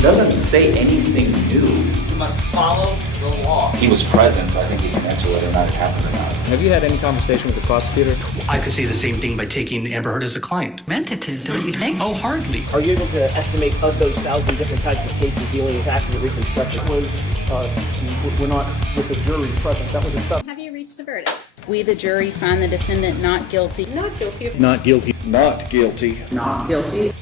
It doesn't say anything new. You must follow the law. He was present, so I think he can answer whether or not it happened or not. Have you had any conversation with the prosecutor? I could say the same thing by taking Amber Heard as a client. Mentative, don't you think? Oh, hardly. Are you able to estimate of those 1,000 different types of cases dealing with accident reconstruction? We're not with the jury present. That was a step. Have you reached a verdict? We, the jury, find the defendant not guilty. Not guilty. Not guilty. Not guilty. Not guilty.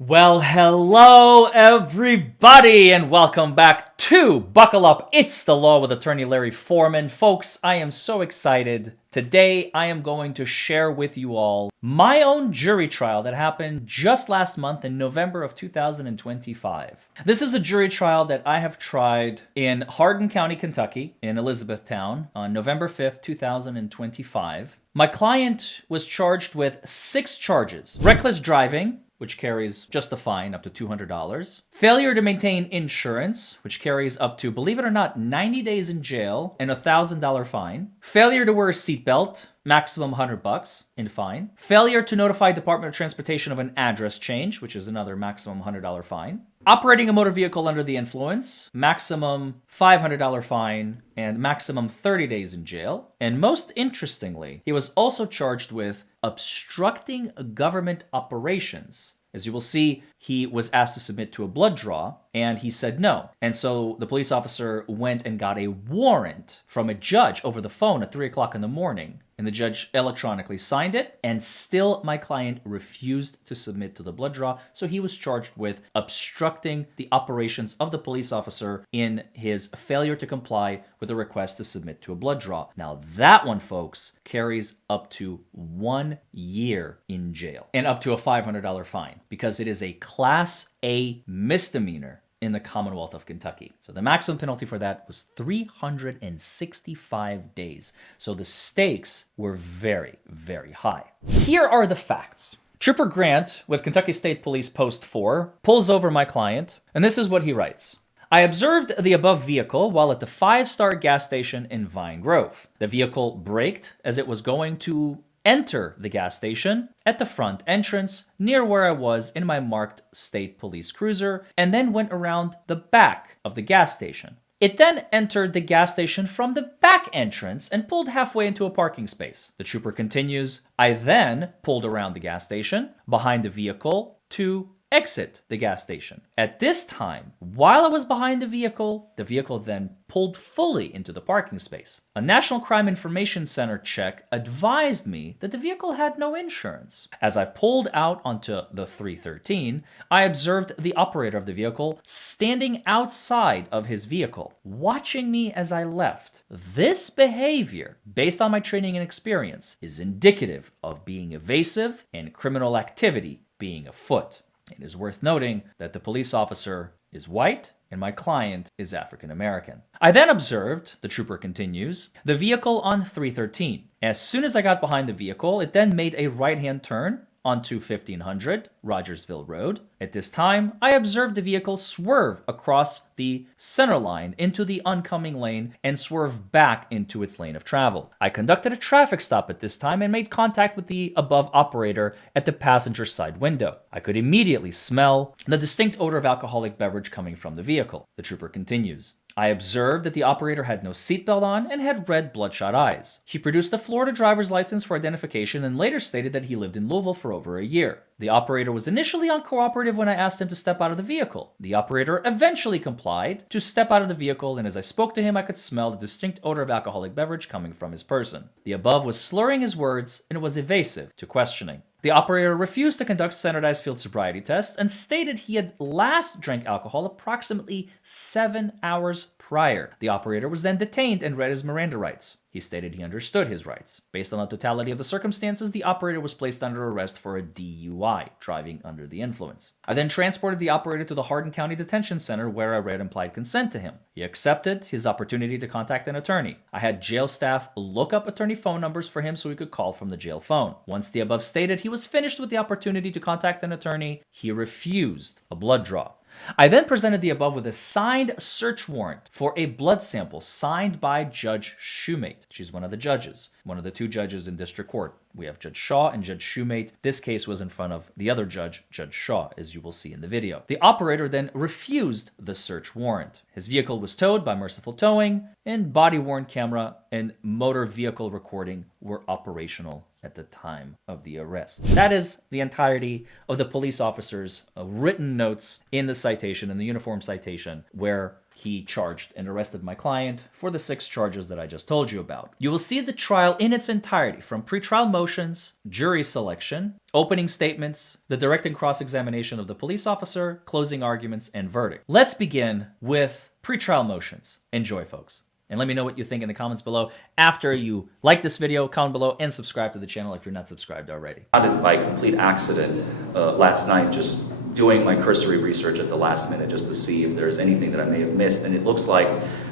Well, hello everybody, and welcome back to Buckle Up, It's the Law with attorney Larry Forman. Folks, I am so excited. Today, I am going to share with you all my own jury trial that happened just last month in November of 2025. This is a jury trial that I have tried in Hardin County, Kentucky, in Elizabethtown on November 5th, 2025. My client was charged with 6 charges: reckless driving, which carries just a fine up to $200. Failure to maintain insurance, which carries up to, believe it or not, 90 days in jail and a $1,000 fine. Failure to wear a seatbelt, maximum $100 in fine. Failure to notify Department of Transportation of an address change, which is another maximum $100 fine. Operating a motor vehicle under the influence, maximum $500 fine and maximum 30 days in jail. And most interestingly, he was also charged with obstructing government operations. As you will see, he was asked to submit to a blood draw, and he said no. And so the police officer went and got a warrant from a judge over the phone at 3 o'clock in the morning. And the judge electronically signed it, and still my client refused to submit to the blood draw. So he was charged with obstructing the operations of the police officer in his failure to comply with a request to submit to a blood draw. Now that one, folks, carries up to 1 year in jail and up to a $500 fine because it is a Class A misdemeanor in the Commonwealth of Kentucky. So the maximum penalty for that was 365 days. So the stakes were very, very high. Here are the facts. Trooper Grant with Kentucky State Police Post 4 pulls over my client, and this is what he writes. I observed the above vehicle while at the 5-Star gas station in Vine Grove. The vehicle braked as it was going to enter the gas station at the front entrance near where I was in my marked state police cruiser, and then went around the back of the gas station. It then entered the gas station from the back entrance and pulled halfway into a parking space. The trooper continues, I then pulled around the gas station behind the vehicle to exit the gas station. At this time, while I was behind the vehicle then pulled fully into the parking space. A National Crime Information Center check advised me that the vehicle had no insurance. As I pulled out onto the 313, I observed the operator of the vehicle standing outside of his vehicle, watching me as I left. This behavior, based on my training and experience, is indicative of being evasive and criminal activity being afoot. It is worth noting that the police officer is white and my client is African American. I then observed, the trooper continues, the vehicle on 313. As soon as I got behind the vehicle, it then made a right-hand turn onto 1500 Rogersville Road. At this time, I observed the vehicle swerve across the center line into the oncoming lane and swerve back into its lane of travel. I conducted a traffic stop at this time and made contact with the above operator at the passenger side window. I could immediately smell the distinct odor of alcoholic beverage coming from the vehicle. The trooper continues. I observed that the operator had no seatbelt on and had red bloodshot eyes. He produced a Florida driver's license for identification and later stated that he lived in Louisville for over a year. The operator was initially uncooperative when I asked him to step out of the vehicle. The operator eventually complied to step out of the vehicle, and as I spoke to him, I could smell the distinct odor of alcoholic beverage coming from his person. The above was slurring his words and was evasive to questioning. The operator refused to conduct standardized field sobriety tests and stated he had last drank alcohol approximately 7 hours prior. The operator was then detained and read his Miranda rights. He stated he understood his rights. Based on the totality of the circumstances, the operator was placed under arrest for a DUI, driving under the influence. I then transported the operator to the Hardin County Detention Center where I read implied consent to him. He accepted his opportunity to contact an attorney. I had jail staff look up attorney phone numbers for him so he could call from the jail phone. Once the above stated he was finished with the opportunity to contact an attorney, he refused a blood draw. I then presented the above with a signed search warrant for a blood sample signed by Judge Shoemate. She's one of the judges, one of the two judges in district court. We have Judge Shaw and Judge Shoemate. This case was in front of the other judge, Judge Shaw, as you will see in the video. The operator then refused the search warrant. His vehicle was towed by merciful towing, and body-worn camera and motor vehicle recording were operational at the time of the arrest. That is the entirety of the police officer's written notes in the citation, in the uniform citation, where he charged and arrested my client for the 6 charges that I just told you about. You will see the trial in its entirety, from pretrial motions, jury selection, opening statements, the direct and cross-examination of the police officer, closing arguments, and verdict. Let's begin with pretrial motions. Enjoy, folks. And let me know what you think in the comments below after you like this video, comment below, and subscribe to the channel if you're not subscribed already. By complete accident last night, just doing my cursory research at the last minute just to see if there's anything that I may have missed. And it looks like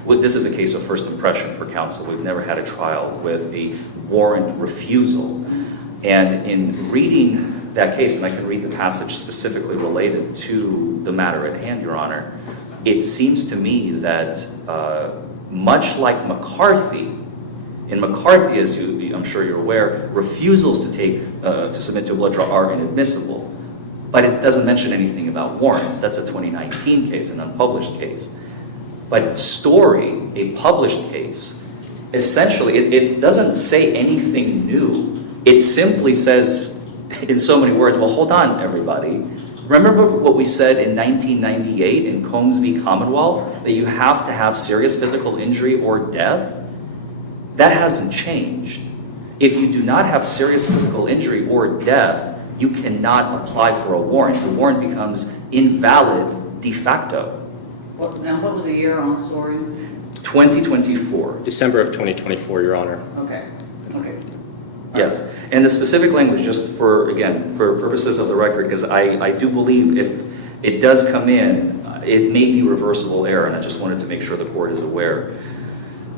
this is a case of first impression for counsel. We've never had a trial with a warrant refusal. And in reading that case, and I can read the passage specifically related to the matter at hand, Your Honor, it seems to me that much like McCarthy, in McCarthy, as I'm sure you're aware, refusals to submit to a blood draw are inadmissible. But it doesn't mention anything about warrants. That's a 2019 case, an unpublished case. But Story, a published case, essentially, it doesn't say anything new. It simply says, in so many words, well, hold on, everybody. Remember what we said in 1998 in Combs v. Commonwealth, that you have to have serious physical injury or death? That hasn't changed. If you do not have serious physical injury or death, you cannot apply for a warrant. The warrant becomes invalid de facto. Now, what was the year on Story? 2024. December of 2024, Your Honor. Okay. Yes, and the specific language, just for, again, for purposes of the record, because I do believe if it does come in, it may be reversible error, and I just wanted to make sure the court is aware.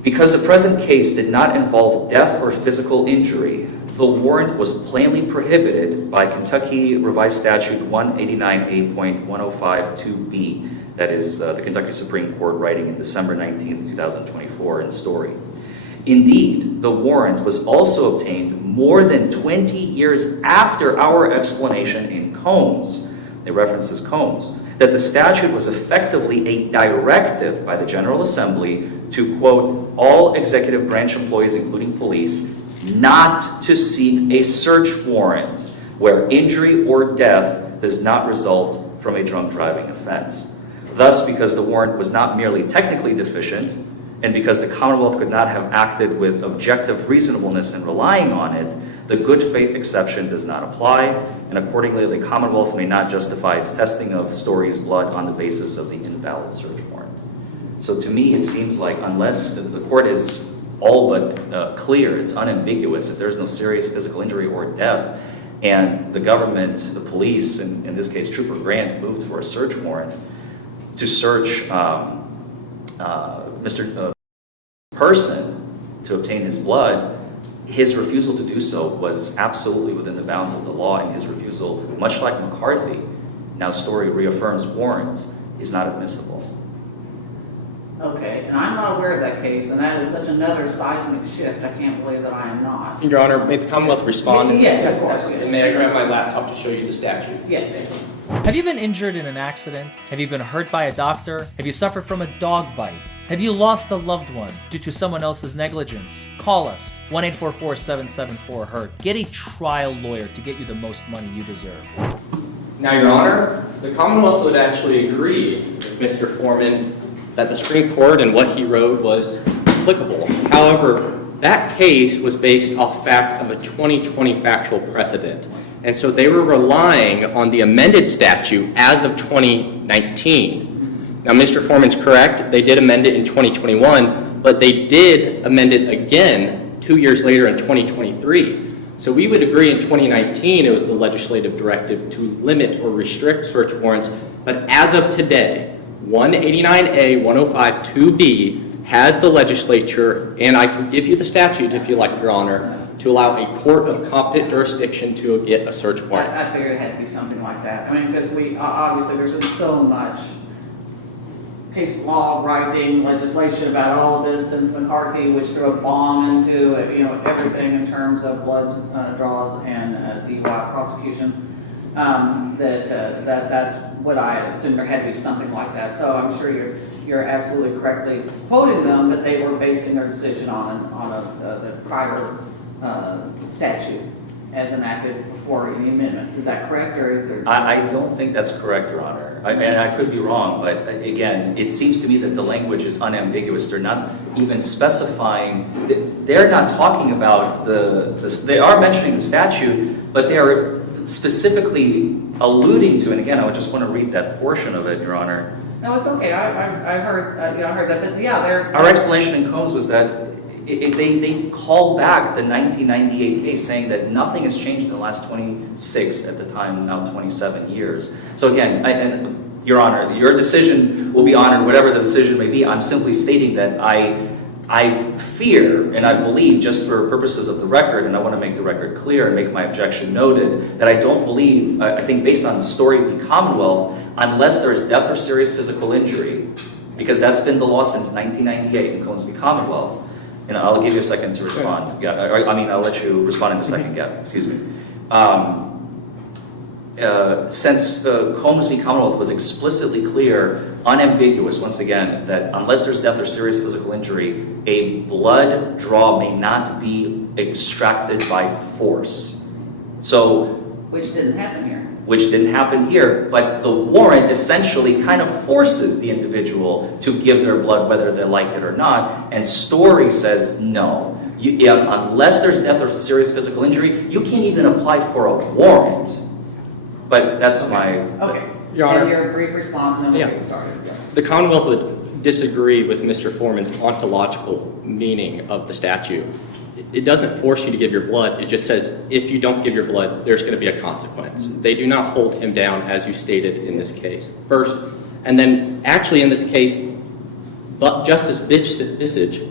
Because the present case did not involve death or physical injury, the warrant was plainly prohibited by Kentucky Revised Statute 189A.1052B. That is the Kentucky Supreme Court writing in December 19th, 2024 in Story. Indeed, the warrant was also obtained more than 20 years after our explanation in Combs, it references Combs, that the statute was effectively a directive by the General Assembly to, quote, all executive branch employees, including police, not to seek a search warrant where injury or death does not result from a drunk driving offense. Thus, because the warrant was not merely technically deficient, and because the Commonwealth could not have acted with objective reasonableness in relying on it, the good faith exception does not apply, and accordingly the Commonwealth may not justify its testing of Story's blood on the basis of the invalid search warrant. So to me, it seems like unless the court is all but clear, it's unambiguous, if there's no serious physical injury or death, and the government, the police, in this case Trooper Grant, moved for a search warrant to search Mr. Person to obtain his blood, his refusal to do so was absolutely within the bounds of the law, and his refusal, much like McCarthy, now Story reaffirms warrants, is not admissible. Okay, and I'm not aware of that case, and that is such another seismic shift, I can't believe that I am not. Your Honor, may the Commonwealth respond? Yes, of course, yes. And may I grab my laptop to show you the statute? Yes. Have you been injured in an accident? Have you been hurt by a doctor? Have you suffered from a dog bite? Have you lost a loved one due to someone else's negligence? Call us, 1-844-774-HURT. Get a trial lawyer to get you the most money you deserve. Now, Your Honor, the Commonwealth would actually agree with Mr. Forman that the Supreme Court and what he wrote was applicable. However, that case was based off fact of a 2020 factual precedent. And so they were relying on the amended statute as of 2019. Now, Mr. Forman's correct. They did amend it in 2021, but they did amend it again 2 years later in 2023. So we would agree in 2019 it was the legislative directive to limit or restrict search warrants. But as of today, 189A 105-2B has the legislature, and I can give you the statute if you like, Your Honor, to allow a court of competent jurisdiction to get a search warrant. I figured it had to be something like that. I mean, because we, obviously there's been so much case law writing legislation about all of this since McCarthy, which threw a bomb into everything in terms of blood draws and DUI prosecutions. That's what I assumed there had to be something like that. So I'm sure you're absolutely correctly quoting them, but they were basing their decision on the prior statute as enacted before any amendments. Is that correct, or is there? I don't think that's correct, Your Honor. And I could be wrong, but again, it seems to me that the language is unambiguous. They're not even specifying, they're not talking about they are mentioning the statute, but they are specifically alluding to, and again, I would just want to read that portion of it, Your Honor. No, it's okay. I heard I heard that, but yeah, they're. Our explanation in Combs was that they call back the 1998 case saying that nothing has changed in the last 26, at the time now 27 years. So again, and Your Honor, your decision will be honored, whatever the decision may be. I'm simply stating that I fear and I believe, just for purposes of the record, and I want to make the record clear and make my objection noted, that I don't believe, I think based on the story of the Commonwealth, unless there is death or serious physical injury, because that's been the law since 1998 in Combs v. Commonwealth. And I'll give you a second to respond. Yeah, I'll let you respond in a second, Gabby. Excuse me. Since Combs v. Commonwealth was explicitly clear, unambiguous, once again, that unless there's death or serious physical injury, a blood draw may not be extracted by force. So, Which didn't happen here. Which didn't happen here, but the warrant essentially kind of forces the individual to give their blood whether they like it or not, and Story says no. Unless there's death or serious physical injury, you can't even apply for a warrant. But that's my... Okay. Your Honor. And your brief response, and then we'll Yeah. get started. The Commonwealth would disagree with Mr. Forman's ontological meaning of the statute. It doesn't force you to give your blood. It just says if you don't give your blood, there's going to be a consequence. They do not hold him down, as you stated in this case. First, and then actually in this case, but Justice Bissage,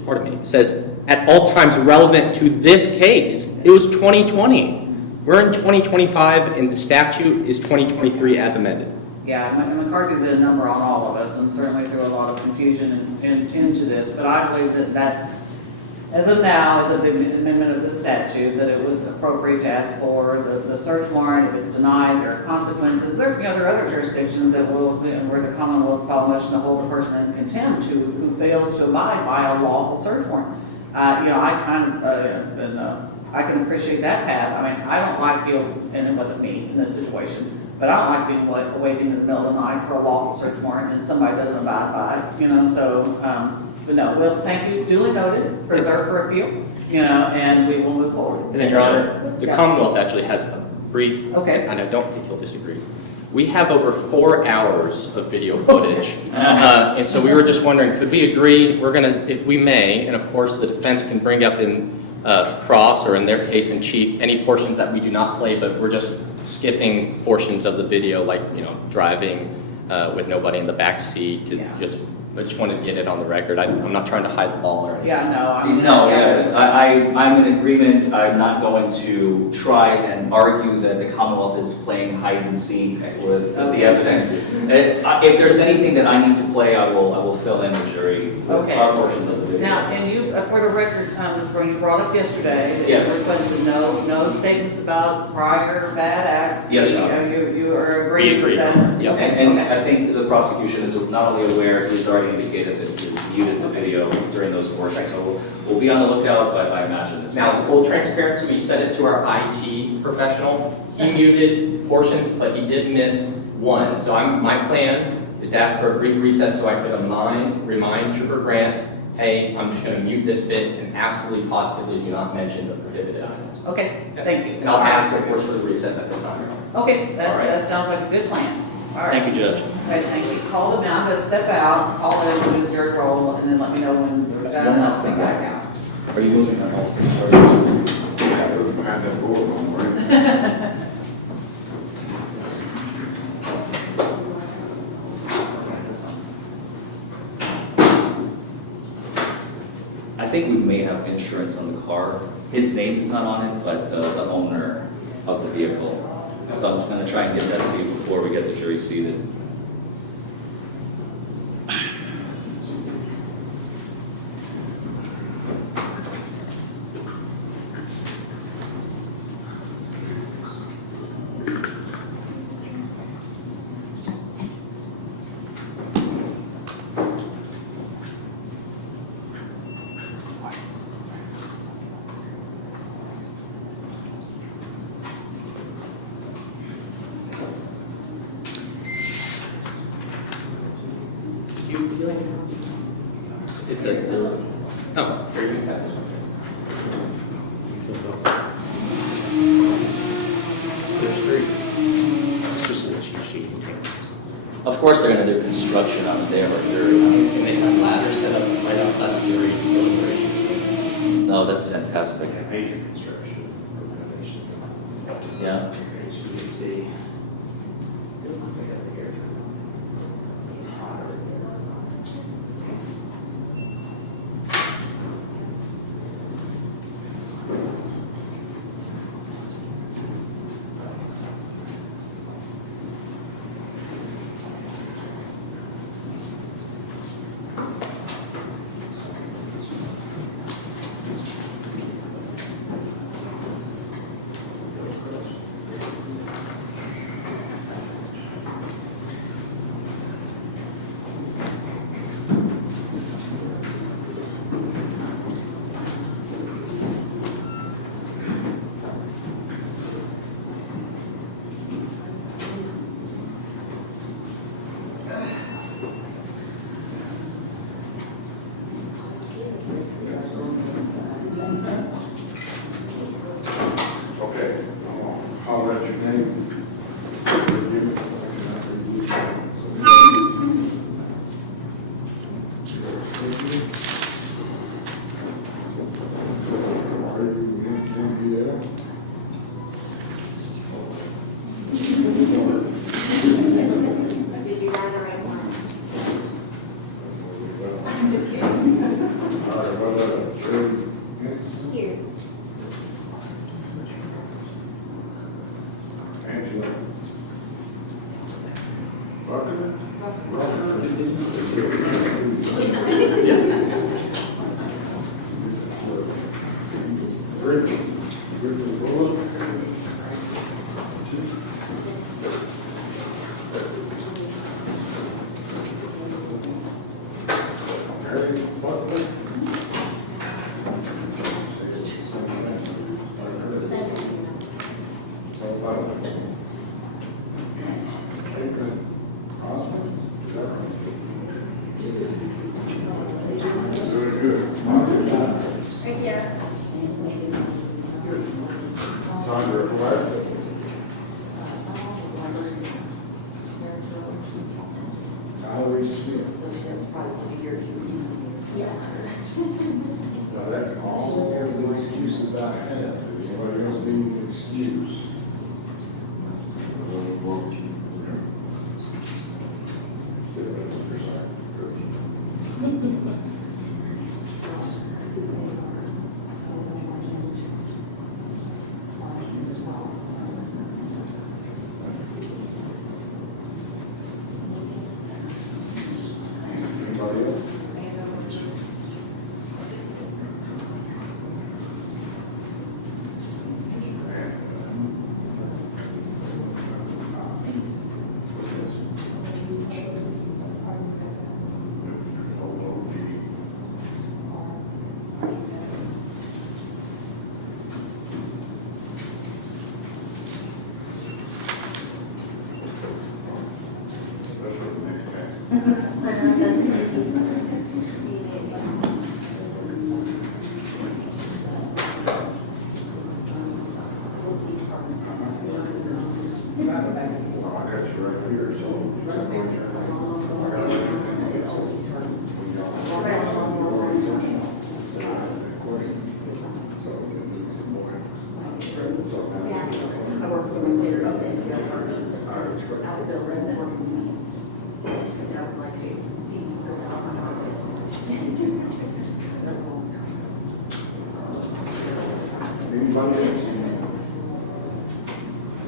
says at all times relevant to this case. It was 2020. We're in 2025, and the statute is 2023 as amended. Yeah, McCarthy did a number on all of us, and certainly threw a lot of confusion into this, but I believe that that's, as of now, as of the amendment of the statute, that it was appropriate to ask for the search warrant. If it's denied, there are consequences. There are other jurisdictions that will, where the Commonwealth file a motion to hold a person in contempt who fails to abide by a lawful search warrant. I can appreciate that path. I mean, I don't like being, and it wasn't me in this situation, but I don't like being waiting in the middle of the night for a lawful search warrant and somebody doesn't abide by it, so, but no, well, thank you, duly noted, preserved for appeal, and we will move forward. And then, Your Honor, the Commonwealth actually has a brief, Okay. and I don't think you'll disagree. We have over 4 hours of video footage, and so we were just wondering, could we agree, we're going to, if we may, and of course the defense can bring up in cross, or in their case in chief, any portions that we do not play, but we're just skipping portions of the video, like, driving with nobody in the back seat, I just wanted to get it on the record. I'm not trying to hide the ball or anything. Yeah, no, I'm in agreement. I'm not going to try and argue that the Commonwealth is playing hide and seek with the evidence. If there's anything that I need to play, I will fill in the jury with our portions of the video. Now, and you, for the record, Ms. Brown, you brought up yesterday that Yes. you requested no statements about prior bad acts. Yes, Your Honor. You are agreeing with that? Yep. Okay, And okay. I think the prosecution is not only aware, he's already indicated that he's muted the video during those portions. So we'll be on the lookout, but I imagine it's... Now, full transparency, we sent it to our IT professional. He muted portions, but he did miss one. So my plan is to ask for a brief recess so I could remind Trooper Grant, hey, I'm just going to mute this bit and absolutely positively do not mention the prohibited items. Okay, thank you. And I'll ask, of course, for the recess at the time. Okay, All right. that sounds like a good plan. All right. Thank you, Judge. All right, thank you. Call them out, just step out, call them, do the jerk roll, and then let me know when we're done. One last thing. Back out. Are you moving on all six? I think we may have insurance on the car. His name's not on it, but the owner of the vehicle. So I'm going to try and get that to you before we get the jury seated. It's a, oh, here you have this one. There's three. It's just a cheat sheet. Of course, they're going to do construction on their jury. Can they have ladders set up right outside of jury deliberation? No, that's fantastic. Major construction or renovation. Yeah. So we can see. Okay, I'll let your name. Did you write the right one? I'm just kidding. All right, well, Sherry, Here. Angela. Rocket? Rich, good for the bullet. Harry Butler. Very good. Right here. Sandra Black. Valerie Smith. Now, that's all the excuses I have. Anybody else need an excuse? Anybody else? That's for the next guy. I got you right here, so. I got I work for them later up in out of Bill Redmond. Because I was like, hey, people go out my house. That's a long time. Anybody else?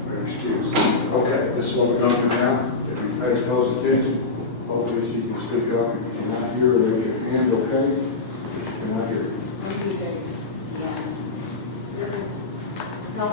No excuse. Okay, this is what we're going to do now. If you pay close attention, hopefully you can speak up. If you cannot hear, raise your hand, okay? If you cannot hear. No.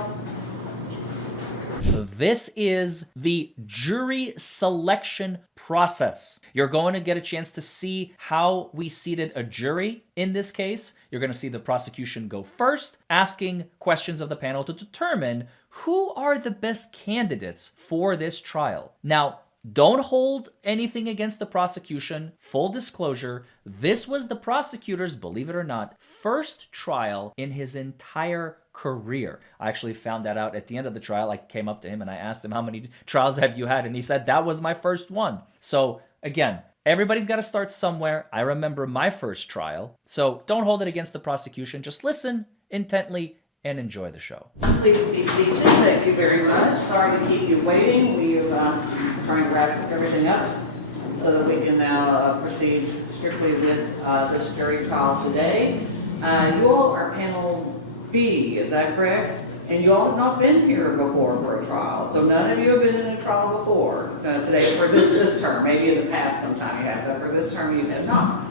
This is the jury selection process. You're going to get a chance to see how we seated a jury in this case. You're going to see the prosecution go first, asking questions of the panel to determine who are the best candidates for this trial. Now, Don't hold anything against the prosecution. Full disclosure, this was the prosecutor's, believe it or not, first trial in his entire career. I actually found that out at the end of the trial. I came up to him and I asked him, how many trials have you had? And he said, that was my first one. So again, everybody's got to start somewhere. I remember my first trial. So don't hold it against the prosecution. Just listen intently and enjoy the show. Please be seated. Thank you very much. Sorry to keep you waiting. We are trying to wrap everything up so that we can now proceed strictly with this jury trial today. You all are panel B, is that correct? And you all have not been here before for a trial. So none of you have been in a trial before today for this term. Maybe in the past sometime you have, but for this term you have not.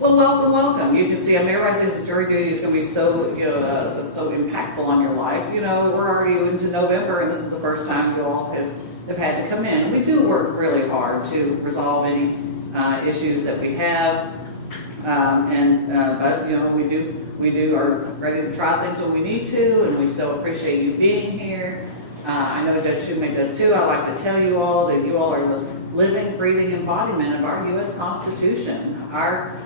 Well, welcome, welcome. You can see, I mean, right, this jury duty is going to be so, so impactful on your life. We're already into November, and this is the first time you all have had to come in. We do work really hard to resolve any issues that we have, but we are ready to try things when we need to, and we so appreciate you being here. I know Judge Shoemake does too. I'd like to tell you all that you all are the living, breathing embodiment of our U.S. Constitution. Our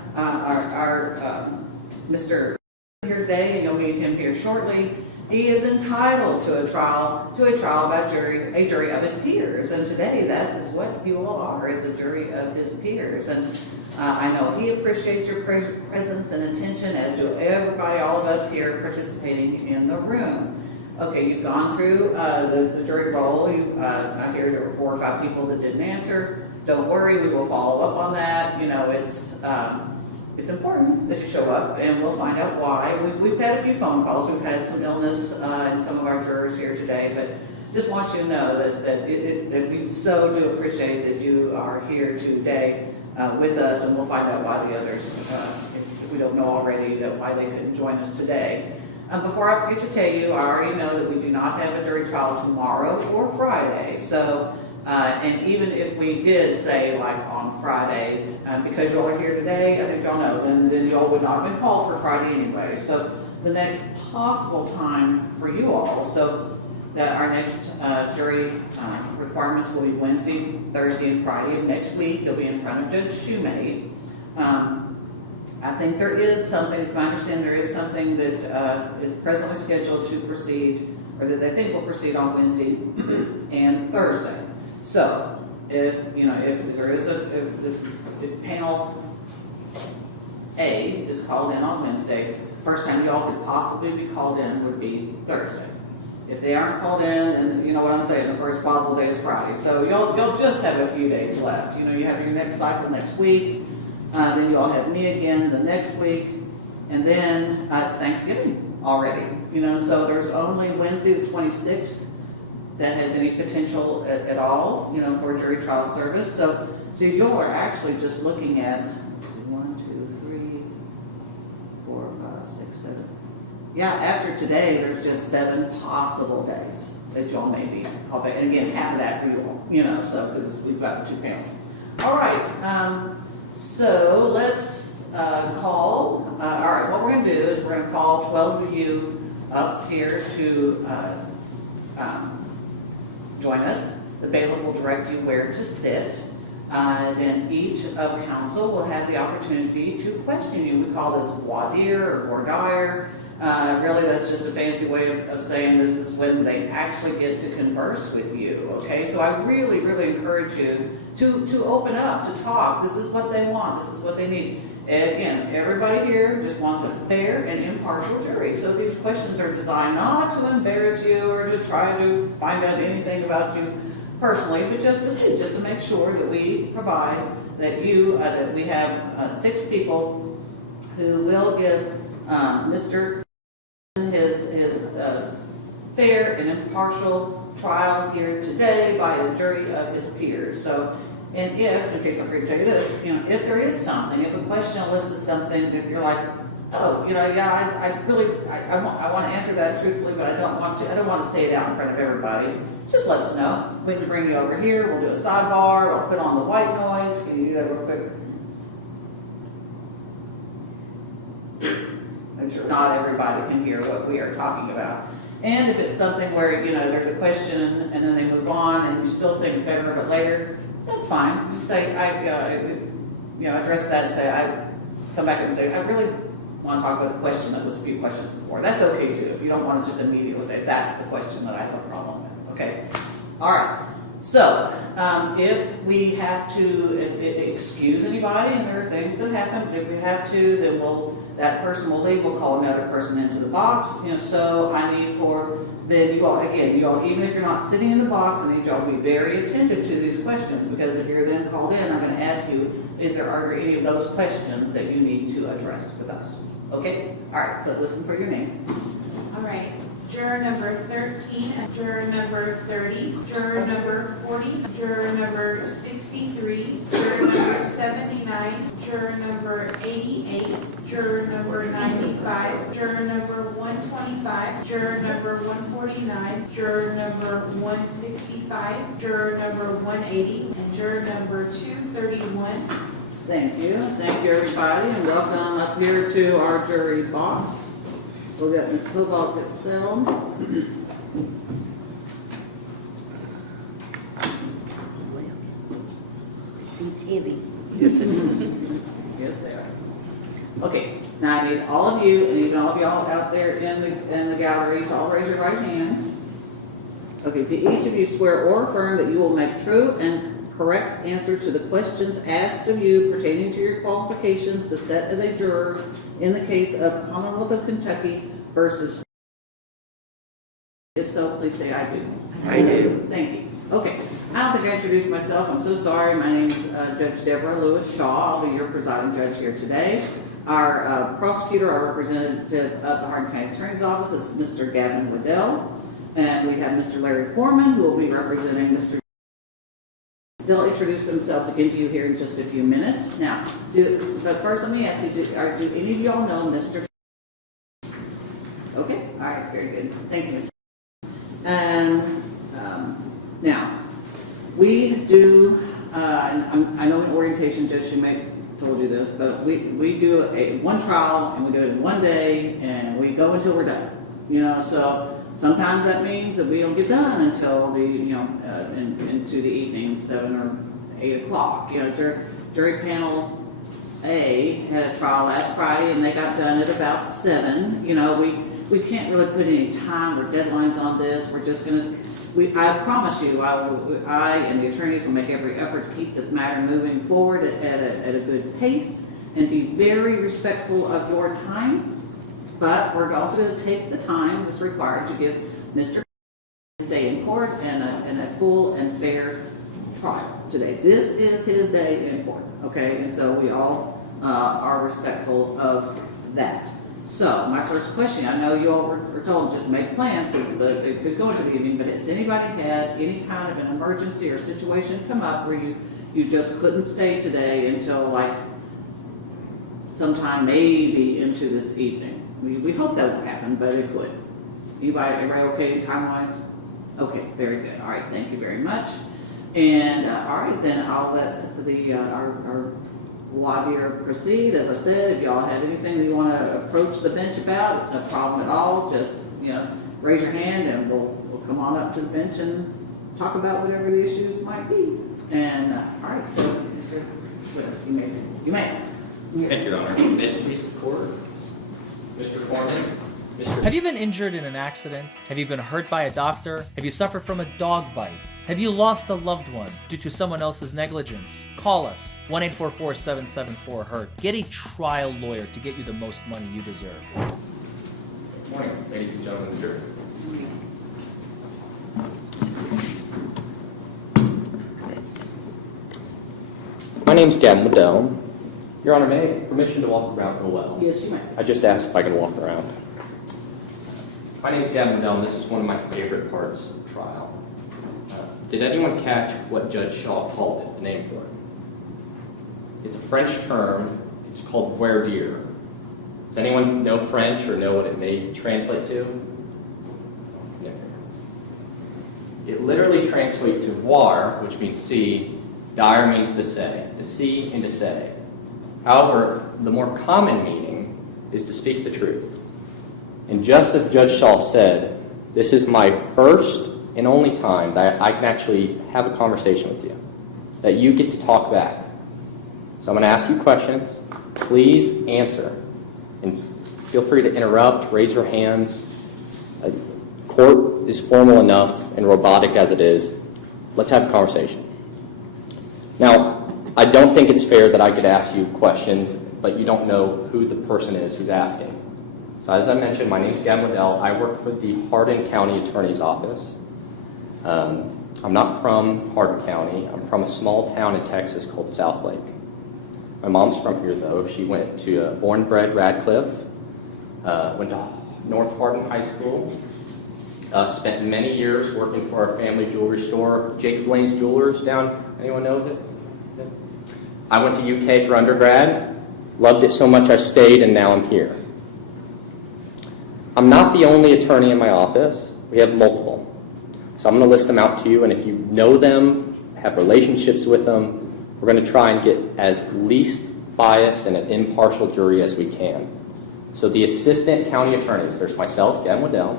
Mr. here today, and you'll meet him here shortly. He is entitled to a trial by a jury of his peers, and today that is what you all are, is a jury of his peers. And I know he appreciates your presence and attention, as do everybody, all of us here participating in the room. Okay, you've gone through the jury roll. I hear there were 4 or 5 people that didn't answer. Don't worry, we will follow up on that. It's important that you show up, and we'll find out why. We've had a few phone calls. We've had some illness in some of our jurors here today, but just want you to know that we so do appreciate that you are here today with us, and we'll find out why the others, if we don't know already, that why they couldn't join us today. Before I forget to tell you, I already know that we do not have a jury trial tomorrow or Friday, so and even if we did say like on Friday, because you all are here today, I think y'all know, then you all would not have been called for Friday anyway. So the next possible time for you all, so that our next jury requirements will be Wednesday, Thursday, and Friday of next week. You'll be in front of Judge Shoemake. I think there is something, as I understand, there is something that is presently scheduled to proceed, or that they think will proceed on Wednesday and Thursday. So, if there is if panel A is called in on Wednesday, first time y'all could possibly be called in would be Thursday. If they aren't called in, then you know what I'm saying, the first possible day is Friday. So y'all just have a few days left. You have your next cycle next week, then you all have me again the next week, and then it's Thanksgiving already. So there's only Wednesday the 26th that has any potential at all, for a jury trial service. So you are actually just looking at, let's see, 1, 2, 3, 4, 5, 6, 7. Yeah, after today, there's just 7 possible days that y'all may be called back. And again, half of that for you all, so because we've got the 2 panels. All right, so let's call. All right, what we're going to do is we're going to call 12 of you up here to join us. The bailiff will direct you where to sit. Then each of counsel will have the opportunity to question you. We call this voir dire or voir dire. Really, that's just a fancy way of saying this is when they actually get to converse with you. Okay, so I really, really encourage you to open up, to talk. This is what they want. This is what they need. And again, everybody here just wants a fair and impartial jury. So these questions are designed not to embarrass you or to try to find out anything about you personally, but just to see, just to make sure that we provide that that we have 6 people who will give Mr. his fair and impartial trial here today by a jury of his peers. So. And in case I forget to tell you this, if there is something, if a question elicits something that you're like, oh, I want to answer that truthfully, but I don't want to say it out in front of everybody, just let us know. We can bring you over here, we'll do a sidebar, we'll put on the white noise. Can you do that real quick? Make sure not everybody can hear what we are talking about. And if it's something where, there's a question and then they move on and you still think better of it later, that's fine. Just say, address that and say, come back and say, I really want to talk about the question that was a few questions before. That's okay too, if you don't want to just immediately say, that's the question that I have a problem with, okay? All right, so if we have to excuse anybody, and there are things that happen, if we have to, then that person will leave, we'll call another person into the box, so I need then you all, even if you're not sitting in the box, I need y'all to be very attentive to these questions, because if you're then called in, I'm going to ask you, are there any of those questions that you need to address with us? Okay? All right, so listen for your names. All right. Juror number 13, juror number 30, juror number 40, juror number 63, juror number 79, juror number 88, juror number 95, juror number 125, juror number 149, juror number 165, juror number 180, and juror number 231. Thank you. Thank you, everybody, and welcome up here to our jury box. We'll get Ms. Cobalt get settled. Seems heavy. Yes, it is. Yes, they are. Okay, now I need all of you, and even all of y'all out there in the gallery, to all raise your right hands. Okay, do each of you swear or affirm that you will make true and correct answer to the questions asked of you pertaining to your qualifications to sit as a juror in the case of Commonwealth of Kentucky versus? If so, please say I do. I do. Thank you. Okay, I don't think I introduced myself. I'm so sorry. My name is Judge Deborah Lewis Shaw. I'll be your presiding judge here today. Our prosecutor, our representative of the Hardin County Attorney's Office is Mr. Gavin Waddell. And we have Mr. Larry Forman, who will be representing Mr. They'll introduce themselves again to you here in just a few minutes. Now, but first let me ask you, do any of y'all know Mr. Okay, all right, very good. Thank you, Mr. And now, we do, I know in orientation, Judge, she may have told you this, but we do one trial, and we do it in one day, and we go until we're done. So sometimes that means that we don't get done until into the evening, 7 or 8 o'clock. Jury panel A had a trial last Friday, and they got done at about 7. We can't really put any time or deadlines on this. We're just going to. I promise you, I and the attorneys will make every effort to keep this matter moving forward at a good pace and be very respectful of your time. But we're also going to take the time that's required to give Mr. his day in court and a full and fair trial today. This is his day in court, okay? And so we all are respectful of that. So my first question, I know you all were told just make plans because it could go into the evening, but has anybody had any kind of an emergency or situation come up where you just couldn't stay today until like sometime maybe into this evening? We hope that won't happen, but it could. Everybody okay time-wise? Okay, very good. All right, thank you very much. And all right, then I'll let our voir dire proceed. As I said, if y'all have anything that you want to approach the bench about, it's no problem at all. Just raise your hand, and we'll come on up to the bench and talk about whatever the issues might be. And all right, so Mr. Whitaker, you may ask. Thank you, Your Honor. May it please the court. Mr. Forman, Have you been injured in an accident? Have you been hurt by a doctor? Have you suffered from a dog bite? Have you lost a loved one due to someone else's negligence? Call us, 1-844-774-HURT. Get a trial lawyer to get you the most money you deserve. Good morning, ladies and gentlemen of the jury. My name's Gavin Waddell. Your Honor, may I have permission to walk around real well? Yes, you may. I just asked if I can walk around. My name's Gavin Waddell, and this is one of my favorite parts of the trial. Did anyone catch what Judge Shaw called it, the name for it? It's a French term. It's called voir dire. Does anyone know French or know what it may translate to? No. It literally translates to voir, which means see. Dire means to say. To see and to say. However, the more common meaning is to speak the truth. And just as Judge Shaw said, This is my first and only time that I can actually have a conversation with you, that you get to talk back. So I'm going to ask you questions. Please answer. And feel free to interrupt, raise your hands. Court is formal enough and robotic as it is. Let's have a conversation. Now, I don't think it's fair that I could ask you questions, but you don't know who the person is who's asking. So as I mentioned, my name is Gavin Liddell. I work for the Hardin County Attorney's Office. I'm not from Hardin County. I'm from a small town in Texas called Southlake. My mom's from here, though. She went to born and bred Radcliffe, went to North Hardin High School, spent many years working for our family jewelry store, Jacob Lane's Jewelers down. Anyone know of it? I went to UK for undergrad, loved it so much I stayed, and now I'm here. I'm not the only attorney in my office. We have multiple. So I'm going to list them out to you, and if you know them, have relationships with them, we're going to try and get as least biased and an impartial jury as we can. So the assistant county attorneys, there's myself, Gavin Liddell,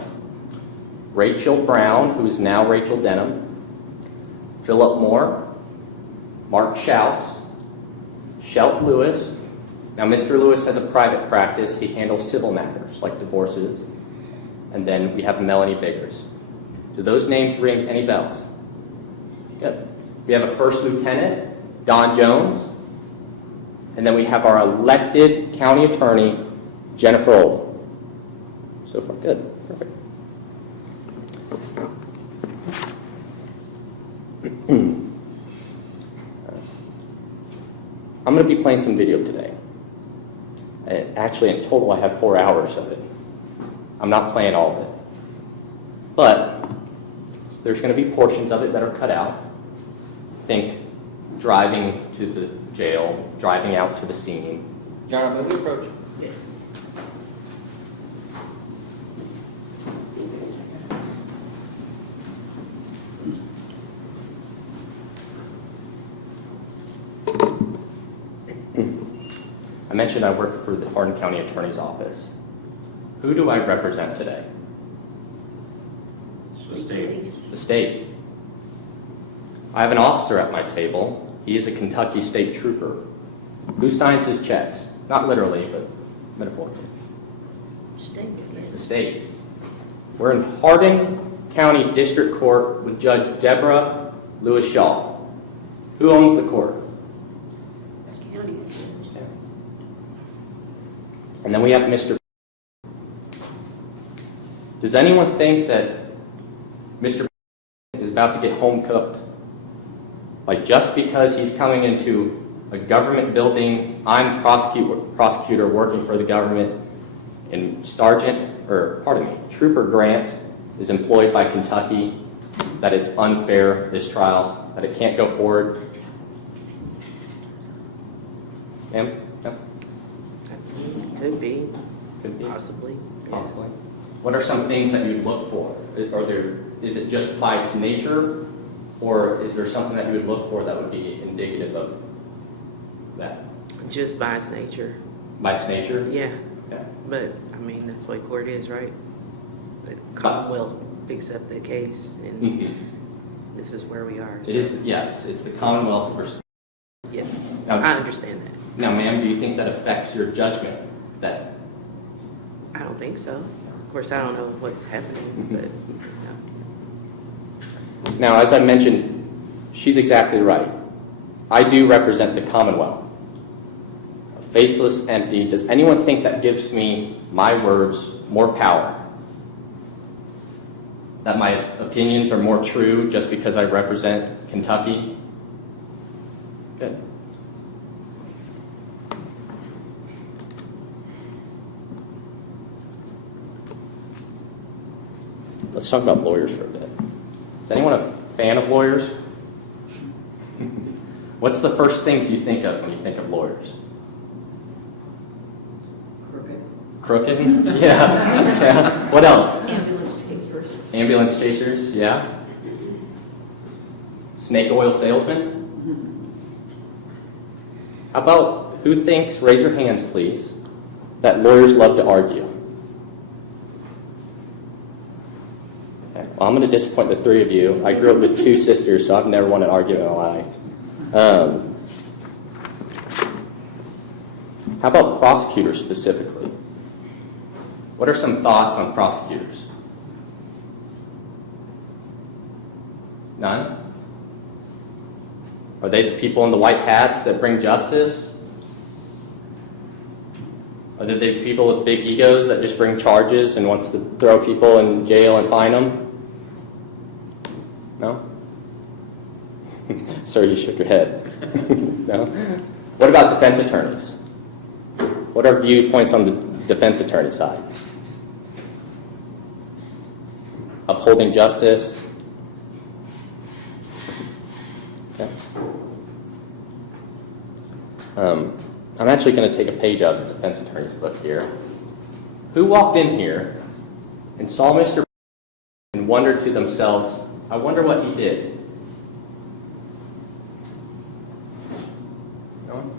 Rachel Brown, who is now Rachel Denham, Philip Moore, Mark Schaus, Shelt Lewis. Now, Mr. Lewis has a private practice. He handles civil matters like divorces. And then we have Melanie Biggers. Do those names ring any bells? Good. We have a first lieutenant, Don Jones. And then we have our elected county attorney, Jennifer Old. So far, good. Perfect. I'm going to be playing some video today. Actually, in total, I have 4 hours of it. I'm not playing all of it. But there's going to be portions of it that are cut out. Think driving to the jail, driving out to the scene. John, may we approach? Yes. I mentioned I work for the Hardin County Attorney's Office. Who do I represent today? The state. The state. I have an officer at my table. He is a Kentucky State Trooper. Who signs his checks? Not literally, but metaphorically. The state. We're in Hardin County District Court with Judge Deborah Lewis Shaw. Who owns the court? And then we have Mr. Does anyone think that Mr. is about to get home cooked? Like just because he's coming into a government building, I'm prosecutor working for the government, and Trooper Grant is employed by Kentucky, that it's unfair, this trial, that it can't go forward? Ma'am? No? Could be. Could be. Possibly. Possibly. What are some things that you'd look for? Is it just by its nature, or is there something that you would look for that would be indicative of that? Just by its nature. By its nature? Yeah. Okay. But, I mean, that's what court is, right? The Commonwealth picks up the case, and this is where we are. So. It is, yes, it's the Commonwealth versus... Yes, now, I understand that. Now, ma'am, do you think that affects your judgment? That I don't think so. Of course, I don't know what's happening, but no. Now, as I mentioned, she's exactly right. I do represent the Commonwealth. A faceless entity. Does anyone think that gives me, my words, more power? That my opinions are more true just because I represent Kentucky? Good. Let's talk about lawyers for a bit. Is anyone a fan of lawyers? What's the first things you think of when you think of lawyers? Crooked. Crooked? Yeah. Yeah. What else? Ambulance chasers. Ambulance chasers, yeah. Snake oil salesman? How about who thinks, raise your hands please, that lawyers love to argue? Well, I'm going to disappoint the three of you. I grew up with two sisters, so I've never won an argument in my life. How about prosecutors specifically? What are some thoughts on prosecutors? None? Are they the people in the white hats that bring justice? Are they the people with big egos that just bring charges and wants to throw people in jail and fine them? No? Sir, you shook your head. No? What about defense attorneys? What are viewpoints on the defense attorney side? Upholding justice? Okay. I'm actually going to take a page out of the defense attorney's book here. Who walked in here and saw Mr. and wondered to themselves, I wonder what he did? No?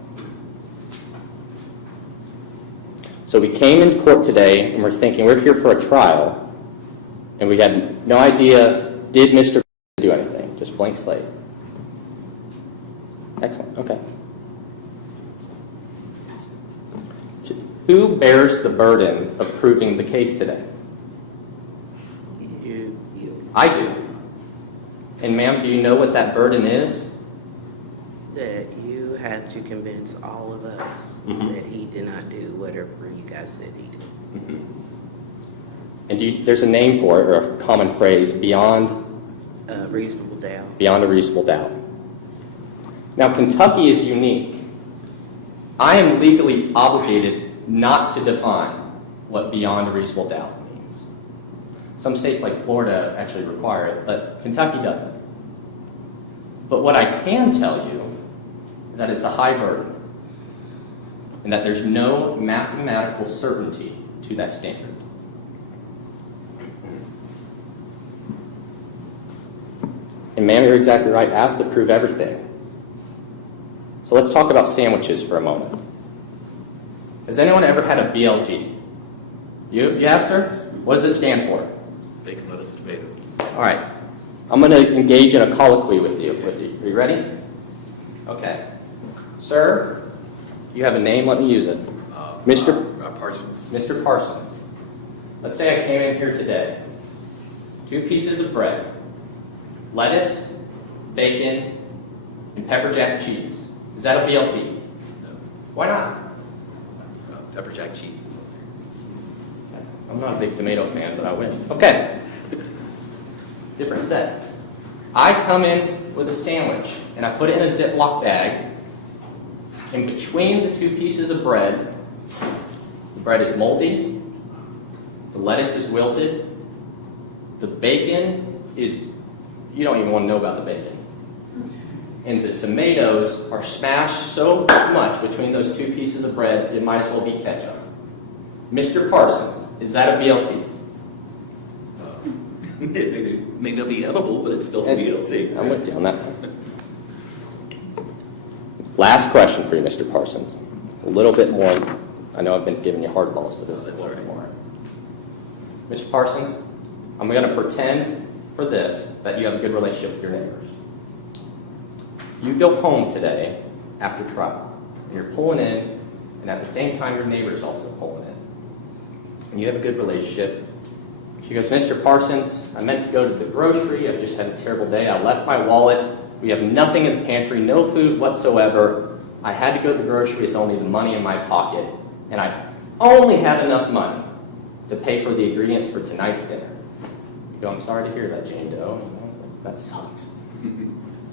So we came into court today and we're thinking we're here for a trial, and we had no idea, did Mr. do anything? Just blank slate. Excellent, okay. Who bears the burden of proving the case today? You. I do. And ma'am, do you know what that burden is? That you had to convince all of us that he did not do whatever you guys said he did. And there's a name for it, or a common phrase, beyond Reasonable doubt. Beyond a reasonable doubt. Now, Kentucky is unique. I am legally obligated not to define what beyond a reasonable doubt means. Some states like Florida actually require it, but Kentucky doesn't. But what I can tell you is that it's a high burden, and that there's no mathematical certainty to that standard. And ma'am, you're exactly right. I have to prove everything. So let's talk about sandwiches for a moment. Has anyone ever had a BLT? You have, sir? What does it stand for? Bacon, lettuce, tomato. All right. I'm going to engage in a colloquy with you. Are you ready? Okay. Sir, you have a name. Let me use it. Mr. Parsons. Mr. Parsons. Let's say I came in here today. 2 pieces of bread, lettuce, bacon, and pepper jack cheese. Is that a BLT? No. Why not? Pepper jack cheese is I'm not a big tomato fan, but I win. Okay. Different set. I come in with a sandwich, and I put it in a Ziploc bag. In between the 2 pieces of bread, the bread is moldy, the lettuce is wilted, the bacon is, you don't even want to know about the bacon. And the tomatoes are smashed so much between those 2 pieces of bread, it might as well be ketchup. Mr. Parsons, is that a BLT? it may not be edible, but it's still a BLT. I'm with you on that one. Last question for you, Mr. Parsons. A little bit more. I know I've been giving you hard balls, but this is a little bit more. Mr. Parsons, I'm going to pretend for this that you have a good relationship with your neighbors. You go home today after trial, and you're pulling in, and at the same time your neighbor's also pulling in. And you have a good relationship. She goes, Mr. Parsons, I meant to go to the grocery. I've just had a terrible day. I left my wallet. We have nothing in the pantry, no food whatsoever. I had to go to the grocery with only the money in my pocket, and I only had enough money to pay for the ingredients for tonight's dinner. You go, I'm sorry to hear that, Jane Doe. That sucks.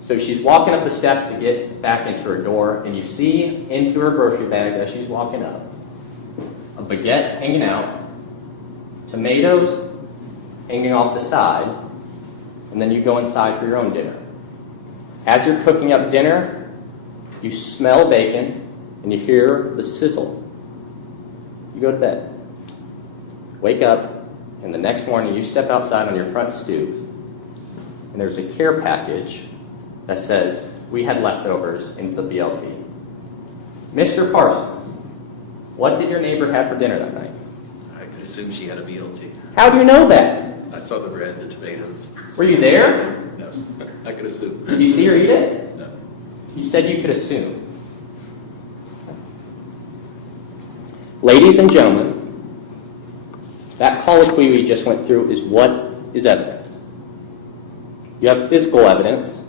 So she's walking up the steps to get back into her door, and you see into her grocery bag as she's walking up a baguette hanging out, tomatoes hanging off the side, and then you go inside for your own dinner. As you're cooking up dinner, you smell bacon, and you hear the sizzle. You go to bed. Wake up, and the next morning you step outside on your front stoop, and there's a care package that says, we had leftovers, and it's a BLT. Mr. Parsons, what did your neighbor have for dinner that night? I could assume she had a BLT. How do you know that? I saw the bread, the tomatoes. Were you there? No, I could assume. Did you see her eat it? No. You said you could assume. Ladies and gentlemen, that colloquy we just went through is what is evidence. You have physical evidence,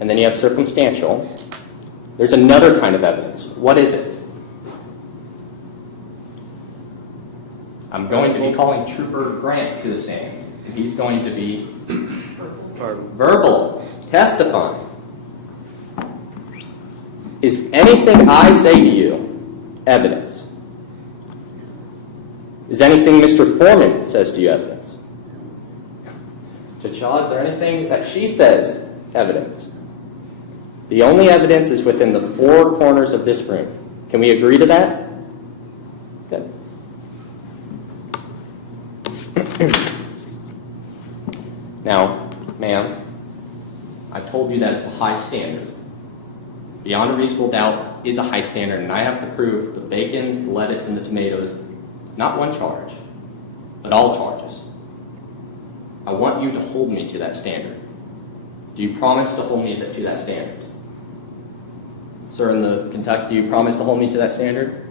and then you have circumstantial. There's another kind of evidence. What is it? I'm going to be calling Trooper Grant to the stand. And he's going to be verbal, testifying. Is anything I say to you evidence? Is anything Mr. Forman says to you evidence? Judge Shaw, is there anything that she says evidence? The only evidence is within the four corners of this room. Can we agree to that? Good. Now, ma'am, I told you that it's a high standard. Beyond a reasonable doubt is a high standard, and I have to prove the bacon, the lettuce, and the tomatoes, not one charge, but all charges. I want you to hold me to that standard. Do you promise to hold me to that standard? Sir, in the Kentucky, do you promise to hold me to that standard?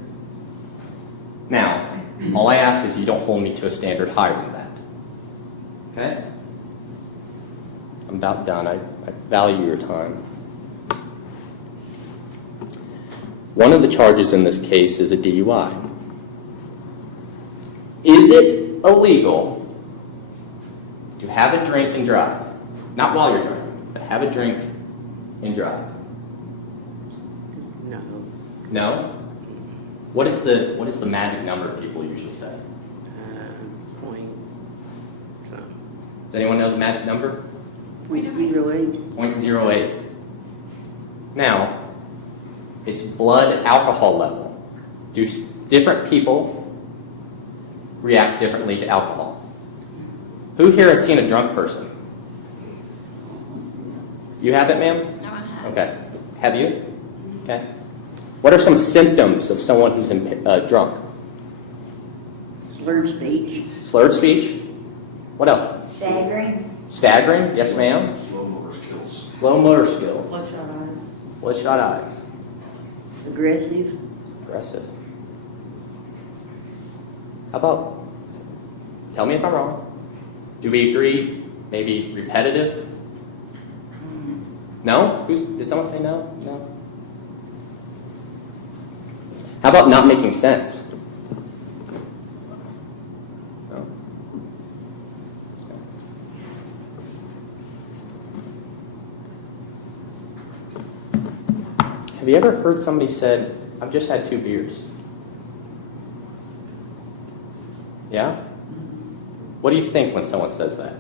Now, all I ask is you don't hold me to a standard higher than that. Okay? I'm about done. I value your time. One of the charges in this case is a DUI. Is it illegal to have a drink and drive? Not while you're driving, but have a drink and drive. No. No? What is the magic number people usually say? Point. So. Does anyone know the magic number? 0.08. 0.08. Now, it's blood alcohol level. Do different people react differently to alcohol? Who here has seen a drunk person? You haven't, ma'am? No, I haven't. Okay. Have you? Okay. What are some symptoms of someone who's drunk? Slurred speech. Slurred speech? What else? Staggering. Staggering? Yes, ma'am. Slow motor skills. Slow motor skills. Bloodshot eyes. Bloodshot eyes. Aggressive. Aggressive. How about, tell me if I'm wrong, do we agree maybe repetitive? No? Did someone say no? No? How about not making sense? No? Have you ever heard somebody said, I've just had 2 beers? Yeah? What do you think when someone says that?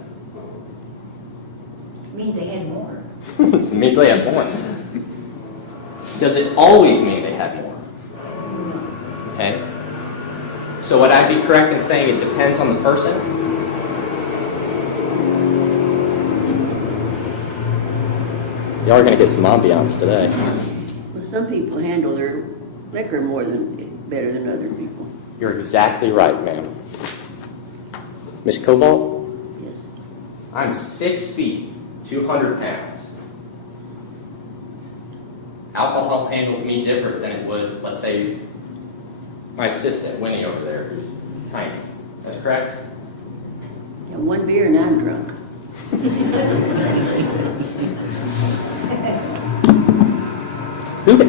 It means they had more. It means they have more. Does it always mean they had more? Okay. So would I be correct in saying it depends on the person? Y'all are going to get some ambiance today. Well, some people handle their liquor better than other people. You're exactly right, ma'am. Miss Cobalt? Yes. I'm 6 feet, 200 pounds. Alcohol handles me different than it would, let's say, my assistant, Winnie, over there, who's tiny. That's correct? Yeah, 1 beer and I'm drunk.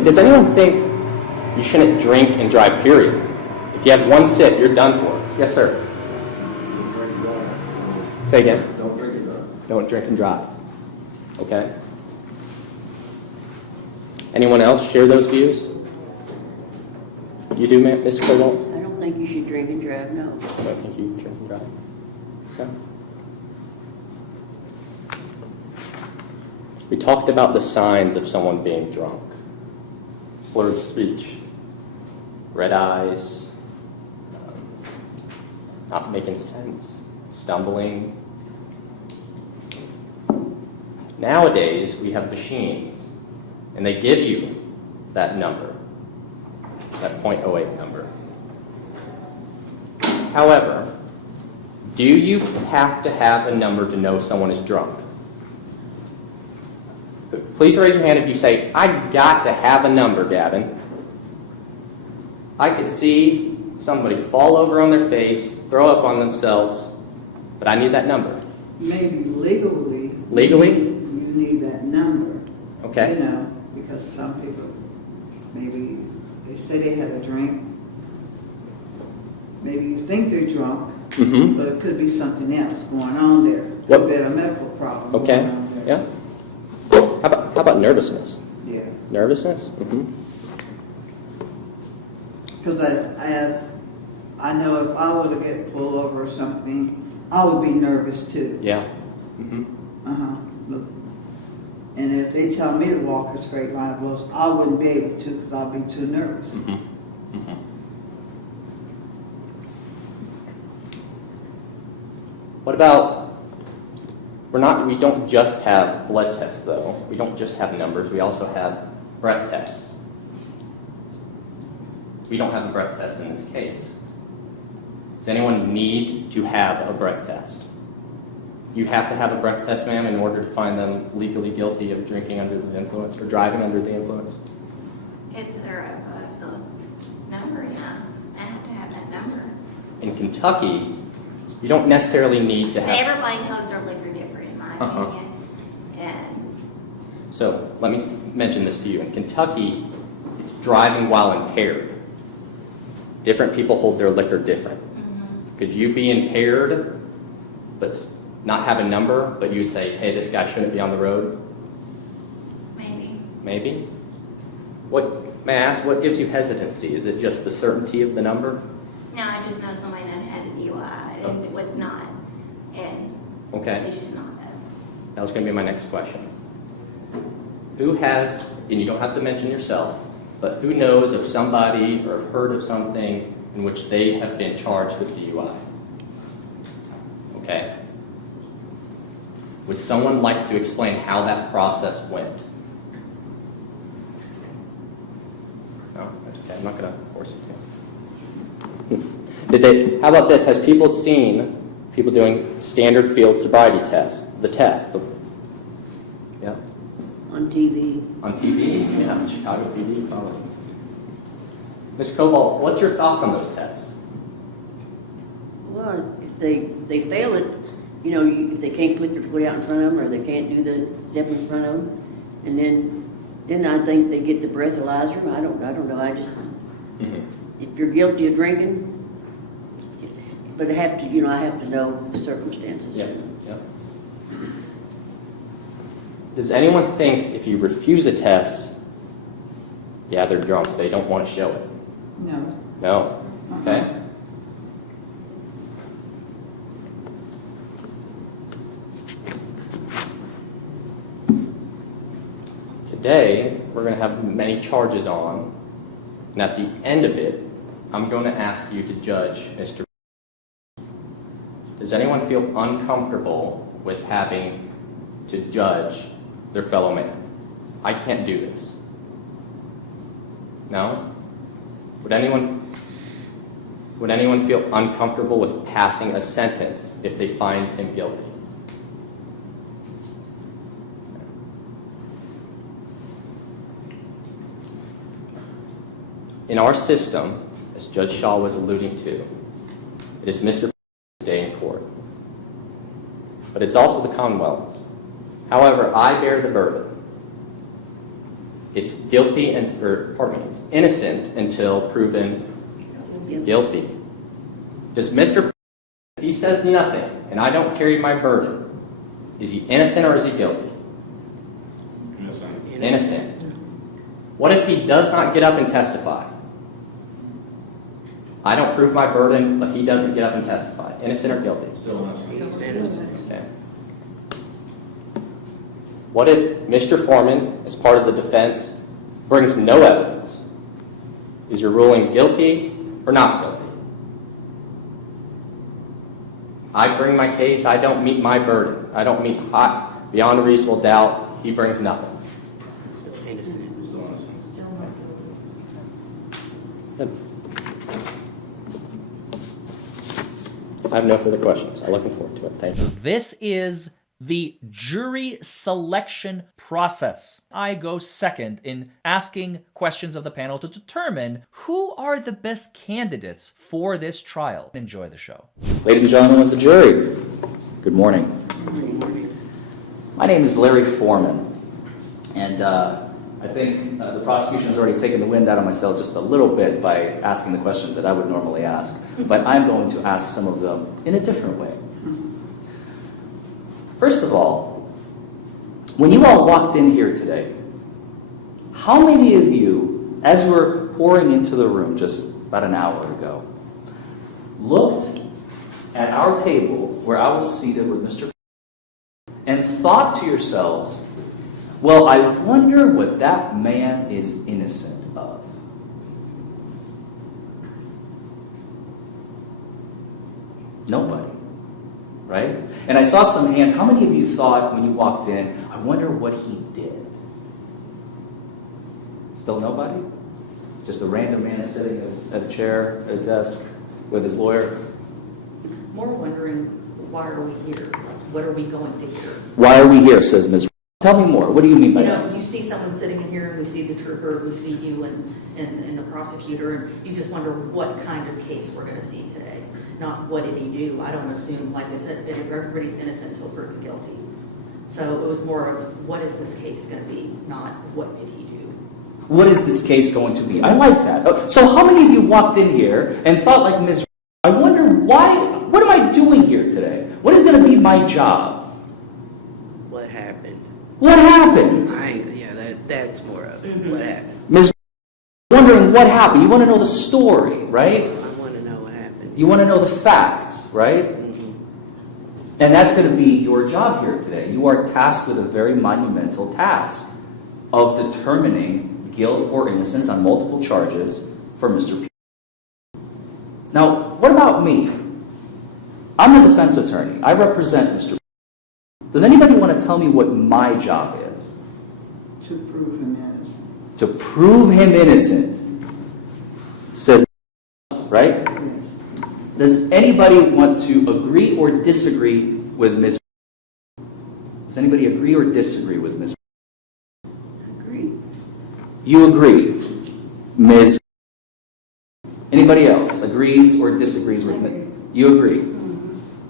Does anyone think you shouldn't drink and drive, period? If you have 1 sip, you're done for. Yes, sir. Don't drink and drive. Say again. Don't drink and drive. Don't drink and drive. Okay? Anyone else share those views? You do, Ms. Cobalt? I don't think you should drink and drive, no. I don't think you drink and drive. Okay. We talked about the signs of someone being drunk. Slurred speech, red eyes, not making sense, stumbling. Nowadays, we have machines, and they give you that number, that .08 number. However, Do you have to have a number to know someone is drunk? Please raise your hand if you say, I've got to have a number, Gavin. I could see somebody fall over on their face, throw up on themselves, but I need that number. Maybe legally. Legally? You need that number. Okay. You know, because some people, maybe they say they had a drink. Maybe you think they're drunk, Mm-hmm. but it could be something else going on there. What? Could be a medical problem Okay. going on there. Yeah. How about nervousness? Yeah. Nervousness? Mm-hmm. Because I know if I were to get pulled over or something, I would be nervous too. Yeah. Mm-hmm. Uh-huh. Look. And if they tell me to walk a straight line of blows, I wouldn't be able to because I'd be too nervous. Mm-hmm. Mm-hmm. What about, we don't just have blood tests though. We don't just have numbers. We also have breath tests. We don't have a breath test in this case. Does anyone need to have a breath test? You have to have a breath test, ma'am, in order to find them legally guilty of drinking under the influence or driving under the influence? If they're a number, yeah, I have to have that number. In Kentucky, you don't necessarily need to have... Everybody knows their liquor different, in my opinion. And So, let me mention this to you. In Kentucky, it's driving while impaired. Different people hold their liquor different. mm-hmm. Could you be impaired, but not have a number, but you would say, hey, this guy shouldn't be on the road? Maybe. Maybe? May I ask, what gives you hesitancy? Is it just the certainty of the number? No, I just know somebody that had a DUI and was not, and Okay. they should not have. That was going to be my next question. Who has, and you don't have to mention yourself, but who knows of somebody or heard of something in which they have been charged with DUI? Okay. Would someone like to explain how that process went? No? Okay, I'm not going to force it. How about this? Has people seen people doing standard field sobriety tests? Yeah. On TV. On TV? Yeah, Chicago PD, probably. Ms. Cobalt, what's your thoughts on those tests? Well, if they fail it, you know, if they can't put their foot out in front of them, or they can't do the step in front of them, and then I think they get the breathalyzer. I don't know. I just, if you're guilty of drinking, but I have to know the circumstances. Yeah. Yeah. Does anyone think if you refuse a test, yeah, they're drunk, they don't want to show it? No. No. Okay. Today, we're going to have many charges on, and at the end of it, I'm going to ask you to judge Mr. Does anyone feel uncomfortable with having to judge their fellow man? I can't do this. No? Would anyone feel uncomfortable with passing a sentence if they find him guilty? In our system, as Judge Shaw was alluding to, it is Mr. Day in court. But it's also the Commonwealth's. However, I bear the burden. It's it's innocent until proven guilty. Does Mr. If he says nothing and I don't carry my burden, is he innocent or is he guilty? Innocent. Innocent. What if he does not get up and testify? I don't prove my burden, but he doesn't get up and testify. Innocent or guilty? Still innocent. Okay. What if Mr. Forman, as part of the defense, brings no evidence? Is your ruling guilty or not guilty? I bring my case, I don't meet my burden. I don't meet beyond a reasonable doubt, he brings nothing. I have no further questions. I'm looking forward to it. Thank you. This is the jury selection process. I go second in asking questions of the panel to determine who are the best candidates for this trial. Enjoy the show. Ladies and gentlemen of the jury, good morning. My name is Larry Forman, and I think the prosecution has already taken the wind out of my sails just a little bit by asking the questions that I would normally ask, but I'm going to ask some of them in a different way. First of all, when you all walked in here today, how many of you, as you were pouring into the room just about an hour ago, looked at our table where I was seated with Mr. and thought to yourselves, well, I wonder what that man is innocent of? Nobody. Right? And I saw some hands. How many of you thought when you walked in, I wonder what he did? Still nobody? Just a random man sitting at a chair, at a desk, with his lawyer? More wondering, why are we here? What are we going to hear? Why are we here, says Ms. Tell me more. What do you mean by that? You see someone sitting in here, and we see the trooper, we see you and the prosecutor, and you just wonder what kind of case we're going to see today. Not what did he do. I don't assume, like I said, everybody's innocent until proven guilty. So it was more of what is this case going to be, not what did he do. What is this case going to be? I like that. So how many of you walked in here and felt like Ms. I wonder what am I doing here today? What is going to be my job? What happened? What happened? That's more of it. What happened? Ms. Wondering what happened. You want to know the story, right? I want to know what happened. You want to know the facts, right? And that's going to be your job here today. You are tasked with a very monumental task of determining guilt or innocence on multiple charges for Mr. P. Now, what about me? I'm the defense attorney. I represent Mr. P. Does anybody want to tell me what my job is? To prove him innocent. To prove him innocent, says, right? Does anybody want to agree or disagree with Ms. Does anybody agree or disagree with Ms. Agree. You agree, Ms. Anybody else agrees or disagrees with me? You agree.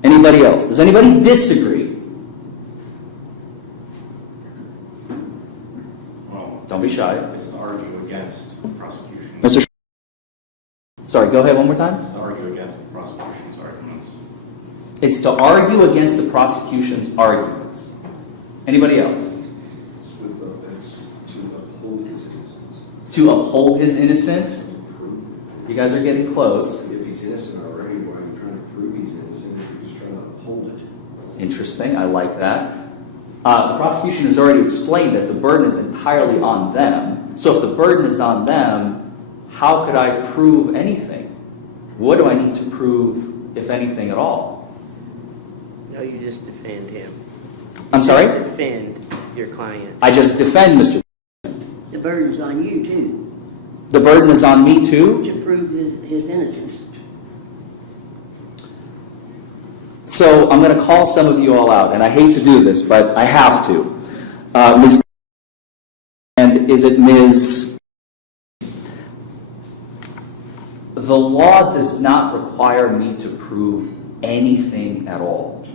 Anybody else? Does anybody disagree? Well, don't be shy. It's to argue against the prosecution. Mr. Sorry, go ahead one more time. It's to argue against the prosecution's arguments. It's to argue against the prosecution's arguments. Anybody else? It's to uphold his innocence. To uphold his innocence? You guys are getting close. If he's innocent already, why are you trying to prove he's innocent if you're just trying to uphold it? Interesting. I like that. The prosecution has already explained that the burden is entirely on them. So if the burden is on them, how could I prove anything? What do I need to prove, if anything at all? No, you just defend him. I'm sorry? Just defend your client. I just defend Mr. The burden's on you, too. The burden is on me, too? To prove his innocence. So I'm going to call some of you all out, and I hate to do this, but I have to. Ms. And is it Ms. The law does not require me to prove anything at all.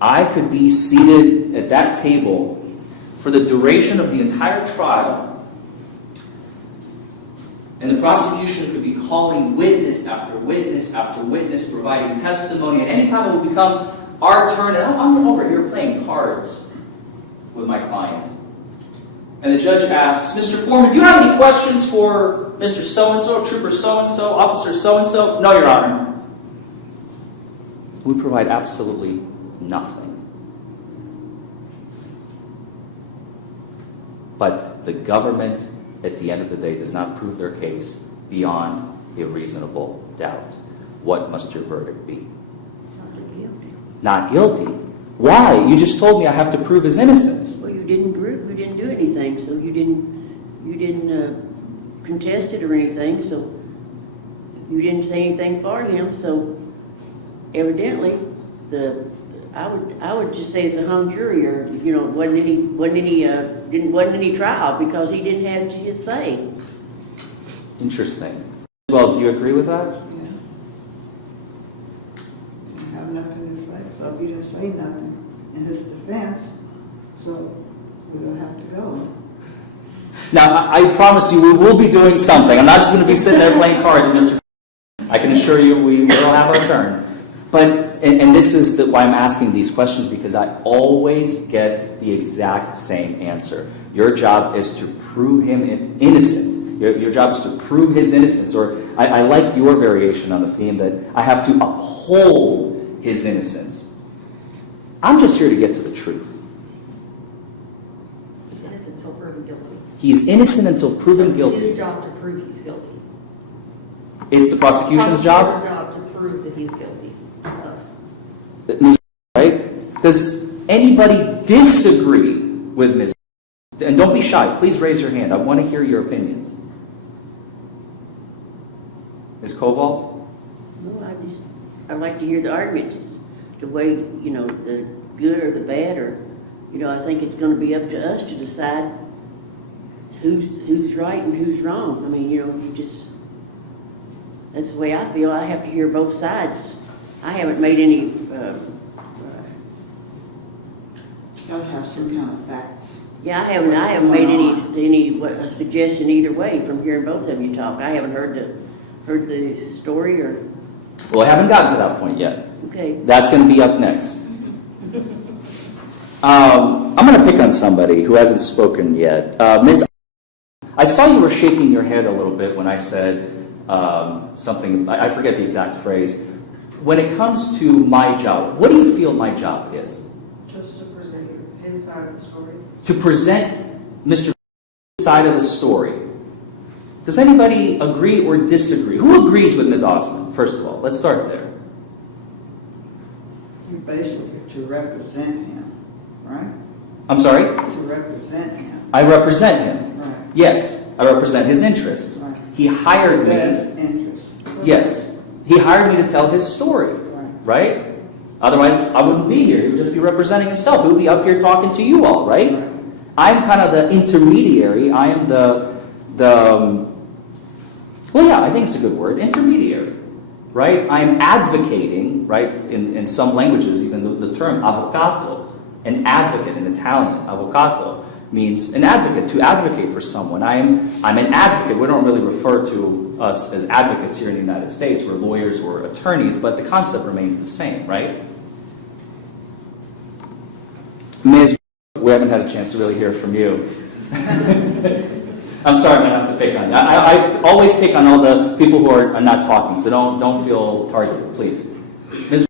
I could be seated at that table for the duration of the entire trial, and the prosecution could be calling witness after witness after witness, providing testimony. And anytime it would become our turn, and I'm over here playing cards with my client. And the judge asks, Mr. Forman, do you have any questions for Mr. So-and-so, Trooper so-and-so, Officer so-and-so? No, Your Honor. We provide absolutely nothing. But the government, at the end of the day, does not prove their case beyond a reasonable doubt. What must your verdict be? Not guilty. Not guilty? Why? You just told me I have to prove his innocence. Well, you didn't do anything, so you didn't contest it or anything, so you didn't say anything for him, so evidently, I would just say it's a hung jury, or, you know, wasn't any trial because he didn't have his say. Interesting. Wells, do you agree with that? Yeah. I have nothing to say, so he didn't say nothing in his defense, so we'll have to go. Now, I promise you, we will be doing something. I'm not just going to be sitting there playing cards with Mr. I can assure you we will have our turn. But, and this is why I'm asking these questions, because I always get the exact same answer. Your job is to prove him innocent. Your job is to prove his innocence. Or I like your variation on the theme that I have to uphold his innocence. I'm just here to get to the truth. He's innocent until proven guilty. He's innocent until proven It's guilty. his job to prove he's guilty. It's the prosecution's job? Job to prove that he's guilty. To us. Right? Does anybody disagree with Ms. And don't be shy. Please raise your hand. I want to hear your opinions. Ms. Koval? No, I'd like to hear the arguments, the way, you know, the good or the bad, or, you know, I think it's going to be up to us to decide who's right and who's wrong. I mean, you know, that's the way I feel. I have to hear both sides. I haven't made any. Gotta have some kind of facts. Yeah, I haven't made any suggestion either way from hearing both of you talk. I haven't heard the story or. Well, I haven't gotten to that point yet. Okay. That's going to be up next. I'm going to pick on somebody who hasn't spoken yet. Ms. I saw you were shaking your head a little bit when I said something, I forget the exact phrase. When it comes to my job, what do you feel my job is? Just to present his side of the story. To present Mr. side of the story. Does anybody agree or disagree? Who agrees with Ms. Osmond, first of all? Let's start there. You basically to represent him, right? I'm sorry? To represent him. I represent him. Right. Yes, I represent his interests. Right. He hired me. Best interest. Yes. He hired me to tell his story, right? Otherwise, I wouldn't be here. He would just be representing himself. He would be up here talking to you all, right? I'm kind of the intermediary. I am well, yeah, I think it's a good word, intermediary, right? I'm advocating, right, in some languages, even the term avvocato, an advocate in Italian, avvocato, means an advocate, to advocate for someone. I'm an advocate. We don't really refer to us as advocates here in the United States. We're lawyers or attorneys, but the concept remains the same, right? Ms. We haven't had a chance to really hear from you. I'm sorry, I'm going to have to pick on you. I always pick on all the people who are not talking, so don't feel targeted, please. Ms.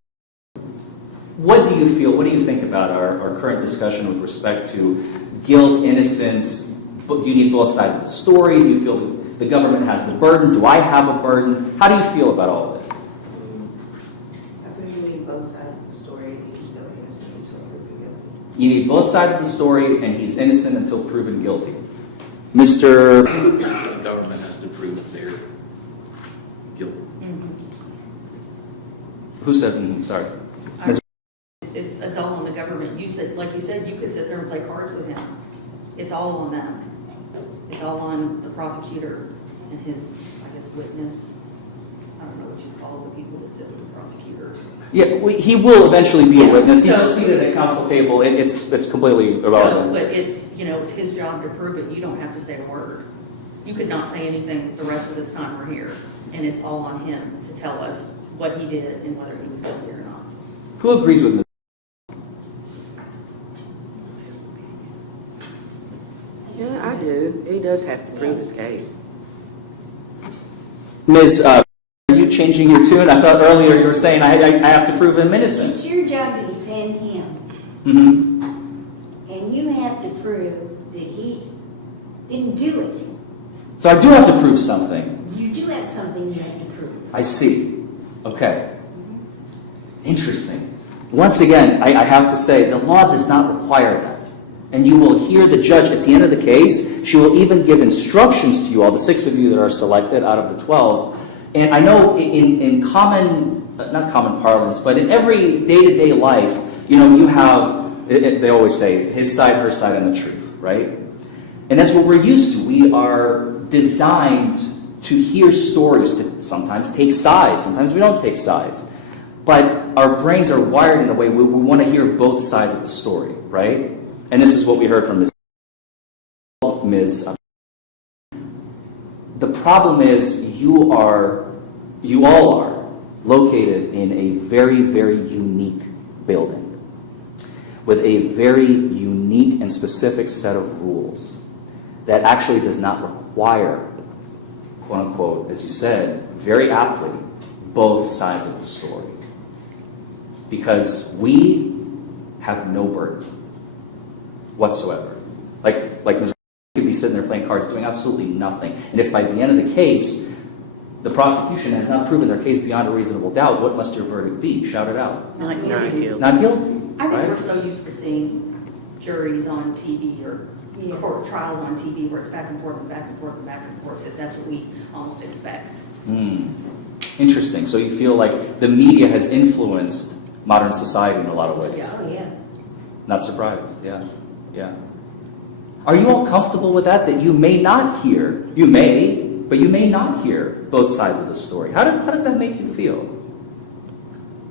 What do you feel, what do you think about our current discussion with respect to guilt, innocence? Do you need both sides of the story? Do you feel the government has the burden? Do I have a burden? How do you feel about all of this? I think you need both sides of the story. He's still innocent until proven guilty. You need both sides of the story, and he's innocent until proven guilty. Mr. The government has to prove their guilt. Who said, sorry? It's a dull on the government. Like you said, you could sit there and play cards with him. It's all on them. It's all on the prosecutor and his, I guess, witness. I don't know what you call the people that sit with the prosecutors. Yeah, he will eventually be a witness. He's So- just seated at counsel table. It's completely irrelevant. So, but it's, you know, it's his job to prove it. You don't have to say a word. You could not say anything the rest of this time we're here. And it's all on him to tell us what he did and whether he was guilty or not. Who agrees with me? Yeah, I do. He does have to prove his case. Ms. Are you changing your tune? I thought earlier you were saying I have to prove him innocent. It's your job to defend him, Mm-hmm. and you have to prove that he didn't do it. So I do have to prove something. You do have something you have to prove. I see. Okay. Interesting. Once again, I have to say, the law does not require that. And you will hear the judge at the end of the case. She will even give instructions to you all, the 6 of you that are selected out of the 12. And I know in common not common parlance, but in every day-to-day life, you have, they always say, his side, her side, and the truth, right? And that's what we're used to. We are designed to hear stories, to sometimes take sides, sometimes we don't take sides. But our brains are wired in a way we want to hear both sides of the story, right? And this is what we heard from Ms. The problem is you all are located in a very, very unique building with a very unique and specific set of rules that actually does not require, quote unquote, as you said, very aptly, both sides of the story. Because we have no burden whatsoever. Like Ms. could be sitting there playing cards doing absolutely nothing. And if by the end of the case, the prosecution has not proven their case beyond a reasonable doubt, what must your verdict be? Shout it out. Not guilty. Not guilty. I think right? we're so used to seeing juries on TV or court trials on TV where it's back and forth and back and forth and back and forth, that that's what we almost expect. Interesting. So you feel like the media has influenced modern society in a lot of ways. Yeah. Oh, yeah. Not surprised. Yeah. Yeah. Are you all comfortable with that you may not hear, you may, but you may not hear both sides of the story? How does that make you feel?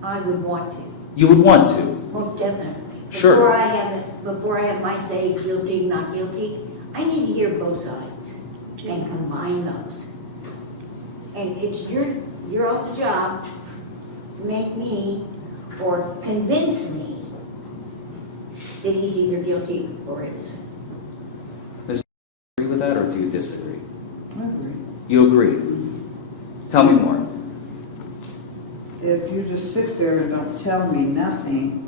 I would want to, You would want to. most definitely. Sure. Before I have my say, guilty, not guilty, I need to hear both sides and combine those. And it's your all's job to make me or convince me that he's either guilty or innocent. Does you agree with that, or do you disagree? I agree. You agree. Tell me more. If you just sit there and don't tell me nothing,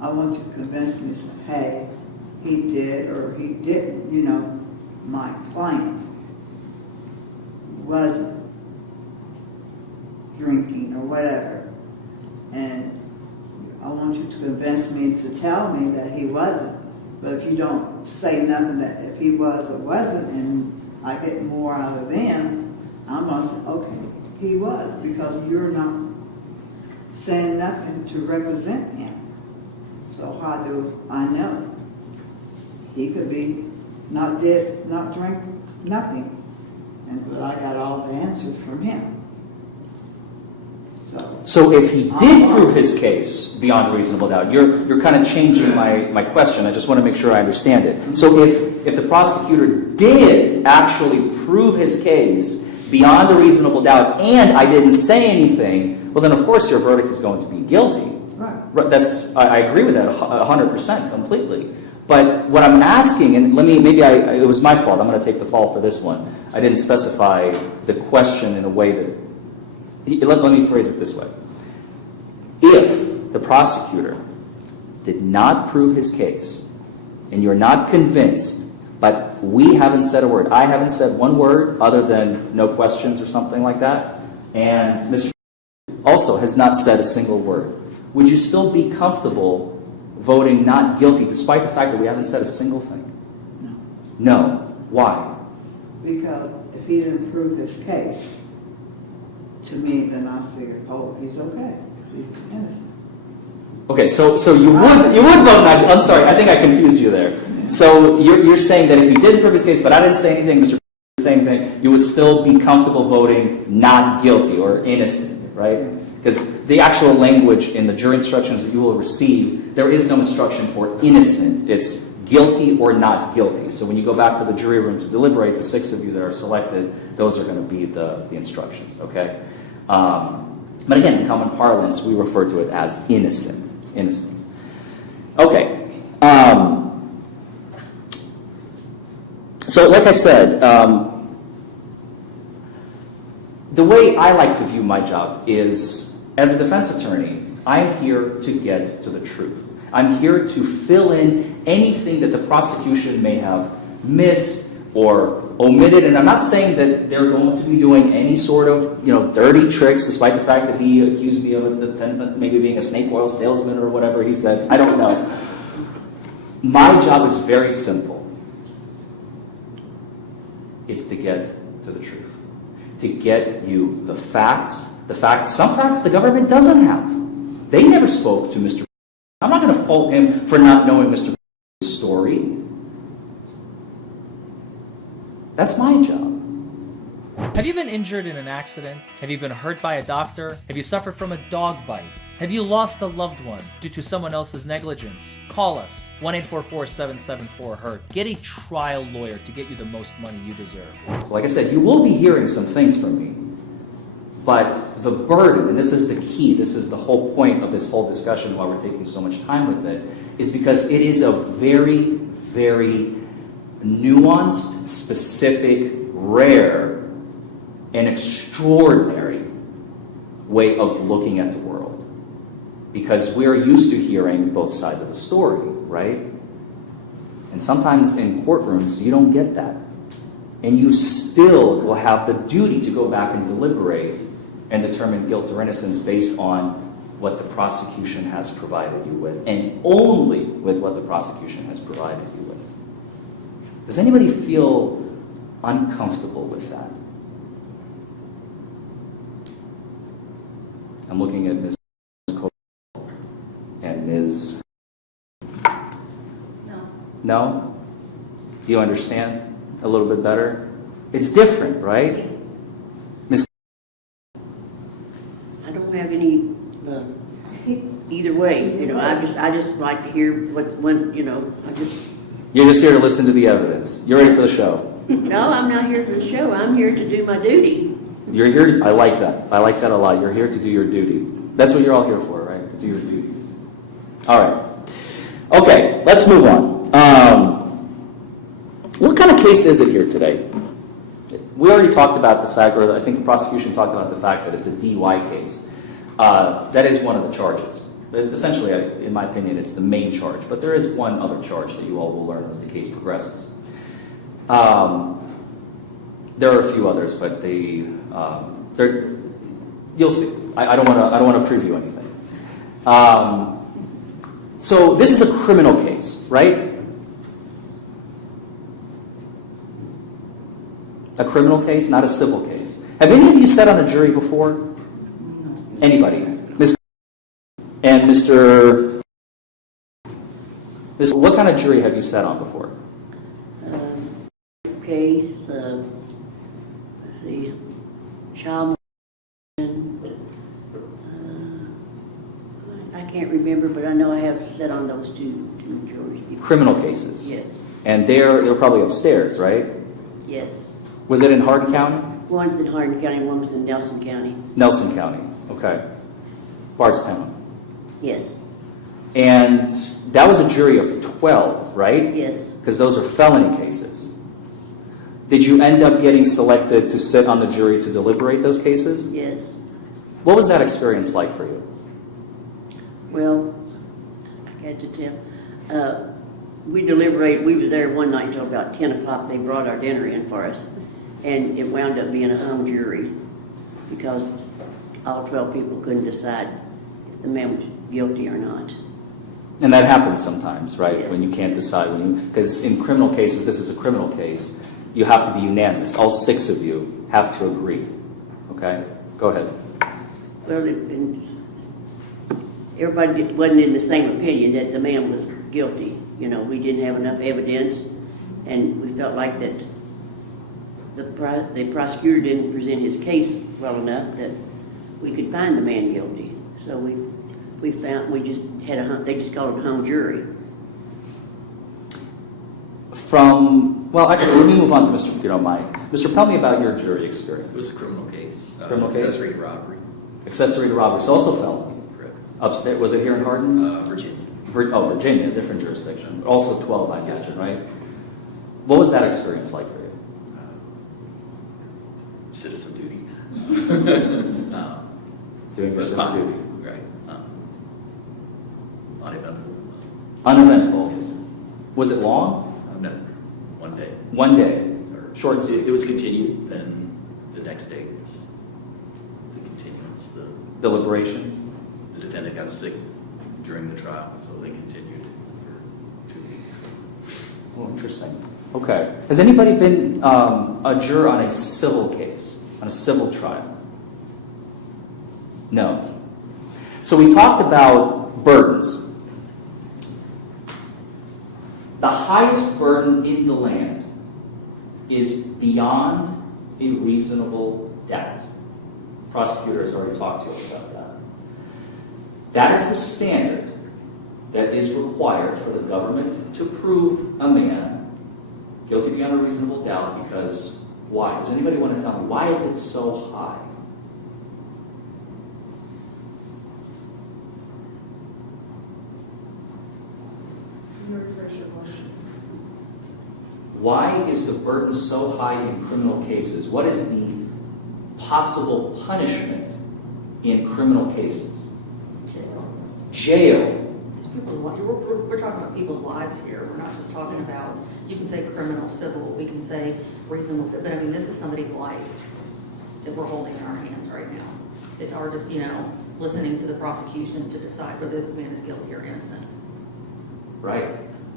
I want you to convince me that, hey, he did or he didn't. My client wasn't drinking or whatever. And I want you to convince me to tell me that he wasn't. But if you don't say nothing that if he was or wasn't, and I get more out of them, I'm going to say, okay, he was, because you're not saying nothing to represent him. So how do I know? He could be not dead, not drink, nothing. But I got all the answers from him. So if he did prove his case beyond reasonable doubt, you're kind of changing my question. I just want to make sure I understand it. So if the prosecutor did actually prove his case beyond a reasonable doubt and I didn't say anything, well then of course your verdict is going to be guilty. Right. I agree with that 100% completely. But what I'm asking, and it was my fault. I'm going to take the fall for this one. I didn't specify the question in a way that. Let me phrase it this way. If the prosecutor did not prove his case, and you're not convinced, but we haven't said a word, I haven't said one word other than no questions or something like that, and Mr. also has not said a single word, would you still be comfortable voting not guilty despite the fact that we haven't said a single thing? No. No. Why? Because if he didn't prove his case, to me, then I figured, oh, he's okay. He's innocent. Okay, so you would vote not. I'm sorry, I think I confused you there. So you're saying that if he didn't prove his case, but I didn't say anything, Mr. Same thing, you would still be comfortable voting not guilty or innocent, right? Because the actual language in the jury instructions that you will receive, there is no instruction for innocent. It's guilty or not guilty. So when you go back to the jury room to deliberate, the 6 of you that are selected, those are going to be the instructions, okay? But again, in common parlance, we refer to it as innocent. Innocence. Okay. So like I said, the way I like to view my job is, as a defense attorney, I'm here to get to the truth. I'm here to fill in anything that the prosecution may have missed or omitted, and I'm not saying that they're going to be doing any sort of, dirty tricks, despite the fact that he accused me of maybe being a snake oil salesman or whatever he said. I don't know. My job is very simple. It's to get to the truth, to get you the facts Some facts the government doesn't have. They never spoke to Mr. I'm not going to fault him for not knowing Mr. story. That's my job. Have you been injured in an accident? Have you been hurt by a doctor? Have you suffered from a dog bite? Have you lost a loved one due to someone else's negligence? Call us, 1-844-774-HURT. Get a trial lawyer to get you the most money you deserve. Like I said, you will be hearing some things from me. But the burden, and this is the key, this is the whole point of this whole discussion, why we're taking so much time with it, is because it is a very, very nuanced, specific, rare, and extraordinary way of looking at the world. Because we're used to hearing both sides of the story, right? And sometimes in courtrooms, you don't get that. And you still will have the duty to go back and deliberate and determine guilt or innocence based on what the prosecution has provided you with, and only with what the prosecution has provided you with. Does anybody feel uncomfortable with that? I'm looking at Ms. Cole and Ms. No. No? Do you understand a little bit better? It's different, right? Ms. I don't have any, either way, you know, I just like to hear You're just here to listen to the evidence. You're ready for the show. No, I'm not here for the show, I'm here to do my duty. You're here, I like that. I like that a lot. You're here to do your duty. That's what you're all here for, right? To do your duties. All right. Okay, let's move on. What kind of case is it here today? We already talked about the fact, or I think the prosecution talked about the fact that it's a DUI case. That is one of the charges. Essentially, in my opinion, it's the main charge. But there is one other charge that you all will learn as the case progresses. There are a few others, but you'll see. I don't want to preview anything. So this is a criminal case, right? A criminal case, not a civil case. Have any of you sat on a jury before? No. Anybody? Ms. And Mr. What kind of jury have you sat on before? Case, let's see, child I can't remember, but I know I have sat on those two juries before. Criminal cases? Yes. And they're probably upstairs, right? Yes. Was it in Hardin County? One's in Hardin County, one was in Nelson County. Nelson County, okay. Bardstown. Yes. And that was a jury of 12, right? Yes. Because those are felony cases. Did you end up getting selected to sit on the jury to deliberate those cases? Yes. What was that experience like for you? Well, I got to tell. We deliberated, we was there one night until about 10 o'clock. They brought our dinner in for us. And it wound up being a hung jury because all 12 people couldn't decide if the man was guilty or not. And that happens sometimes, right? Yes. When you can't decide. Because in criminal cases, this is a criminal case, you have to be unanimous. All 6 of you have to agree. Okay? Go ahead. Well, everybody wasn't in the same opinion that the man was guilty. You know, we didn't have enough evidence, and we felt like that the prosecutor didn't present his case well enough that we could find the man guilty. So we just had they just called it a hung jury. Well, actually, let me move on to Mr. if you don't mind. Mr. Tell me about your jury experience. It was a criminal case. Criminal case? Accessory to robbery. Accessory to robbery. It's also felony. Correct. Upstate. Was it here in Hardin? Virginia. Virginia, different jurisdiction. Also 12, I'm guessing, right? What was that experience like for you? Citizen duty. Doing your civic duty. Right. Uneventful. Uneventful. Was it long? No. One day. One day. Short and sweet. It was continued, then the next day was the continuance. The deliberations? The defendant got sick during the trial, so they continued it for 2 weeks. Oh, interesting. Okay. Has anybody been a juror on a civil case, on a civil trial? No. So we talked about burdens. The highest burden in the land is beyond a reasonable doubt. Prosecutor has already talked to you about that. That is the standard that is required for the government to prove a man guilty beyond a reasonable doubt, because why? Does anybody want to tell me why is it so high? Why is the burden so high in criminal cases? What is the possible punishment in criminal cases? Jail. We're talking about people's lives here. We're not just talking about, you can say criminal, civil, we can say reasonable, but I mean, this is somebody's life that we're holding in our hands right now. It's our just, listening to the prosecution to decide whether this man is guilty or innocent. Right.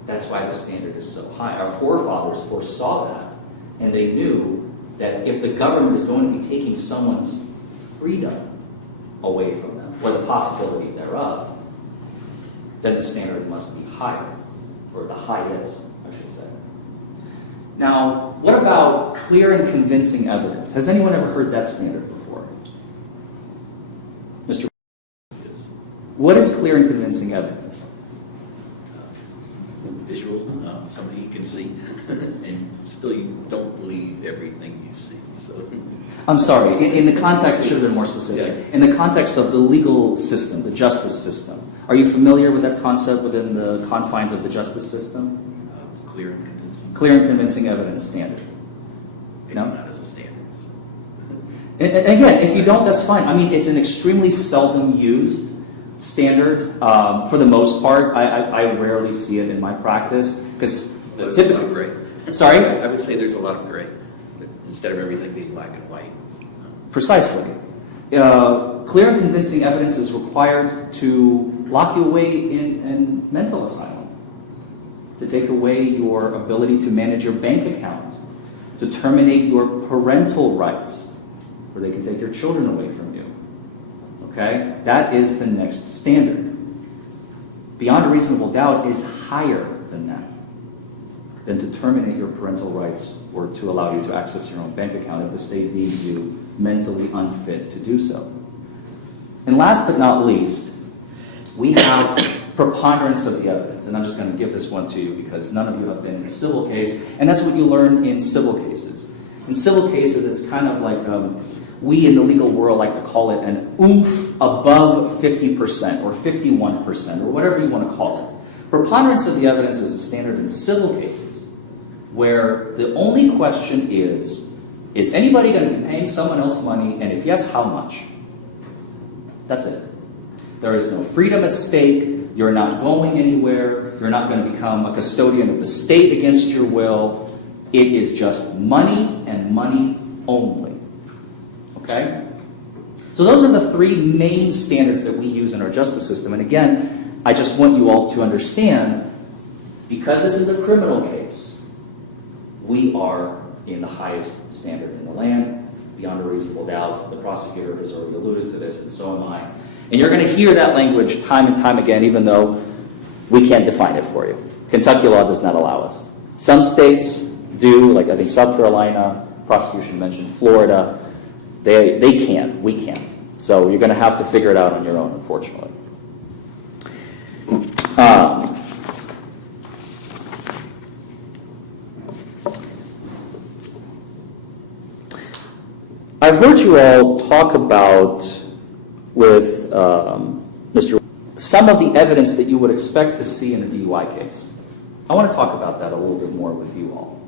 That's why the standard is so high. Our forefathers foresaw that, and they knew that if the government is going to be taking someone's freedom away from them, or the possibility thereof, then the standard must be higher, or the highest, I should say. Now, what about clear and convincing evidence? Has anyone ever heard that standard before? Mr. What is clear and convincing evidence? Visual, something you can see, and still you don't believe everything you see. So, I'm sorry, in the context, I should have been more specific. Yeah. In the context of the legal system, the justice system, are you familiar with that concept within the confines of the justice system? Clear and convincing. Clear and convincing evidence standard. Maybe No? not as a standard. So. And again, if you don't, that's fine. I mean, it's an extremely seldom used standard. For the most part, I rarely see it in my practice, because Typically, a lot of gray. Sorry? I would say there's a lot of gray, instead of everything being black and white. Precisely. Clear and convincing evidence is required to lock you away in mental asylum, to take away your ability to manage your bank account, to terminate your parental rights, where they can take your children away from you. Okay? That is the next standard. Beyond a reasonable doubt is higher than that, than to terminate your parental rights or to allow you to access your own bank account if the state deems you mentally unfit to do so. And last but not least, we have preponderance of the evidence. And I'm just going to give this one to you because none of you have been in a civil case, and that's what you learn in civil cases. In civil cases, it's kind of like we in the legal world like to call it an oomph above 50% or 51% or whatever you want to call it. Preponderance of the evidence is a standard in civil cases where the only question is anybody going to be paying someone else money, and if yes, how much? That's it. There is no freedom at stake. You're not going anywhere. You're not going to become a custodian of the state against your will. It is just money and money only. Okay? So those are the three main standards that we use in our justice system. And again, I just want you all to understand, because this is a criminal case, we are in the highest standard in the land, beyond a reasonable doubt. The prosecutor has already alluded to this, and so am I. And you're going to hear that language time and time again, even though we can't define it for you. Kentucky law does not allow us. Some states do, like I think South Carolina, prosecution mentioned Florida. They can, we can't. So you're going to have to figure it out on your own, unfortunately. I've heard you all talk about with Mr. some of the evidence that you would expect to see in a DUI case. I want to talk about that a little bit more with you all.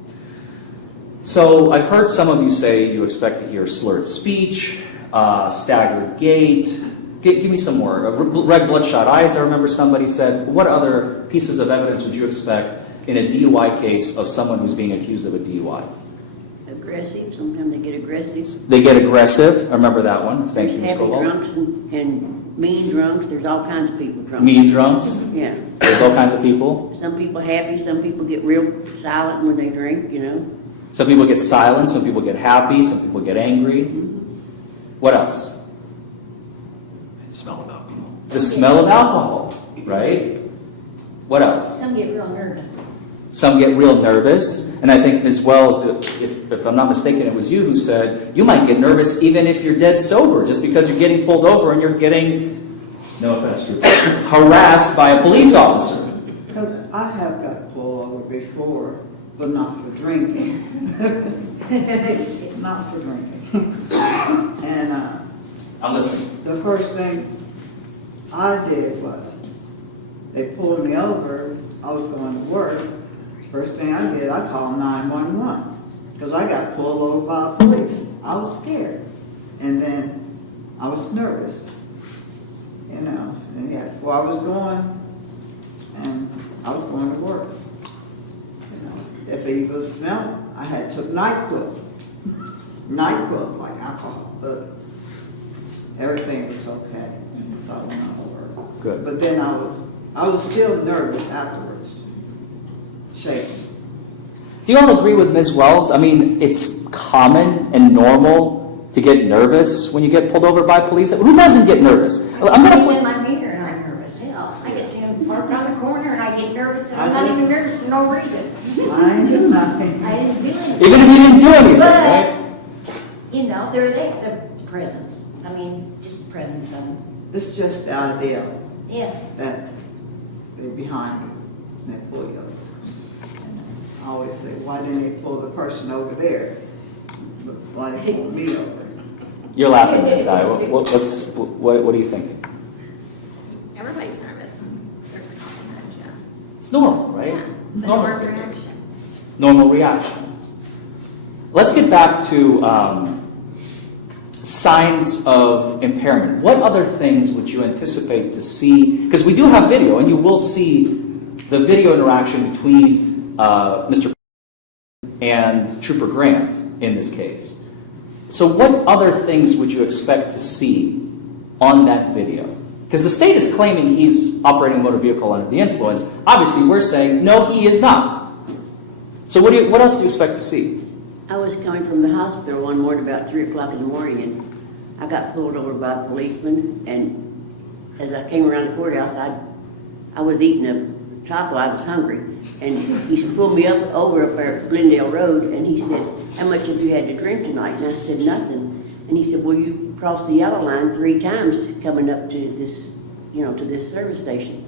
So I've heard some of you say you expect to hear slurred speech, staggered gait. Give me some more. Red bloodshot eyes, I remember somebody said. What other pieces of evidence would you expect in a DUI case of someone who's being accused of a DUI? Aggressive, sometimes they get aggressive. They get aggressive. I remember that one. Thank you, Ms. Happy Cobalt. drunks and mean drunks. There's all kinds of people drunk. Mean drunks? Yeah. There's all kinds of people. Some people happy, some people get real silent when they drink, you know. Some people get silent, some people get happy, some people get angry. What else? Smell of alcohol. The smell of alcohol, right? What else? Some get real nervous. Some get real nervous, and I think Ms. Wells, if I'm not mistaken, it was you who said you might get nervous even if you're dead sober, just because you're getting pulled over and you're getting, no offense, true, harassed by a police officer. Because I have got pulled over before, but not for drinking. Not for drinking. And I'm listening. the first thing I did was, they pulled me over, I was going to work. First thing I did, I called 911, because I got pulled over by police. I was scared. And then I was nervous, you know, and he asked where I was going, and I was going to work. You know, if it even smelled, I had took NyQuil. NyQuil, like alcohol, but everything was okay. So I went on to work. Good. But then I was still nervous afterwards, shaking. Do you all agree with Ms. Wells? I mean, it's common and normal to get nervous when you get pulled over by police. Who doesn't get nervous? I'm I gonna see flip. in my mirror and I'm nervous. Hell, I get seen parked on the corner and I get nervous and I'm not even nervous for no reason. I ain't do nothing. I didn't do anything. Even if you didn't do anything, But, right? you know, they're there, the presence. I mean, just the presence of them. It's just the idea Yeah. that they're behind you and they pull you over. And I always say, why didn't they pull the person over there? But why they pull me over? You're laughing, Ms. Dye. What are you thinking? Everybody's nervous. There's a compliment, yeah. It's normal, right? Yeah, it's a Normal. normal reaction. Normal reaction. Let's get back to signs of impairment. What other things would you anticipate to see? Because we do have video, and you will see the video interaction between Mr. and Trooper Grant in this case. So what other things would you expect to see on that video? Because the state is claiming he's operating a motor vehicle under the influence. Obviously, we're saying, no, he is not. So what else do you expect to see? I was coming from the hospital one morning about 3 o'clock in the morning, and I got pulled over by a policeman, and as I came around the courthouse, I was eating a taco. I was hungry, and he pulled me over there at Glendale Road, and he said, how much have you had to drink tonight? And I said, nothing. And he said, well, you crossed the yellow line 3 times coming up to this, to this service station.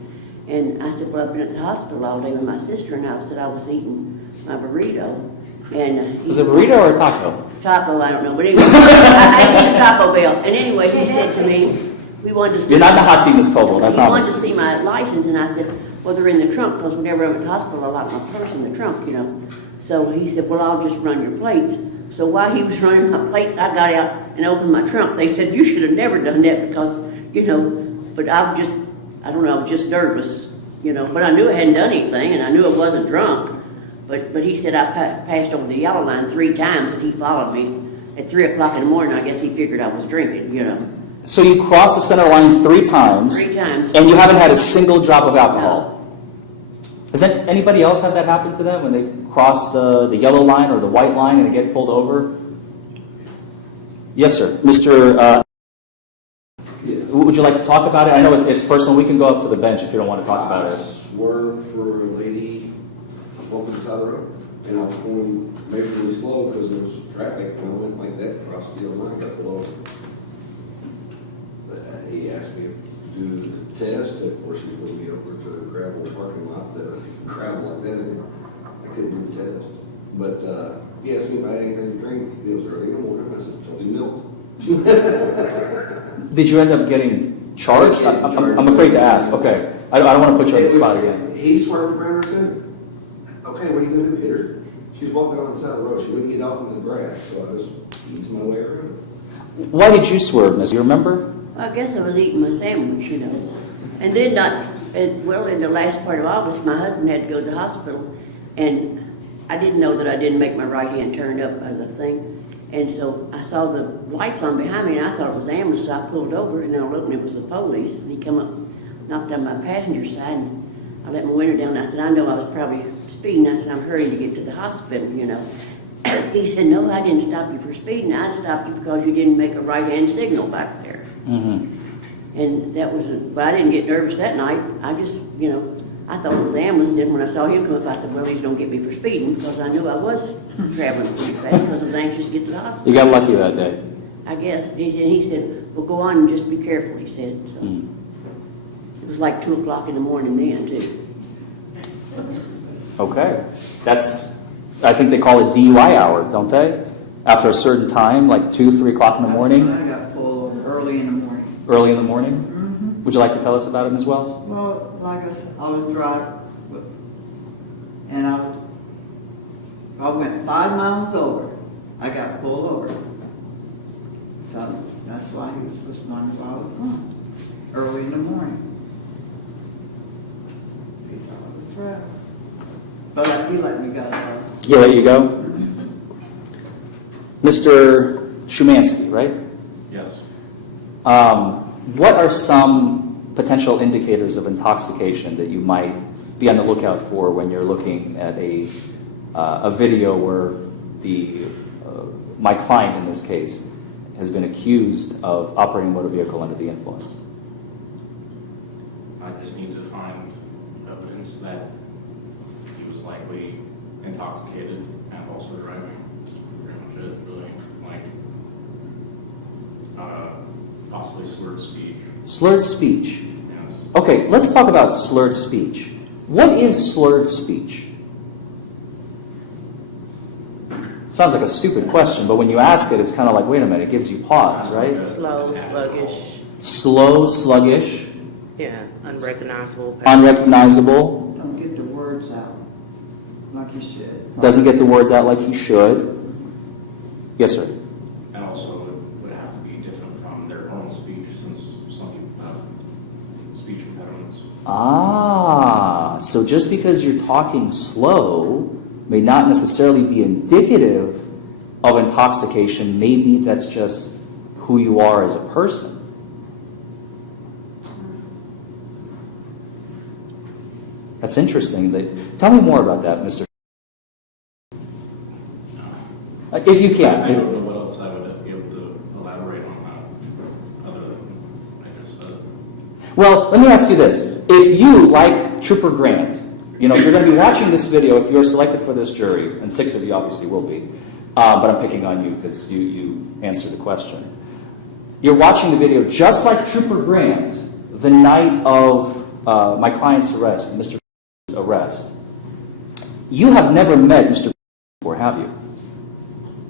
And I said, well, I've been at the hospital all day with my sister, and I said I was eating my burrito. And Was it a burrito or a taco? Taco, I don't know, but anyway, I ate a Taco Bell. And anyway, he said to me, we wanted to see... You're not in the hot seat, Ms. Cobold, I He promise. wanted to see my license, and I said, well, they're in the trunk, because whenever I'm at the hospital, I lock my purse in the trunk, So he said, well, I'll just run your plates. So while he was running my plates, I got out and opened my trunk. They said, you should have never done that because, but I don't know, I was just nervous, But I knew I hadn't done anything, and I knew I wasn't drunk. But he said I passed over the yellow line 3 times, and he followed me at 3 o'clock in the morning. I guess he figured I was drinking, So you crossed the center line 3 times. 3 times. And you haven't had a single drop of alcohol? No. Has anybody else had that happen to them when they cross the yellow line or the white line and they get pulled over? Yes, sir. Mr. Would you like to talk about it? I know it's personal. We can go up to the bench if you don't want to talk about it. I swerved for a lady walking the side of the road, and I was going majorly slow because there was traffic, and I went like that across the yellow line, got pulled over. He asked me to do the test. Of course, he pulled me over to a gravel parking lot, gravel like that, and I couldn't do the test. But he asked me if I had anything to drink. It was early in the morning. I said, "Only milk." Did you end up getting charged? I'm afraid to ask. Okay. I don't want to put you on the spot again. He swerved around her too. Okay, what are you going to do, hit her? She was walking on the side of the road. She wouldn't get off in the grass, so I just eased my way around. Why did you swerve, Miss? You remember? I guess I was eating my sandwich, And then, in the last part of August, my husband had to go to the hospital, and I didn't know that I didn't make my right-hand turn up by the thing. And so I saw the lights on behind me, and I thought it was the ambulance, so I pulled over, and then I looked, and it was the police. And he come up, knocked on my passenger side, and I let my window down. I said, I know I was probably speeding. I said, I'm hurrying to get to the hospital, He said, no, I didn't stop you for speeding. I stopped you because you didn't make a right-hand signal back there. Mm-hmm. And that was, but I didn't get nervous that night. I just, you know, I thought it was the ambulance. Then when I saw him come up, I said, well, he's gonna get me for speeding, because I knew I was traveling pretty fast, because I was anxious to get to the hospital. You got lucky that day. I guess. And he said, well, go on and just be careful, he said. So it was like 2 o'clock in the morning then, too. Okay. I think they call it DUI hour, don't they? After a certain time, like 2, 3 o'clock in the morning? I got pulled over early in the morning. Early in the morning? Would you like to tell us about it, Ms. Wells? Well, like I said, I was driving, and I went 5 miles over. I got pulled over. So that's why he was responding while I was gone, early in the morning. He thought I was driving. But he let me go. He let you go? Mr. Shumansky, right? Yes. What are some potential indicators of intoxication that you might be on the lookout for when you're looking at a video where my client in this case has been accused of operating a motor vehicle under the influence? I just need to find evidence that he was likely intoxicated and also driving. That's pretty much it, really. Possibly slurred speech. Slurred speech? Yes. Okay, let's talk about slurred speech. What is slurred speech? Sounds like a stupid question, but when you ask it, it's kind of like, wait a minute, it gives you pause, right? Slow, sluggish. Slow, sluggish. Yeah, unrecognizable. Unrecognizable. Don't get the words out like you should. Doesn't get the words out like he should. Yes, sir. And also it would have to be different from their normal speech, since some people have speech impediments. Ah, so just because you're talking slow may not necessarily be indicative of intoxication. Maybe that's just who you are as a person. That's interesting. Tell me more about that, Mr. If you can. I don't know what else I would be able to elaborate on that, other than I just said. Well, let me ask you this. If you, like Trooper Grant, you know, you're going to be watching this video, if you're selected for this jury, and 6 of you obviously will be, but I'm picking on you because you answered the question. You're watching the video just like Trooper Grant the night of my client's arrest, Mr. arrest. You have never met Mr. before, have you?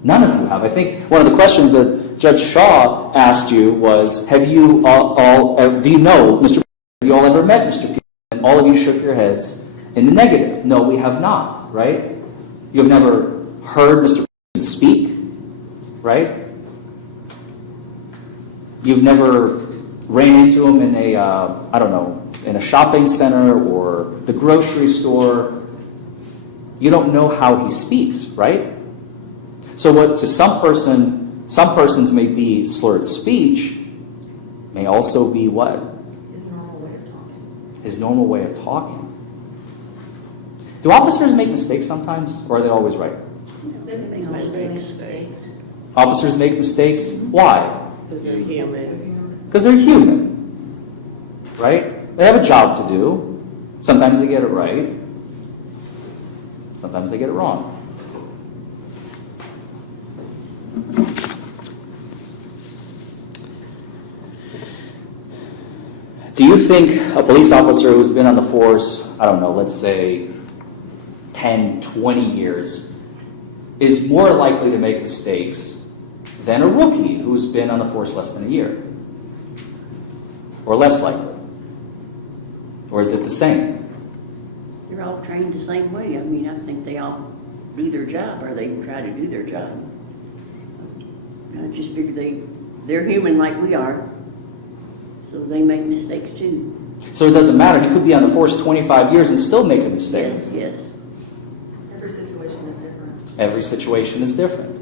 None of you have. I think one of the questions that Judge Shaw asked you was, have you do you know Mr. Have you all ever met Mr. P? And all of you shook your heads in the negative. No, we have not, right? You have never heard Mr. speak, right? You've never ran into him in a, I don't know, in a shopping center or the grocery store. You don't know how he speaks, right? So what to some persons may be slurred speech, may also be what? His normal way of talking. His normal way of talking. Do officers make mistakes sometimes, or are they always right? They make mistakes. Officers make mistakes. Why? Because they're human. Because they're human, right? They have a job to do. Sometimes they get it right. Sometimes they get it wrong. Do you think a police officer who's been on the force, I don't know, let's say 10, 20 years, is more likely to make mistakes than a rookie who's been on the force less than a year? Or less likely? Or is it the same? They're all trained the same way. I mean, I think they all do their job, or they try to do their job. I just figure they're human like we are, so they make mistakes too. So it doesn't matter. He could be on the force 25 years and still make a mistake. Yes. Every situation is different. Every situation is different.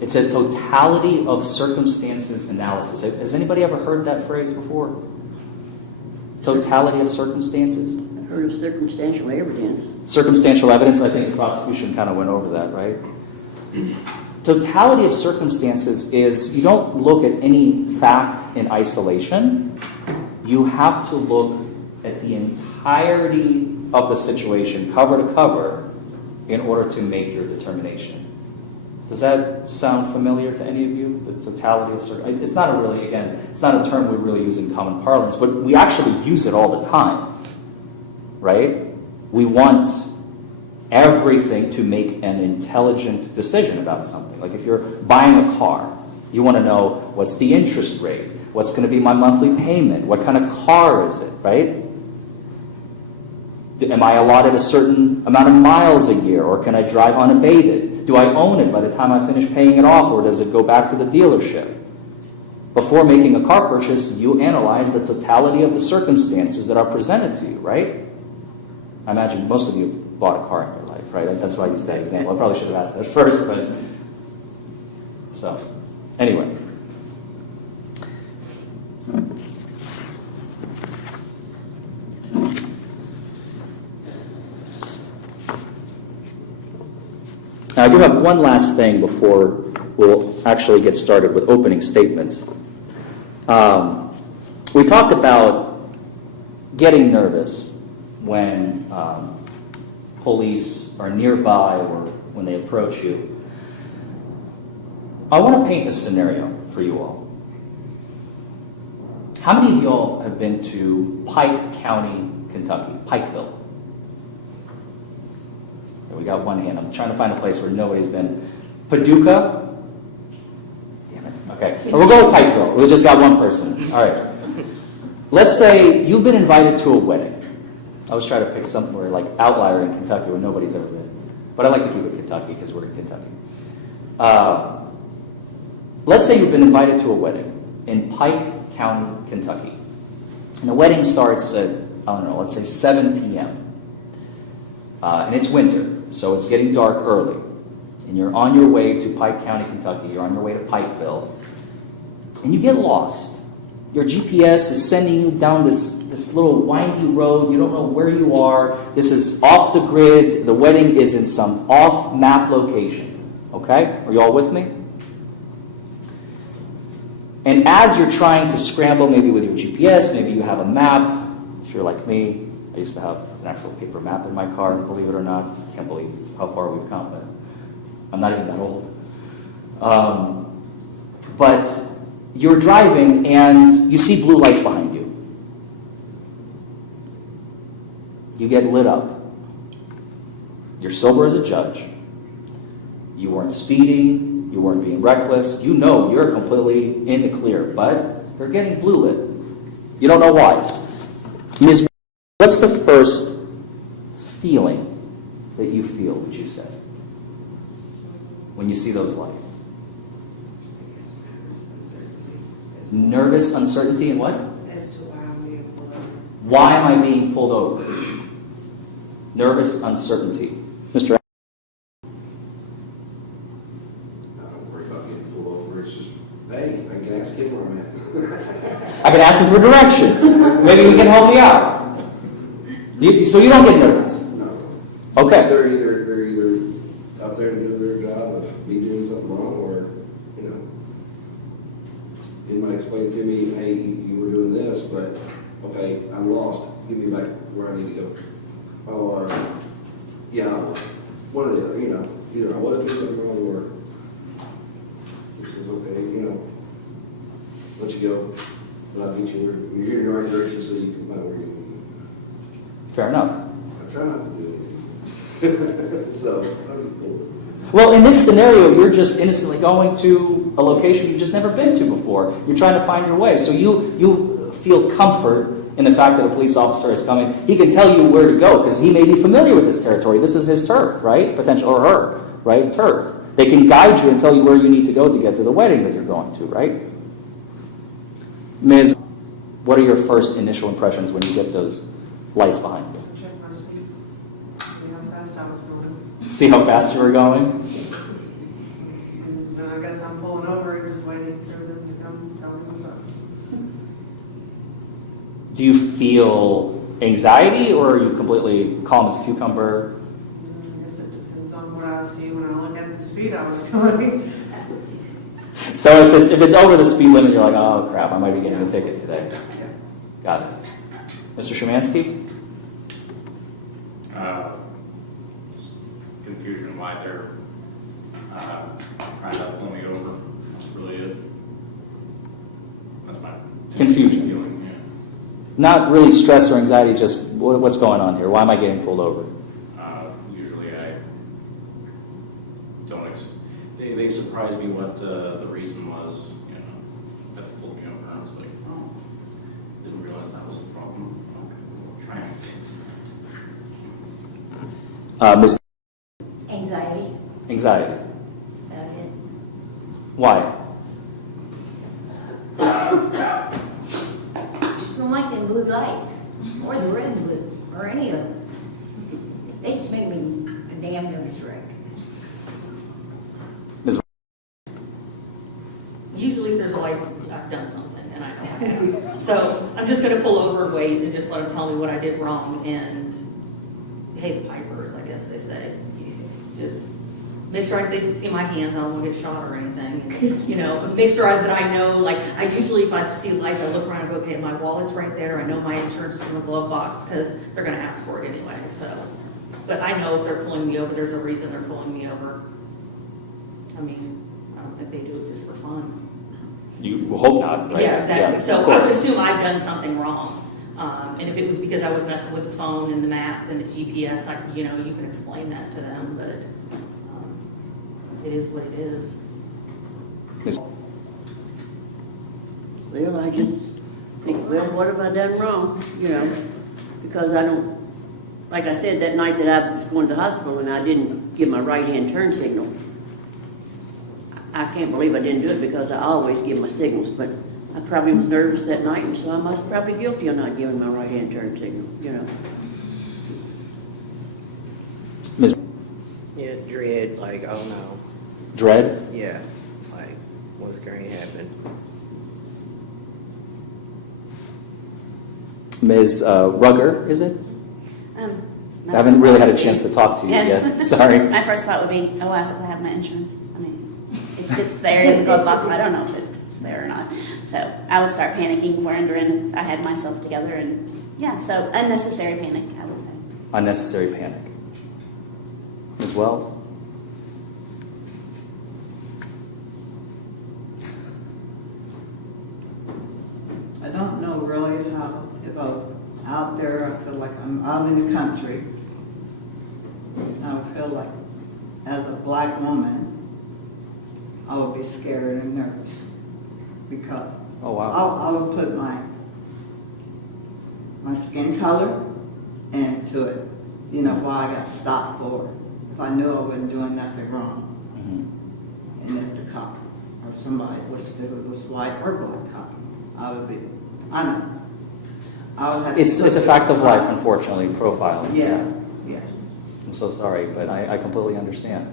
It's a totality of circumstances analysis. Has anybody ever heard that phrase before? Totality of circumstances? I've heard of circumstantial evidence. Circumstantial evidence, I think the prosecution kind of went over that, right? Totality of circumstances is you don't look at any fact in isolation. You have to look at the entirety of the situation, cover to cover, in order to make your determination. Does that sound familiar to any of you? The totality of circumstances? It's not a really, again, it's not a term we really use in common parlance, but we actually use it all the time, right? We want everything to make an intelligent decision about something. Like if you're buying a car, you want to know what's the interest rate, what's going to be my monthly payment, what kind of car is it, right? Am I allotted a certain amount of miles a year, or can I drive unabated? Do I own it by the time I finish paying it off, or does it go back to the dealership? Before making a car purchase, you analyze the totality of the circumstances that are presented to you, right? I imagine most of you have bought a car in your life, right? That's why I used that example. I probably should have asked that first, but... So, anyway. I do have one last thing before we'll actually get started with opening statements. We talked about getting nervous when police are nearby or when they approach you. I want to paint a scenario for you all. How many of y'all have been to Pike County, Kentucky, Pikeville? We got one hand. I'm trying to find a place where nobody's been. Paducah? Damn it. Okay. We'll go with Pikeville. We just got one person. All right. Let's say you've been invited to a wedding. I was trying to pick somewhere like outlier in Kentucky where nobody's ever been. But I like to keep it Kentucky because we're in Kentucky. Let's say you've been invited to a wedding in Pike County, Kentucky. And the wedding starts at, I don't know, let's say 7 p.m. And it's winter. So it's getting dark early, and you're on your way to Pike County, Kentucky. You're on your way to Pikeville, and you get lost. Your GPS is sending you down this little windy road. You don't know where you are. This is off the grid. The wedding is in some off-map location. Okay? Are you all with me? And as you're trying to scramble, maybe with your GPS, maybe you have a map. If you're like me, I used to have an actual paper map in my car, believe it or not. Can't believe how far we've come, but I'm not even that old. But you're driving and you see blue lights behind you. You get lit up. You're sober as a judge. You weren't speeding. You weren't being reckless. You know you're completely in the clear, but you're getting blue lit. You don't know why. Ms. What's the first feeling that you feel, would you say, when you see those lights? Nervous uncertainty and what? As to why I'm being pulled over. Why am I being pulled over? Nervous uncertainty. Mr. I don't worry about getting pulled over. It's just, hey, I can ask him where I'm at. I can ask him for directions. Maybe he can help me out. So you don't get nervous? No. Okay. They're either out there to do their job of me doing something wrong, or, you know, he might explain to me, hey, you were doing this, but, okay, I'm lost. Give me back where I need to go. Or, yeah, one or the other, you know. Either I was doing something wrong, or this is okay, you know, let you go. But I think you're in the right direction so you can find where you need to go. Fair enough. I try not to do anything. So, well, in this scenario, you're just innocently going to a location you've just never been to before. You're trying to find your way. So you feel comfort in the fact that a police officer is coming. He can tell you where to go because he may be familiar with this territory. This is his turf, right? Potential, or her, right? Turf. They can guide you and tell you where you need to go to get to the wedding that you're going to, right? Ms., what are your first initial impressions when you get those lights behind you? Check my speed. See how fast I was going. See how fast you were going? And then I guess I'm pulling over and just waiting for them to come tell me what's up. Do you feel anxiety, or are you completely calm as a cucumber? I guess it depends on what I see, when I look at the speed I was going. So if it's over the speed limit, you're like, oh crap, I might be getting a ticket today. Got it. Mr. Szymanski? Just confusion why they're trying to pull me over. That's really it. That's my Confusion. feeling, yeah. Not really stress or anxiety, just what's going on here? Why am I getting pulled over? Usually I don't, they surprised me what the reason was, you know, that pulled me over. I was like, oh, didn't realize that was a problem. Okay, we'll try and fix that. Ms. Anxiety. Anxiety. About it. Why? Just don't like them blue lights, or the red and blue, or any of them. They just make me a damn nervous wreck. Usually if there's lights, I've done something and I know I have. So I'm just gonna pull over and wait and just let them tell me what I did wrong and pay the pipers, I guess they say. Just make sure they see my hands, I don't wanna get shot or anything. You know, but make sure that I know, like, I usually, if I see lights, I look around and go, okay, my wallet's right there, I know my insurance is in the glove box, because they're gonna ask for it anyway, so. But I know if they're pulling me over, there's a reason they're pulling me over. I mean, I don't think they do it just for fun. You hope not, right? Yeah, exactly. Yeah, So of I would course. assume I've done something wrong. And if it was because I was messing with the phone and the map and the GPS, you know, you can explain that to them, but it is what it is. Well, I just think, well, what have I done wrong, you know? Because I don't, like I said, that night that I was going to the hospital and I didn't give my right-hand turn signal. I can't believe I didn't do it because I always give my signals, but I probably was nervous that night, and so I must probably guilty of not giving my right-hand turn signal, you know? Ms. Yeah, dread, like, oh no. Dread? Yeah, like, what's going to happen? Ms. Rugger, is it? My I haven't first really thought had a would chance be- to talk to you yet. Sorry. My first thought would be, oh, I hope I have my insurance. I mean, it sits there in the glove box, I don't know if it's there or not. So I would start panicking, wondering if I had myself together, and yeah, so unnecessary panic, I would say. Unnecessary panic. Ms. Wells? I don't know really how, if I'm out there, I feel like I'm out in the country. I would feel like, as a black woman, I would be scared and nervous. Because Oh, wow. I would put my skin color into it, you know, why I got stopped for, if I knew I wasn't doing nothing wrong. And if the cop or somebody was, if it was white or black cop, I would be, I know. I would have to It's a look fact at of life, unfortunately, profiling. Yeah, yeah. I'm so sorry, but I completely understand.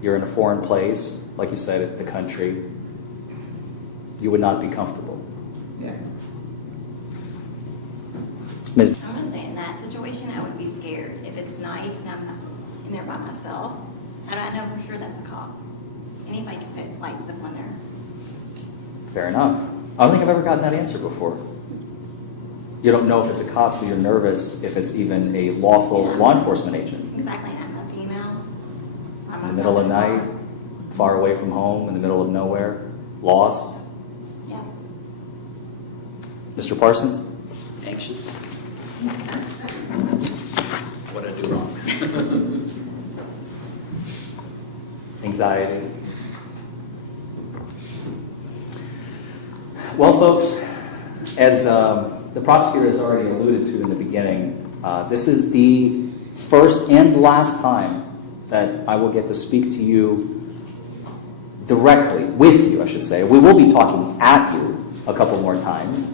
You're in a foreign place, like you said, at the country. You would not be comfortable. Yeah. Ms. I'm gonna say in that situation, I would be scared. If it's night and I'm not in there by myself, and I know for sure that's a cop. Anybody can put lights up on there. Fair enough. I don't think I've ever gotten that answer before. You don't know if it's a cop, so you're nervous if it's even a lawful law enforcement agent. Exactly, and I'm a female. I'm In the middle of the night, far away from home, in the middle of nowhere, lost. Yeah. Mr. Parsons? Anxious. What I do wrong. Anxiety. Well, folks, as the prosecutor has already alluded to in the beginning, this is the first and last time that I will get to speak to you directly, with you, I should say. We will be talking at you a couple more times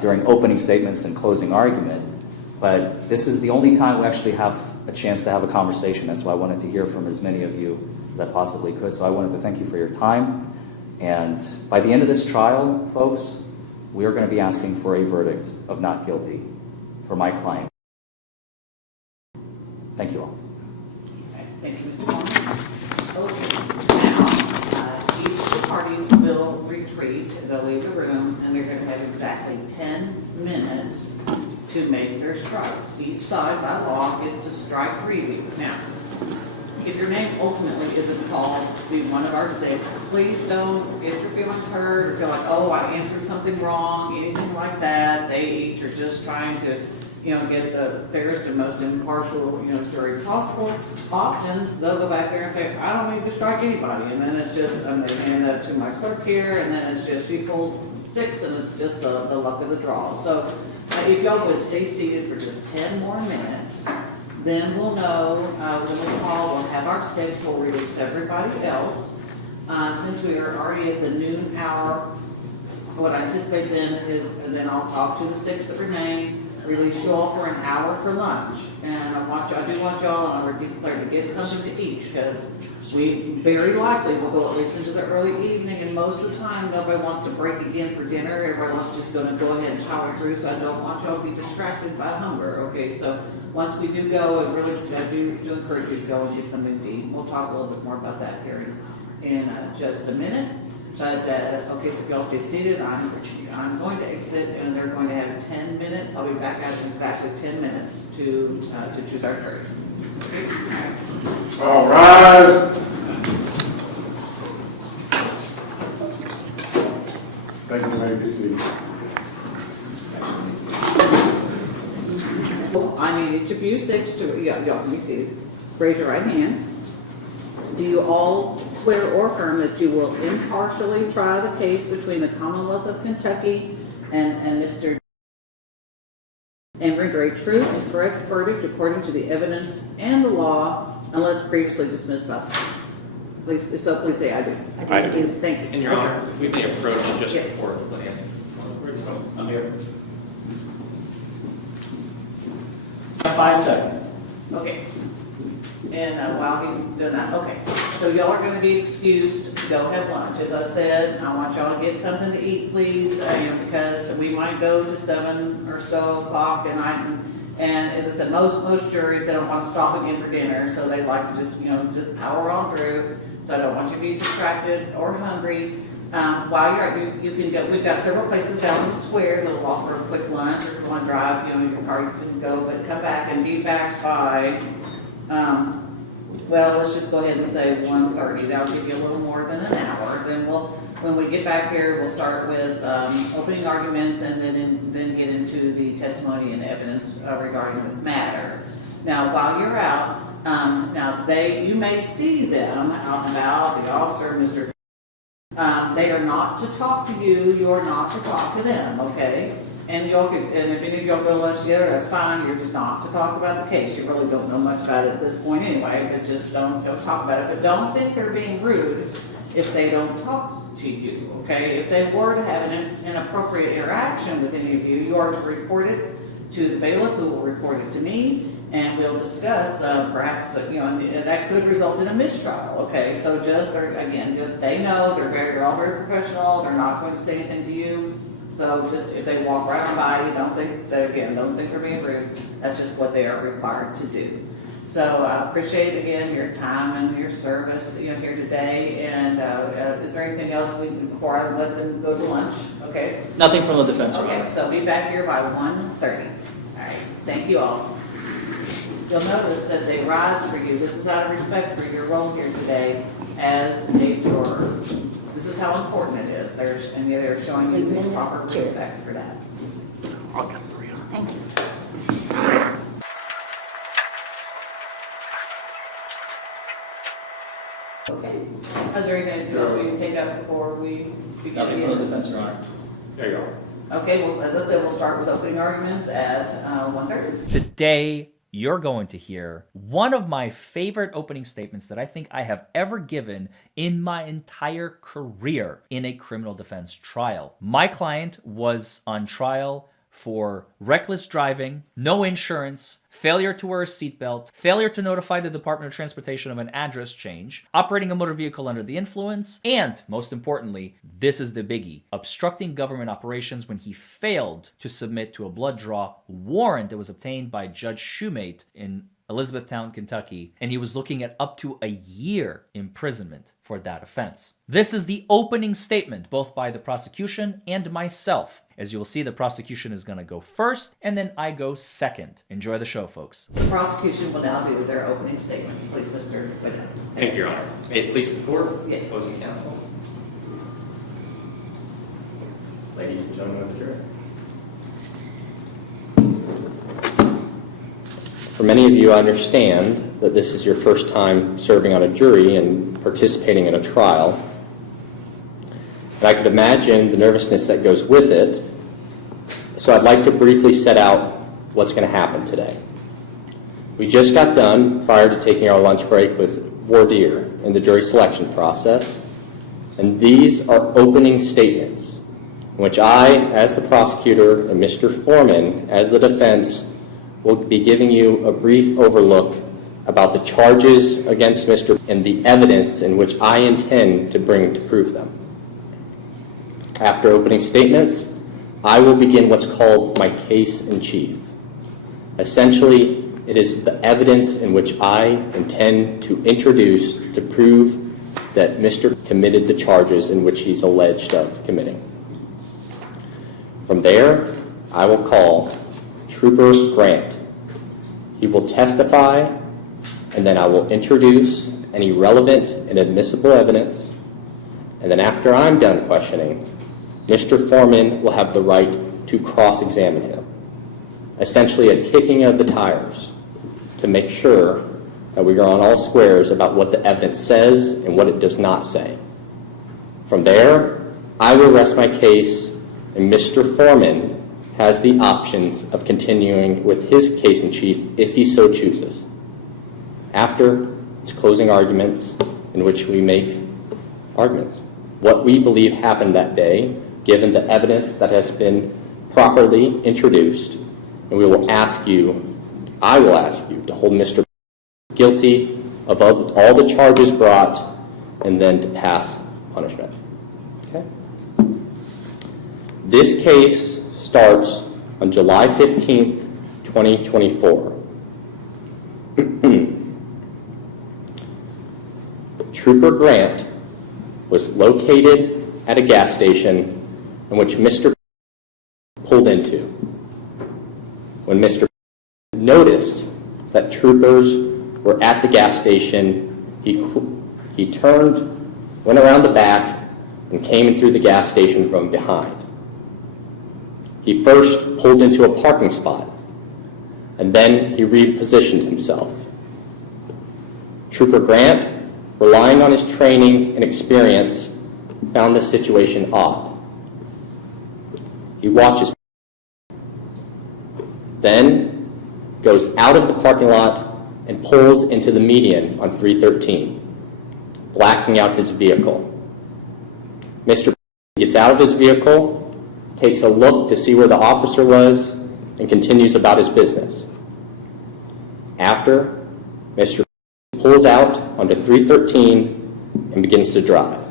during opening statements and closing argument, but this is the only time we actually have a chance to have a conversation. That's why I wanted to hear from as many of you as I possibly could. So I wanted to thank you for your time. And by the end of this trial, folks, we are going to be asking for a verdict of not guilty for my client. Thank you all. Thank you, Mr. Forman. Okay, now, each of the parties will retreat, they'll leave the room, and they're going to have exactly 10 minutes to make their strikes. Each side, by law, is to strike freely. Now, if your name ultimately isn't called to be one of our 6, please don't get your feelings hurt or feel like, oh, I answered something wrong, anything like that. They each are just trying to, get the fairest and most impartial, jury possible. Often, they'll go back there and say, I don't need to strike anybody. And then it's just, I'm going to hand that to my clerk here, and then it's just, she pulls 6, and it's just the luck of the draw. So, if y'all would stay seated for just 10 more minutes, then we'll know, when we call, we'll have our 6, we'll release everybody else. Since we are already at the noon hour, what I anticipate then is, and then I'll talk to the 6 that remain, release you all for an hour for lunch. And I do want y'all, and I'm excited to get something to eat, because we very likely will go at least into the early evening, and most of the time, nobody wants to break again for dinner. Everybody wants just going to go ahead and power through, so I don't want y'all to be distracted by hunger, okay? So once we do go, I do encourage you to go and get something to eat. We'll talk a little bit more about that here in just a minute. But, okay, so if y'all stay seated, I'm going to exit, and they're going to have 10 minutes. I'll be back out in exactly 10 minutes to choose our jury. Okay? All rise. Thank you, may be seated. I need each of you 6 to, y'all can be seated. Raise your right hand. Do you all swear or affirm that you will impartially try the case between the Commonwealth of Kentucky and Mr. and render a true and correct verdict according to the evidence and the law, unless previously dismissed by the court? Please say I do. I do. Thank you. And Your Honor, if we may approach just before, let me ask you. I'm here. 5 seconds. Okay. And while he's doing that, okay. So y'all are going to be excused to go have lunch. As I said, I want y'all to get something to eat, please, because we might go to 7 or so o'clock at night. And as I said, most juries, they don't want to stop again for dinner, so they like to just power on through. So I don't want you to be distracted or hungry. While you're at, you can go. We've got several places down in the square that'll offer a quick lunch, or if you want to drive, your car, you can go, but come back and be back by, well, let's just go ahead and say 1:30. That'll give you a little more than an hour. Then when we get back here, we'll start with opening arguments, and then get into the testimony and evidence regarding this matter. Now, while you're out, you may see them out and about, the officer, Mr. They are not to talk to you. You are not to talk to them, okay? And if any of y'all go to lunch together, that's fine. You're just not to talk about the case. You really don't know much about it at this point anyway, but just don't talk about it. But don't think they're being rude if they don't talk to you, okay? If they were to have an inappropriate interaction with any of you, you are to report it to the bailiff, who will report it to me, and we'll discuss perhaps, and that could result in a mistrial, okay? So they know, they're all very professional, they're not going to say anything to you. So just, if they walk right on by you, don't think they're being rude. That's just what they are required to do. So I appreciate, again, your time and your service, here today. And is there anything else before I let them go to lunch? Okay? Nothing from the defense. Okay, so be back here by 1:30. All right, thank you all. You'll notice that they rise for you. This is out of respect for your role here today as a juror. This is how important it is. They're showing you the proper respect for that. I'll come for you. Thank you. Okay. Is there anything else we can take up before we begin? Nothing from the defense, Your Honor. There you are. Okay, well, as I said, we'll start with opening arguments at 1:30. Today, you're going to hear one of my favorite opening statements that I think I have ever given in my entire career in a criminal defense trial. My client was on trial for reckless driving, no insurance, failure to wear a seatbelt, failure to notify the Department of Transportation of an address change, operating a motor vehicle under the influence, and, most importantly, this is the biggie, obstructing government operations when he failed to submit to a blood draw warrant that was obtained by Judge Shoemate in Elizabethtown, Kentucky, and he was looking at up to a year imprisonment for that offense. This is the opening statement, both by the prosecution and myself. As you will see, the prosecution is going to go first, and then I go second. Enjoy the show, folks. The prosecution will now do their opening statement. Please, Mr. Whitney. Thank you, Your Honor. May it please the court? Yes. Opposing counsel. Ladies and gentlemen of the jury. For many of you, I understand that this is your first time serving on a jury and participating in a trial. And I could imagine the nervousness that goes with it. So I'd like to briefly set out what's going to happen today. We just got done, prior to taking our lunch break, with voir dire in the jury selection process. And these are opening statements in which I, as the prosecutor, and Mr. Forman, as the defense, will be giving you a brief overlook about the charges against Mr. and the evidence in which I intend to bring to prove them. After opening statements, I will begin what's called my case in chief. Essentially, it is the evidence in which I intend to introduce to prove that Mr. committed the charges in which he's alleged of committing. From there, I will call Trooper Grant. He will testify, and then I will introduce any relevant and admissible evidence. And then after I'm done questioning, Mr. Forman will have the right to cross-examine him. Essentially a kicking of the tires to make sure that we are on all squares about what the evidence says and what it does not say. From there, I will rest my case, and Mr. Forman has the options of continuing with his case in chief if he so chooses. After, it's closing arguments in which we make arguments. What we believe happened that day, given the evidence that has been properly introduced, and we will ask you, I will ask you to hold Mr. guilty of all the charges brought and then to pass punishment. Okay? This case starts on July 15th, 2024. Trooper Grant was located at a gas station in which Mr. pulled into. When Mr. noticed that troopers were at the gas station, he turned, went around the back, and came in through the gas station from behind. He first pulled into a parking spot, and then he repositioned himself. Trooper Grant, relying on his training and experience, found this situation odd. He watches, then goes out of the parking lot and pulls into the median on 313, blacking out his vehicle. Mr. gets out of his vehicle, takes a look to see where the officer was, and continues about his business. After, Mr. pulls out onto 313 and begins to drive.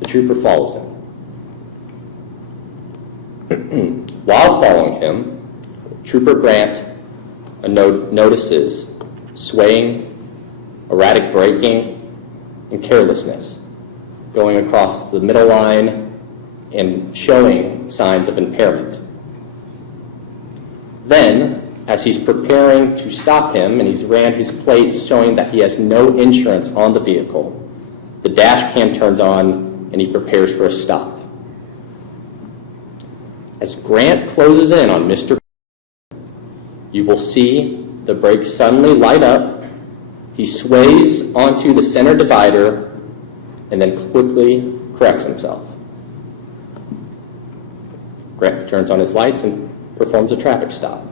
The trooper follows him. While following him, Trooper Grant notices swaying, erratic braking, and carelessness going across the middle line and showing signs of impairment. Then, as he's preparing to stop him and he's ran his plates showing that he has no insurance on the vehicle, the dash cam turns on and he prepares for a stop. As Grant closes in on Mr. you will see the brakes suddenly light up, he sways onto the center divider, and then quickly corrects himself. Grant turns on his lights and performs a traffic stop.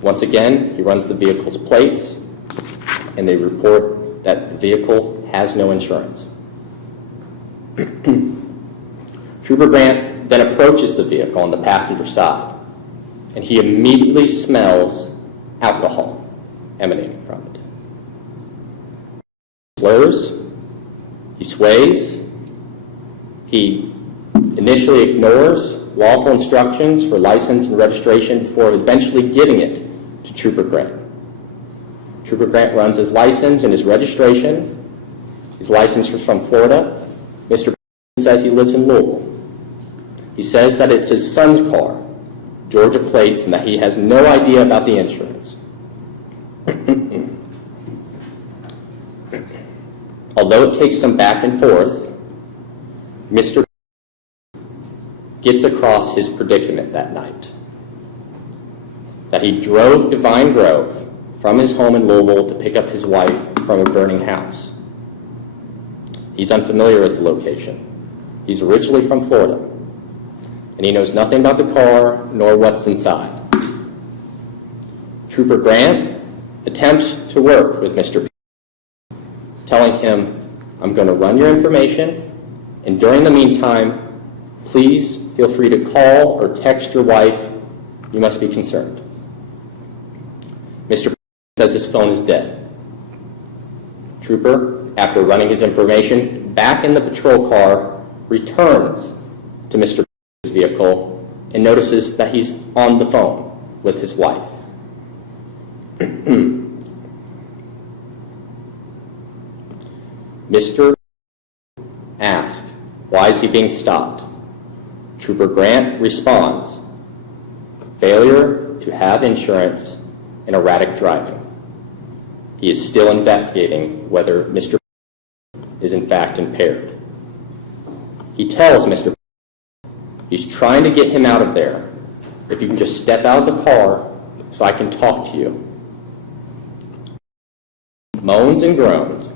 Once again, he runs the vehicle's plates, and they report that the vehicle has no insurance. Trooper Grant then approaches the vehicle on the passenger side, and he immediately smells alcohol emanating from it. He slurs, he sways, he initially ignores lawful instructions for license and registration before eventually giving it to to Trooper Grant. Trooper Grant runs his license and his registration. His license is from Florida. Mr. says he lives in Louisville. He says that it's his son's car, Georgia plates, and that he has no idea about the insurance. Although it takes some back and forth, Mr. gets across his predicament that night. That he drove to Vine Grove from his home in Louisville to pick up his wife from a burning house. He's unfamiliar with the location. He's originally from Florida, and he knows nothing about the car nor what's inside. Trooper Grant attempts to work with Mr. P, telling him, I'm going to run your information, and during the meantime, please feel free to call or text your wife. You must be concerned. Mr. P says his phone is dead. Trooper, after running his information back in the patrol car, returns to Mr. P's vehicle and notices that he's on the phone with his wife. Mr. asks, why is he being stopped? Trooper Grant responds, failure to have insurance and erratic driving. He is still investigating whether Mr. is in fact impaired. He tells Mr. he's trying to get him out of there. If you can just step out of the car so I can talk to you. Moans and groans.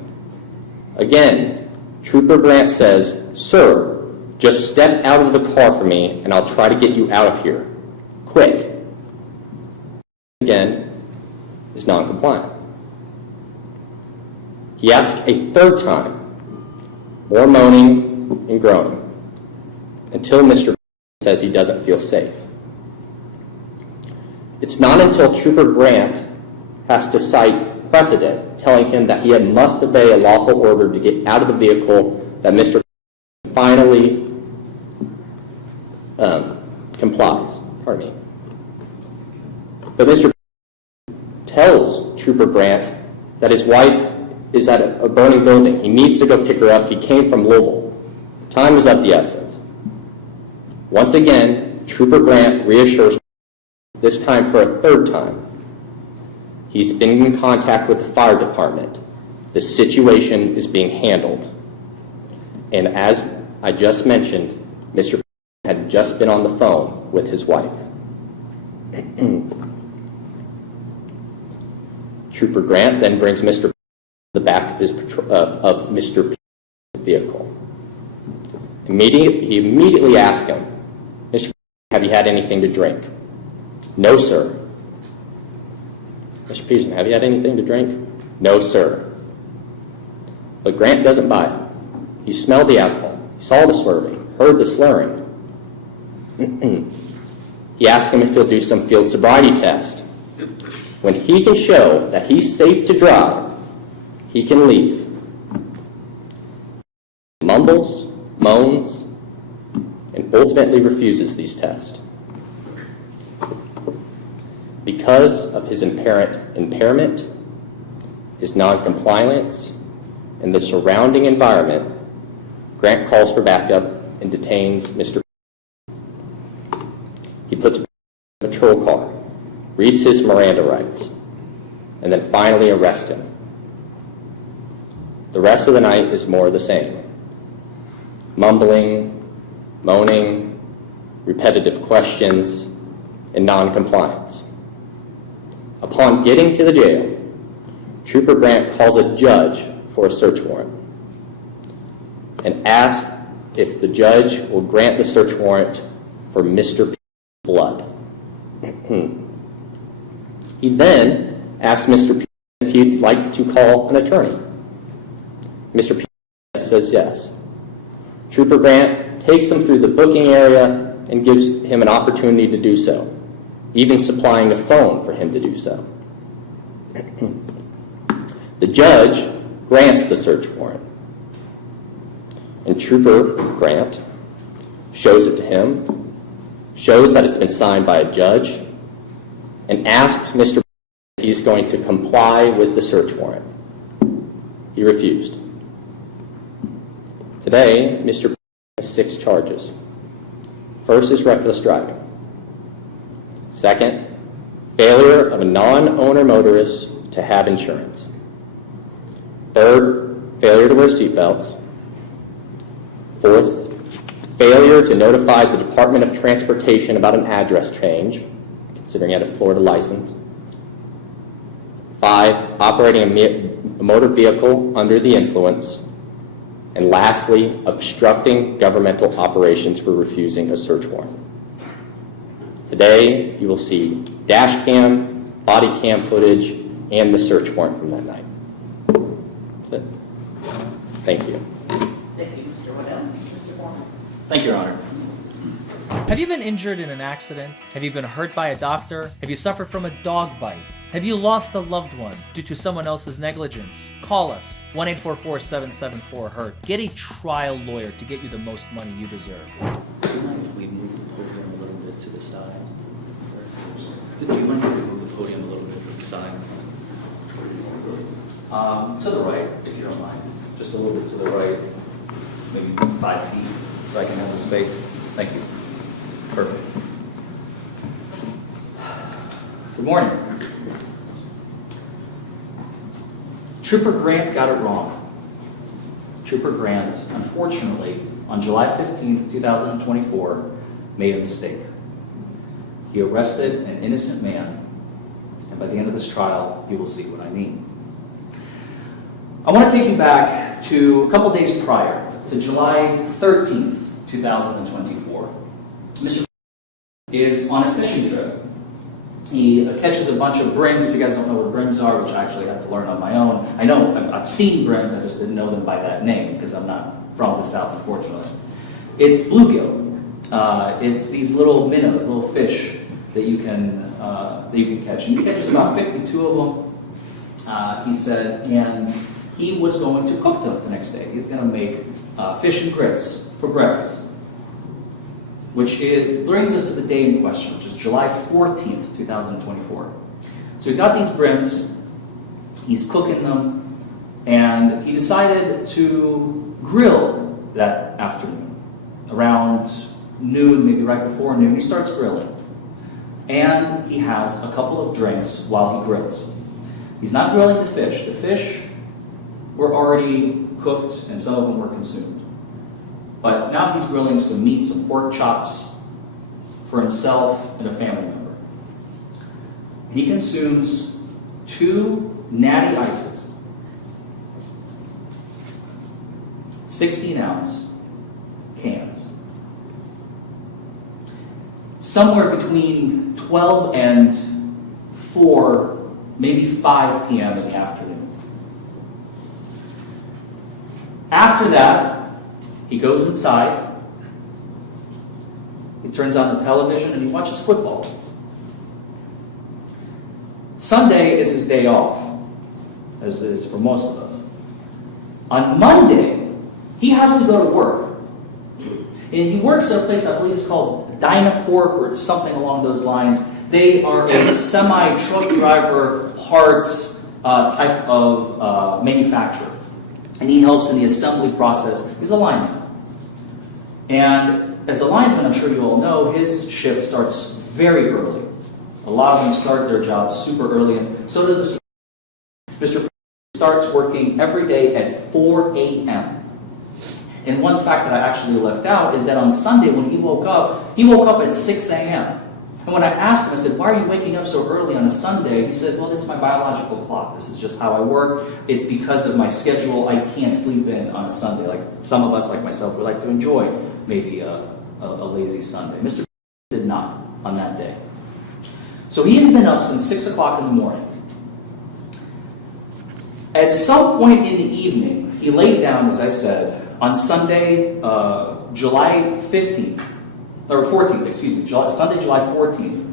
Again, Trooper Grant says, sir, just step out of the car for me and I'll try to get you out of here. Quick. Again, is non-compliant. He asks a third time, more moaning and groaning, until Mr. says he doesn't feel safe. It's not until Trooper Grant has to cite precedent telling him that he must obey a lawful order to get out of the vehicle that Mr. finally complies. Pardon me. But Mr. tells Trooper Grant that his wife is at a burning building. He needs to go pick her up. He came from Louisville. Time is of the essence. Once again, Trooper Grant reassures, this time for a third time. He's been in contact with the fire department. The situation is being handled. And as I just mentioned, Mr. had just been on the phone with his wife. Trooper Grant then brings Mr. to the back of Mr. P's vehicle. He immediately asks him, Mr. Have you had anything to drink? No, sir. Mr. Peterson, have you had anything to drink? No, sir. But Grant doesn't buy it. He smelled the alcohol, he saw the swerving, heard the slurring. He asked him if he'll do some field sobriety test. When he can show that he's safe to drive, he can leave. He mumbles, moans, and ultimately refuses these tests. Because of his impairment, his noncompliance, and the surrounding environment, Grant calls for backup and detains Mr. He puts him in a patrol car, reads his Miranda rights, and then finally arrests him. The rest of the night is more of the same. Mumbling, moaning, repetitive questions, and noncompliance. Upon getting to the jail, Trooper Grant calls a judge for a search warrant and asks if the judge will grant the search warrant for Mr. P's blood. He then asks Mr. P if he'd like to call an attorney. Mr. P says yes. Trooper Grant takes him through the booking area and gives him an opportunity to do so, even supplying a phone for him to do so. The judge grants the search warrant, and Trooper Grant shows it to him, shows that it's been signed by a judge, and asks Mr. he's going to comply with the search warrant. He refused. Today, Mr. has 6 charges. First is reckless driving. Second, failure of a non-owner motorist to have insurance. Third, failure to wear seatbelts. Fourth, failure to notify the Department of Transportation about an address change, considering he had a Florida license. 5, operating a motor vehicle under the influence. And lastly, obstructing governmental operations for refusing a search warrant. Today, you will see dash cam, body cam footage, and the search warrant from that night. That's it. Thank you. Thank you, Mr. Waddell. Mr. Forman. Thank you, Your Honor. Have you been injured in an accident? Have you been hurt by a doctor? Have you suffered from a dog bite? Have you lost a loved one due to someone else's negligence? Call us, 1-844-774-HURT. Get a trial lawyer to get you the most money you deserve. Do you mind if we move the podium a little bit to the side? Do you mind if we move the podium a little bit to the side? To the right, if you don't mind. Just a little bit to the right, maybe 5 feet, so I can have the space. Thank you. Perfect. Good morning. Trooper Grant got it wrong. Trooper Grant, unfortunately, on July 15th, 2024, made a mistake. He arrested an innocent man, and by the end of this trial, you will see what I mean. I want to take you back to a couple days prior, to July 13th, 2024. Mr. is on a fishing trip. He catches a bunch of brims. If you guys don't know what brims are, which I actually had to learn on my own. I know I've seen brims, I just didn't know them by that name because I'm not from the South, unfortunately. It's bluegill. It's these little minnows, little fish that you can catch. And he catches about 52 of them, he said, and he was going to cook them the next day. He's going to make fish and grits for breakfast. Which brings us to the day in question, which is July 14th, 2024. So he's got these brims, he's cooking them, and he decided to grill that afternoon. Around noon, maybe right before noon, he starts grilling. And he has a couple of drinks while he grills. He's not grilling the fish. The fish were already cooked, and some of them were consumed. But now he's grilling some meat, some pork chops for himself and a family member. He consumes 2 natty ices, 16-ounce cans. Somewhere between 12 and 4, maybe 5 p.m. in the afternoon. After that, he goes inside, he turns on the television, and he watches football. Sunday is his day off, as it is for most of us. On Monday, he has to go to work. And he works at a place, I believe it's called Dynacorp or something along those lines. They are a semi-truck driver parts type of manufacturer. And he helps in the assembly process. He's a linesman. And as a linesman, I'm sure you all know, his shift starts very early. A lot of them start their jobs super early, and so does Mr. starts working every day at 4 a.m. And one fact that I actually left out is that on Sunday when he woke up at 6 a.m. And when I asked him, I said, why are you waking up so early on a Sunday? He said, well, it's my biological clock. This is just how I work. It's because of my schedule. I can't sleep in on a Sunday. Like some of us, like myself, would like to enjoy maybe a lazy Sunday. Mr. did not on that day. So he has been up since 6 o'clock in the morning. At some point in the evening, he laid down, as I said, on Sunday, July 15th, or 14th, excuse me, Sunday, July 14th,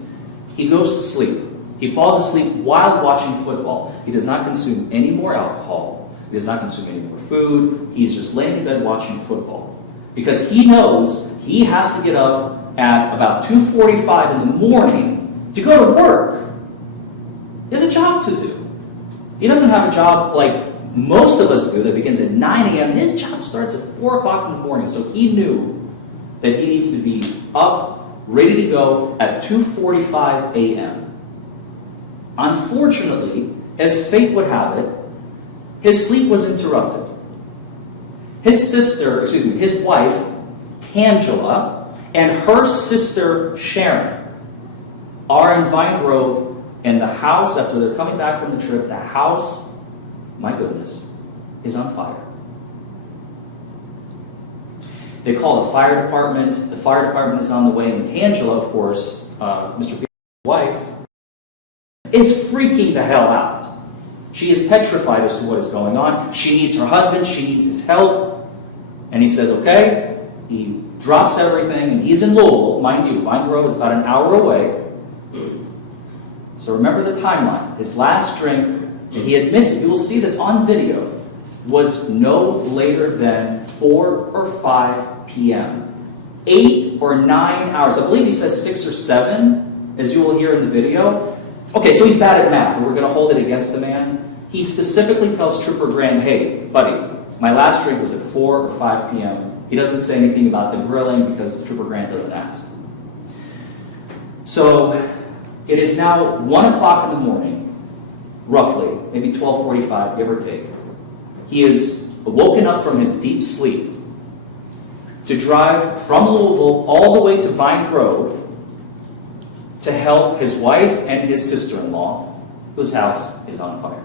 he goes to sleep. He falls asleep while watching football. He does not consume any more alcohol. He does not consume any more food. He's just laying in bed watching football. Because he knows he has to get up at about 2:45 in the morning to go to work. He has a job to do. He doesn't have a job like most of us do that begins at 9 a.m. His job starts at 4 o'clock in the morning. So he knew that he needs to be up, ready to go at 2:45 a.m. Unfortunately, as fate would have it, his sleep was interrupted. His wife, Tangela, and her sister, Sharon, are in Vine Grove, and the house, after they're coming back from the trip, the house, my goodness, is on fire. They call the fire department. The fire department is on the way, and Tangela, of course, Mr. Peter's wife, is freaking the hell out. She is petrified as to what is going on. She needs her husband. She needs his help. And he says, okay. He drops everything, and he's in Louisville. Mind you, Vine Grove is about an hour away. So remember the timeline. His last drink, and he admits it, you will see this on video, was no later than 4 or 5 p.m. 8 or 9 hours. I believe he says 6 or 7, as you will hear in the video. Okay, so he's bad at math, and we're going to hold it against the man. He specifically tells Trooper Grant, hey, buddy, my last drink was at 4 or 5 p.m. He doesn't say anything about the grilling because Trooper Grant doesn't ask. So it is now 1 o'clock in the morning, roughly, maybe 12:45, give or take. He is woken up from his deep sleep to drive from Louisville all the way to Vine Grove to help his wife and his sister-in-law, whose house is on fire.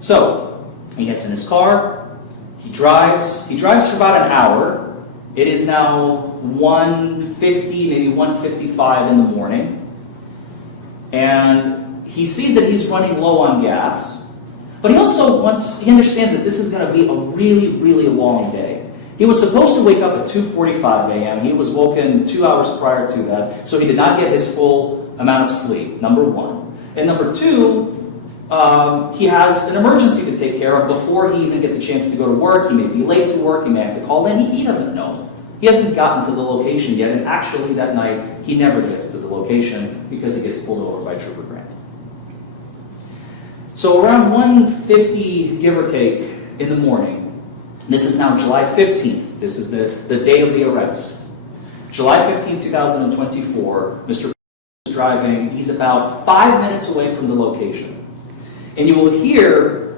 So he gets in his car, he drives for about an hour. It is now 1:50, maybe 1:55 in the morning. And he sees that he's running low on gas. But he understands that this is going to be a really, really long day. He was supposed to wake up at 2:45 a.m. He was woken 2 hours prior to that, so he did not get his full amount of sleep, number one. And number two, he has an emergency to take care of before he even gets a chance to go to work. He may be late to work, he may have to call in, he doesn't know. He hasn't gotten to the location yet, and actually that night, he never gets to the location because he gets pulled over by Trooper Grant. So around 1:50, give or take, in the morning, this is now July 15th, this is the day of the arrest. July 15th, 2024, Mr. is driving, he's about 5 minutes away from the location. And you will hear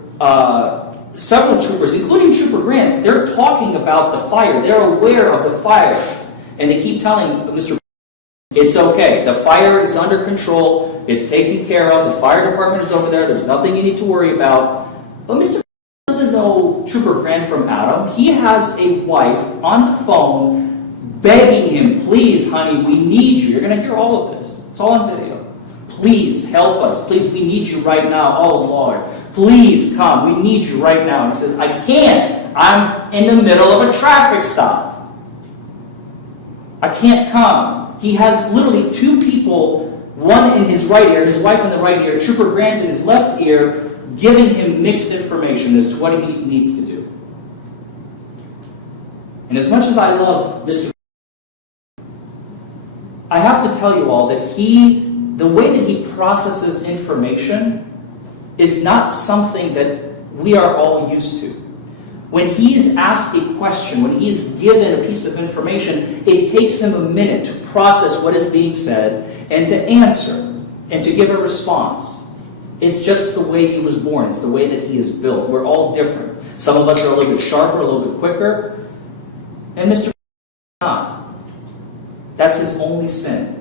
several troopers, including Trooper Grant, they're talking about the fire. They're aware of the fire. And they keep telling Mr. it's okay. The fire is under control. It's taken care of. The fire department is over there. There's nothing you need to worry about. But Mr. doesn't know Trooper Grant from Adam. He has a wife on the phone begging him, please, honey, we need you. You're going to hear all of this. It's all on video. Please help us. Please, we need you right now. Oh, Lord. Please come. We need you right now. And he says, I can't. I'm in the middle of a traffic stop. I can't come. He has literally two people, one in his right ear, his wife in the right ear, Trooper Grant in his left ear, giving him mixed information as to what he needs to do. And as much as I love Mr. I have to tell you all that the way that he processes information is not something that we are all used to. When he is asked a question, when he is given a piece of information, it takes him a minute to process what is being said and to answer and to give a response. It's just the way he was born. It's the way that he is built. We're all different. Some of us are a little bit sharper, a little bit quicker, and Mr. is not. That's his only sin.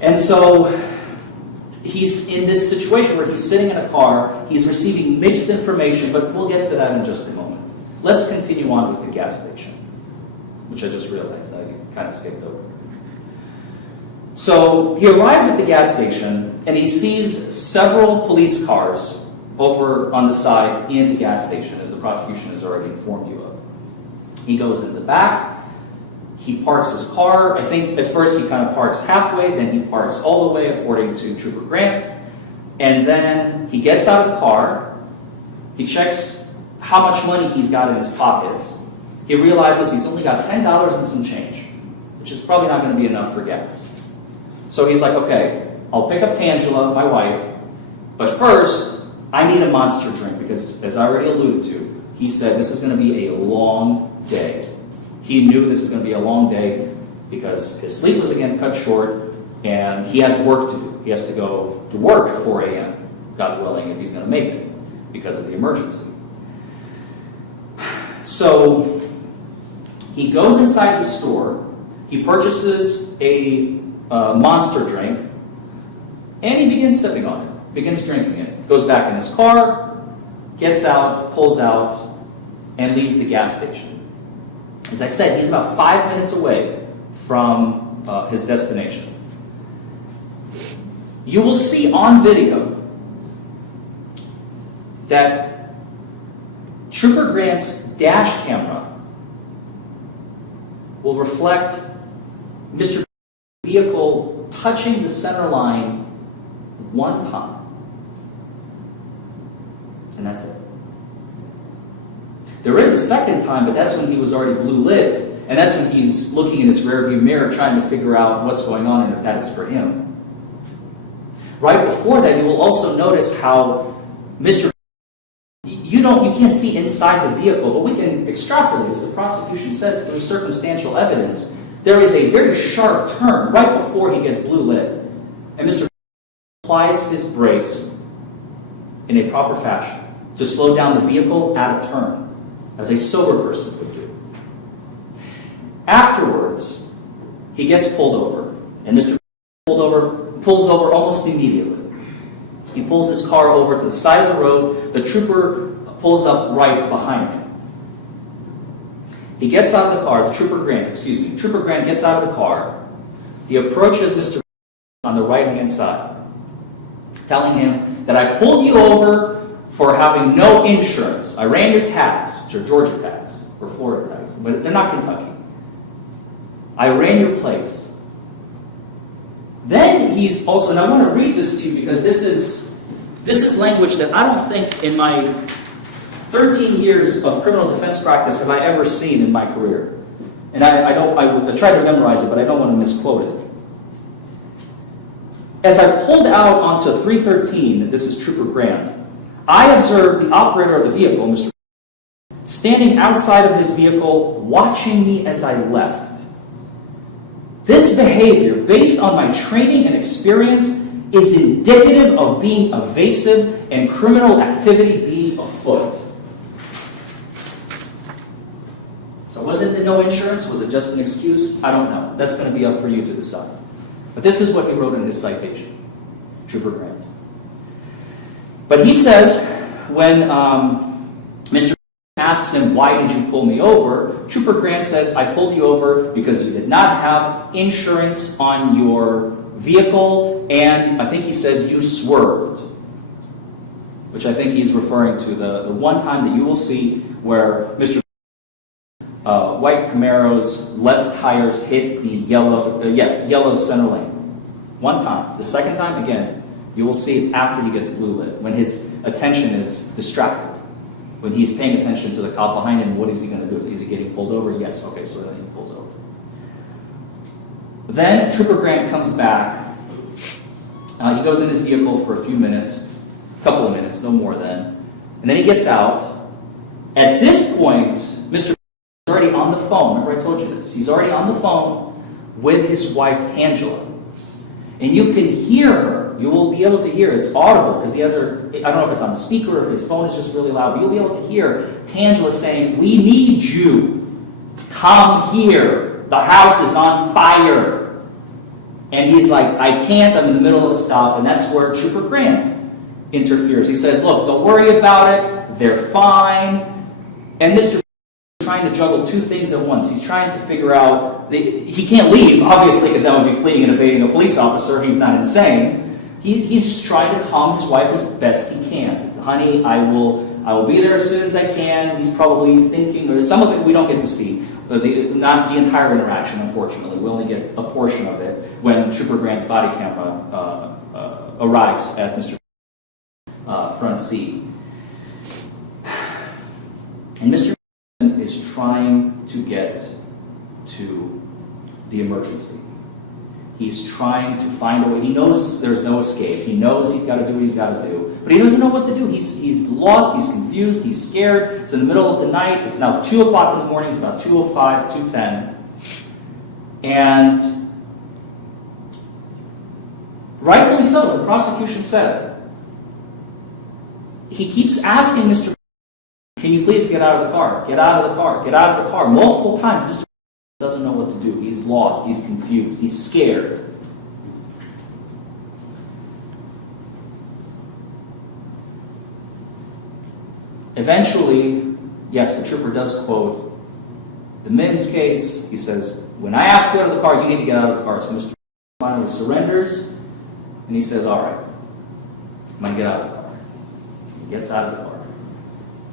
And so he's in this situation where he's sitting in a car, he's receiving mixed information, but we'll get to that in just a moment. Let's continue on with the gas station, which I just realized I kind of skipped over. So he arrives at the gas station, and he sees several police cars over on the side in the gas station, as the prosecution has already informed you of. He goes in the back. He parks his car. I think at first he kind of parks halfway, then he parks all the way according to Trooper Grant. And then he gets out of the car. He checks how much money he's got in his pockets. He realizes he's only got $10 and some change, which is probably not going to be enough for gas. So he's like, okay, I'll pick up Tangela, my wife, but first, I need a monster drink because, as I already alluded to, he said this is going to be a long day. He knew this is going to be a long day because his sleep was again cut short and he has work to do. He has to go to work at 4 a.m., God willing, if he's going to make it because of the emergency. So he goes inside the store, he purchases a monster drink, and he begins sipping on it, begins drinking it. Goes back in his car, gets out, pulls out, and leaves the gas station. As I said, he's about 5 minutes away from his destination. You will see on video that Trooper Grant's dash camera will reflect Mr. vehicle touching the center line one time. And that's it. There is a second time, but that's when he was already blue lit, and that's when he's looking in his rearview mirror trying to figure out what's going on and if that is for him. Right before that, you will also notice how Mr. You can't see inside the vehicle, but we can extrapolate, as the prosecution said, through circumstantial evidence. There is a very sharp turn right before he gets blue lit, and Mr. applies his brakes in a proper fashion to slow down the vehicle at a turn, as a sober person would do. Afterwards, he gets pulled over, and Mr. pulls over almost immediately. He pulls his car over to the side of the road. The trooper pulls up right behind him. He gets out of the car, Trooper Grant gets out of the car. He approaches Mr. on the right-hand side, telling him that I pulled you over for having no insurance. I ran your tags, which are Georgia tags, or Florida tags, but they're not Kentucky. I ran your plates. Then he's also, and I want to read this to you because this is language that I don't think in my 13 years of criminal defense practice have I ever seen in my career. And I tried to memorize it, but I don't want to misquote it. As I pulled out onto 313, this is Trooper Grant, I observed the operator of the vehicle, Mr. standing outside of his vehicle, watching me as I left. This behavior, based on my training and experience, is indicative of being evasive and criminal activity being afoot. So was it the no insurance? Was it just an excuse? I don't know. That's going to be up for you to decide. But this is what he wrote in his citation, Trooper Grant. But he says, when Mr. asks him, why did you pull me over? Trooper Grant says, I pulled you over because you did not have insurance on your vehicle, and I think he says you swerved, which I think he's referring to the one time that you will see where Mr. White Camaro's left tires hit the yellow center lane. One time. The second time, again, you will see it's after he gets blue lit, when his attention is distracted. When he's paying attention to the cop behind him, what is he going to do? Is he getting pulled over? Yes. Okay, so then he pulls over. Then Trooper Grant comes back. He goes in his vehicle for a few minutes, a couple of minutes, no more then. And then he gets out. At this point, Mr. is already on the phone. Remember I told you this. He's already on the phone with his wife, Tangela. And you can hear her. You will be able to hear. It's audible because he has her, I don't know if it's on speaker or if his phone is just really loud, but you'll be able to hear Tangela saying, we need you. Come here. The house is on fire. And he's like, I can't. I'm in the middle of a stop. And that's where Trooper Grant interferes. He says, look, don't worry about it. They're fine. And Mr. is trying to juggle two things at once. He's trying to figure out, he can't leave, obviously, because that would be fleeing and evading a police officer. He's not insane. He's just trying to calm his wife as best he can. Honey, I will be there as soon as I can. He's probably thinking, or some of it we don't get to see. Not the entire interaction, unfortunately. We only get a portion of it when Trooper Grant's body camera arrives at Mr. front seat. And Mr. is trying to get to the emergency. He's trying to find a way. He knows there's no escape. He knows he's got to do what he's got to do. But he doesn't know what to do. He's lost. He's confused. He's scared. It's in the middle of the night. It's now 2 o'clock in the morning. It's about 2:05, 2:10. And rightfully so, as the prosecution said, he keeps asking Mr. Can you please get out of the car? Get out of the car. Get out of the car. Multiple times, Mr. doesn't know what to do. He's lost. He's confused. He's scared. Eventually, yes, the trooper does quote the Mims case. He says, when I ask you to go to the car, you need to get out of the car. So Mr. finally surrenders, and he says, all right, I'm going to get out of the car. He gets out of the car.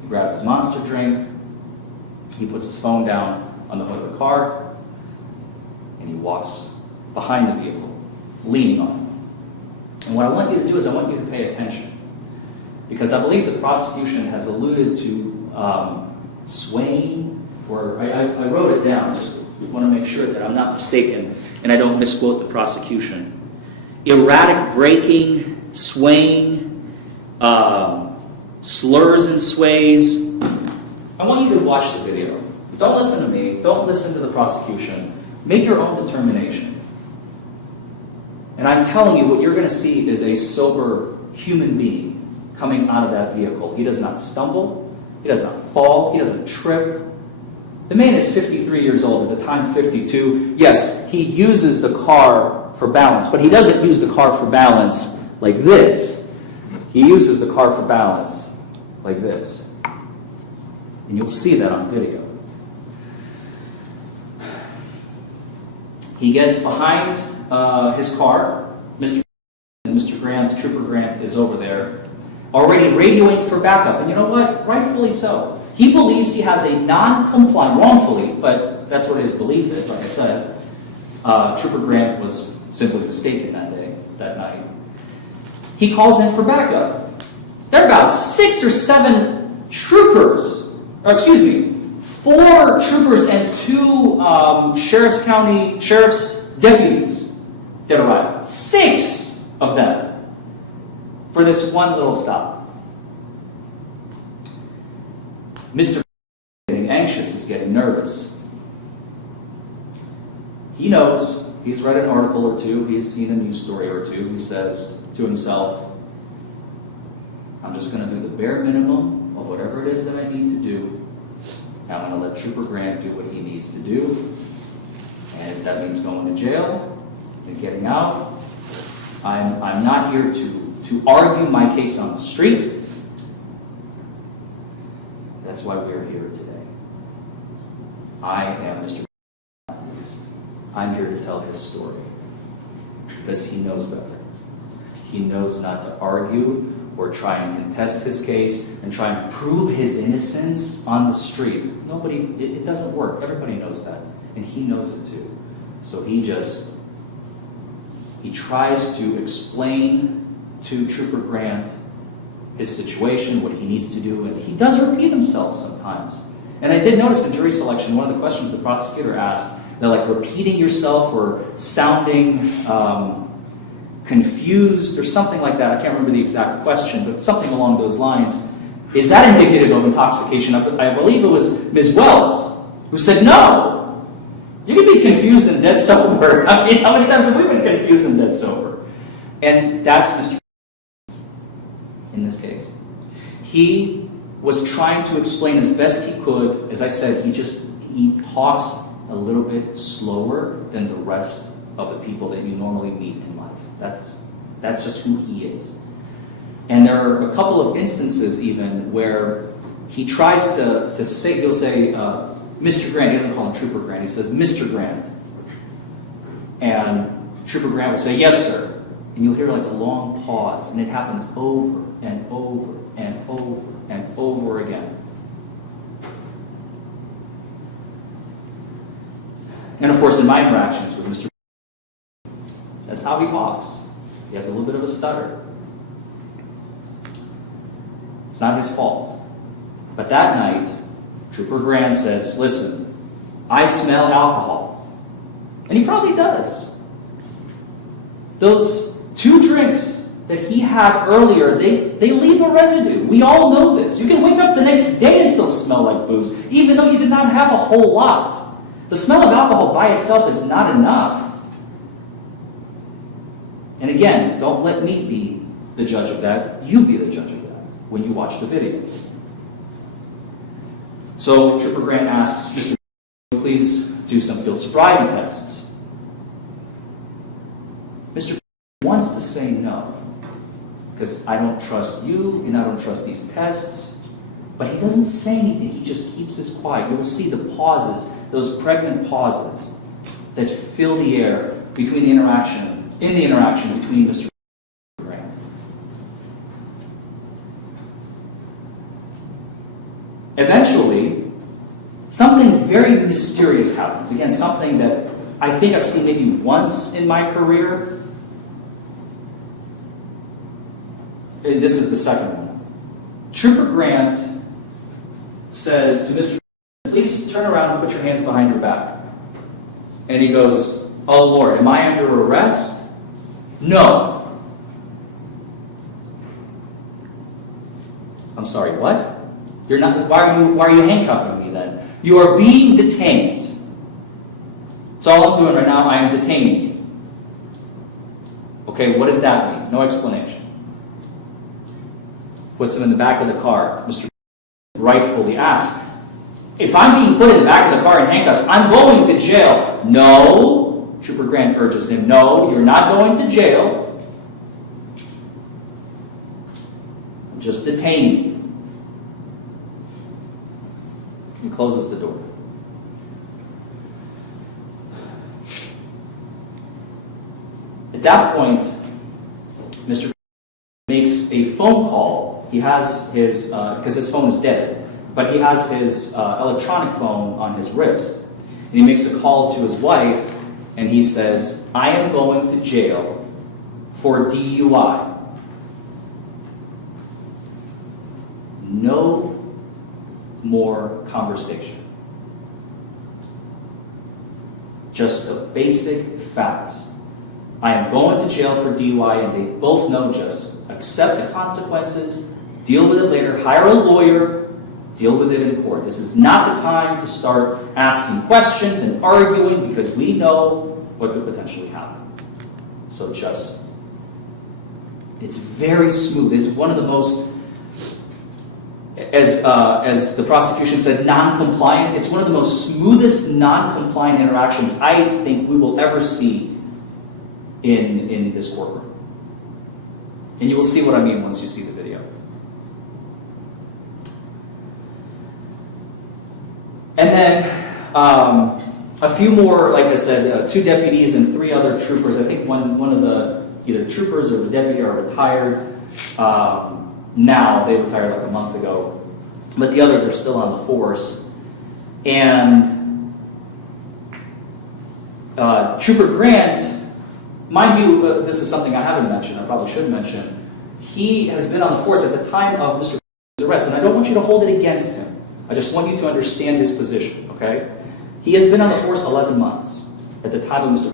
He grabs his Monster drink. He puts his phone down on the hood of the car, and he walks behind the vehicle, leaning on it. And what I want you to do is I want you to pay attention, because I believe the prosecution has alluded to swaying, or I wrote it down, just want to make sure that I'm not mistaken and I don't misquote the prosecution. Erratic braking, swaying, slurs and sways. I want you to watch the video. Don't listen to me. Don't listen to the prosecution. Make your own determination. And I'm telling you, what you're going to see is a sober human being coming out of that vehicle. He does not stumble. He does not fall. He doesn't trip. The man is 53 years old, at the time 52. Yes, he uses the car for balance, but he doesn't use the car for balance like this. He uses the car for balance like this. And you'll see that on video. He gets behind his car. Mr. Grant, Trooper Grant, is over there, already radioing for backup. And you know what? Rightfully so. He believes he has a non-compliant, wrongfully, but that's what his belief is, like I said. Trooper Grant was simply mistaken that night. He calls in for backup. There are about 6 or 7 troopers, or excuse me, 4 troopers and 2 sheriff's deputies that arrive. 6 of them for this one little stop. Mr. is getting anxious, he's getting nervous. He knows, he's read an article or two, he's seen a news story or two. He says to himself, I'm just going to do the bare minimum of whatever it is that I need to do. I'm going to let Trooper Grant do what he needs to do. And if that means going to jail and getting out, I'm not here to argue my case on the street. That's why we're here today. I am Mr. I'm here to tell his story because he knows better. He knows not to argue or try and contest his case and try and prove his innocence on the street. It doesn't work. Everybody knows that. And he knows it too. So he tries to explain to Trooper Grant his situation, what he needs to do, and he does repeat himself sometimes. And I did notice in jury selection, one of the questions the prosecutor asked, they're like repeating yourself or sounding confused or something like that. I can't remember the exact question, but something along those lines. Is that indicative of intoxication? I believe it was Ms. Wells who said, no, you can be confused and dead sober. I mean, how many times have we been confused and dead sober? And that's Mr. in this case. He was trying to explain as best he could. As I said, he talks a little bit slower than the rest of the people that you normally meet in life. That's just who he is. And there are a couple of instances even where he tries to say, he'll say, Mr. Grant, he doesn't call him Trooper Grant, he says, Mr. Grant. And Trooper Grant will say, yes, sir. And you'll hear like a long pause, and it happens over and over and over and over again. And of course, in my interactions with Mr. That's how he talks. He has a little bit of a stutter. It's not his fault. But that night, Trooper Grant says, listen, I smell alcohol. And he probably does. those 2 drinks that he had earlier, they leave a residue. We all know this. You can wake up the next day and still smell like booze, even though you did not have a whole lot. The smell of alcohol by itself is not enough. And again, don't let me be the judge of that. You be the judge of that when you watch the video. So Trooper Grant asks, Mr. please do some field sobriety tests. Mr. wants to say no, because I don't trust you and I don't trust these tests. But he doesn't say anything. He just keeps his quiet. You will see the pauses, those pregnant pauses that fill the air between the interaction between Mr. Grant. Eventually, something very mysterious happens. Again, something that I think I've seen maybe once in my career. And this is the second one. Trooper Grant says to Mr. please turn around and put your hands behind your back. And he goes, oh Lord, am I under arrest? No. I'm sorry, what? You're not. Why are you handcuffing me then? You are being detained. That's all I'm doing right now. I am detaining you. Okay, what does that mean? No explanation. Puts him in the back of the car. Mr. rightfully asks, if I'm being put in the back of the car in handcuffs, I'm going to jail. No. Trooper Grant urges him, no, you're not going to jail. I'm just detaining you. He closes the door. At that point, Mr. makes a phone call. He has his, because his phone is dead, but he has his electronic phone on his wrist. And he makes a call to his wife, and he says, I am going to jail for DUI. No more conversation. Just the basic facts. I am going to jail for DUI, and they both know just accept the consequences, deal with it later, hire a lawyer, deal with it in court. This is not the time to start asking questions and arguing because we know what could potentially happen. So just, it's very smooth. It's one of the most, as the prosecution said, non-compliant. It's one of the most smoothest non-compliant interactions I think we will ever see in this courtroom. And you will see what I mean once you see the video. And then a few more, like I said, 2 deputies and 3 other troopers. I think one of the either troopers or the deputy are retired now. They retired like a month ago. But the others are still on the force. And Trooper Grant, mind you, this is something I haven't mentioned, I probably should mention. He has been on the force at the time of Mr. arrest, and I don't want you to hold it against him. I just want you to understand his position, okay? He has been on the force 11 months at the time of Mr.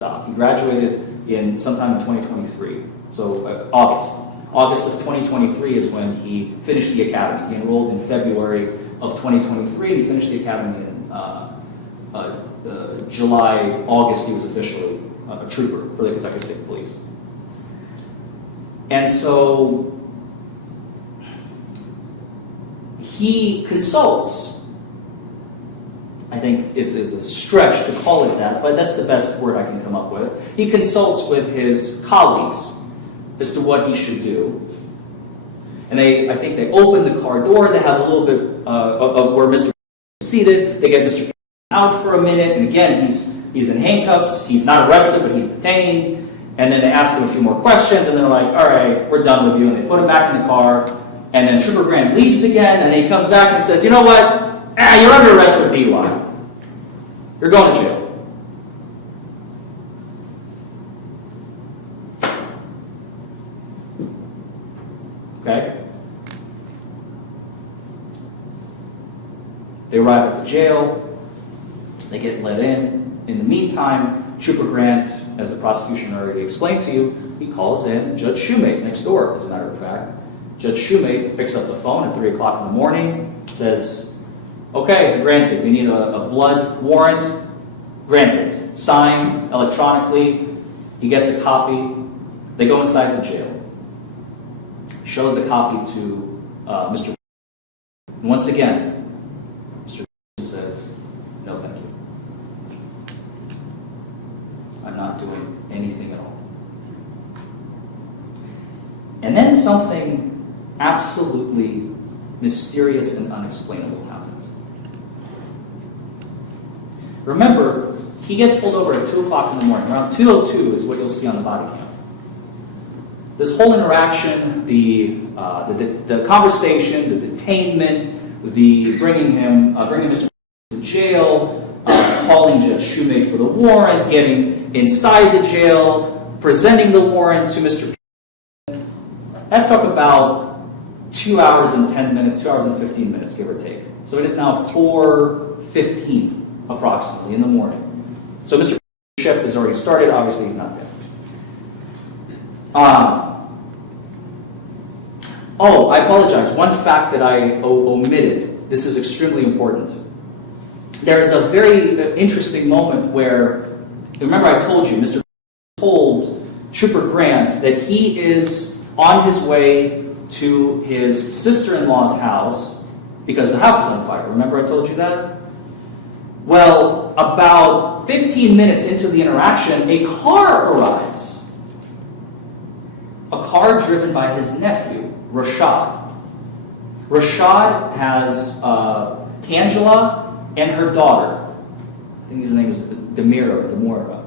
stop. He graduated in sometime in 2023, so August of 2023 is when he finished the academy. He enrolled in February of 2023, and he finished the academy in July, August. He was officially a trooper for the Kentucky State Police. And so he consults, I think is a stretch to call it that, but that's the best word I can come up with. He consults with his colleagues as to what he should do. And I think they open the car door, they have a little bit of where Mr. is seated, they get Mr. out for a minute, and again, he's in handcuffs, he's not arrested, but he's detained, and then they ask him a few more questions, and they're like, all right, we're done with you, and they put him back in the car. And then Trooper Grant leaves again, and he comes back and he says, you know what? You're under arrest for DUI. You're going to jail. Okay? They arrive at the jail. They get let in. In the meantime, Trooper Grant, as the prosecution already explained to you, he calls in Judge Shoemate next door, as a matter of fact. Judge Shoemate picks up the phone at 3 o'clock in the morning, says, okay, granted, we need a blood warrant. Granted, signed electronically. He gets a copy. They go inside the jail. Shows the copy to Mr. And once again, Mr. says, no thank you. I'm not doing anything at all. And then something absolutely mysterious and unexplainable happens. Remember, he gets pulled over at 2 o'clock in the morning. Around 2:02 is what you'll see on the body cam. This whole interaction, the conversation, the detainment, the bringing Mr. to jail, calling Judge Shoemate for the warrant, getting inside the jail, presenting the warrant to Mr. That took about 2 hours and 10 minutes, 2 hours and 15 minutes, give or take. So it is now 4:15 approximately in the morning. So Mr. shift has already started. Obviously, he's not there. Oh, I apologize. One fact that I omitted. This is extremely important. There's a very interesting moment where, remember I told you, Mr. told Trooper Grant that he is on his way to his sister-in-law's house because the house is on fire. Remember I told you that? Well, about 15 minutes into the interaction, a car arrives. A car driven by his nephew, Rashad. Rashad has Tangela and her daughter, I think her name is Demira,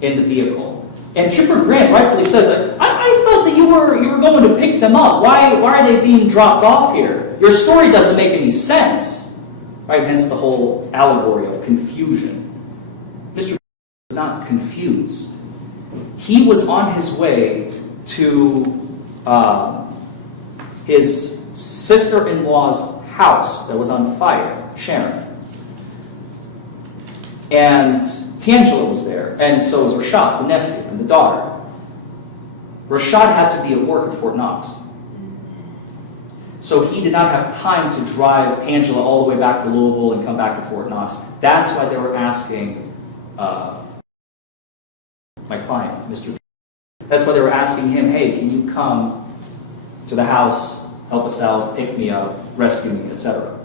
in the vehicle. And Trooper Grant rightfully says, I thought that you were going to pick them up. Why are they being dropped off here? Your story doesn't make any sense. Right? Hence the whole allegory of confusion. Mr. was not confused. He was on his way to his sister-in-law's house that was on fire, Sharon. And Tangela was there, and so was Rashad, the nephew, and the daughter. Rashad had to be at work at Fort Knox. So he did not have time to drive Tangela all the way back to Louisville and come back to Fort Knox. That's why they were asking my client, Mr. That's why they were asking him, hey, can you come to the house, help us out, pick me up, rescue me, etc.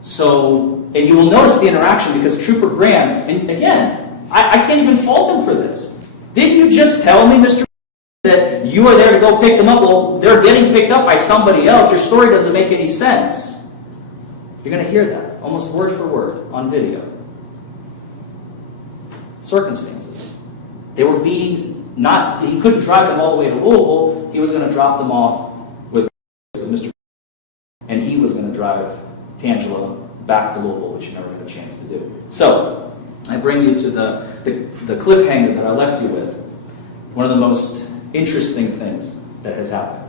So, and you will notice the interaction because Trooper Grant, and again, I can't even fault him for this. Didn't you just tell me, Mr. that you are there to go pick them up? Well, they're getting picked up by somebody else. Your story doesn't make any sense. You're going to hear that, almost word for word, on video. Circumstances. They were being he couldn't drive them all the way to Louisville. He was going to drop them off with Mr. and he was going to drive Tangela back to Louisville, which you never had a chance to do. So, I bring you to the cliffhanger that I left you with. One of the most interesting things that has happened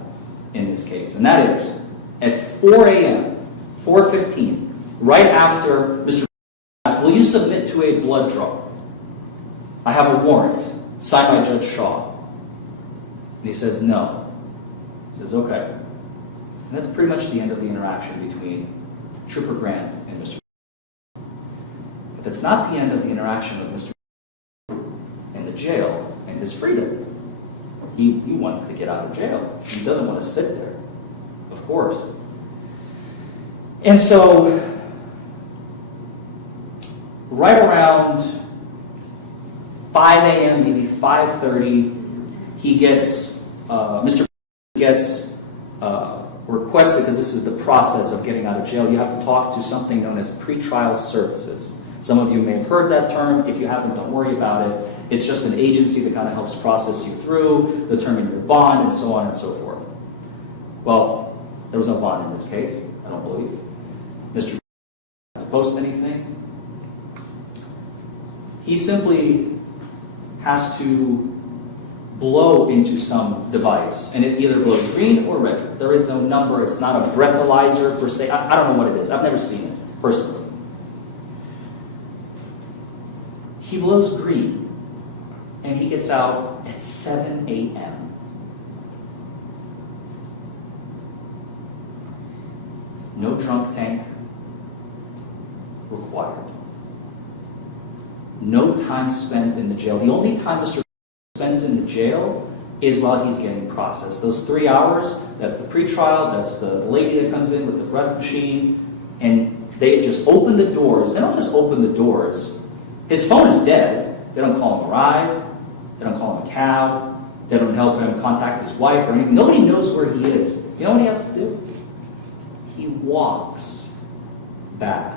in this case, and that is at 4 a.m., 4:15, right after Mr. asked, will you submit to a blood draw? I have a warrant signed by Judge Shaw. And he says, no. He says, okay. And that's pretty much the end of the interaction between Trooper Grant and Mr. But that's not the end of the interaction with Mr. in the jail and his freedom. He wants to get out of jail. He doesn't want to sit there, of course. And so, right around 5 a.m., maybe 5:30, he gets, Mr. gets requested, because this is the process of getting out of jail, you have to talk to something known as pretrial services. Some of you may have heard that term. If you haven't, don't worry about it. It's just an agency that kind of helps process you through, determine your bond, and so on and so forth. Well, there was no bond in this case, I don't believe. Mr. didn't post anything. He simply has to blow into some device, and it either blows green or red. There is no number. It's not a breathalyzer per se. I don't know what it is. I've never seen it personally. He blows green, and he gets out at 7 a.m. No drunk tank required. No time spent in the jail. The only time Mr. spends in the jail is while he's getting processed. Those 3 hours, that's the pretrial, that's the lady that comes in with the breath machine, and they just open the doors. They don't just open the doors. His phone is dead. They don't call him a ride. They don't call him a cab. They don't help him contact his wife or anything. Nobody knows where he is. You know what he has to do? He walks back.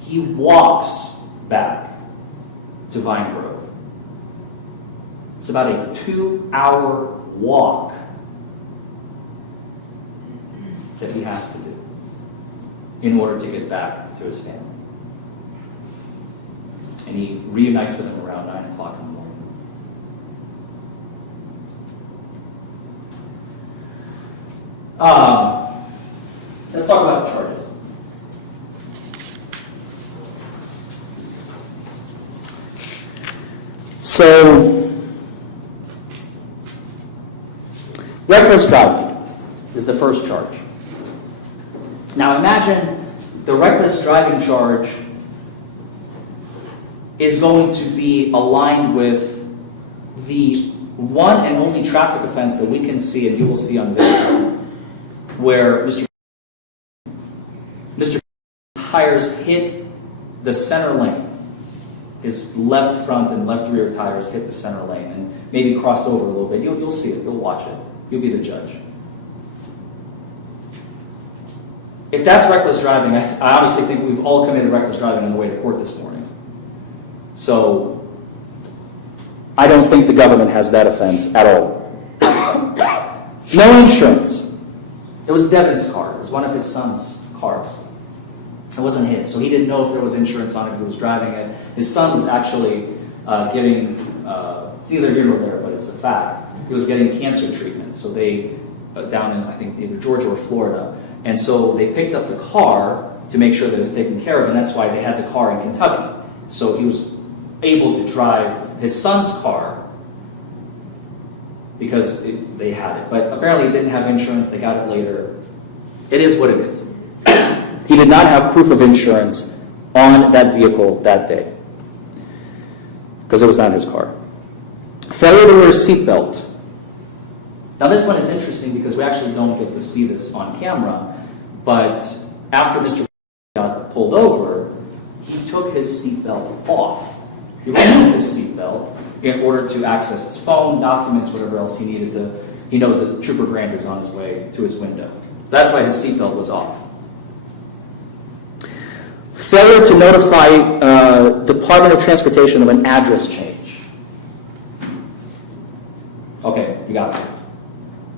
He walks back to Vine Grove. It's about a 2-hour walk that he has to do in order to get back to his family. And he reunites with them around 9 o'clock in the morning. Let's talk about the charges. So, reckless driving is the first charge. Now imagine the reckless driving charge is going to be aligned with the one and only traffic offense that we can see, and you will see on video, where Mr. tires hit the center lane. His left front and left rear tires hit the center lane and maybe crossed over a little bit. You'll see it. You'll watch it. You'll be the judge. If that's reckless driving, I honestly think we've all committed reckless driving on the way to court this morning. So I don't think the government has that offense at all. No insurance. It was Devin's car. It was one of his son's cars. It wasn't his, so he didn't know if there was insurance on it. He was driving it. His son was actually getting, it's neither here nor there, but it's a fact. He was getting cancer treatment. So they, down in, I think, either Georgia or Florida. And so they picked up the car to make sure that it's taken care of, and that's why they had the car in Kentucky. So he was able to drive his son's car because they had it. But apparently he didn't have insurance. They got it later. It is what it is. He did not have proof of insurance on that vehicle that day because it was not his car. Failure to wear a seatbelt. Now this one is interesting because we actually don't get to see this on camera, but after Mr. got pulled over, he took his seatbelt off. He removed his seatbelt in order to access his phone, documents, whatever else he needed to. He knows that Trooper Grant is on his way to his window. That's why his seatbelt was off. Failure to notify Department of Transportation of an address change. Okay, you got it.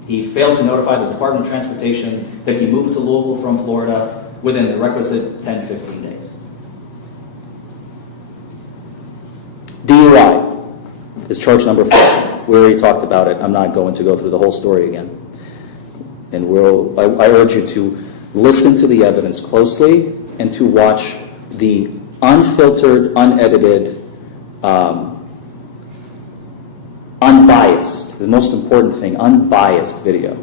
He failed to notify the Department of Transportation that he moved to Louisville from Florida within the requisite 10-15 days. DUI is charge number 4. We already talked about it. I'm not going to go through the whole story again. And I urge you to listen to the evidence closely and to watch the unfiltered, unedited, unbiased, the most important thing, unbiased video.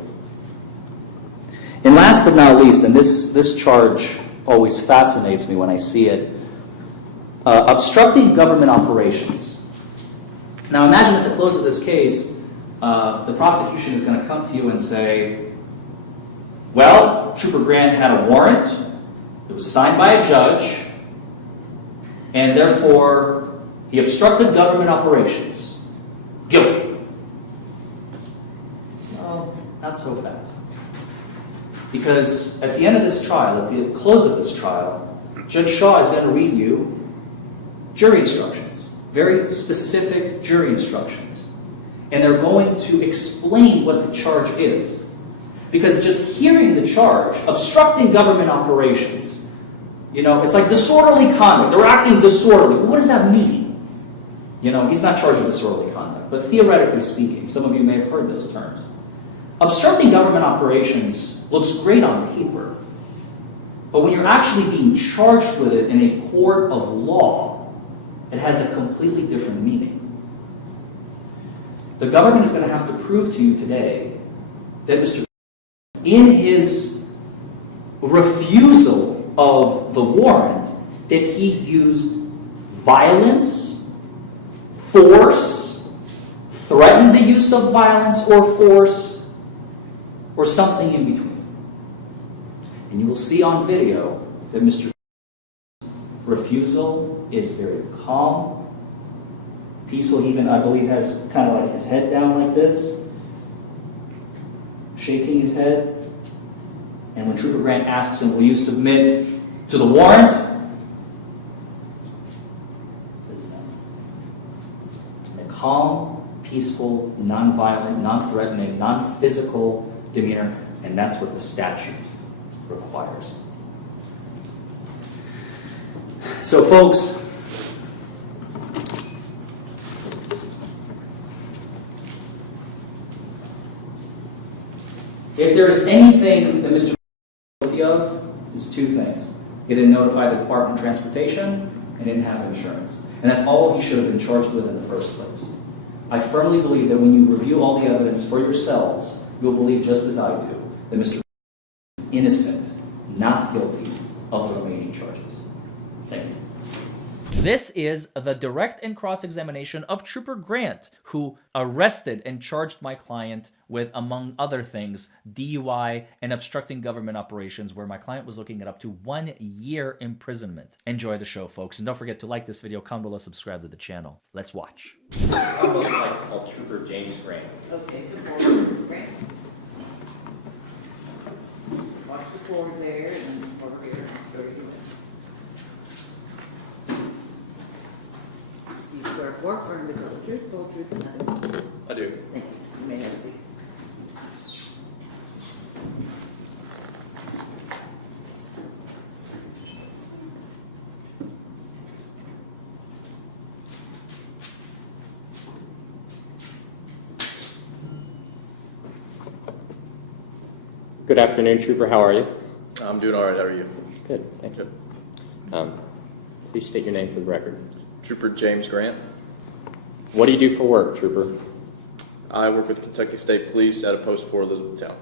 And last but not least, and this charge always fascinates me when I see it, obstructing government operations. Now imagine at the close of this case, the prosecution is going to come to you and say, well, Trooper Grant had a warrant, it was signed by a judge, and therefore he obstructed government operations. Guilty. Well, not so fast. Because at the end of this trial, at the close of this trial, Judge Shaw is going to read you jury instructions, very specific jury instructions. And they're going to explain what the charge is. Because just hearing the charge, obstructing government operations, it's like disorderly conduct. They're acting disorderly. What does that mean? He's not charged with disorderly conduct. But theoretically speaking, some of you may have heard those terms. Obstructing government operations looks great on paper. But when you're actually being charged with it in a court of law, it has a completely different meaning. The government is going to have to prove to you today that Mr. in his refusal of the warrant, that he used violence, force, threatened the use of violence or force, or something in between. And you will see on video that Mr. refusal is very calm, peaceful. He even, I believe, has kind of like his head down like this, shaking his head. And when Trooper Grant asks him, will you submit to the warrant? He says no. A calm, peaceful, non-violent, non-threatening, non-physical demeanor, and that's what the statute requires. So folks, if there is anything that Mr. guilty of, it's two things. He didn't notify the Department of Transportation and didn't have insurance. And that's all he should have been charged with in the first place. I firmly believe that when you review all the evidence for yourselves, you'll believe just as I do that Mr. is innocent, not guilty of the remaining charges. Thank you. This is the direct and cross-examination of Trooper Grant, who arrested and charged my client with, among other things, DUI and obstructing government operations, where my client was looking at up to 1 year imprisonment. Enjoy the show, folks, and don't forget to like this video, comment below, subscribe to the channel. Let's watch. Almost like called Trooper James Grant. Okay, good morning, Grant. Watch the floor there and over here and straight away. You swear or affirm to tell the truth, whole truth, and nothing but the truth. I do. Thank you. You may have a seat. Good afternoon, Trooper. How are you? I'm doing all right. How are you? Good, thank you. Please state your name for the record. Trooper James Grant. What do you do for work, Trooper? I work with Kentucky State Police out of Post 4, Elizabethtown.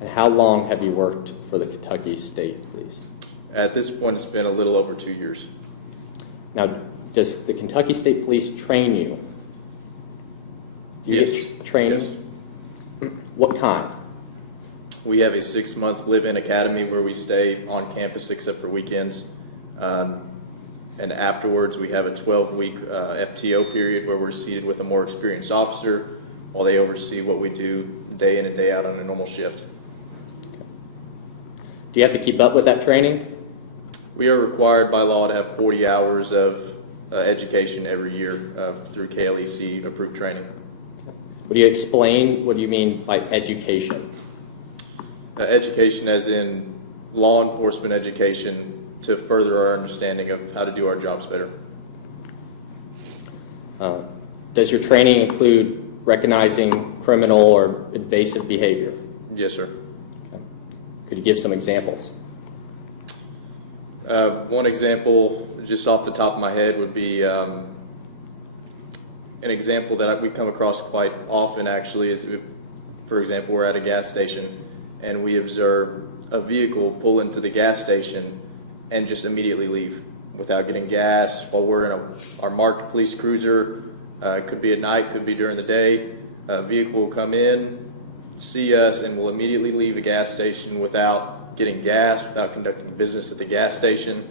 And how long have you worked for the Kentucky State Police? At this point, it's been a little over 2 years. Now, does the Kentucky State Police train you? Do you get training? Yes. What kind? We have a 6-month live-in academy where we stay on campus except for weekends. And afterwards, we have a 12-week FTO period where we're seated with a more experienced officer while they oversee what we do day in and day out on a normal shift. Do you have to keep up with that training? We are required by law to have 40 hours of education every year through KLEC approved training. Would you explain what you mean by education? Education as in law enforcement education to further our understanding of how to do our jobs better. Does your training include recognizing criminal or invasive behavior? Yes, sir. Okay. Could you give some examples? One example, just off the top of my head, would be an example that we come across quite often, actually, is, for example, we're at a gas station and we observe a vehicle pull into the gas station and just immediately leave without getting gas while we're in our marked police cruiser. It could be at night, could be during the day. A vehicle will come in, see us, and will immediately leave a gas station without getting gas, without conducting business at the gas station.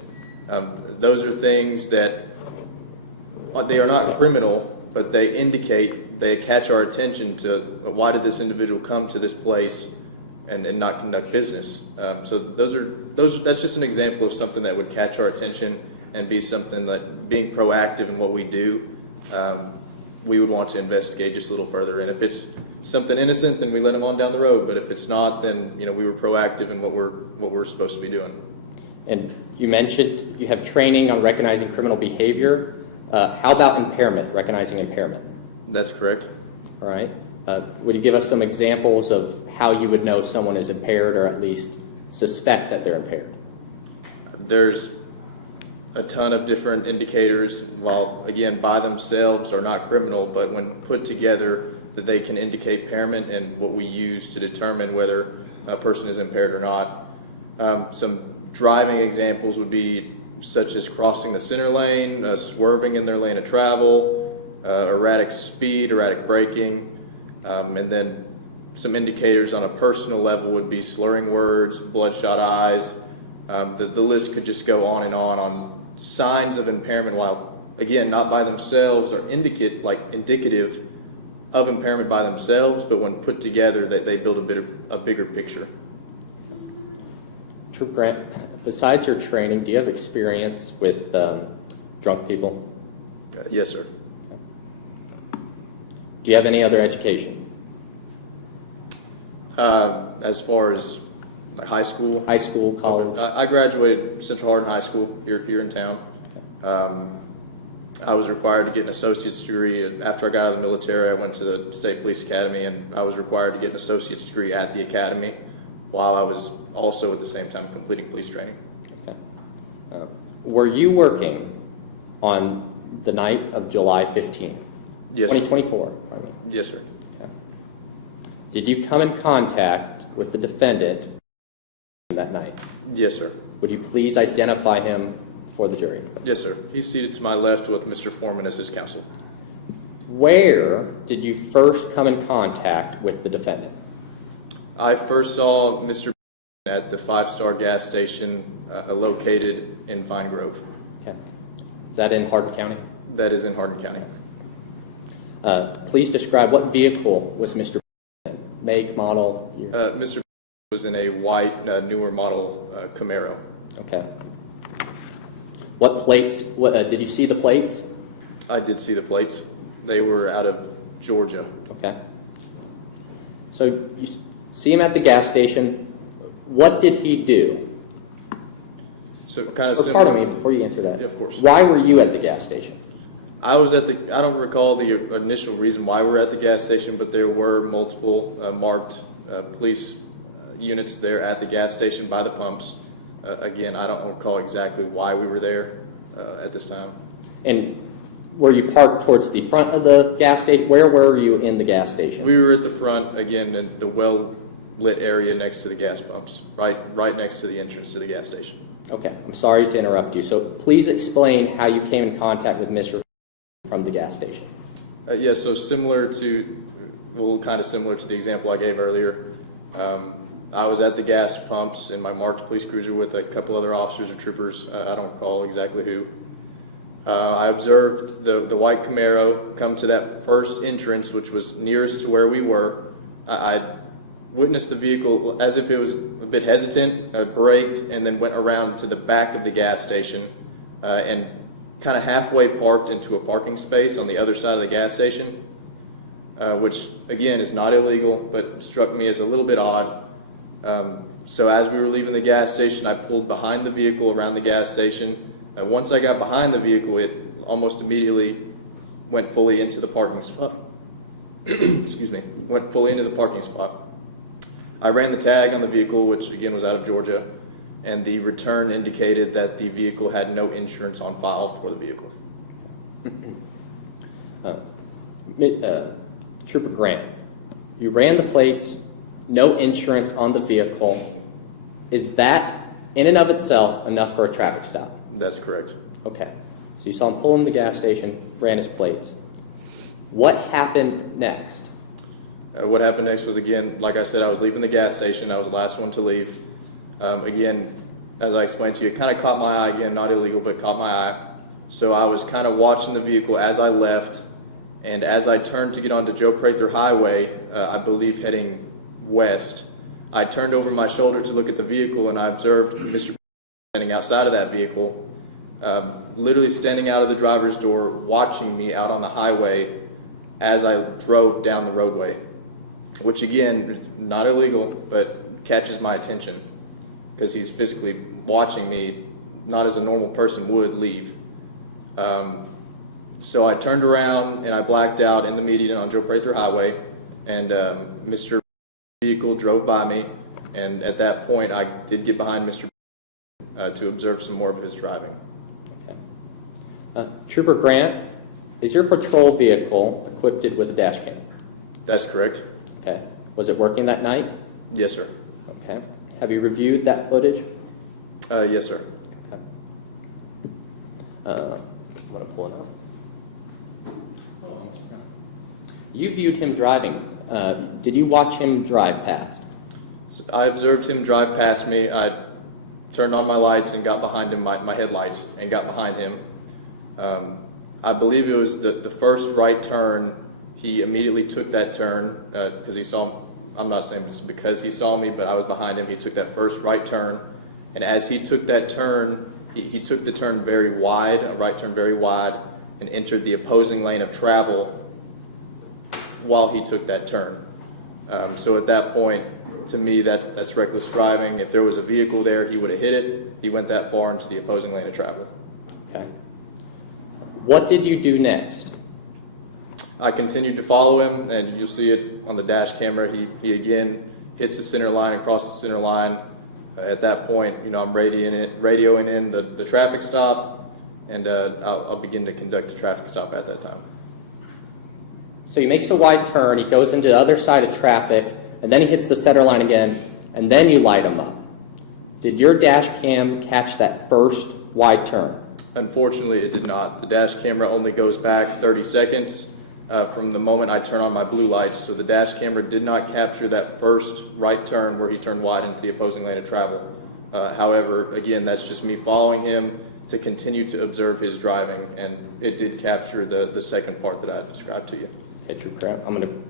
Those are things that they are not criminal, but they indicate, they catch our attention to why did this individual come to this place and not conduct business. So that's just an example of something that would catch our attention and be something that, being proactive in what we do, we would want to investigate just a little further. And if it's something innocent, then we let them on down the road. But if it's not, then we were proactive in what we're supposed to be doing. And you mentioned you have training on recognizing criminal behavior. How about impairment, recognizing impairment? That's correct. All right. Would you give us some examples of how you would know someone is impaired, or at least suspect that they're impaired? There's a ton of different indicators, while again by themselves are not criminal, but when put together that they can indicate impairment and what we use to determine whether a person is impaired or not. Some driving examples would be such as crossing the center lane, swerving in their lane of travel, erratic speed, erratic braking, and then some indicators on a personal level would be slurring words, bloodshot eyes. The list could just go on signs of impairment, while again not by themselves are indicative of impairment by themselves, but when put together they build a bigger picture. Trooper Grant, besides your training, do you have experience with drunk people? Yes, sir. Do you have any other education? As far as like high school? High school, college? I graduated Central Hardin High School here in town. I was required to get an associate's degree, and after I got out of the military, I went to the State Police Academy, and I was required to get an associate's degree at the academy, while I was also at the same time completing police training. Okay. Were you working on the night of July 15th? Yes, 2024, I mean. Yes, sir. Okay. Did you come in contact with the defendant that night? Yes, sir. Would you please identify him for the jury? Yes, sir. He's seated to my left with Mr. Forman as his counsel. Where did you first come in contact with the defendant? I first saw Mr. at the 5-Star gas station located in Vine Grove. Okay. Is that in Hardin County? That is in Hardin County. Please describe what vehicle was Mr. Make, model, year? Mr. was in a white, newer model Camaro. Okay. What plates? Did you see the plates? I did see the plates. They were out of Georgia. Okay. So you see him at the gas station. What did he do? So kind of similar. Pardon me, before you answer that. Yeah, of course. Why were you at the gas station? I don't recall the initial reason why we were at the gas station, but there were multiple marked police units there at the gas station by the pumps. Again, I don't recall exactly why we were there at this time. And were you parked towards the front of the gas station? Where were you in the gas station? We were at the front, again, in the well-lit area next to the gas pumps, right next to the entrance to the gas station. Okay, I'm sorry to interrupt you. So please explain how you came in contact with Mr. from the gas station. Yes, so kind of similar to the example I gave earlier. I was at the gas pumps in my marked police cruiser with a couple other officers or troopers. I don't recall exactly who. I observed the white Camaro come to that first entrance, which was nearest to where we were. I witnessed the vehicle as if it was a bit hesitant, braked, and then went around to the back of the gas station and kind of halfway parked into a parking space on the other side of the gas station, which again is not illegal, but struck me as a little bit odd. So as we were leaving the gas station, I pulled behind the vehicle around the gas station. Once I got behind the vehicle, it almost immediately went fully into the parking spot. Excuse me, went fully into the parking spot. I ran the tag on the vehicle, which again was out of Georgia, and the return indicated that the vehicle had no insurance on file for the vehicle. Trooper Grant, you ran the plates, no insurance on the vehicle. Is that in and of itself enough for a traffic stop? That's correct. Okay. So you saw him pull in the gas station, ran his plates. What happened next? What happened next was, again, like I said, I was leaving the gas station. I was the last one to leave. Again, as I explained to you, it kind of caught my eye. Again, not illegal, but caught my eye. So I was kind of watching the vehicle as I left, and as I turned to get onto Joe Prather Highway, I believe heading west, I turned over my shoulder to look at the vehicle, and I observed Mr. standing outside of that vehicle, literally standing out of the driver's door, watching me out on the highway as I drove down the roadway, which again, is not illegal, but catches my attention because he's physically watching me, not as a normal person would leave. So I turned around and I blacked out in the median on Joe Prather Highway, and Mr. vehicle drove by me, and at that point I did get behind Mr. to observe some more of his driving. Trooper Grant, is your patrol vehicle equipped with a dash cam? That's correct. Okay. Was it working that night? Yes, sir. Okay. Have you reviewed that footage? Yes, sir. Okay. I'm going to pull it up. You viewed him driving. Did you watch him drive past? I observed him drive past me. I turned on my lights and got behind him, my headlights, and got behind him. I believe it was the first right turn. He immediately took that turn because he saw me. I'm not saying it's because he saw me, but I was behind him. He took that first right turn. And as he took that turn, he took the turn very wide, a right turn very wide, and entered the opposing lane of travel while he took that turn. So at that point, to me, that's reckless driving. If there was a vehicle there, he would have hit it. He went that far into the opposing lane of travel. Okay. What did you do next? I continued to follow him, and you'll see it on the dash camera. He again hits the center line and crosses the center line. At that point, I'm radioing in the traffic stop, and I'll begin to conduct a traffic stop at that time. So he makes a wide turn, he goes into the other side of traffic, and then he hits the center line again, and then you light him up. Did your dash cam catch that first wide turn? Unfortunately, it did not. The dash camera only goes back 30 seconds from the moment I turn on my blue lights, so the dash camera did not capture that first right turn where he turned wide into the opposing lane of travel. However, again, that's just me following him to continue to observe his driving, and it did capture the second part that I described to you. Okay, Trooper, I'm going to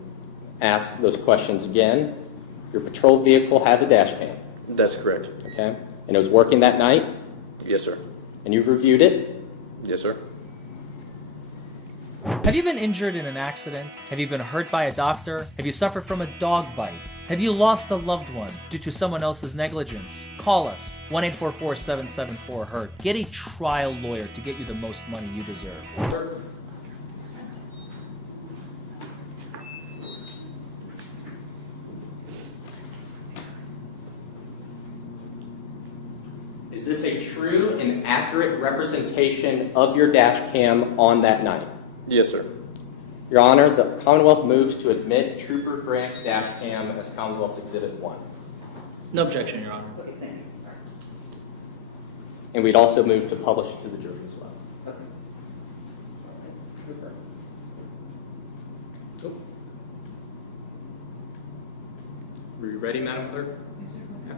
ask those questions again. Your patrol vehicle has a dash cam. That's correct. Okay. And it was working that night? Yes, sir. And you've reviewed it? Yes, sir. Have you been injured in an accident? Have you been hurt by a doctor? Have you suffered from a dog bite? Have you lost a loved one due to someone else's negligence? Call us, 1-844-774-HURT. Get a trial lawyer to get you the most money you deserve. Is this a true and accurate representation of your dash cam on that night? Yes, sir. Your Honor, the Commonwealth moves to admit Trooper Grant's dash cam as Commonwealth's Exhibit 1. No objection, Your Honor. And we'd also move to publish it to the jury as well. Okay. Are you ready, Madam Clerk? Yes, sir. Yeah.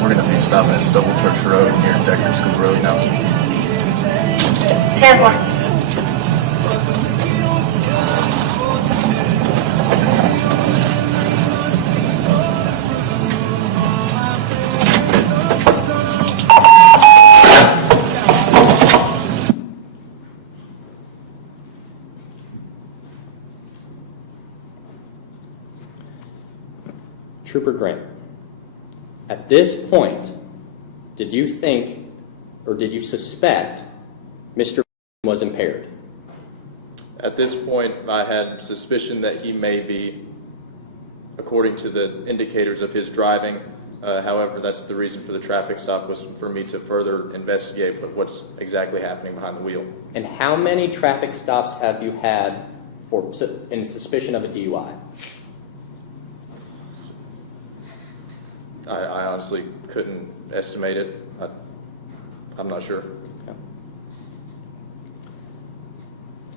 We're going to be stopping at Stubble Church Road near Decker School Road now. 10-1. Trooper Grant, at this point, did you think or did you suspect Mr. was impaired? At this point, I had suspicion that he may be, according to the indicators of his driving. However, that's the reason for the traffic stop, was for me to further investigate what's exactly happening behind the wheel. And how many traffic stops have you had in suspicion of a DUI? I honestly couldn't estimate it. I'm not sure. Okay.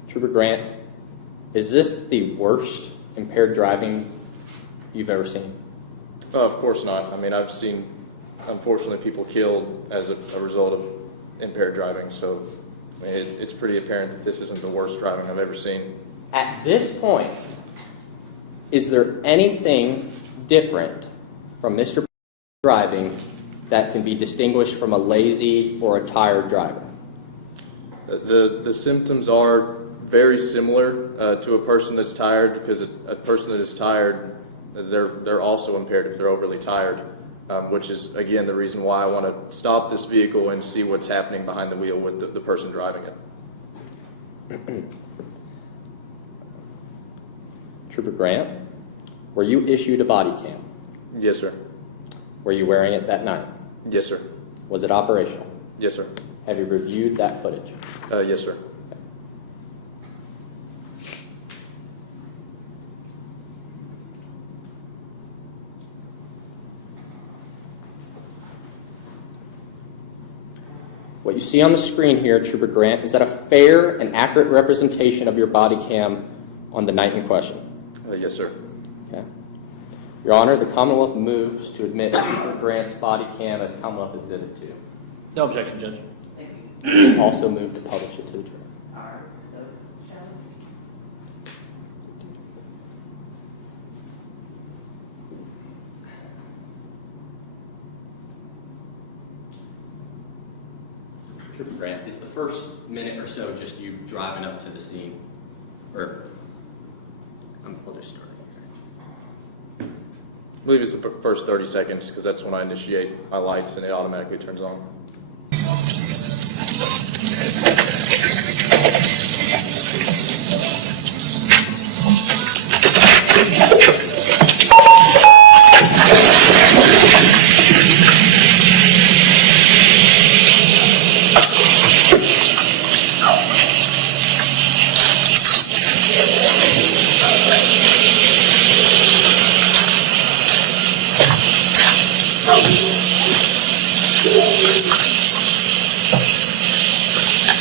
Trooper Grant, is this the worst impaired driving you've ever seen? Of course not. I mean, I've seen, unfortunately, people killed as a result of impaired driving, so I mean, it's pretty apparent that this isn't the worst driving I've ever seen. At this point, Is there anything different from Mr. driving that can be distinguished from a lazy or a tired driver? The symptoms are very similar to a person that's tired, because a person that is tired, they're also impaired if they're overly tired, which is, again, the reason why I want to stop this vehicle and see what's happening behind the wheel with the person driving it. Trooper Grant, were you issued a body cam? Yes, sir. Were you wearing it that night? Yes, sir. Was it operational? Yes, sir. Have you reviewed that footage? Yes, sir. What you see on the screen here, Trooper Grant, is that a fair and accurate representation of your body cam on the night in question? Yes, sir. Okay. Your Honor, the Commonwealth moves to admit Trooper Grant's body cam as Commonwealth Exhibit 2. No objection, Judge. Also move to publish it to the jury. All right, so, shall Trooper Grant, is the first minute or so just you driving up to the scene? Or, I'll just start. I believe it's the first 30 seconds, because that's when I initiate my lights and it automatically turns on.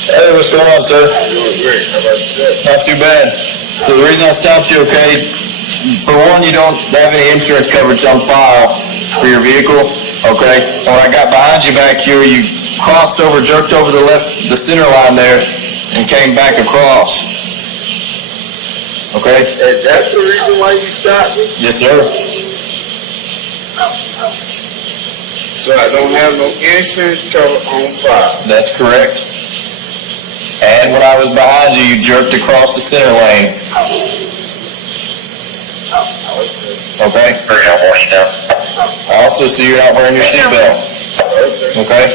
Hey, what's going on, sir? Doing great. How about yourself? Not too bad. So the reason I stopped you, okay, for one, you don't have any insurance coverage on file for your vehicle, okay? When I got behind you back here, you crossed over, jerked over the center line there, and came back across. Okay? Is that the reason why you stopped me? Yes, sir. So I don't have no insurance cover on file? That's correct. And when I was behind you, you jerked across the center lane. Okay? I also see you're not wearing your seatbelt. Okay?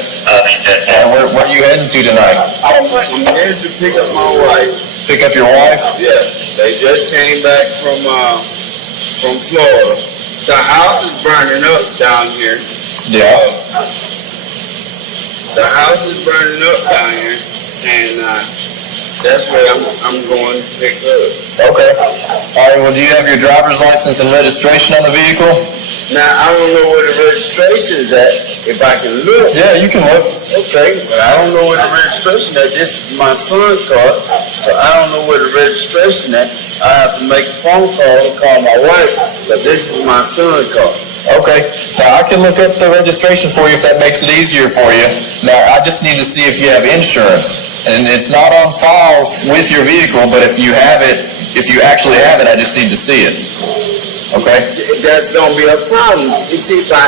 Where are you heading to tonight? I'm heading to pick up my wife. Pick up your wife? Yeah. They just came back from Florida. The house is burning up down here. Yeah. The house is burning up down here. And that's where I'm going to pick up. Okay. All right, well, do you have your driver's license and registration on the vehicle? Now, I don't know where the registration is at. If I can look. Yeah, you can look. Okay, but I don't know where the registration is at. This is my son's car, so I don't know where the registration is at. I have to make a phone call and call my wife, but this is my son's car. Okay. Now, I can look up the registration for you if that makes it easier for you. Now, I just need to see if you have insurance. And it's not on file with your vehicle, but if you have it, if you actually have it, I just need to see it. Okay? That's going to be a problem. You see, if I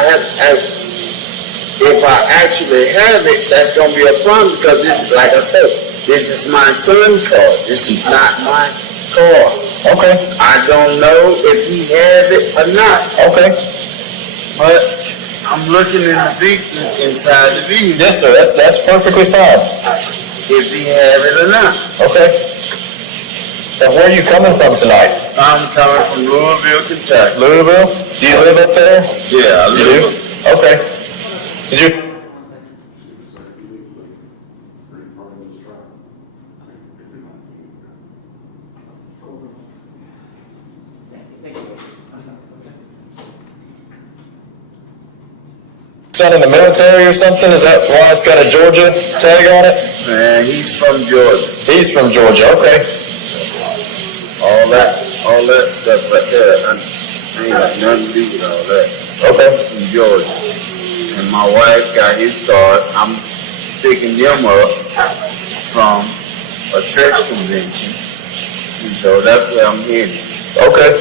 actually have it, that's going to be a problem because this is, like I said, this is my son's car. This is not my car. Okay. I don't know if he has it or not. Okay. But I'm looking in the vehicle, inside the vehicle. Yes, sir. That's perfectly fine. If he has it or not. Okay. And where are you coming from tonight? I'm coming from Louisville, Kentucky. Louisville? Do you live up there? Yeah, I live. You do? Okay. Is your son in the military or something? Is that why it's got a Georgia tag on it? Man, he's from Georgia. He's from Georgia, okay. All that stuff right there, I ain't got nothing to do with all that. Okay. I'm from Georgia. And my wife got his car. I'm picking them up from a church convention. And so that's where I'm heading. Okay.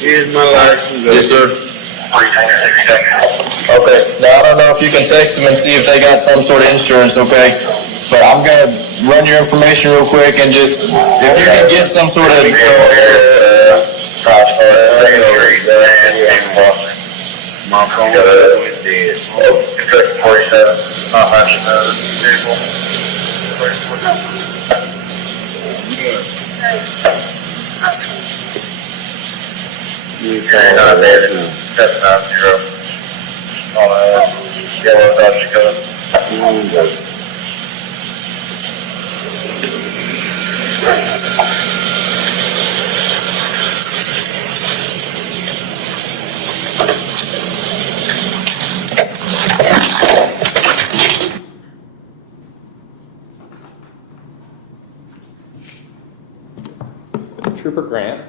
Here's my license. Yes, sir. Okay, now I don't know if you can text them and see if they got some sort of insurance, okay? But I'm gonna run your information real quick and just, if you can get some sort of, my phone is dead. 47, you can not there, 790. Yellow Dodge Dakota. Trooper Grant,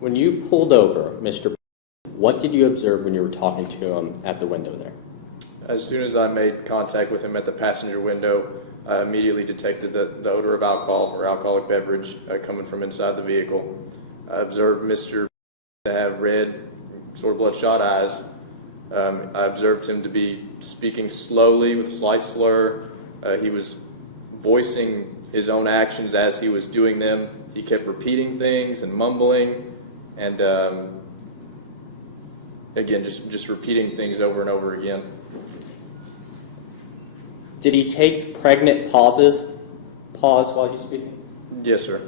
when you pulled over Mr. What did you observe when you were talking to him at the window there? As soon as I made contact with him at the passenger window, I immediately detected the odor of alcohol or alcoholic beverage coming from inside the vehicle. I observed Mr. to have red, sort of bloodshot eyes. I observed him to be speaking slowly with a slight slur. He was voicing his own actions as he was doing them. He kept repeating things and mumbling, and again, just repeating things over and over again. Did he take pregnant pauses? Pause while he's speaking? Yes, sir.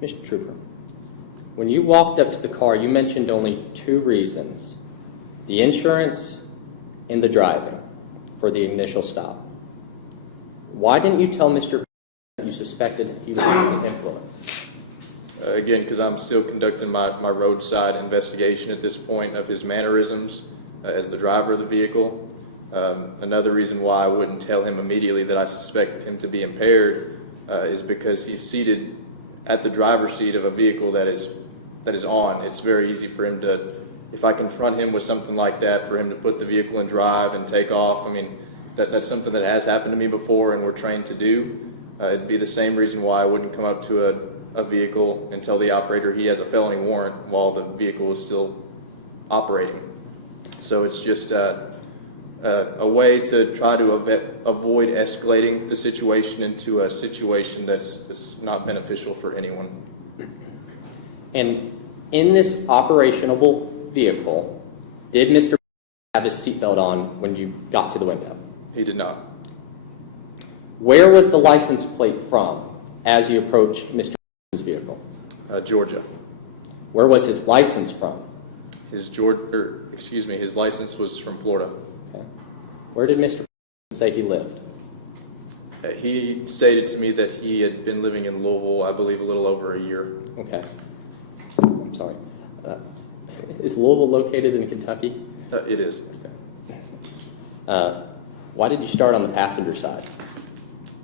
Mr. Trooper, when you walked up to the car, you mentioned only 2 reasons: the insurance and the driving for the initial stop. Why didn't you tell Mr. that you suspected he was under the influence? Again, because I'm still conducting my roadside investigation at this point of his mannerisms as the driver of the vehicle. Another reason why I wouldn't tell him immediately that I suspect him to be impaired is because he's seated at the driver's seat of a vehicle that is on. It's very easy for him to, if I confront him with something like that, for him to put the vehicle in drive and take off. I mean, that's something that has happened to me before and we're trained to do. It'd be the same reason why I wouldn't come up to a vehicle and tell the operator he has a felony warrant while the vehicle is still operating. So it's just a way to try to avoid escalating the situation into a situation that's not beneficial for anyone. And in this operationable vehicle, did Mr. have his seatbelt on when you got to the window? He did not. Where was the license plate from as you approached Mr. vehicle? Georgia. Where was his license from? His license was from Florida. Okay. Where did Mr. say he lived? He stated to me that he had been living in Louisville, I believe, a little over a year. Okay. I'm sorry. Is Louisville located in Kentucky? It is. Okay. Why did you start on the passenger side?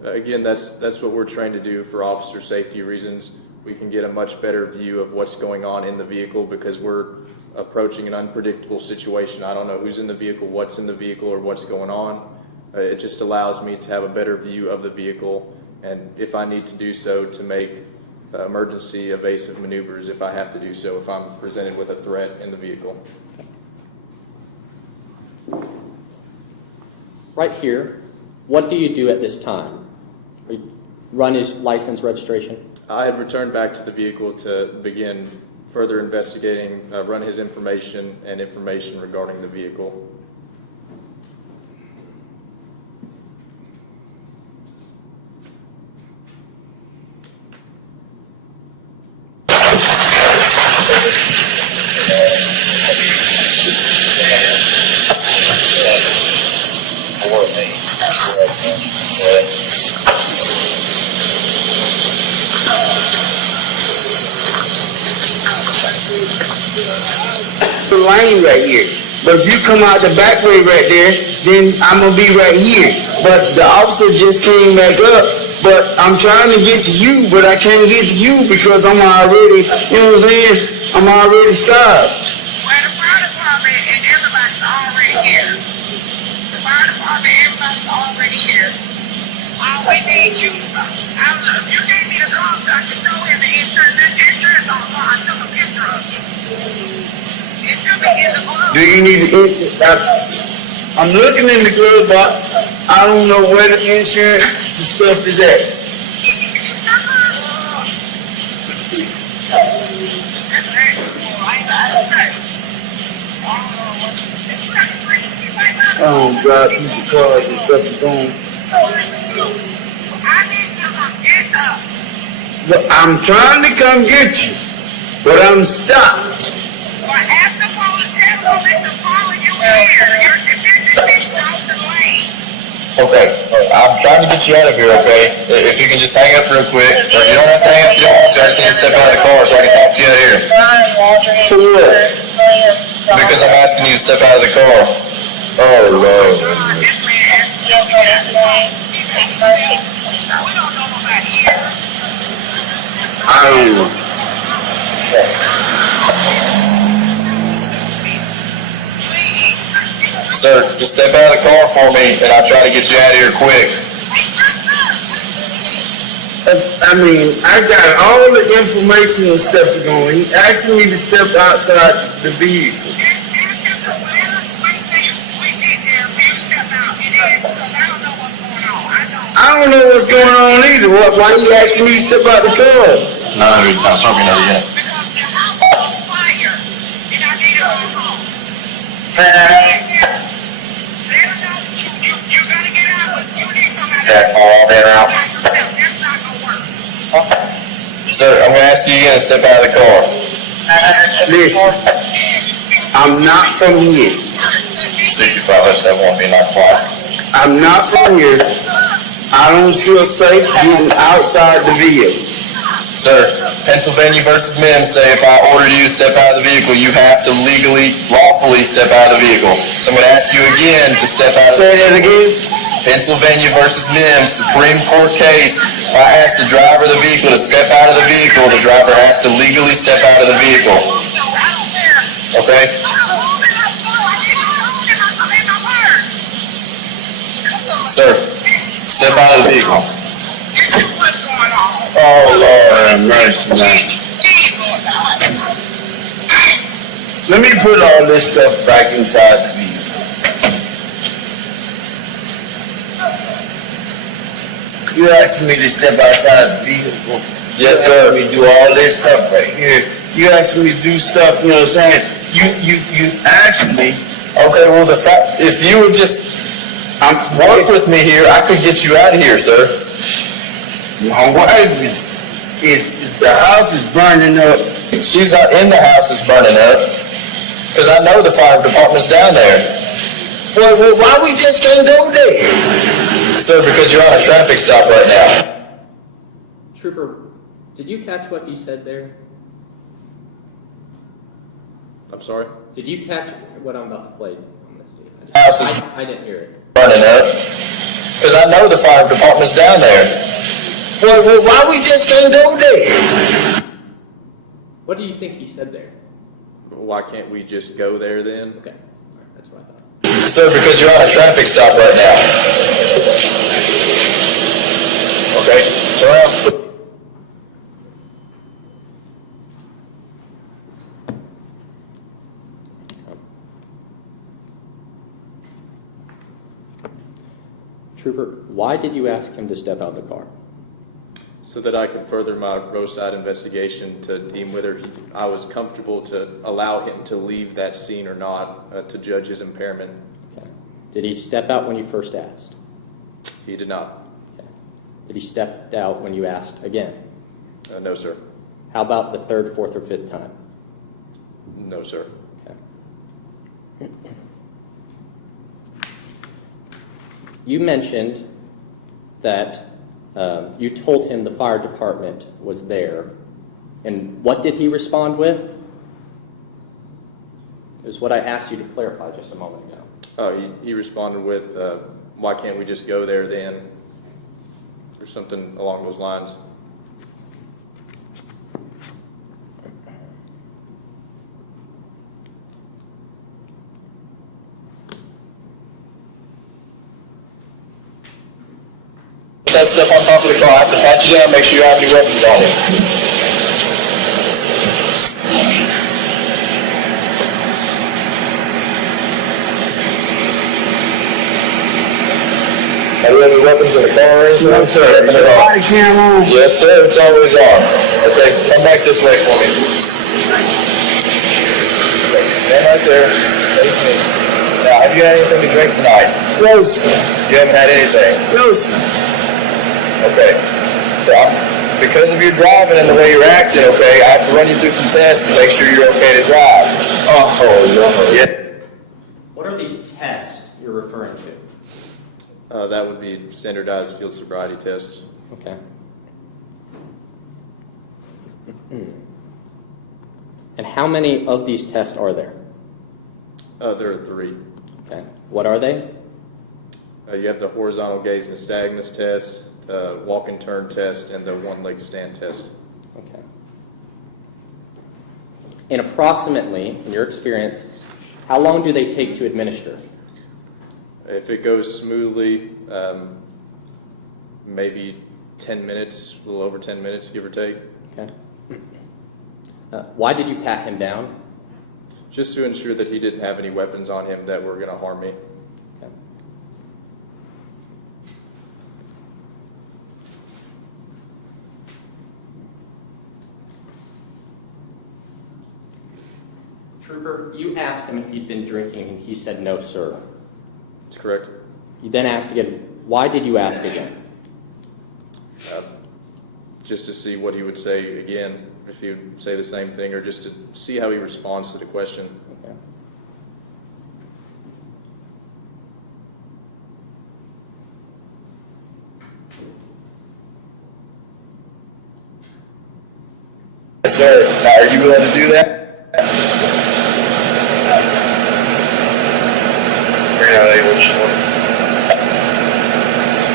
Again, that's what we're trying to do for officer safety reasons. We can get a much better view of what's going on in the vehicle because we're approaching an unpredictable situation. I don't know who's in the vehicle, what's in the vehicle, or what's going on. It just allows me to have a better view of the vehicle, and if I need to do so, to make emergency evasive maneuvers if I have to do so, if I'm presented with a threat in the vehicle. Right here, what do you do at this time? Run his license registration? I had returned back to the vehicle to begin further investigating, run his information and information regarding the vehicle. The lane right here. But if you come out the back way right there, then I'm gonna be right here. But the officer just came back up. But I'm trying to get to you, but I can't get to you because I'm already, you know what I'm saying? I'm already stopped. Well, the fire department and everybody's already here. The fire department, everybody's already here. we need you. If you need me to come, I can show him the insurance. This insurance on the car. I took a picture of it. It should be in the glove. Do you need I'm looking in the glove box. I don't know where the insurance, the stuff is at. Oh, God, people cars and stuff is going. But I'm trying to come get you, but I'm stopped. Okay, I'm trying to get you out of here, okay? If you can just hang up real quick. Or you don't have to hang up if you don't want to. I just need to step out of the car so I can talk to you out here. For what? Because I'm asking you to step out of the car. Oh, Lord. I don't know. Sir, just step out of the car for me, and I'll try to get you out of here quick. I mean, I got all the information and stuff going. He asking me to step outside the vehicle. I don't know what's going on either. Why you asking me to step out the car? No, I'm sorry, no, yeah. Sir, I'm going to ask you again to step out of the car. Listen, I'm not from here. 65, that won't be not quiet. I'm not from here. I don't feel safe getting outside the vehicle. Sir, Pennsylvania versus Mims say if I order you to step out of the vehicle, you have to legally, lawfully step out of the vehicle. So I'm going to ask you again to step out of the vehicle. Say that again? Pennsylvania versus Mims, Supreme Court case. If I ask the driver of the vehicle to step out of the vehicle, the driver has to legally step out of the vehicle. Okay? Sir, step out of the vehicle. Oh, Lord have mercy, man. Let me put all this stuff back inside the vehicle. You asking me to step outside the vehicle? Yes, sir. You do all this stuff right here. You asking me to do stuff, you know what I'm saying? You actually, okay, well, the fact, if you would just work with me here, I could get you out of here, sir. My wife is the house is burning up. She's not in the house, it's burning up. Because I know the fire department's down there. Well, why we just can't go there? Sir, because you're on a traffic stop right now. Trooper, did you catch what he said there? I'm sorry? Did you catch what I'm about to play on this scene? I didn't hear it. Burning up. Because I know the fire department's down there. Well, why we just can't go there? What do you think he said there? Why can't we just go there then? Okay, all right, that's what I thought. Sir, because you're on a traffic stop right now. Okay, turn around. Trooper, why did you ask him to step out of the car? So that I could further my roadside investigation to deem whether I was comfortable to allow him to leave that scene or not, to judge his impairment. Okay. Did he step out when you first asked? He did not. Okay. Did he step out when you asked again? No, sir. How about the third, fourth, or fifth time? No, sir. Okay. You mentioned that you told him the fire department was there, and what did he respond with? It was what I asked you to clarify just a moment ago. Oh, he responded with, why can't we just go there then? Or something along those lines. that stuff on top of the car. I have to pat you down, make sure you have any weapons on you. Have you any weapons in the car or anything? No, sir. Is your body camera on? Yes, sir. It's always on. Okay, come back this way for me. Stand right there. Face me. Now, have you had anything to drink tonight? No, sir. You haven't had anything? No, sir. Okay. So, because of your driving and the way you're acting, okay, I have to run you through some tests to make sure you're okay to drive. Oh, no. Yeah. What are these tests you're referring to? That would be standardized field sobriety tests. Okay. And how many of these tests are there? There are 3. Okay. What are they? You have the horizontal gaze nystagmus test, the walk and turn test, and the one-leg stand test. Okay. And approximately, in your experience, how long do they take to administer? If it goes smoothly, maybe 10 minutes, a little over 10 minutes, give or take. Okay. Why did you pat him down? Just to ensure that he didn't have any weapons on him that were going to harm me. Okay. Trooper, you asked him if he'd been drinking, and he said no, sir. That's correct. You then asked again. Why did you ask again? Just to see what he would say again, if he would say the same thing, or just to see how he responds to the question. Okay. Yes, sir. Now, are you willing to do that?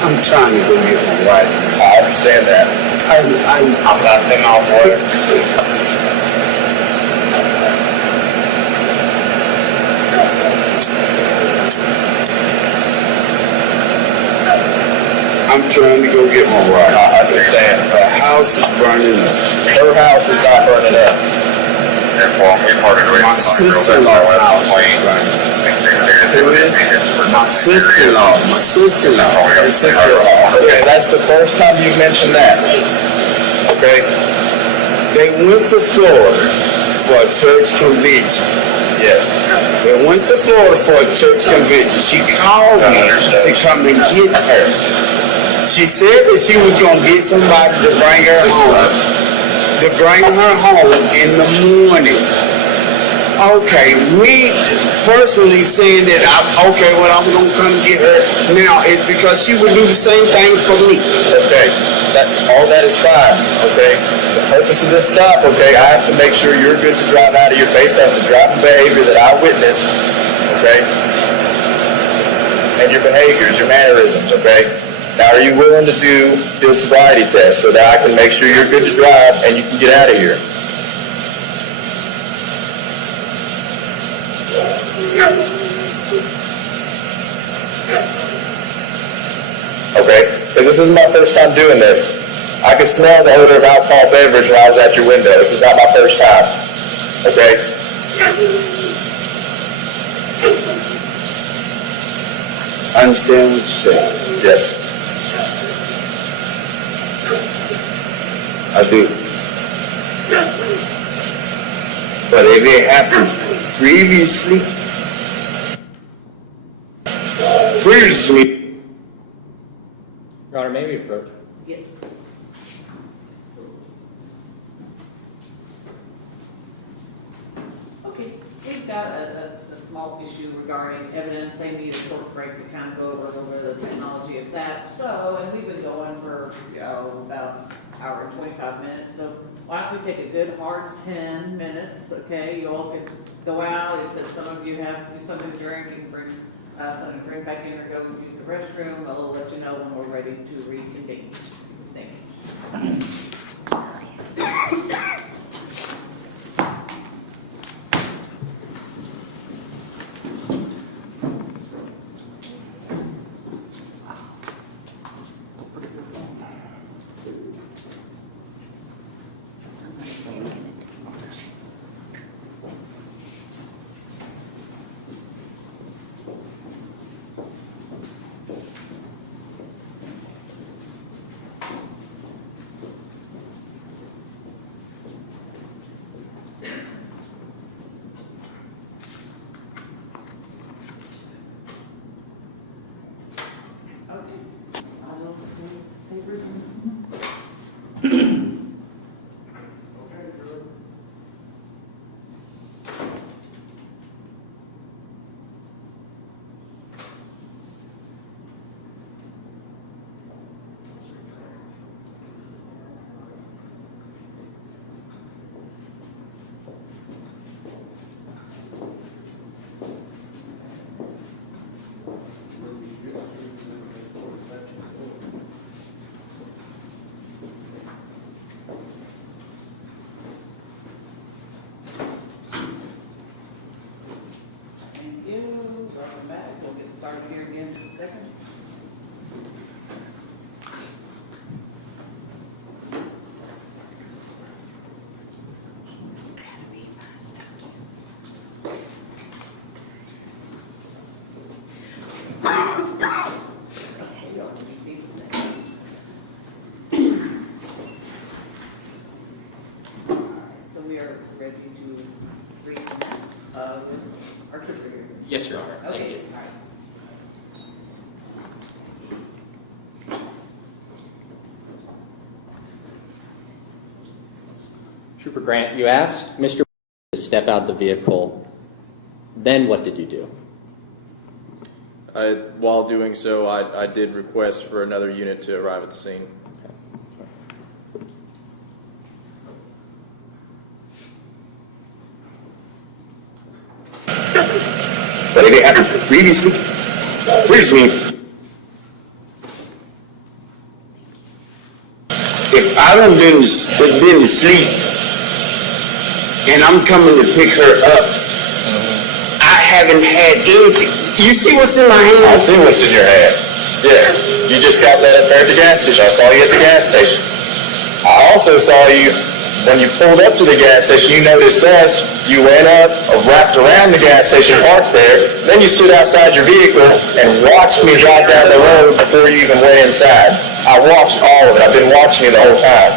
I'm trying to go get my wife. I understand that. I'm not in off water. I'm trying to go get my wife. I understand. The house is burning up. Her house is not burning up. My sister-in-law's house is burning. Who is? My sister-in-law. My sister-in-law. Your sister-in-law. Okay, that's the first time you've mentioned that. Okay? They went to Florida for a church convention. Yes. They went to Florida for a church convention. She called me to come and get her. She said that she was going to get somebody to bring her home. To bring her home in the morning. Okay, me personally saying that I'm I'm going to come get her now is because she would do the same thing for me. Okay, all that is fine, okay? The purpose of this stop, okay, I have to make sure you're good to drive out of here based on the driving behavior that I witnessed, okay? And your behaviors, your mannerisms, okay? Now, are you willing to do field sobriety tests so that I can make sure you're good to drive and you can get out of here? Okay, because this isn't my first time doing this. I could smell the odor of alcohol beverage when I was at your window. This is not my first time. Okay? I understand what you're saying. Yes. I do. But if it happened previously, Your Honor, may we approach? Yes. Okay, we've got a small issue regarding evidence. They need a short break to kind of go over a little bit of the technology of that. So, and we've been going for about an hour and 25 minutes. So why don't we take a good hard 10 minutes, okay? You all can go out. You said some of you have something to drink. You can bring something to drink back in or go use the restroom. I'll let you know when we're ready to reconvene. Thank you. start here again just a second. So we are ready to recommence our trip here. Yes, Your Honor. Thank Okay, you. all right. Trooper Grant, you asked Mr. to step out of the vehicle. Then what did you do? While doing so, I did request for another unit to arrive at the scene. But if it happened previously, if I done been asleep and I'm coming to pick her up, I haven't had anything. You see what's in my hand? I see what's in your hand. Yes, you just got that up there at the gas station. I saw you at the gas station. I also saw you when you pulled up to the gas station. You noticed us. You went up, wrapped around the gas station, parked there. Then you stood outside your vehicle and watched me drive down the road before you even went inside. I watched all of it. I've been watching you the whole time.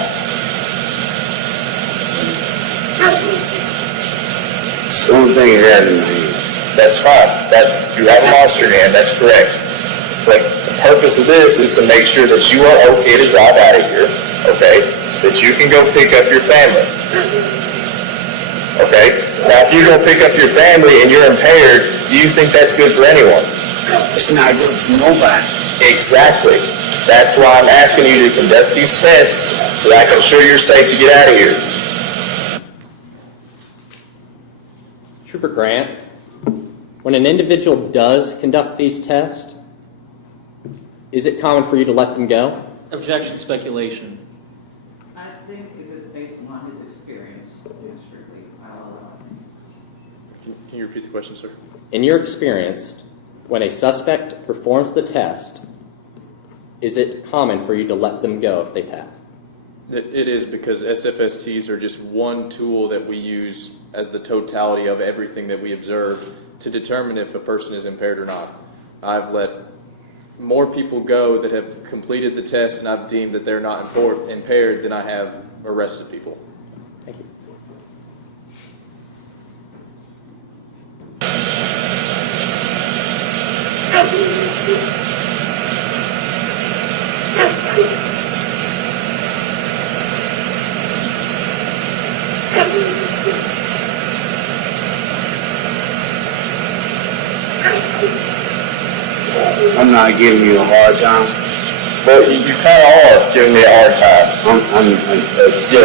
It's the only thing it has in my hand. That's fine. You have a monster in your hand. That's correct. But the purpose of this is to make sure that you are okay to drive out of here, okay, so that you can go pick up your family. Okay? Now, if you go pick up your family and you're impaired, do you think that's good for anyone? It's not good for nobody. Exactly. That's why I'm asking you to conduct these tests so that I can ensure you're safe to get out of here. Trooper Grant, when an individual does conduct these tests, is it common for you to let them go? Objection, speculation. I think it is based on his experience, strictly. Can you repeat the question, sir? In your experience, when a suspect performs the test, is it common for you to let them go if they pass? It is, because SFSTs are just one tool that we use as the totality of everything that we observe to determine if a person is impaired or not. I've let more people go that have completed the test and I've deemed that they're not impaired than I have arrested people. Thank you. I'm not giving you a hard time. Well, you kind of are giving me a hard time.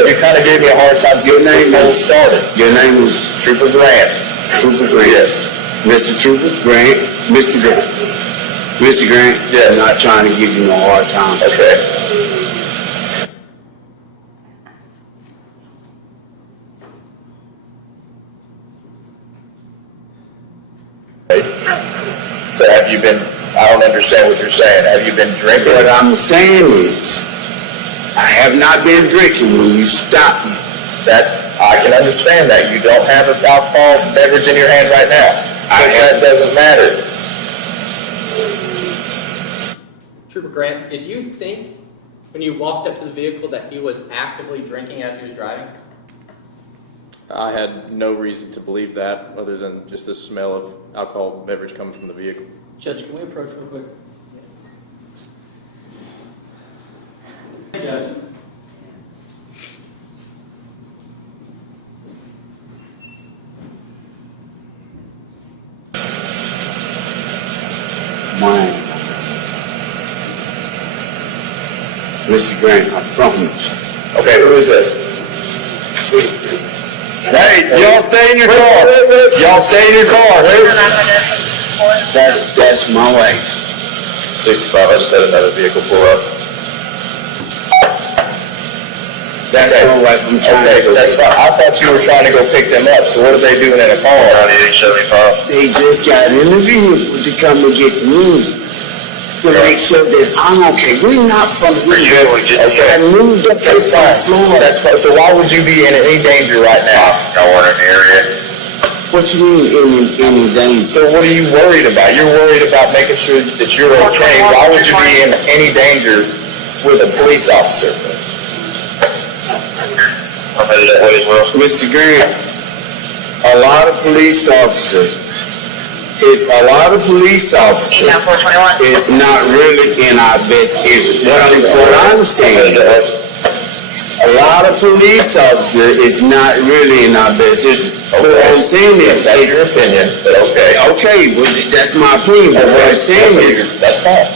You kind of gave me a hard time since this whole started. Your name is Trooper Grant. Trooper Grant. Yes. Mr. Trooper Grant. Mr. Grant. Mr. Grant. Yes. I'm not trying to give you no hard time. Okay. So have you been, I don't understand what you're saying. Have you been drinking? What I'm saying is, I have not been drinking when you stopped me. I can understand that. You don't have an alcohol beverage in your hand right now. That doesn't matter. Trooper Grant, did you think when you walked up to the vehicle that he was actively drinking as he was driving? I had no reason to believe that other than just the smell of alcohol beverage coming from the vehicle. Judge, can we approach real quick? Judge. Mine. Mr. Grant, I promise. Okay, who is this? Hey, y'all stay in your car. Y'all stay in your car. That's my wife. 65, I just had another vehicle pull up. That's my wife. I'm trying to go. That's fine. I thought you were trying to go pick them up, so what are they doing in a car? They just got in the vehicle to come and get me, to make sure that I'm okay. We're not from here. Okay. I moved up here from Florida. That's fine. So why would you be in any danger right now? I want an area. What you mean any danger? So what are you worried about? You're worried about making sure that you're okay. Why would you be in any danger with a police officer? Mr. Grant, a lot of police officers is not really in our best interest. What I'm saying is, a lot of police officers is not really in our best interest. What I'm saying is, that's your opinion, but okay. Okay, well, that's my opinion, but what I'm saying is, that's fine.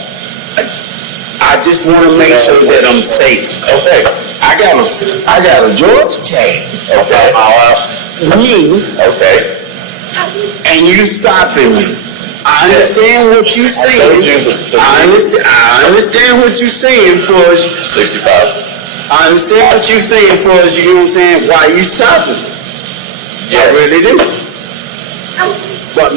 I just want to make sure that I'm safe. Okay. I got a Georgia tag. Okay. Me. Okay. And you stopping me. I understand what you're saying. I understand what you're saying for us. 65. I understand what you're saying for us. You know what I'm saying? Why you stopping me? Yes. I really do. But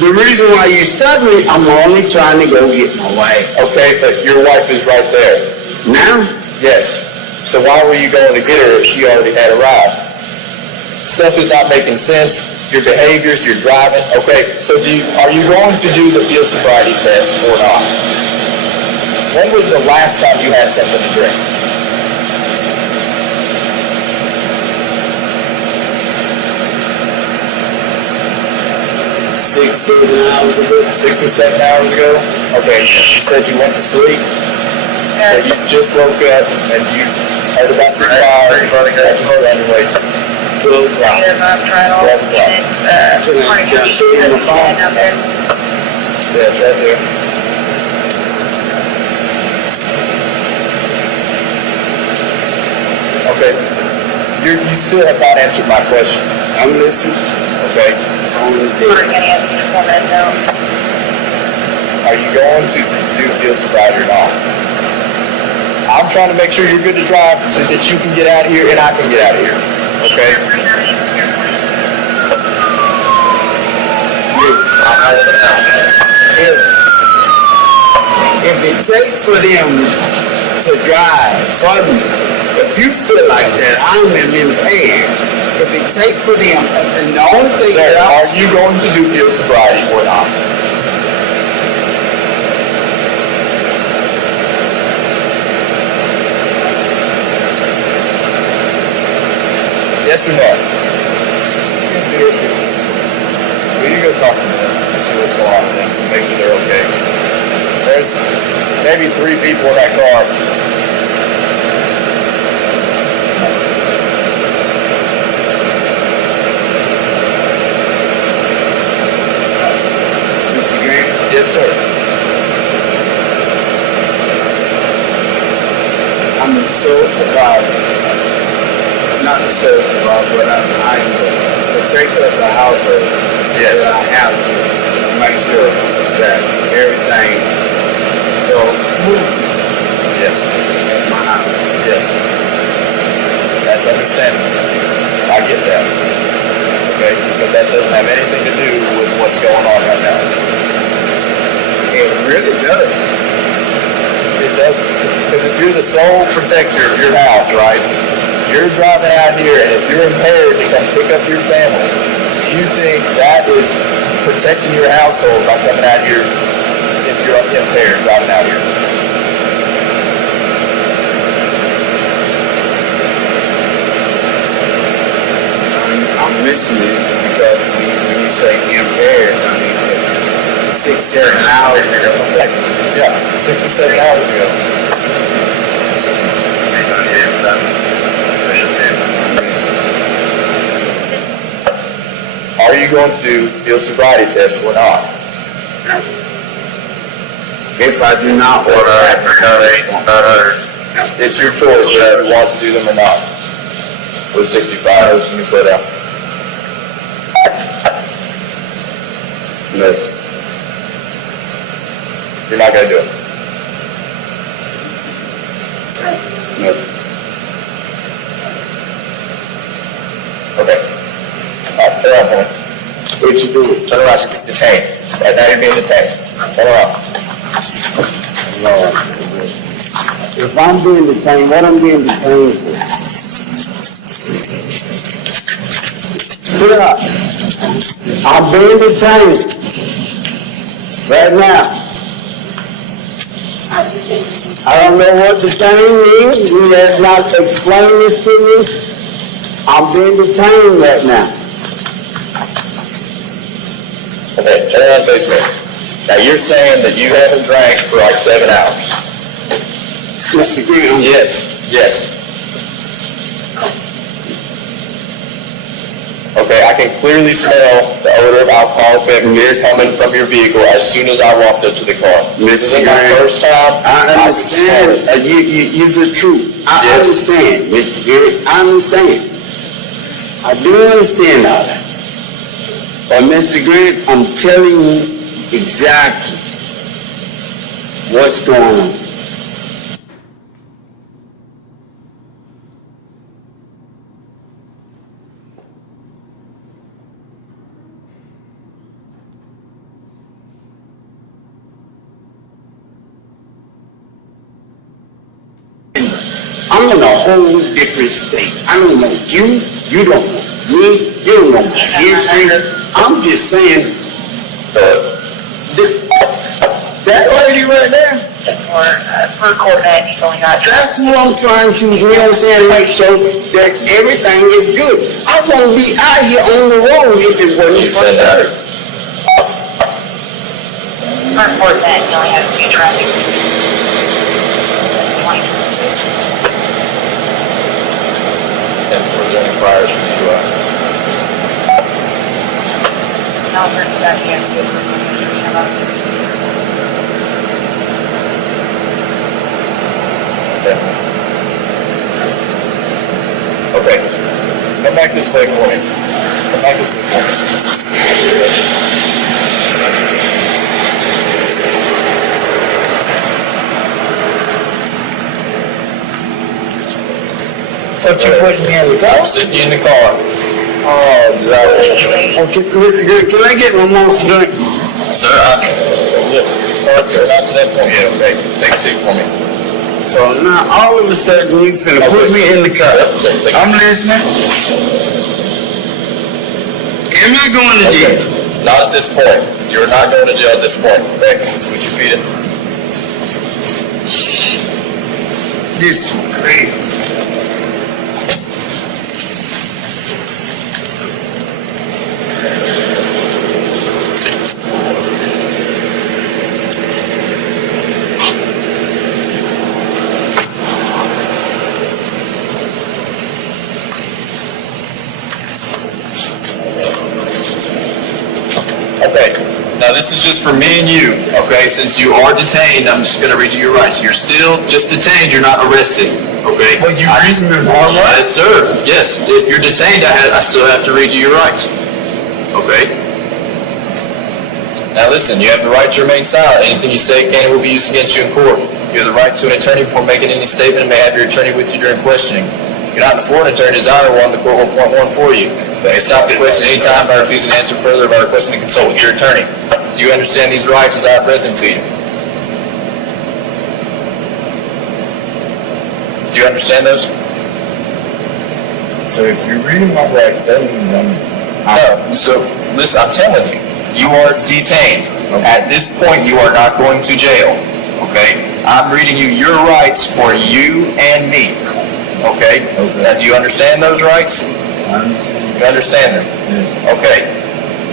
the reason why you stopped me, I'm only trying to go get my wife. Okay, but your wife is right there. Now? Yes. So why were you going to get her if she already had arrived? Stuff is not making sense. Your behaviors, your driving. Okay, so are you going to do the field sobriety test or not? When was the last time you had something to drink? Six or 7 hours ago? Okay, you said you went to sleep? So you just woke up and you heard about this fire, you got on your way to 12 o'clock. 12 o'clock. Can I show you the phone? Yeah, it's right there. Okay. You still have not answered my question. I'm listening. Okay. Are you going to do field sobriety or not? I'm trying to make sure you're good to drive so that you can get out of here and I can get out of here. Okay? Yes. If it takes for them to drive for me, if you feel like that I'm impaired, if it takes for them, and the only thing that are you going to do field sobriety or not? Yes or no? Well, you go talk to them and see what's going on with them to make sure they're okay. There's maybe 3 people in that car. Mr. Grant? Yes, sir. I'm the sole survivor. Not the sole survivor, but I'm the protector of the household. Yes. I have to make sure that everything goes smoothly. Yes. At my house. Yes. That's understandable. I get that. Okay? But that doesn't have anything to do with what's going on right now. It really does. It doesn't. Because if you're the sole protector of your house, right? You're driving out here, and if you're impaired to come pick up your family, do you think that is protecting your household by coming out here if you're impaired driving out here? I'm listening because when you say impaired, I mean, it's 6, 7 hours ago. Okay. Yeah, 6 or 7 hours ago. Are you going to do field sobriety tests or not? If I do not order, it's your choice whether you want to do them or not. With 65, you can slow down. No. You're not going to do it. No. Turn around for me. What you doing? Turn around, you're being detained. Right now you're being detained. Turn around. Lord. If I'm being detained, what I'm being detained for? Sit up. I'm being detained. Right now. I don't know what detained means. You have not explained this to me. I'm being detained right now. Okay, turn around and face me. Now you're saying that you haven't drank for like 7 hours. Mr. Green. Yes. Okay, I can clearly smell the odor of alcoholic beverages coming from your vehicle as soon as I walked up to the car. This isn't my first time. I understand. You the truth. I understand, Mr. Green. I understand. I do understand all that. But Mr. Green, I'm telling you exactly what's going on. I'm in a whole different state. I don't know you. You don't know me. You don't know my history. I'm just saying. That lady right there. Per court act, only got. That's what I'm trying to, you know what I'm saying, make sure that everything is good. I won't be out here on the road if it wasn't for her. Per court act, only has to be traffic. And were there any priors from the UI? No, that he has to do. Okay. Come back this way for me. Come back this way for me. So you putting me in the car? I'm sitting in the car. Oh, exactly. Okay, Mr. Good, can I get my monster drink? Sir, look, not to that point yet, okay? Take a seat for me. So now all of a sudden you finna put me in the car. I'm listening. Am I going to jail? Okay. Not at this point. You're not going to jail at this point, okay? Put your feet in. This is crazy. Okay, now this is just for me and you, okay? Since you are detained, I'm just gonna read you your rights. You're still just detained, you're not arrested, okay? But you reason me all right? Yes, sir, yes. If you're detained, I still have to read you your rights, okay? Now listen, you have the right to remain silent. Anything you say can and will be used against you in court. You have the right to an attorney before making any statement and may have your attorney with you during questioning. If you're not before an attorney, desire one, the court will appoint one for you. You may stop the question any time by refusing to answer further by requesting to consult with your attorney. Do you understand these rights as I have read them to you? Do you understand those? So if you're reading my rights, that means No. So listen, I'm telling you, you are detained. At this point, you are not going to jail. Okay? I'm reading you your rights for you and me. Okay? Now, do you understand those rights? I understand. You understand them? Okay.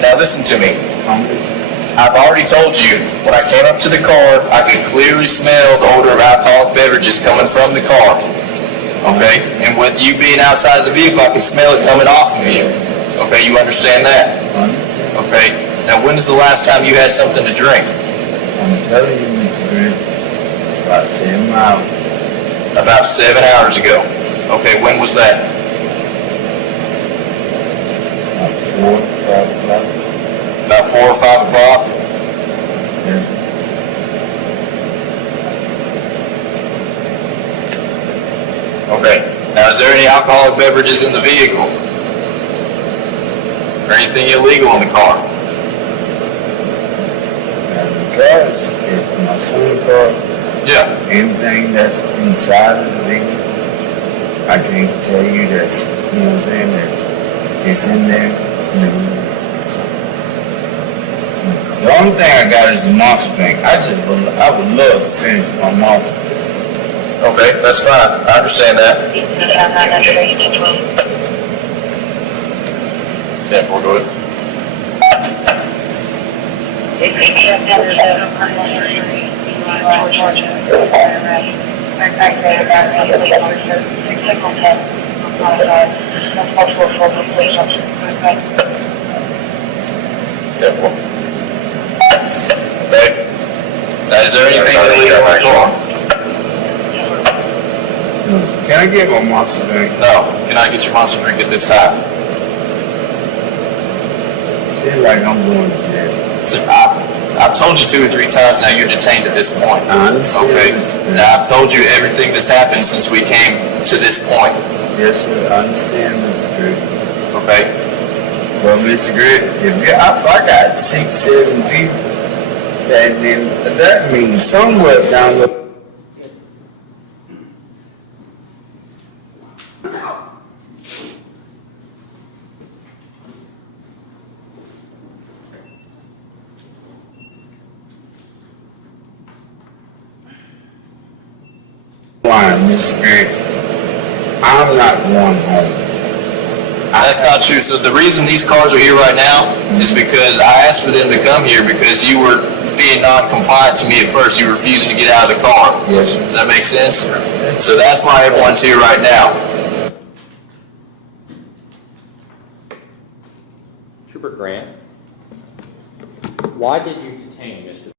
Now listen to me. I've already told you, when I came up to the car, I could clearly smell the odor of alcoholic beverages coming from the car. Okay? And with you being outside of the vehicle, I can smell it coming off of you. Okay, you understand that? Okay. Now when is the last time you had something to drink? I'm telling you, Mr. Green, about 7 hours. About 7 hours ago. Okay, when was that? About 4 or 5 o'clock. About 4 or 5 o'clock? Yeah. Okay. Now, is there any alcoholic beverages in the vehicle? or anything illegal in the car? Because it's my son's car. Yeah. Anything that's inside of the vehicle, I can't tell you that's, you know what I'm saying, that it's in there. The only thing I got is the monster drink. I would love to finish my monster. Okay, that's fine. I understand that. 10-4, go ahead. Okay. Now, is there anything illegal in the car? Can I get my monster drink? No. Can I get your monster drink at this time? Seems like I'm going to jail. So I've told you 2 or 3 times now you're detained at this point. I understand. Okay. Now I've told you everything that's happened since we came to this point. Yes, sir. I understand, Mr. Grigg. Okay. Well, Mr. Grigg, if I got 6, 7 people, then that means somewhere down the line, Mr. Grigg. I'm not going home. That's not true. So the reason these cars are here right now is because I asked for them to come here because you were being non-compliant to me at first. You were refusing to get out of the car. Yes, sir. Does that make sense? So that's why everyone's here right now. Trooper Grant, why did you detain Mr.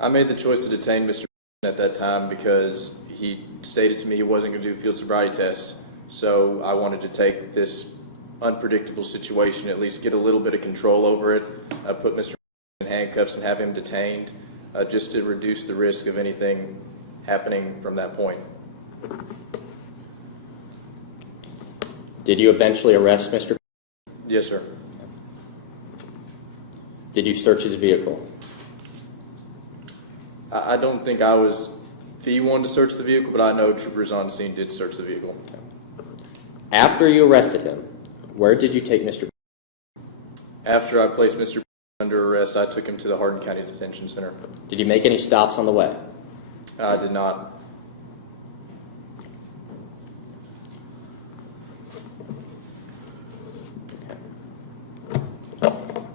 I made the choice to detain Mr. at that time because he stated to me he wasn't going to do a field sobriety test. So I wanted to take this unpredictable situation, at least get a little bit of control over it, put Mr. in handcuffs and have him detained, just to reduce the risk of anything happening from that point. Did you eventually arrest Mr.? Yes, sir. Did you search his vehicle? I don't think I was the one to search the vehicle, but I know troopers on scene did search the vehicle. After you arrested him, where did you take Mr.? After I placed Mr. under arrest, I took him to the Hardin County Detention Center. Did you make any stops on the way? I did not.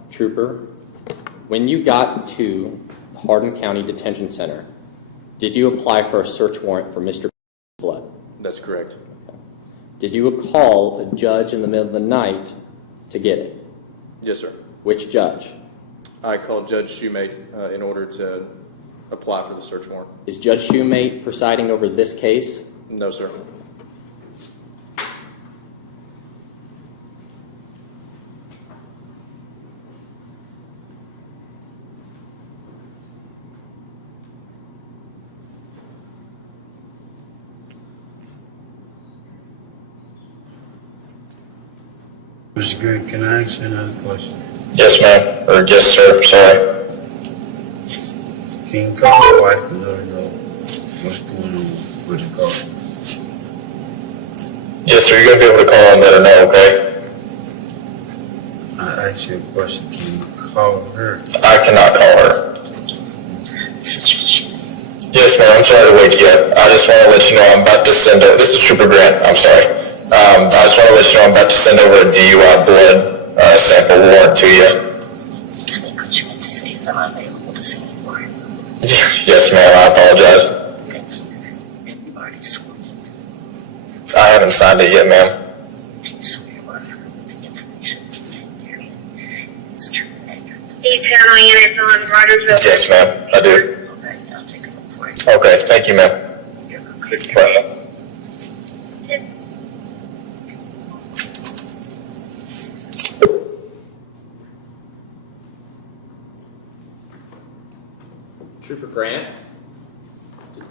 Trooper, when you got to Hardin County Detention Center, did you apply for a search warrant for Mr. Blood? That's correct. Did you call a judge in the middle of the night to get it? Yes, sir. Which judge? I called Judge Shoemate in order to apply for the search warrant. Is Judge Shoemate presiding over this case? No, sir. Mr. Grigg, can I ask you another question? Yes, ma'am. Or yes, sir. Sorry. Can you call your wife and let her know what's going on with the car? Yes, sir. You're going to be able to call and let her know, okay? I asked you a question. Can you call her? I cannot call her. Yes, ma'am. I'm sorry to wake you up. I just want to let you know I'm about to send over. This is Trooper Grant. I'm sorry. I just want to let you know I'm about to send over a DUI blood sample warrant to you. I think what you meant to say is I'm unavailable to see you more. Yes, ma'am. I apologize. And you've already sworn it. I haven't signed it yet, ma'am. Do you swear you are firm with the information contained herein is true and accurate? Each channel unit on Rogersville. Yes, ma'am. I do. Okay, I'll take a look for you. Okay. Thank you, ma'am. You're welcome. Bye. Trooper Grant,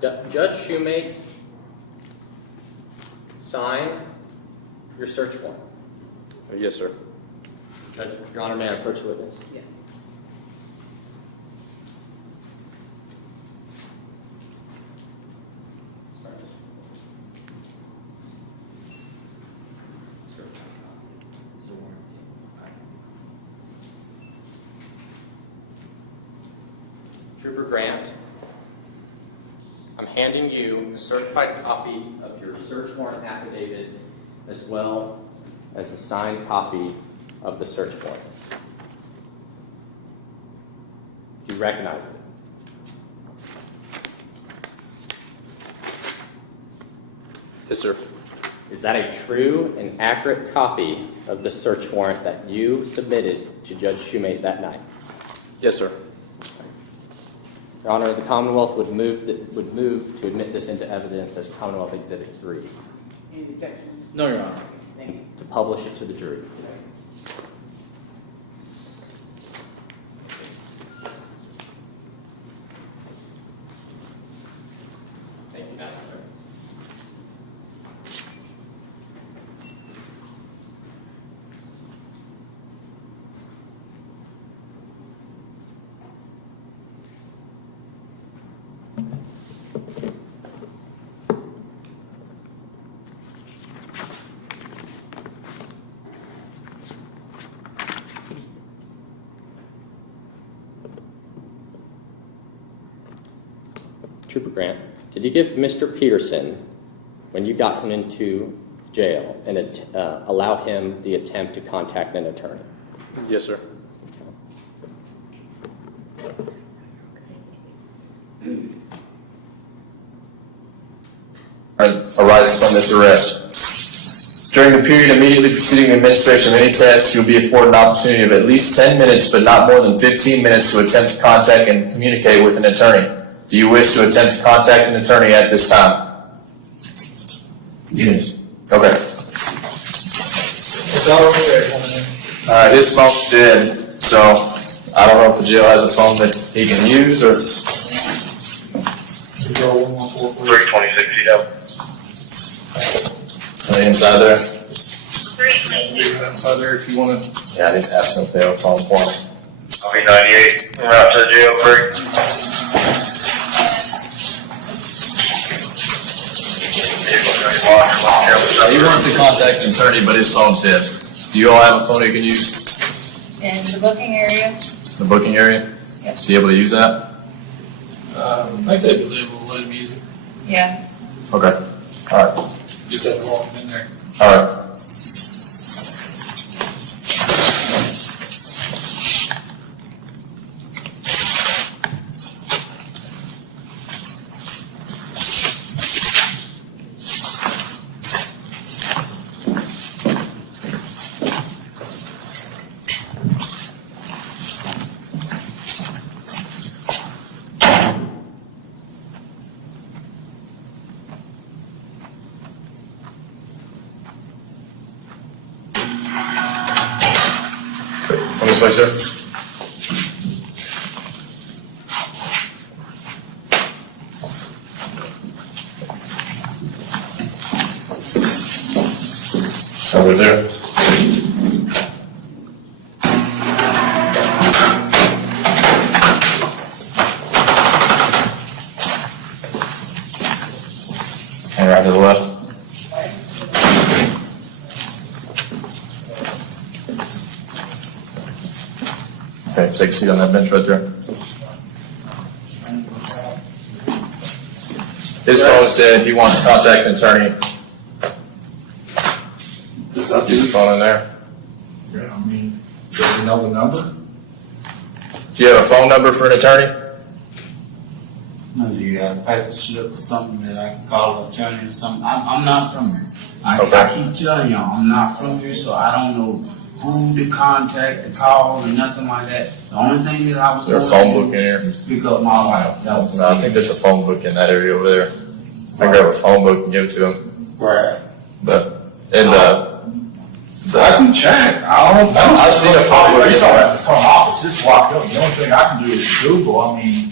did Judge Shoemate sign your search warrant? Yes, sir. Judge, Your Honor, may I approach the witness? Yes. Trooper Grant, I'm handing you a certified copy of your search warrant affidavit as well as a signed copy of the search warrant. Do you recognize it? Yes, sir. Is that a true and accurate copy of the search warrant that you submitted to Judge Shoemate that night? Yes, sir. Your Honor, the Commonwealth would move to admit this into evidence as Commonwealth Exhibit 3. Any objections? No, Your Honor. Thank you. To publish it to the jury. Thank you, Madam Clerk. Trooper Grant, did you give Mr. Peterson, when you got him into jail, and allow him the attempt to contact an attorney? Yes, sir. Arising from this arrest. During the period immediately preceding the administration of any test, you will be afforded an opportunity of at least 10 minutes, but not more than 15 minutes to attempt to contact and communicate with an attorney. Do you wish to attempt to contact an attorney at this time? Yes. Okay. It's all okay. His phone's dead, so I don't know if the jail has a phone that he can use or. 326, you know. Are they inside there? Inside there if you want to. Yeah, I didn't ask them if they have a phone for me. I'll be 98, en route to the jail, Greg. He wants to contact an attorney, but his phone's dead. Do you all have a phone he can use? In the booking area? The booking area? Yep. Is he able to use that? I think they was able to let him use it. Yeah. Okay. All right. Just had to walk him in there. All right. This way, sir. So we're there. And right to the left. Okay, take a seat on that bench right there. His phone's dead. He wants to contact an attorney. Use the phone in there. Yeah, I mean, does he know the number? Do you have a phone number for an attorney? No, do you have a paper slip or something that I can call an attorney or something? I'm not from here. I keep telling y'all, I'm not from here, so I don't know who to contact, to call, or nothing like that. The only thing that I was Is there a going phone to book in here? is pick up my wife. That was No, I think there's a phone book in that area over there. I can grab a phone book and give it to him. Right. But, and, I can check. I don't know. I've seen a phone book. It's all from office. It's locked up. The only thing I can do is Google. I mean.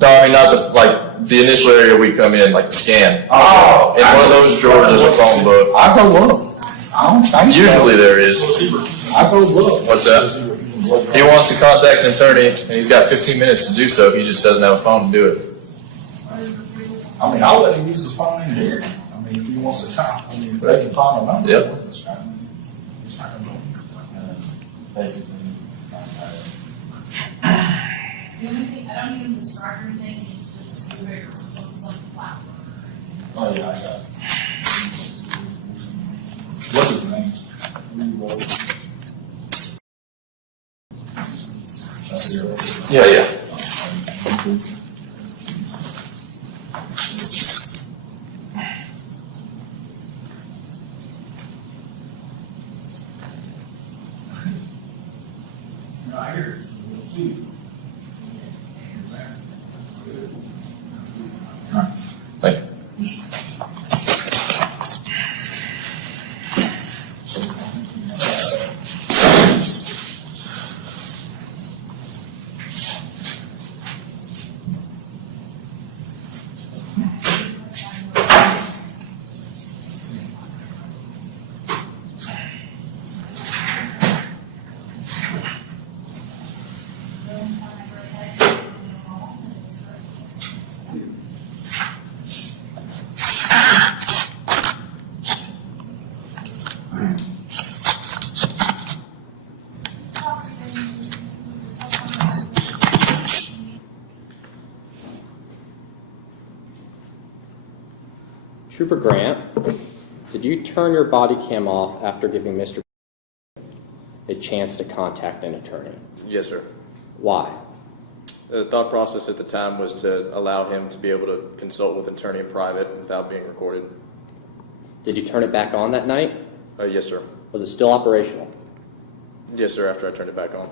No, I mean, not the, like, the initial area we come in, like the scan. Oh. In one of those drawers, there's a phone book. I'll go look. I don't think Usually there is. I told Bud. What's that? He wants to contact an attorney, and he's got 15 minutes to do so. He just doesn't have a phone to do it. I mean, I'll let him use the phone in here. I mean, if he wants to talk, I mean, they can call him up. Yep. It's not gonna go. Basically. The only thing, I don't even describe anything, it's just very, just looks like a platform. Oh, yeah, I got it. What's his name? That's it. Yeah, yeah. No, I hear it. We'll see. Thank you. Trooper Grant, did you turn your body cam off after giving Mr. a chance to contact an attorney? Yes, sir. Why? The thought process at the time was to allow him to be able to consult with an attorney in private without being recorded. Did you turn it back on that night? Yes, sir. Was it still operational? Yes, sir, after I turned it back on.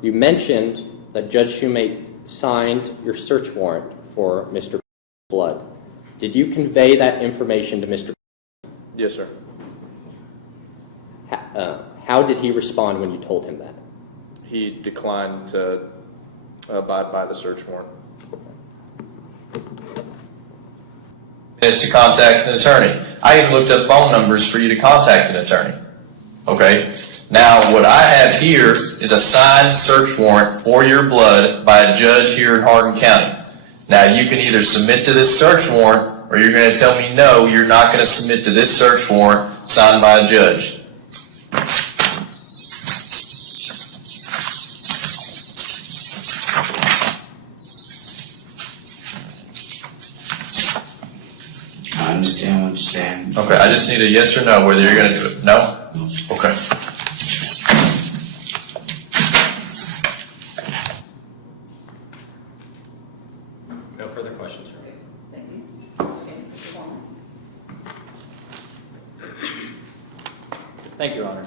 You mentioned that Judge Shoemate signed your search warrant for Mr. Blood. Did you convey that information to Mr. Yes, sir. How did he respond when you told him that? He declined to abide by the search warrant. Is to contact an attorney. I even looked up phone numbers for you to contact an attorney. Okay? Now, what I have here is a signed search warrant for your blood by a judge here in Hardin County. Now, you can either submit to this search warrant, or you're going to tell me, no, you're not going to submit to this search warrant signed by a judge. I understand what you're saying. Okay, I just need a yes or no, whether you're going to do it. No? Okay. No further questions, sir. Thank you. Okay, Mr. Forman. Thank you, Your Honor.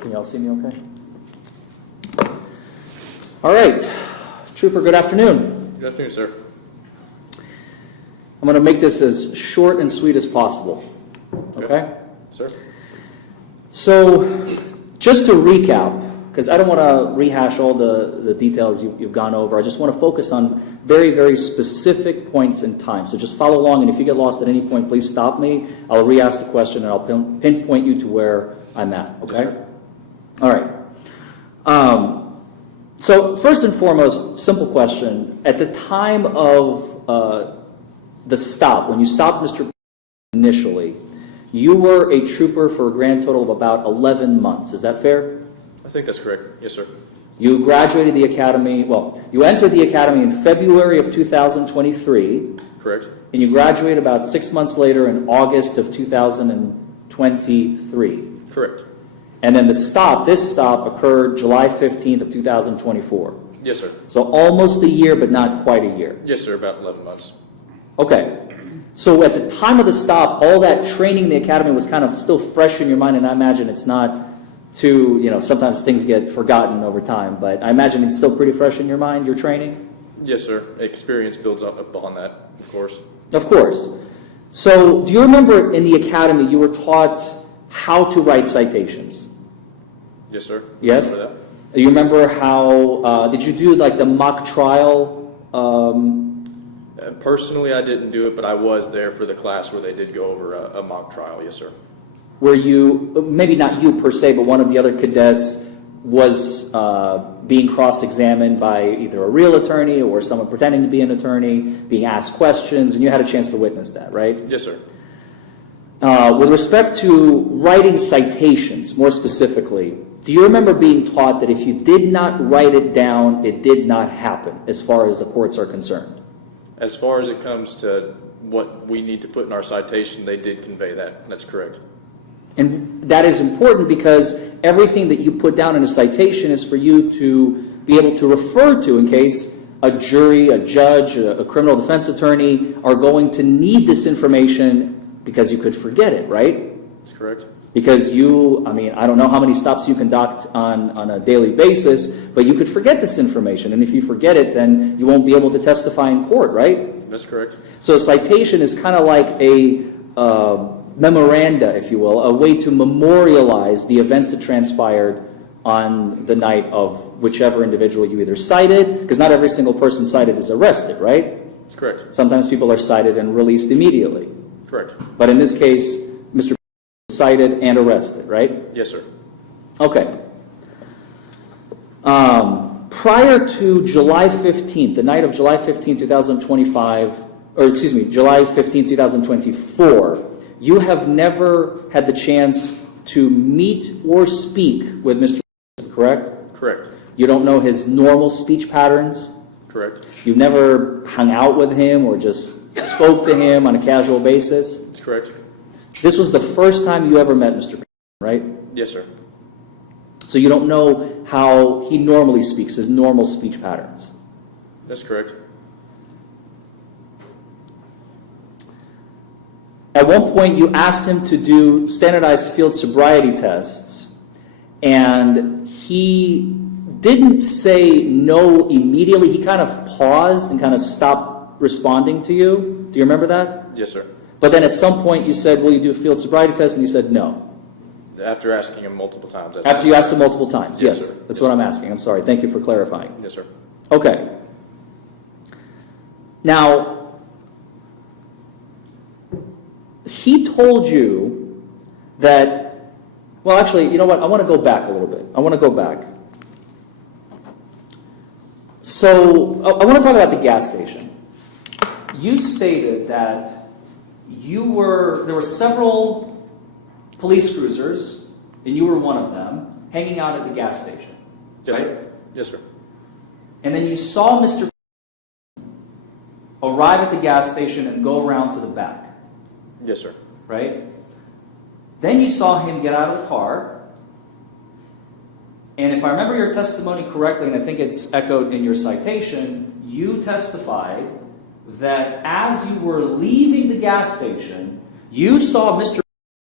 Can y'all see me okay? All right. Trooper, good afternoon. Good afternoon, sir. I'm going to make this as short and sweet as possible. Okay? Sir? So, just to recap, because I don't want to rehash all the details you've gone over. I just want to focus on very, very specific points in time. So just follow along, and if you get lost at any point, please stop me. I'll re-ask the question, and I'll pinpoint you to where I'm at. Okay? Yes, sir. All right. So first and foremost, simple question. At the time of the stop, when you stopped Mr. initially, you were a trooper for a grand total of about 11 months. Is that fair? I think that's correct. Yes, sir. You graduated the academy, well, you entered the academy in February of 2023. Correct. And you graduated about 6 months later in August of 2023. Correct. And then this stop occurred July 15th of 2024. Yes, sir. So almost a year, but not quite a year. Yes, sir, about 11 months. Okay. So at the time of the stop, all that training in the academy was kind of still fresh in your mind, and I imagine it's not too, sometimes things get forgotten over time, but I imagine it's still pretty fresh in your mind, your training? Yes, sir. Experience builds up upon that, of course. Of course. So do you remember in the academy you were taught how to write citations? Yes, sir. Yes? Remember You remember how, did you do like the mock trial? that. Personally, I didn't do it, but I was there for the class where they did go over a mock trial. Yes, sir. Where you, maybe not you per se, but one of the other cadets was being cross-examined by either a real attorney or someone pretending to be an attorney, being asked questions, and you had a chance to witness that, right? Yes, sir. With respect to writing citations, more specifically, do you remember being taught that if you did not write it down, it did not happen, as far as the courts are concerned? As far as it comes to what we need to put in our citation, they did convey that. That's correct. And that is important because everything that you put down in a citation is for you to be able to refer to in case a jury, a judge, a criminal defense attorney are going to need this information because you could forget it, right? That's correct. Because I mean, I don't know how many stops you conduct on a daily basis, but you could forget this information. And if you forget it, then you won't be able to testify in court, right? That's correct. So a citation is kind of like a memoranda, if you will, a way to memorialize the events that transpired on the night of whichever individual you either cited, because not every single person cited is arrested, right? That's correct. Sometimes people are cited and released immediately. Correct. But in this case, Mr. cited and arrested, right? Yes, sir. Okay. Prior to July 15th, the night of July 15, 2025, or excuse me, July 15, 2024, you have never had the chance to meet or speak with Mr. correct? Correct. You don't know his normal speech patterns? Correct. You've never hung out with him or just spoke to him on a casual basis? That's correct. This was the first time you ever met Mr. right? Yes, sir. So you don't know how he normally speaks, his normal speech patterns? That's correct. At one point, you asked him to do standardized field sobriety tests, and he didn't say no immediately. He kind of paused and kind of stopped responding to you. Do you remember that? Yes, sir. But then at some point, you said, will you do a field sobriety test? And he said no. After asking him multiple times. After you asked him multiple times, Yes, yes. sir. That's what I'm asking. I'm sorry. Thank you for clarifying. Yes, sir. Okay. Now, he told you that, well, actually, you know what? I want to go back a little bit. I want to go back. So, I want to talk about the gas station. You stated that there were several police cruisers, and you were one of them, hanging out at the gas station. Yes, right? sir. Yes, sir. And then you saw Mr. arrive at the gas station and go around to the back. Yes, sir. Right? Then you saw him get out of the car. And if I remember your testimony correctly, and I think it's echoed in your citation, you testified that as you were leaving the gas station, you saw Mr.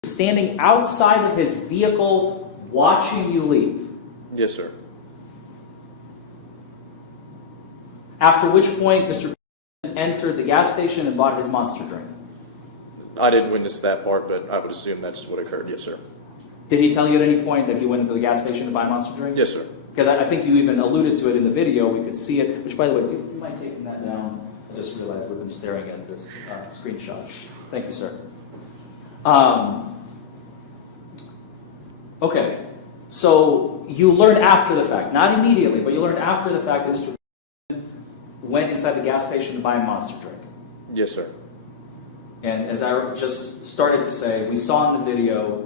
standing outside of his vehicle watching you leave. Yes, sir. After which point, Mr. entered the gas station and bought his Monster drink. I didn't witness that part, but I would assume that's what occurred. Yes, sir. Did he tell you at any point that he went into the gas station to buy a Monster drink? Yes, sir. Because I think you even alluded to it in the video. We could see it. Which, by the way, do you mind taking that down? I just realized we've been staring at this screenshot. Thank you, sir. Okay. So you learned after the fact, not immediately, but you learned after the fact that Mr. went inside the gas station to buy a Monster drink. Yes, sir. And as I just started to say, we saw in the video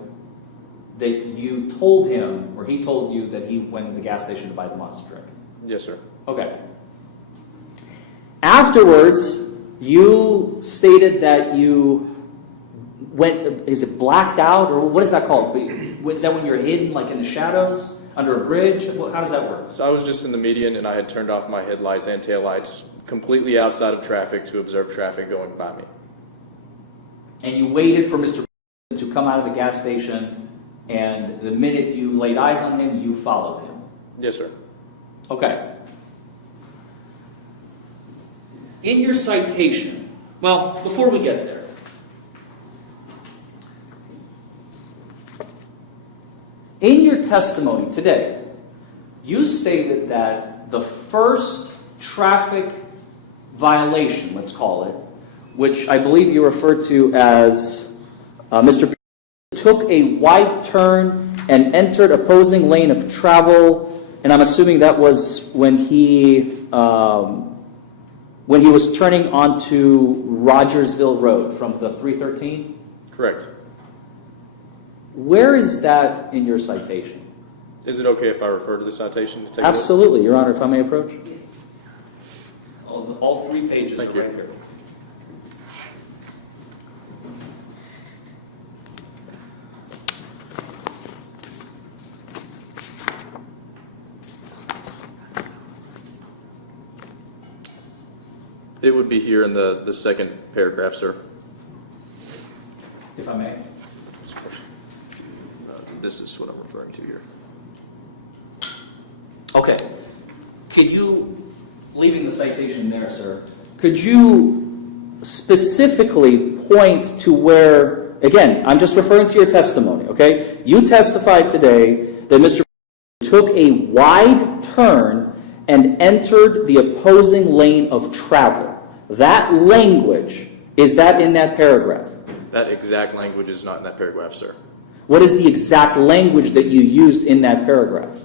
that you told him, or he told you, that he went to the gas station to buy the Monster drink. Yes, sir. Okay. Afterwards, you stated that you went, is it blacked out, or what is that called? Is that when you're hidden, like in the shadows, under a bridge? How does that work? So I was just in the median, and I had turned off my headlights and taillights completely outside of traffic to observe traffic going by me. And you waited for Mr. to come out of the gas station, and the minute you laid eyes on him, you followed him. Yes, sir. Okay. In your citation, well, before we get there, In your testimony today, you stated that the first traffic violation, let's call it, which I believe you referred to as Mr. took a wide turn and entered opposing lane of travel, and I'm assuming that was when he was turning onto Rogersville Road from the 313? Correct. Where is that in your citation? Is it okay if I refer to the citation to take Absolutely, Your Honor, if I may approach. All 3 pages are right here. It would be here in the second paragraph, sir. If I may. This is what I'm referring to here. Okay. Could you, leaving the citation there, sir, could you specifically point to where, again, I'm just referring to your testimony, okay? You testified today that Mr. took a wide turn and entered the opposing lane of travel. That language, is that in that paragraph? That exact language is not in that paragraph, sir. What is the exact language that you used in that paragraph?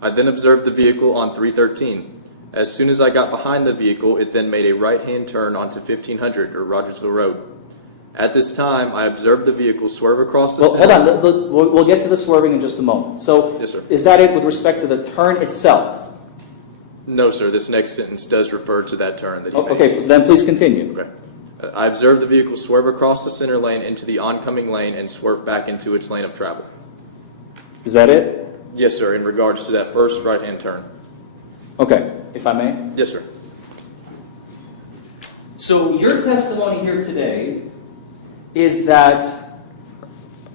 I then observed the vehicle on 313. As soon as I got behind the vehicle, it then made a right-hand turn onto 1500 or Rogersville Road. At this time, I observed the vehicle swerve across the Well, hold on. We'll get to the swerving in just a moment. So, yes, sir. Is that it with respect to the turn itself? No, sir. This next sentence does refer to that turn that you made. Okay, then please continue. Okay. I observed the vehicle swerve across the center lane into the oncoming lane and swerve back into its lane of travel. Is that it? Yes, sir, in regards to that first right-hand turn. Okay, if I may. Yes, sir. So your testimony here today is that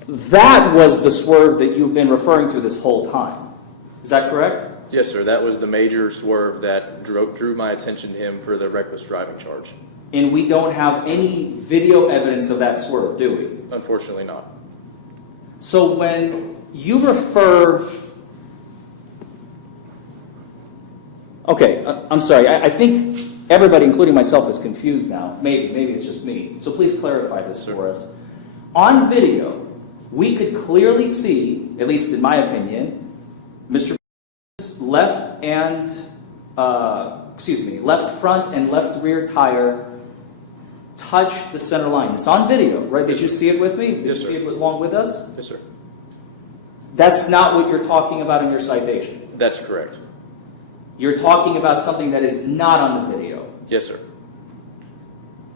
that was the swerve that you've been referring to this whole time. Is that correct? Yes, sir. That was the major swerve that drew my attention to him for the reckless driving charge. And we don't have any video evidence of that swerve, do we? Unfortunately not. So when you refer... Okay, I'm sorry. I think everybody, including myself, is confused now. Maybe it's just me. So please clarify this for us. On video, we could clearly see, at least in my opinion, Mr. left front and left rear tire touch the center line. It's on video, right? Did you see it with me? Did you see it along with us? Yes, sir. That's not what you're talking about in your citation. That's correct. You're talking about something that is not on the video. Yes, sir.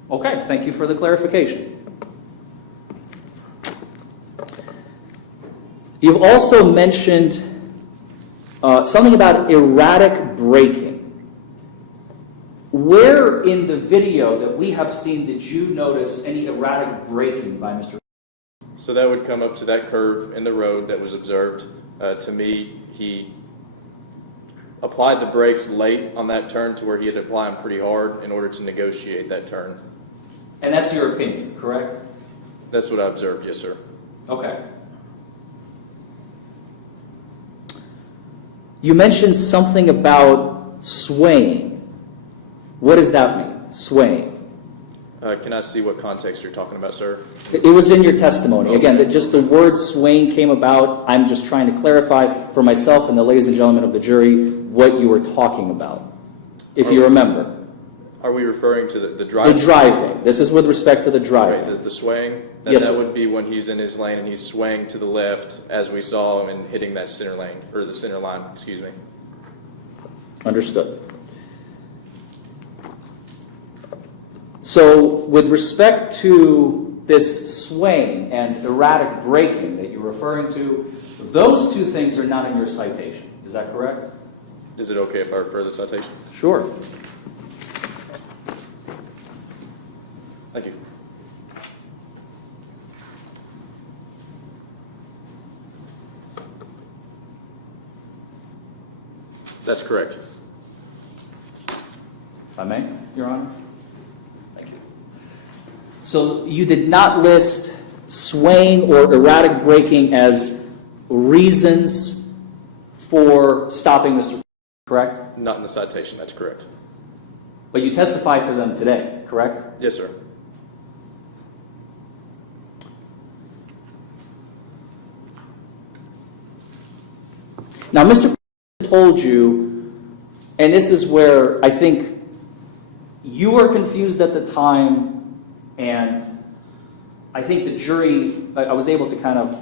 Okay, thank you for the clarification. You've also mentioned something about erratic braking. Where in the video that we have seen did you notice any erratic braking by Mr. So that would come up to that curve in the road that was observed. To me, he applied the brakes late on that turn to where he had to apply them pretty hard in order to negotiate that turn. And that's your opinion, correct? That's what I observed, yes, sir. Okay. You mentioned something about swaying. What does that mean, swaying? Can I see what context you're talking about, sir? It was in your testimony. Again, that just the word swaying came about. I'm just trying to clarify for myself and the ladies and gentlemen of the jury what you were talking about, if you remember. Are we referring to the driving? The driving. This is with respect to the driving. Right, the swaying? Yes, that sir. would be when he's in his lane and he's swaying to the left as we saw him and hitting that center lane, or the center line, excuse me. Understood. So, with respect to this swaying and erratic braking that you're referring to, those two things are not in your citation. Is that correct? Is it okay if I refer the citation? Sure. Thank you. That's correct. If I may, Your Honor? Thank you. So you did not list swaying or erratic braking as reasons for stopping Mr. correct? Not in the citation, that's correct. But you testified to them today, correct? Yes, sir. Now, Mr. told you, and this is where I think you were confused at the time, and I think the jury, I was able to kind of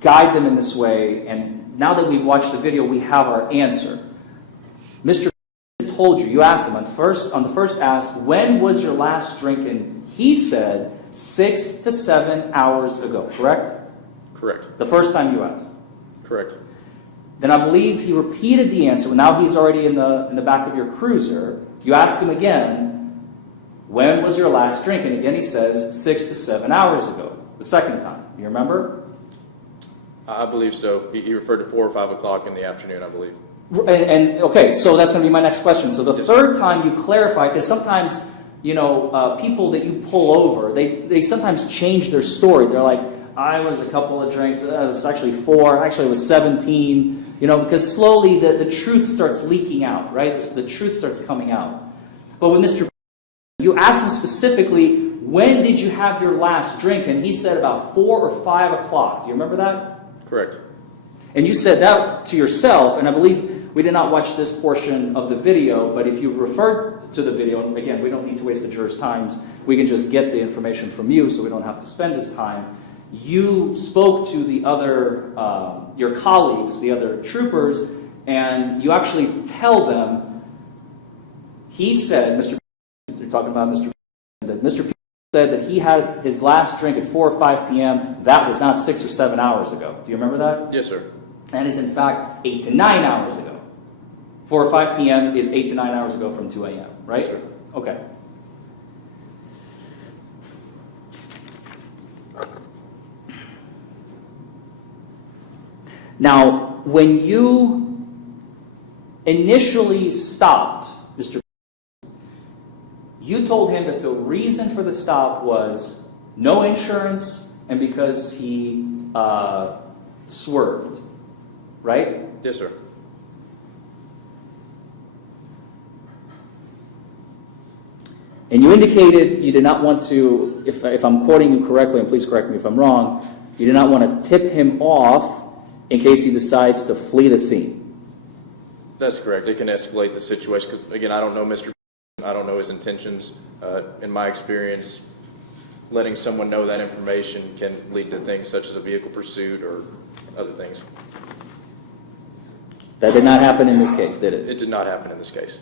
guide them in this way, and now that we've watched the video, we have our answer. Mr. told you, you asked him on the first ask, when was your last drink? And he said 6 to 7 hours ago, correct? Correct. The first time you asked. Correct. Then I believe he repeated the answer. Now he's already in the back of your cruiser. You ask him again, when was your last drink? And again he says 6 to 7 hours ago, the second time. You remember? I believe so. He referred to 4 or 5 o'clock in the afternoon, I believe. And okay, so that's going to be my next question. So the third time you clarify, because sometimes, people that you pull over, they sometimes change their story. They're like, I was a couple of drinks, it was actually 4, actually it was 17, because slowly the truth starts leaking out, right? The truth starts coming out. But with Mr. you asked him specifically, when did you have your last drink? And he said about 4 or 5 o'clock. Do you remember that? Correct. And you said that to yourself, and I believe we did not watch this portion of the video, but if you referred to the video, and again, we don't need to waste the jurors' time, we can just get the information from you so we don't have to spend this time. You spoke to the other, your colleagues, the other troopers, and you actually tell them, he said, Mr. You're talking about Mr. that Mr. said that he had his last drink at 4 or 5 p.m. That was not 6 or 7 hours ago. Do you remember that? Yes, sir. That is, in fact, 8 to 9 hours ago. 4 or 5 p.m. is 8 to 9 hours ago from 2 a.m., right? Yes, sir. Okay. Now, when you initially stopped Mr. you told him that the reason for the stop was no insurance and because he swerved, right? Yes, sir. And you indicated you did not want to, if I'm quoting you correctly, and please correct me if I'm wrong, you did not want to tip him off in case he decides to flee the scene. That's correct. It can escalate the situation because, again, I don't know Mr. I don't know his intentions. In my experience, letting someone know that information can lead to things such as a vehicle pursuit or other things. That did not happen in this case, did it? It did not happen in this case.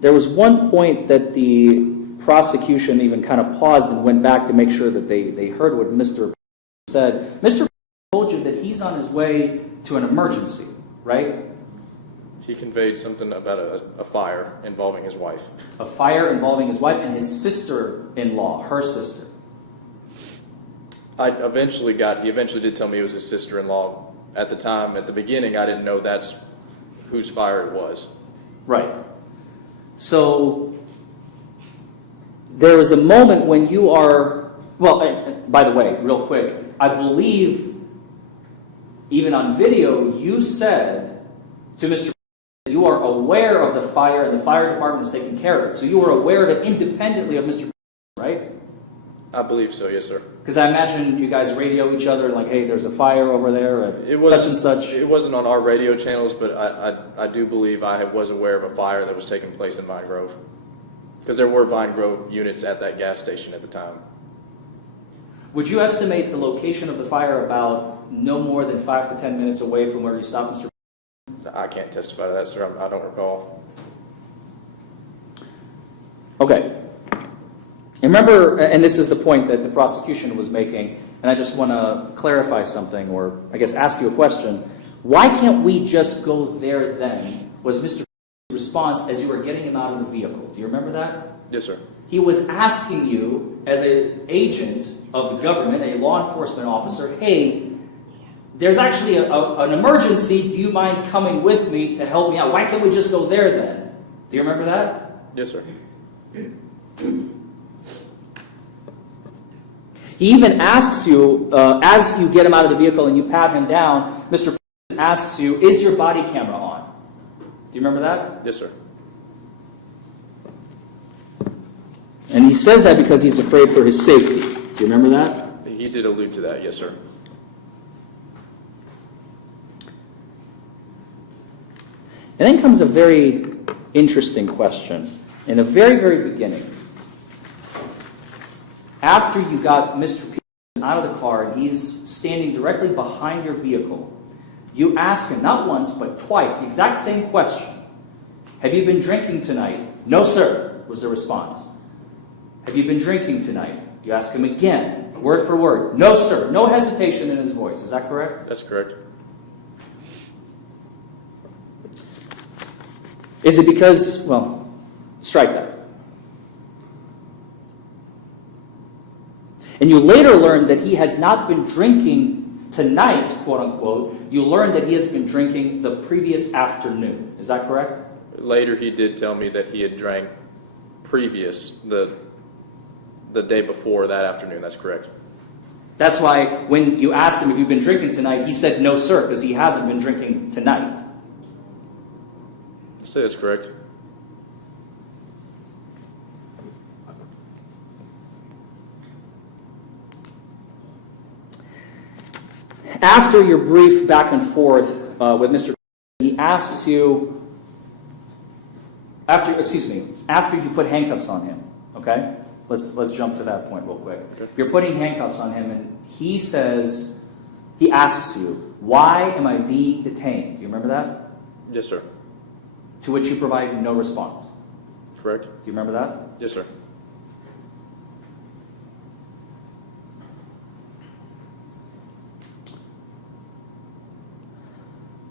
There was one point that the prosecution even kind of paused and went back to make sure that they heard what Mr. said. Mr. told you that he's on his way to an emergency, right? He conveyed something about a fire involving his wife. A fire involving his wife and his sister-in-law, her sister. He eventually did tell me it was his sister-in-law. At the time, at the beginning, I didn't know that's whose fire it was. Right. So there is a moment when you are, well, by the way, real quick, I believe even on video you said to Mr. that you are aware of the fire and the fire department is taking care of it. So you were aware of it independently of Mr. right? I believe so, yes, sir. Because I imagine you guys radio each other like, hey, there's a fire over there at such and such. It wasn't on our radio channels, but I do believe I was aware of a fire that was taking place in Vine Grove. Because there were Vine Grove units at that gas station at the time. Would you estimate the location of the fire about no more than 5 to 10 minutes away from where you stopped, Mr. I can't testify to that, sir. I don't recall. Okay. And remember, and this is the point that the prosecution was making, and I just want to clarify something, or I guess ask you a question. Why can't we just go there then, was Mr. response as you were getting him out of the vehicle. Do you remember that? Yes, sir. He was asking you, as an agent of the government, a law enforcement officer, hey, there's actually an emergency. Do you mind coming with me to help me out? Why can't we just go there then? Do you remember that? Yes, sir. He even asks you, as you get him out of the vehicle and you pat him down, Mr. asks you, is your body camera on? Do you remember that? Yes, sir. And he says that because he's afraid for his safety. Do you remember that? He did allude to that, yes, sir. And then comes a very interesting question. In the very, very beginning, after you got Mr. Peterson out of the car and he's standing directly behind your vehicle, you ask him not once but twice the exact same question. Have you been drinking tonight? No, sir, was the response. Have you been drinking tonight? You ask him again, word for word. No, sir. No hesitation in his voice. Is that correct? That's correct. Is it because, well, strike that. And you later learn that he has not been drinking tonight, quote unquote. You learn that he has been drinking the previous afternoon. Is that correct? Later, he did tell me that he had drank previous, the day before that afternoon. That's correct. That's why when you asked him if you've been drinking tonight, he said no, sir, because he hasn't been drinking tonight. I'd say that's correct. After your brief back and forth with Mr. he asks you, after you put handcuffs on him, okay? Let's jump to that point real quick. Okay. You're putting handcuffs on him, and he asks you, why am I being detained? Do you remember that? Yes, sir. To which you provide no response. Correct. Do you remember that? Yes, sir.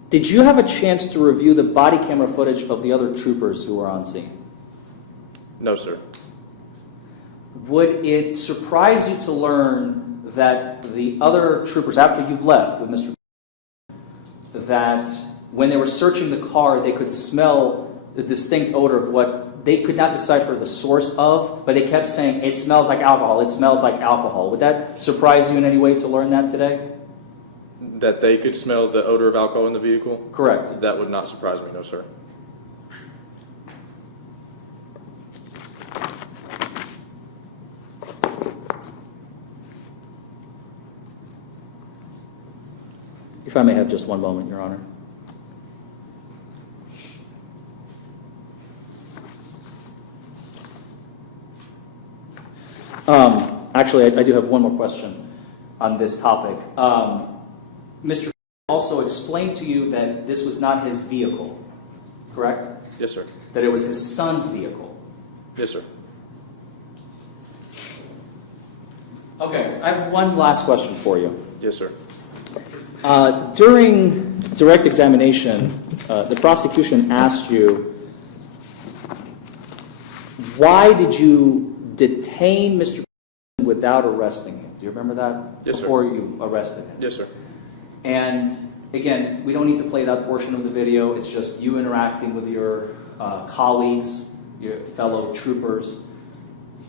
Did you have a chance to review the body camera footage of the other troopers who were on scene? No, sir. Would it surprise you to learn that the other troopers, after you've left with Mr. that when they were searching the car, they could smell the distinct odor of what they could not decipher the source of, but they kept saying, it smells like alcohol, it smells like alcohol. Would that surprise you in any way to learn that today? That they could smell the odor of alcohol in the vehicle? Correct. That would not surprise me, no, sir. If I may have just one moment, Your Honor. Actually, I do have one more question on this topic. Mr. also explained to you that this was not his vehicle, correct? Yes, sir. That it was his son's vehicle. Yes, sir. Okay, I have one last question for you. Yes, sir. During direct examination, the prosecution asked you, why did you detain Mr. without arresting him? Do you remember that? Yes, sir. Before you arrested him? Yes, sir. And again, we don't need to play that portion of the video. It's just you interacting with your colleagues, your fellow troopers.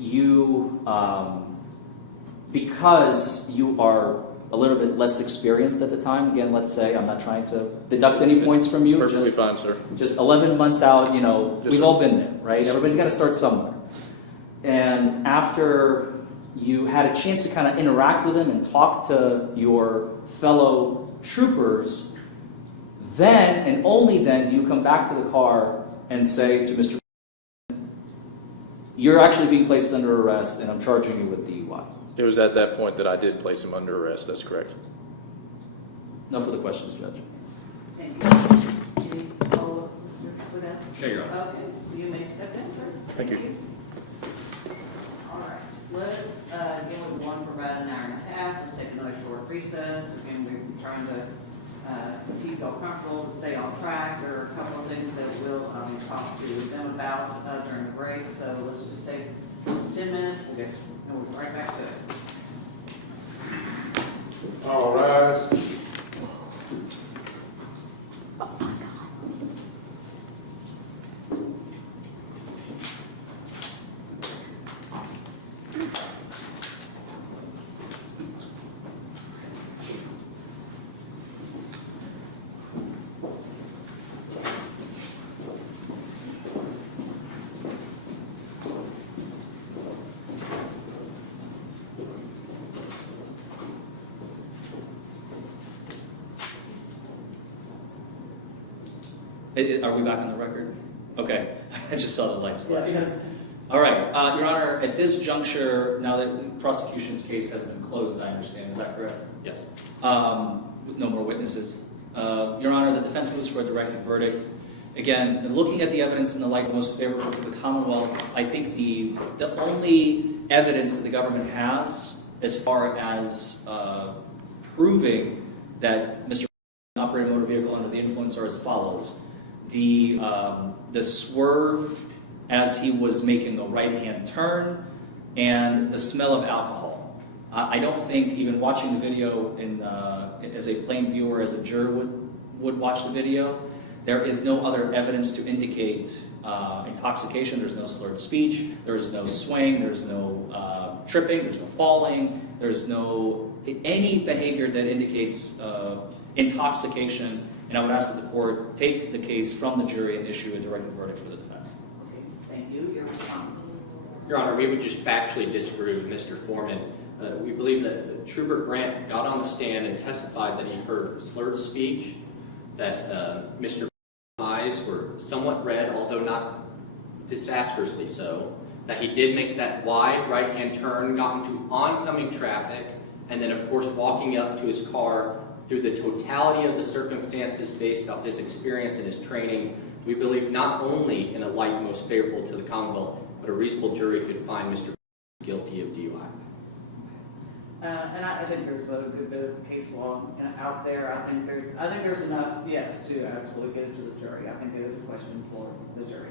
You, because you are a little bit less experienced at the time, again, let's say, I'm not trying to deduct any points from you. Perfectly fine, sir. Just 11 months out, Yes, we've sir. all been there, right? Everybody's got to start somewhere. And after you had a chance to kind of interact with him and talk to your fellow troopers, then and only then do you come back to the car and say to Mr. You're actually being placed under arrest and I'm charging you with DUI. It was at that point that I did place him under arrest. That's correct. No further questions, Judge. Thank you. Any follow-up with that? Yeah, Your Honor. Okay, you may step in, sir. Thank you. All right, let's, again, we want for about an hour and a half. Let's take another short recess. Again, we're trying to keep y'all comfortable, to stay on track. There are a couple of things that we'll talk to them about during the break. So let's just take just 10 minutes. We'll get, and we'll be right back to it. All rise. Are we back on the record? Okay, I just saw the lights flash. Yeah. All right, Your Honor, at this juncture, now that the prosecution's case has been closed, I understand, is that correct? Yes. With no more witnesses. Your Honor, the defense moves for a directed verdict. Again, looking at the evidence in the light most favorable to the Commonwealth, I think the only evidence that the government has as far as proving that Mr. operated a motor vehicle under the influence are as follows. The swerve as he was making a right-hand turn, and the smell of alcohol. I don't think even watching the video as a plain viewer, as a juror would watch the video, there is no other evidence to indicate intoxication. There's no slurred speech, there's no swing, there's no tripping, there's no falling, there's no any behavior that indicates intoxication, and I would ask that the court take the case from the jury and issue a directed verdict for the defense. Okay, thank you. Your response? Your Honor, we would just factually disagree with Mr. Forman. We believe that Trooper Grant got on the stand and testified that he heard slurred speech, that Mr. eyes were somewhat red, although not disastrously so, that he did make that wide right-hand turn, got into oncoming traffic, and then, of course, walking up to his car through the totality of the circumstances based off his experience and his training. We believe not only in a light most favorable to the Commonwealth, but a reasonable jury could find Mr. guilty of DUI. And I think there's a good bit of case law out there. I think there's enough, yes, to absolutely get it to the jury. I think it is a question for the jury.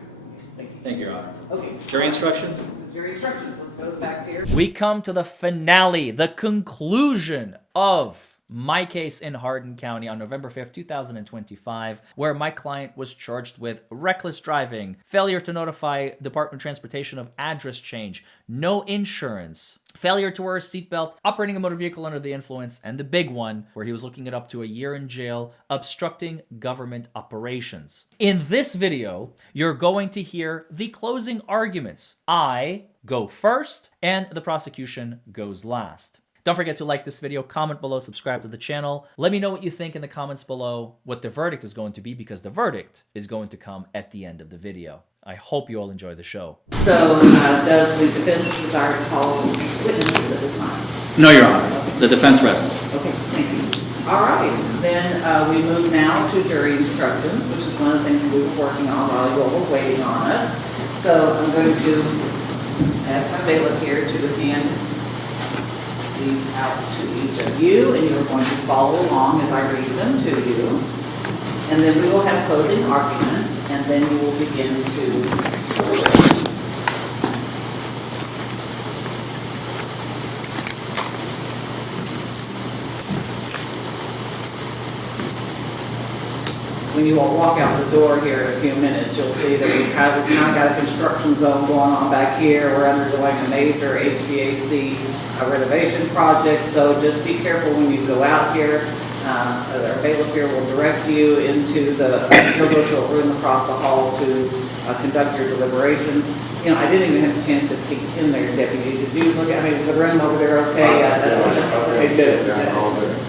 Thank you. Thank you, Your Honor. Okay. Jury instructions? Jury instructions. Let's go back here. We come to the finale, the conclusion of my case in Hardin County on November 5th, 2025, where my client was charged with reckless driving, failure to notify Department of Transportation of address change, no insurance, failure to wear a seatbelt, operating a motor vehicle under the influence, and the big one, where he was looking at up to a year in jail, obstructing government operations. In this video, you're going to hear the closing arguments. I go first, and the prosecution goes last. Don't forget to like this video, comment below, subscribe to the channel. Let me know what you think in the comments below, what the verdict is going to be, because the verdict is going to come at the end of the video. I hope you all enjoy the show. So, does the defense desire to call witnesses at this time? No, Your Honor. The defense rests. Okay, thank you. All right, then we move now to jury instructions, which is one of the things we were working on while you all were waiting on us. So I'm going to ask my bailiff here to hand these out to each of you, and you're going to follow along as I read them to you. And then we will have closing arguments, and then you will begin to when you all walk out the door here in a few minutes, you'll see that we've kind of got a construction zone going on back here. We're undergoing a major HVAC renovation project, so just be careful when you go out here. Our bailiff here will direct you into the virtual room across the hall to conduct your deliberations. You know, I didn't even have a chance to peek in there, Deputy. Did you look at, I mean, is the room over there okay? Okay, good.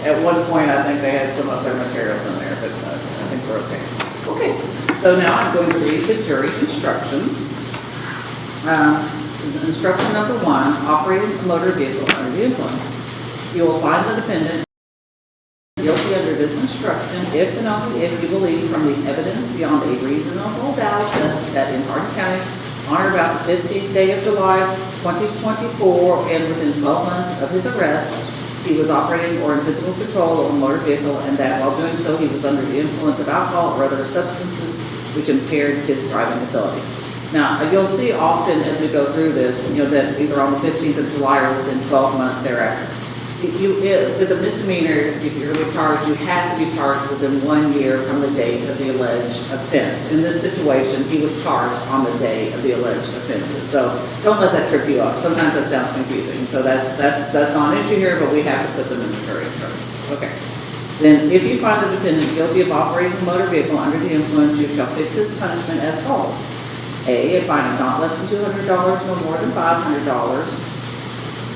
At one point, I think they had some of their materials in there, but I think we're okay. Okay, so now I'm going to read the jury instructions. Instruction number 1, operating a motor vehicle under the influence. You will find the defendant guilty under this instruction if and only if you believe from the evidence beyond a reasonable doubt that in Hardin County, on or about the 15th day of July 2024 and within 12 months of his arrest, he was operating or in physical control of a motor vehicle, and that while doing so he was under the influence of alcohol or other substances which impaired his driving ability. Now, you'll see often as we go through this, you know, that either on the 15th of July or within 12 months thereafter. With a misdemeanor, if you're going to be charged, you have to be charged within 1 year from the date of the alleged offense. In this situation, he was charged on the day of the alleged offenses. So don't let that trip you up. Sometimes that sounds confusing. So that's not an issue here, but we have to put them in the jury instructions. Okay. Then, if you find the defendant guilty of operating a motor vehicle under the influence, you shall fix his punishment as follows: A, a fine of not less than $200, no more than $500.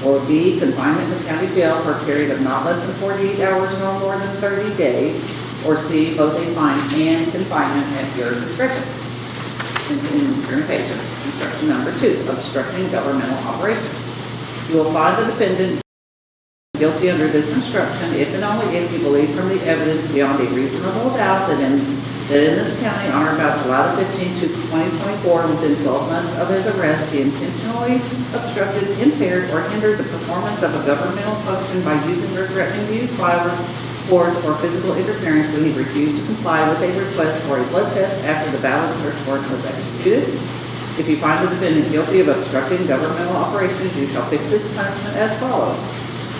Or B, confinement in the county jail for a period of not less than 48 hours, no more than 30 days. or C, both a fine and confinement at your discretion. Instruction number 2, obstructing governmental operations. You will find the defendant guilty under this instruction if and only if you believe from the evidence beyond a reasonable doubt that in this county on or about July 15, 2024, within 12 months of his arrest, he intentionally obstructed, impaired, or hindered the performance of a governmental function by using or threatening to use violence, force, or physical interference when he refused to comply with a request for a blood test after the ballot search warrant was executed. If you find the defendant guilty of obstructing governmental operations, you shall fix his punishment as follows.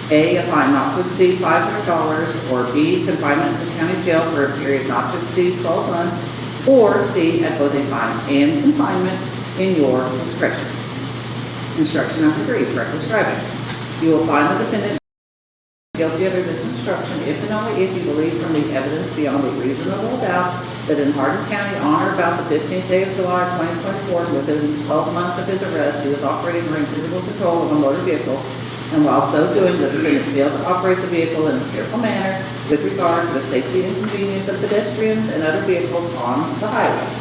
A, a fine not to exceed $500, or B, confinement in the county jail for a period not to exceed 12 months, or C, at both a fine and confinement in your discretion. Instruction number 3, reckless driving. You will find the defendant guilty under this instruction if and only if you believe from the evidence beyond a reasonable doubt that in Hardin County on or about the 15th day of July 2024, within 12 months of his arrest, he was operating during physical control of a motor vehicle, and while so doing, the defendant failed to operate the vehicle in a careful manner with regard to the safety and convenience of pedestrians and other vehicles on the highway.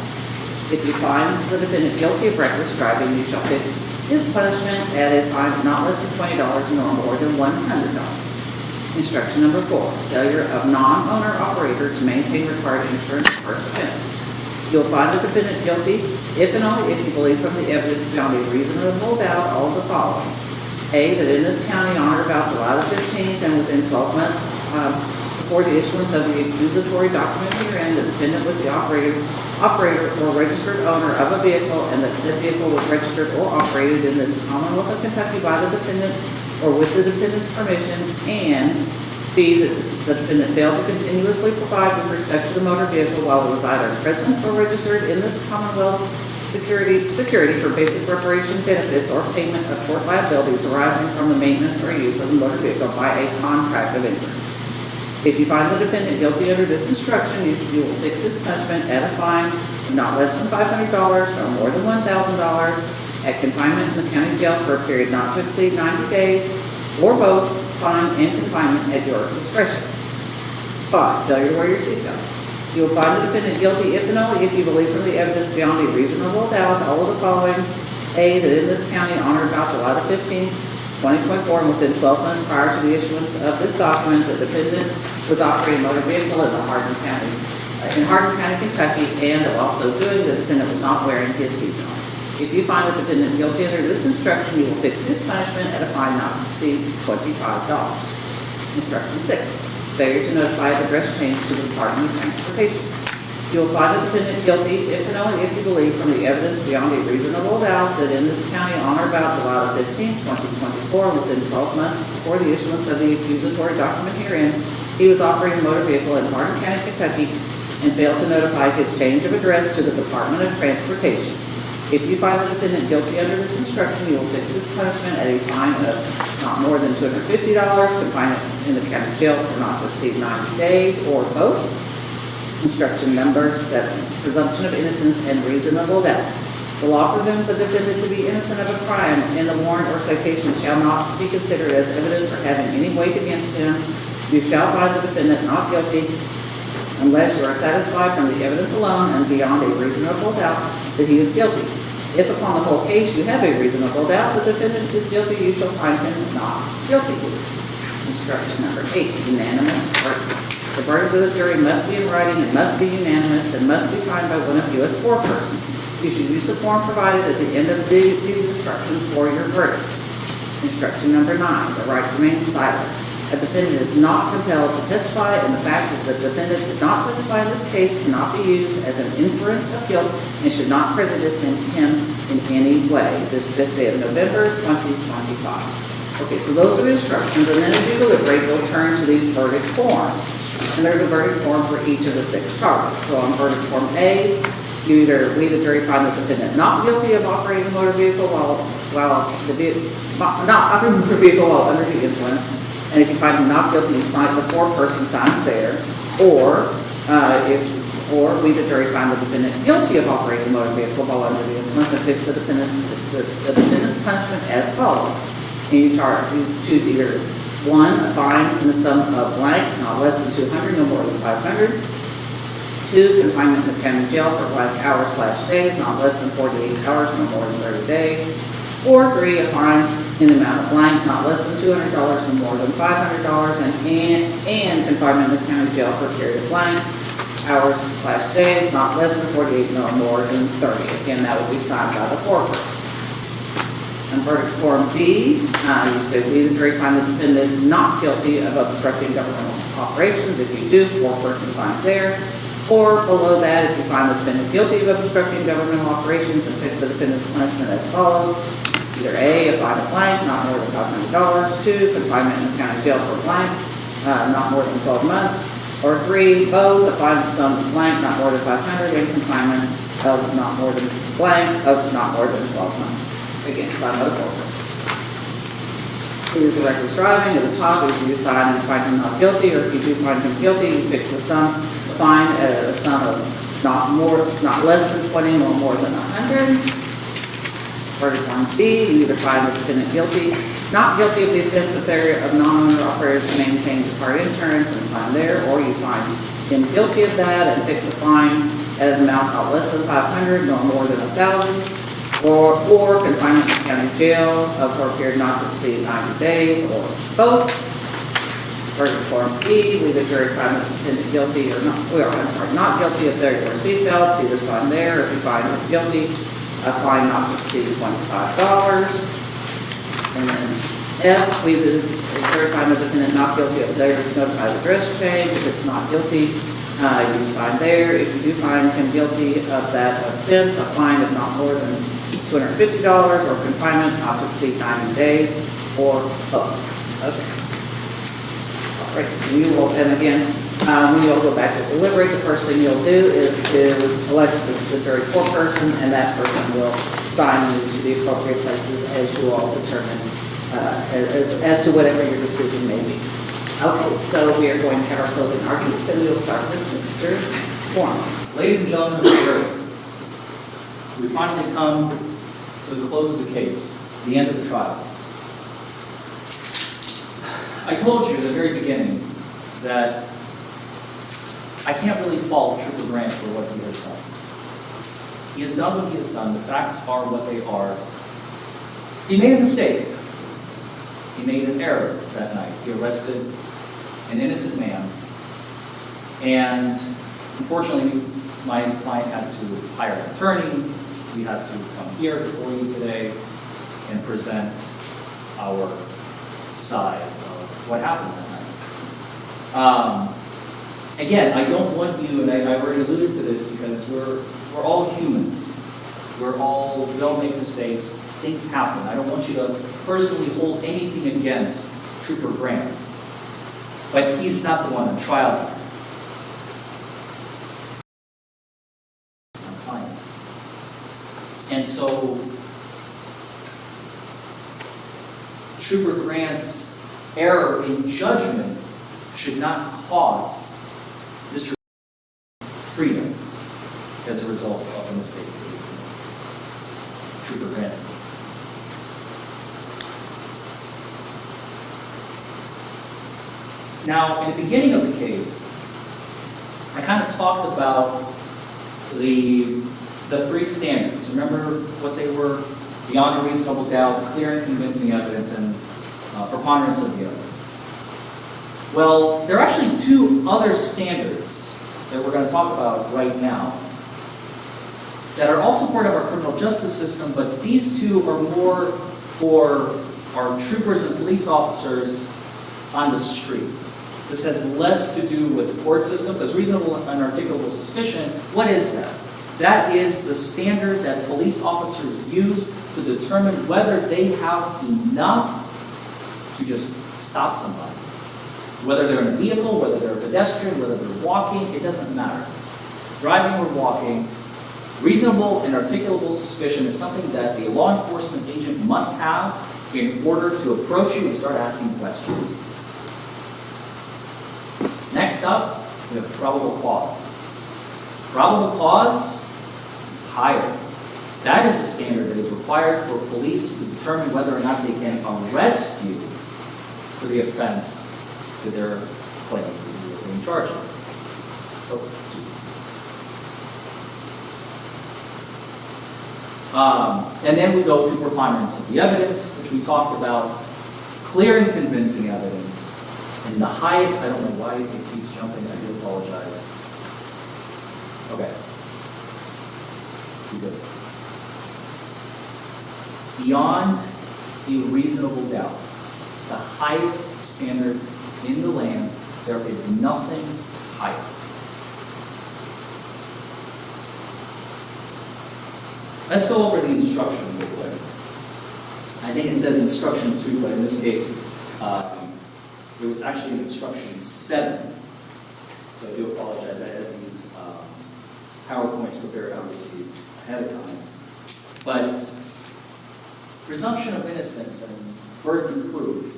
If you find the defendant guilty of reckless driving, you shall fix his punishment at a fine not less than $20 nor more than $100. Instruction number 4, failure of non-owner operator to maintain required insurance for first offense. You'll find the defendant guilty if and only if you believe from the evidence beyond a reasonable doubt all of the following. A, that in this county on or about July the 15th and within 12 months before the issuance of the accusatory document herein, the defendant was the operator or registered owner of a vehicle, and that said vehicle was registered or operated in this Commonwealth of Kentucky by the defendant or with the defendant's permission, and B, that the defendant failed to continuously provide with respect to the motor vehicle while it was either present or registered in this Commonwealth security for basic reparation benefits or payment of tort liabilities arising from the maintenance or use of the motor vehicle by a contract of insurance. If you find the defendant guilty under this instruction, you will fix his punishment at a fine of not less than $500 or more than $1,000, at confinement in the county jail for a period not to exceed 90 days, or both, fine and confinement at your discretion. 5, failure to wear your seatbelt. You will find the defendant guilty if and only if you believe from the evidence beyond a reasonable doubt all of the following. A, that in this county on or about July the 15th, 2024, and within 12 months prior to the issuance of this document, the defendant was operating a motor vehicle in Hardin County, Kentucky, and also doing, the defendant was not wearing his seatbelt. If you find the defendant guilty under this instruction, you will fix his punishment at a fine not to exceed $25. Instruction 6. Failure to notify of address change to the Department of Transportation. You will find the defendant guilty if and only if you believe from the evidence beyond a reasonable doubt that in this county on or about July 15, 2024, within 12 months before the issuance of the accusatory document herein, he was operating a motor vehicle in Hardin County, Kentucky, and failed to notify his change of address to the Department of Transportation. If you find the defendant guilty under this instruction, you will fix his punishment at a fine of not more than $250, confinement in the county jail for not to exceed 90 days, or both. Instruction number 7, presumption of innocence and reasonable doubt. The law presumes a defendant to be innocent of a crime, and the warrant or citation shall not be considered as evidence for having any weight against him. You shall find the defendant not guilty unless you are satisfied from the evidence alone and beyond a reasonable doubt that he is guilty. If upon the whole case you have a reasonable doubt the defendant is guilty, you shall find him not guilty. Instruction number 8, unanimous verdict. The verdict of the jury must be in writing and must be unanimous and must be signed by one of you as foreperson. You should use the form provided at the end of these instructions for your verdict. Instruction number 9, the right to remain silent. A defendant is not compelled to testify, and the fact that the defendant did not testify in this case cannot be used as an inference of guilt and should not prejudice him in any way. This 5th day of November, 2025. Okay, so those are the instructions, and then as you deliberate, you'll turn to these verdict forms. And there's a verdict form for each of the 6 charges. So on verdict form A, we, the jury, find the defendant not guilty of operating a motor vehicle while under the influence. And if you find him not guilty, you sign the foreperson signs there. Or we, the jury, find the defendant guilty of operating a motor vehicle while under the influence and fix the defendant's punishment as follows. And you choose either 1, a fine in the sum of blank, not less than $200, no more than $500. 2, confinement in the county jail for blank hours/days, not less than 48 hours, no more than 30 days. Or 3, a fine in the amount of blank, not less than $200 and more than $500, and confinement in the county jail for a period of blank hours/days, not less than 48, no more than 30. Again, that will be signed by the foreperson. And verdict form B, you say we, the jury, find the defendant not guilty of obstructing governmental operations. If you do, foreperson signs there. Or below that, if you find the defendant guilty of obstructing governmental operations and fix the defendant's punishment as follows. Either A, a fine of blank, not more than $500. 2, confinement in the county jail for blank, not more than 12 months. Or 3, both, a fine of sum of blank, not more than $500, and confinement of not more than blank, of not more than 12 months. Again, signed by the foreperson. C is the reckless driving. At the top, if you decide and find him not guilty, or if you do find him guilty, you fix the fine at a sum of not less than 20, nor more than 100. Verdict form B, you either find the defendant guilty, not guilty of the offense of failure of non-owner operators to maintain departed insurance and sign there, or you find him guilty of that and fix a fine at an amount not less than 500, nor more than 1,000. Or confinement in the county jail for a period not to exceed 90 days, or both. Verdict form E, we the jury find the defendant guilty or not guilty of failure to wear seatbelts, either sign there, or if you find him guilty, a fine not to exceed $25. And then F, we the jury find the defendant not guilty of failure to notify the dress change. If it's not guilty, you sign there. If you do find him guilty of that offense, a fine of not more than $250, or confinement not to exceed 90 days, or both. Okay. All right. You will, and again, when you'll go back to deliberate, the first thing you'll do is to elect the jury foreperson, and that person will sign you to the appropriate places as you all determine, as to whatever your decision may be. Okay, so we are going to have our closing arguments, and we will start with Mr. Forman. Ladies and gentlemen of the jury, we finally come to the close of the case, the end of the trial. I told you at the very beginning that I can't really fault Trooper Grant for what he has done. He has done what he has done. The facts are what they are. He made a mistake. He made an error that night. He arrested an innocent man. And unfortunately, my client had to hire an attorney. We had to come here before you today and present our side of what happened that night. Again, I don't want you, and I already alluded to this, because we're all humans. We all make mistakes. Things happen. I don't want you to personally hold anything against Trooper Grant. But he's not the one on trial here. And so, Trooper Grant's error in judgment should not cause Mr. freedom as a result of a mistake. Trooper Grant's mistake. Now, in the beginning of the case, I kind of talked about the three standards. Remember what they were? Beyond a reasonable doubt, clear and convincing evidence, and preponderance of the evidence. Well, there are actually two other standards that we're going to talk about right now that are also part of our criminal justice system, but these two are more for our troopers and police officers on the street. This has less to do with the court system, because reasonable and articulable suspicion, what is that? That is the standard that police officers use to determine whether they have enough to just stop somebody. Whether they're in a vehicle, whether they're a pedestrian, whether they're walking, it doesn't matter. Driving or walking, reasonable and articulable suspicion is something that the law enforcement agent must have in order to approach you and start asking questions. Next up, we have probable cause. Probable cause is higher. That is the standard that is required for police to determine whether or not they can arrest you for the offense that they're claiming to be being charged with. And then we go to preponderance of the evidence, which we talked about, clear and convincing evidence. And the highest, I don't know why it keeps jumping, I do apologize. Okay. You good. Beyond a reasonable doubt, the highest standard in the land, there is nothing higher. Let's go over the instruction real quick. I think it says instruction 2, but in this case, it was actually instruction 7. So I do apologize. I had these PowerPoints prepared, obviously, ahead of time. But presumption of innocence and burden of proof.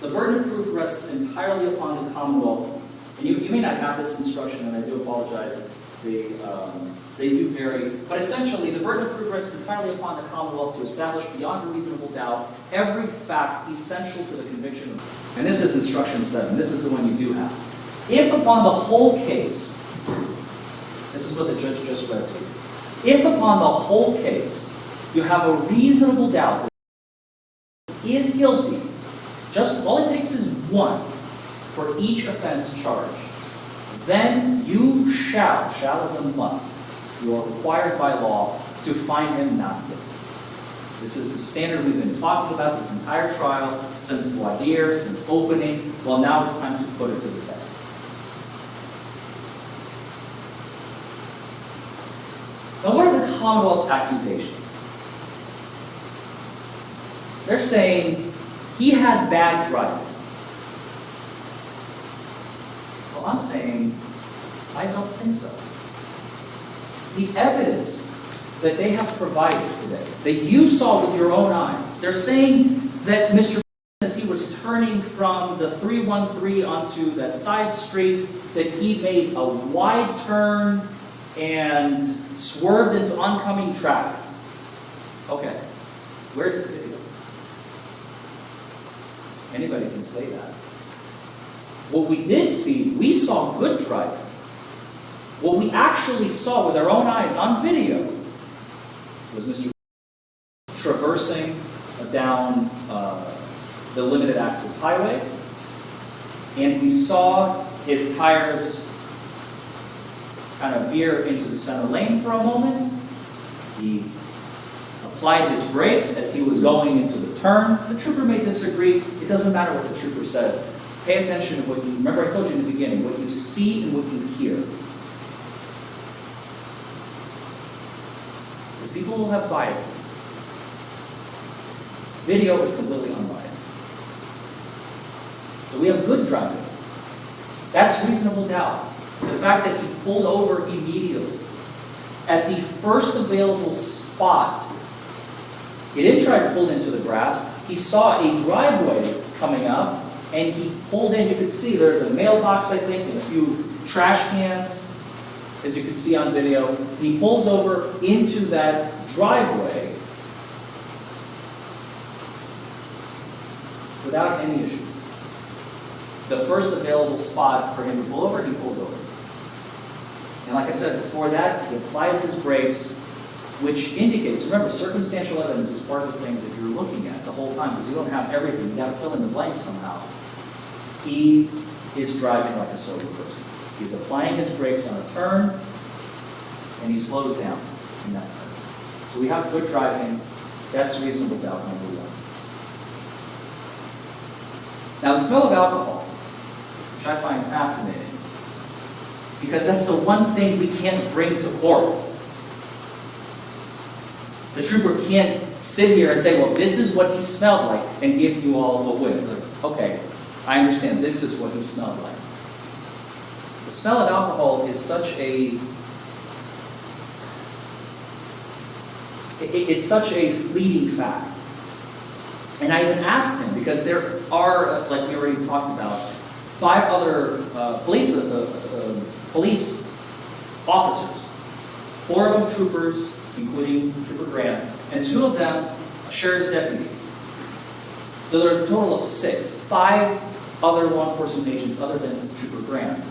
The burden of proof rests entirely upon the Commonwealth. And you may not have this instruction, and I do apologize. They do vary. But essentially, the burden of proof rests entirely upon the Commonwealth to establish beyond a reasonable doubt every fact essential to the conviction. And this is instruction 7. This is the one you do have. If upon the whole case, this is what the judge just read to you. If upon the whole case, you have a reasonable doubt that he is guilty, just all it takes is one for each offense charged, then you shall is a must, you are required by law to find him not guilty. This is the standard we've been talking about this entire trial, since voir dire, since opening. Well, now it's time to put it to the test. Now, what are the Commonwealth's accusations? They're saying he had bad driving. Well, I'm saying I don't think so. The evidence that they have provided today, that you saw with your own eyes, they're saying that Mr. as he was turning from the 313 onto that side street, that he made a wide turn and swerved into oncoming traffic. Okay, where's the video? Anybody can say that. What we did see, we saw good driving. What we actually saw with our own eyes on video was Mr. traversing down the limited access highway, and we saw his tires kind of veer into the center lane for a moment. He applied his brakes as he was going into the turn. The trooper may disagree. It doesn't matter what the trooper says. Pay attention to what you, remember I told you in the beginning, what you see and what you hear. Because people will have biases. Video is completely unbiased. So we have good driving. That's reasonable doubt. The fact that he pulled over immediately at the first available spot. He didn't try to pull into the grass. He saw a driveway coming up, and he pulled in. You could see there's a mailbox, I think, and a few trash cans, as you could see on video. He pulls over into that driveway without any issue. The first available spot for him to pull over, he pulls over. And like I said before that, he applies his brakes, which indicates, remember, circumstantial evidence is part of the things that you're looking at the whole time, because you don't have everything. You got to fill in the blanks somehow. He is driving like a sober person. He's applying his brakes on a turn, and he slows down in that turn. So we have good driving. That's reasonable doubt number one. Now, the smell of alcohol, which I find fascinating, because that's the one thing we can't bring to court. The trooper can't sit here and say, well, this is what he smelled like, and give you all a whiff. Like, okay, I understand, this is what he smelled like. The smell of alcohol is such a... It's such a fleeting fact. And I even asked him, because there are, like we already talked about, 5 other police officers. 4 of them troopers, including Trooper Grant, and 2 of them sheriff's deputies. So there's a total of 6. 5 other law enforcement agents other than Trooper Grant.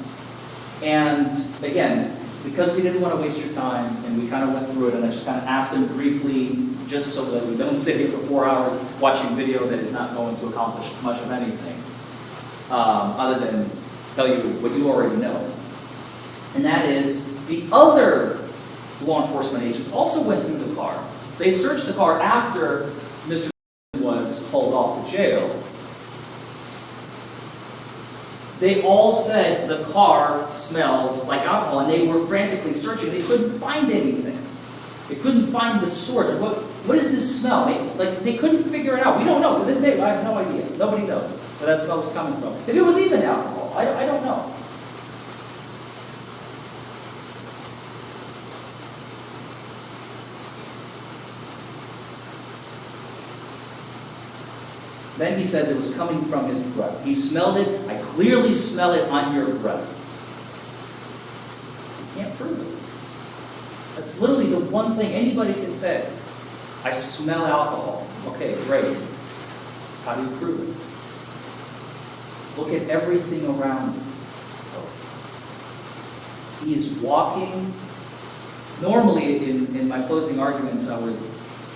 And again, because we didn't want to waste your time, and we kind of went through it, and I just kind of asked him briefly, just so that we don't sit here for 4 hours watching video that is not going to accomplish much of anything, other than tell you what you already know. And that is, the other law enforcement agents also went through the car. They searched the car after Mr. was hauled off to jail. They all said the car smells like alcohol, and they were frantically searching. They couldn't find anything. They couldn't find the source. What is this smell? They couldn't figure it out. We don't know. To this day, I have no idea. Nobody knows where that smell was coming from. If it was even alcohol, I don't know. Then he says it was coming from his breath. He smelled it. I clearly smell it on your breath. You can't prove it. That's literally the one thing anybody can say. I smell alcohol. Okay, great. How do you prove it? Look at everything around you. He is walking. Normally, in my closing arguments, I would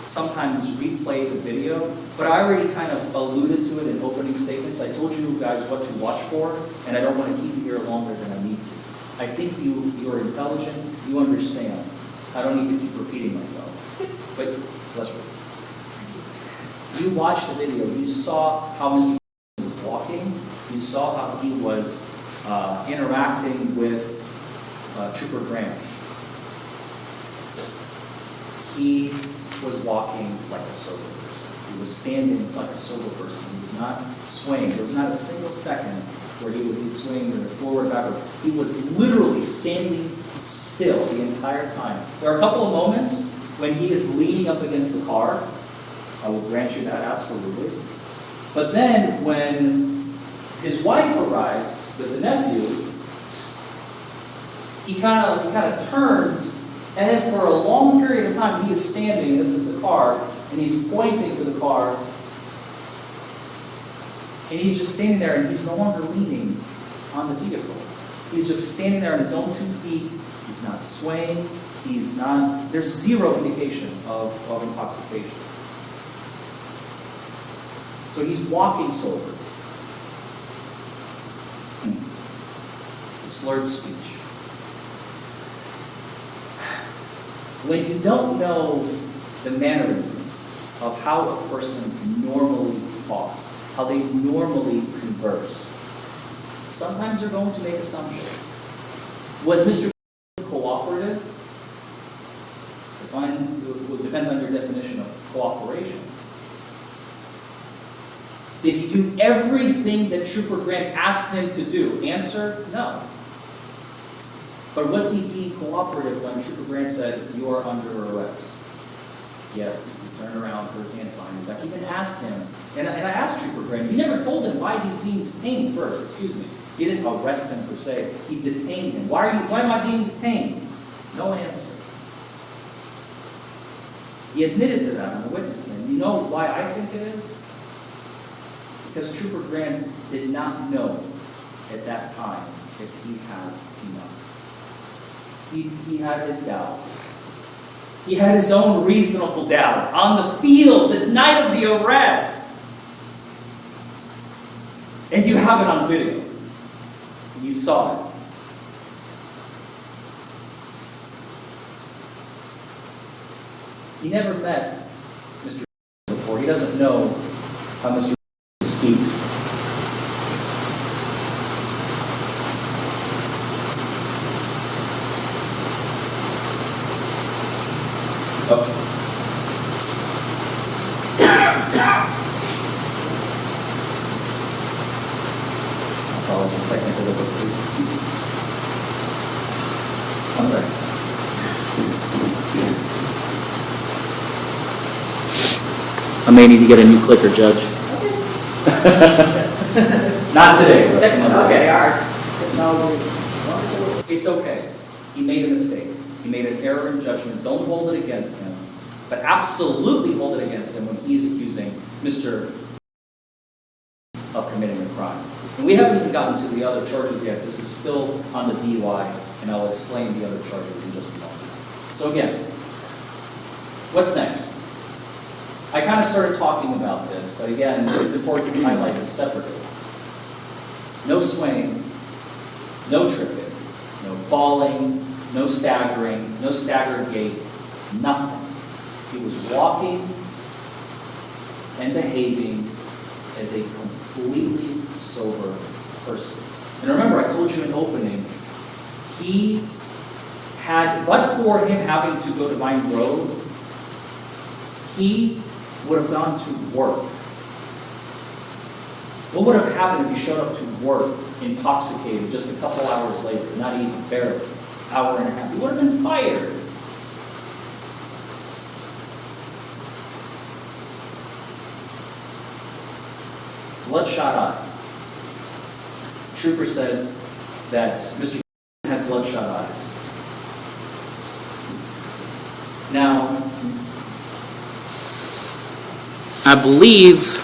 sometimes replay the video, but I already kind of alluded to it in opening statements. I told you guys what to watch for, and I don't want to keep you here longer than I need to. I think you're intelligent, you understand. I don't need to keep repeating myself. But let's read. You watched the video, you saw how Mr. was walking, you saw how he was interacting with Trooper Grant. He was walking like a sober person. He was standing like a sober person. He was not swaying. There was not a single second where he would be swinging forward, backward. He was literally standing still the entire time. There are a couple of moments when he is leaning up against the car. I will grant you that, absolutely. But then when his wife arrives with the nephew, he kind of turns. And then for a long period of time, he is standing, this is the car, and he's pointing to the car. And he's just standing there, and he's no longer leaning on the vehicle. He's just standing there on his own 2 feet. He's not swaying. There's zero indication of intoxication. So he's walking sober. Slurred speech. When you don't know the mannerisms of how a person normally talks, how they normally converse, sometimes they're going to make assumptions. Was Mr. cooperative? It depends on your definition of cooperation. Did he do everything that Trooper Grant asked him to do? Answer, no. But was he being cooperative when Trooper Grant said, you are under arrest? Yes. He turned around, put his hands behind his back. He even asked him, and I asked Trooper Grant, he never told him why he's being detained first, excuse me. He didn't arrest him per se, he detained him. Why am I being detained? No answer. He admitted to that on the witness stand. You know why I think it is? Because Trooper Grant did not know at that time if he has enough. He had his doubts. He had his own reasonable doubt on the field the night of the arrest. And you have it on video. You saw it. He never met Mr. before. He doesn't know how Mr. speaks. Apologies, technical difficulty. One second. I may need to get a new clicker, Judge. Not today. That's another day. It's okay. He made a mistake. He made an error in judgment. Don't hold it against him. But absolutely hold it against him when he is accusing Mr. of committing a crime. And we haven't even gotten to the other charges yet. This is still on the DUI and I'll explain the other charges in just a moment. So again, what's next? I kind of started talking about this, but again, it's important to highlight this separately. No swaying, no tripping, no falling, no staggering, no staggered gait, nothing. He was walking and behaving as a completely sober person. And remember, I told you in opening, he had, but for him having to go to Vine Grove, he would have gone to work. What would have happened if he showed up to work intoxicated just a couple hours later, not even barely, hour and a half? He would have been fired. Bloodshot eyes. Trooper said that Mr. had bloodshot eyes. Now, I believe,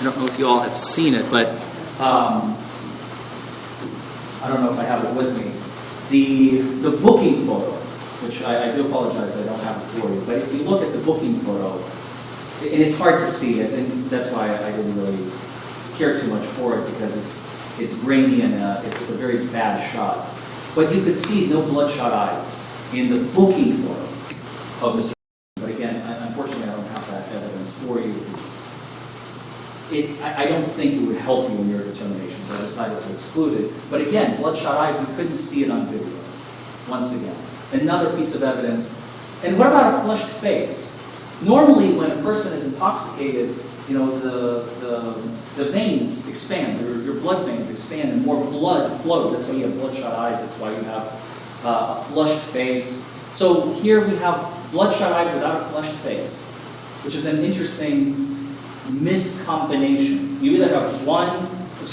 I don't know if you all have seen it, but I don't know if I have it with me. The booking photo, which I do apologize I don't have it for you, but if you look at the booking photo, and it's hard to see it, and that's why I didn't really care too much for it, because it's grainy and it's a very bad shot. But you could see no bloodshot eyes in the booking photo of Mr. But again, unfortunately, I don't have that evidence for you. I don't think it would help you in your determination, so I decided to exclude it. But again, bloodshot eyes, we couldn't see it on video. Once again, another piece of evidence. And what about a flushed face? Normally, when a person is intoxicated, you know, the veins expand, your blood veins expand, and more blood flows. That's why you have bloodshot eyes. That's why you have a flushed face. So here we have bloodshot eyes without a flushed face, which is an interesting miscombination. You either have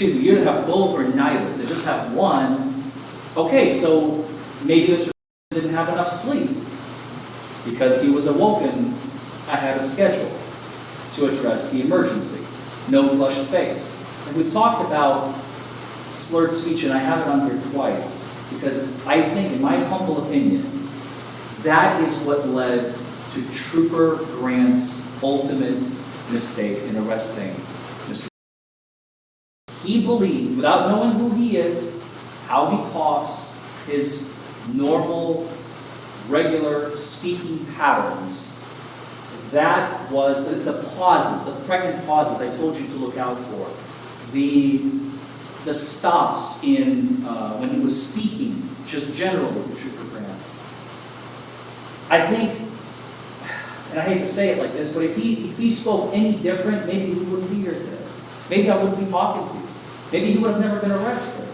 you either have both or neither. To just have one, okay, so maybe Mr. didn't have enough sleep because he was awoken ahead of schedule to address the emergency. No flushed face. And we've talked about slurred speech, and I have it on here twice, because I think, in my humble opinion, that is what led to Trooper Grant's ultimate mistake in arresting Mr. He believed, without knowing who he is, how he talks, his normal, regular speaking patterns, that was the pauses, the pregnant pauses I told you to look out for. The stops in when he was speaking, just generally with Trooper Grant. I think, and I hate to say it like this, but if he spoke any different, maybe we wouldn't be here today. Maybe I wouldn't be talking to you. Maybe he would have never been arrested.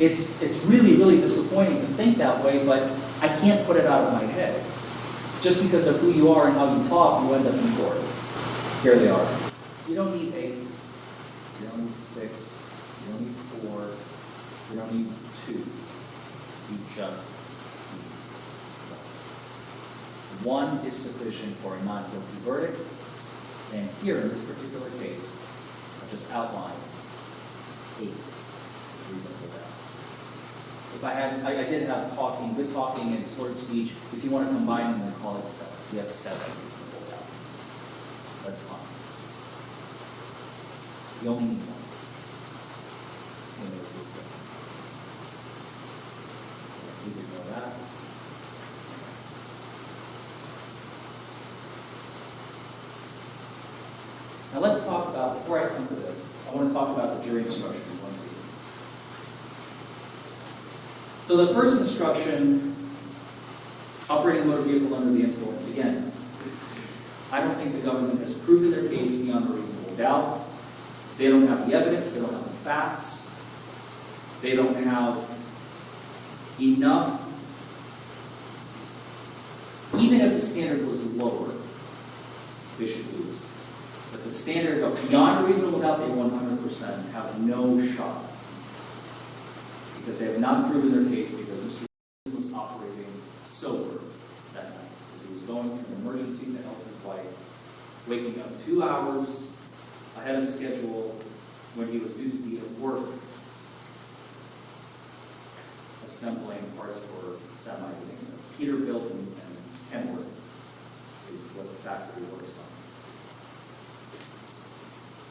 It's really, really disappointing to think that way, but I can't put it out of my head. Just because of who you are and how you talk, you end up in court. Here they are. You don't need 8. You don't need 6. You don't need 4. You don't need 2. You just need 1. 1 is sufficient for a not guilty verdict. And here, in this particular case, I just outlined 8 reasonable doubts. If I did have good talking and slurred speech. If you want to combine them and call it 7, you have 7 reasonable doubts. That's fine. You only need 1. Please ignore that. Now let's talk about, before I come to this, I want to talk about the jury instructions once again. So the first instruction, operating a motor vehicle under the influence. Again, I don't think the government has proven their case beyond a reasonable doubt. They don't have the evidence. They don't have the facts. They don't have enough. Even if the standard was lower, they should lose. But the standard of beyond a reasonable doubt, they 100% have no shot. Because they have not proven their case, because Mr. was operating sober that night. Because he was going to an emergency to help his wife, waking up 2 hours ahead of schedule when he was due to be at work. assembling parts for semis. Peterbilt and Kenworth is what the factory works on.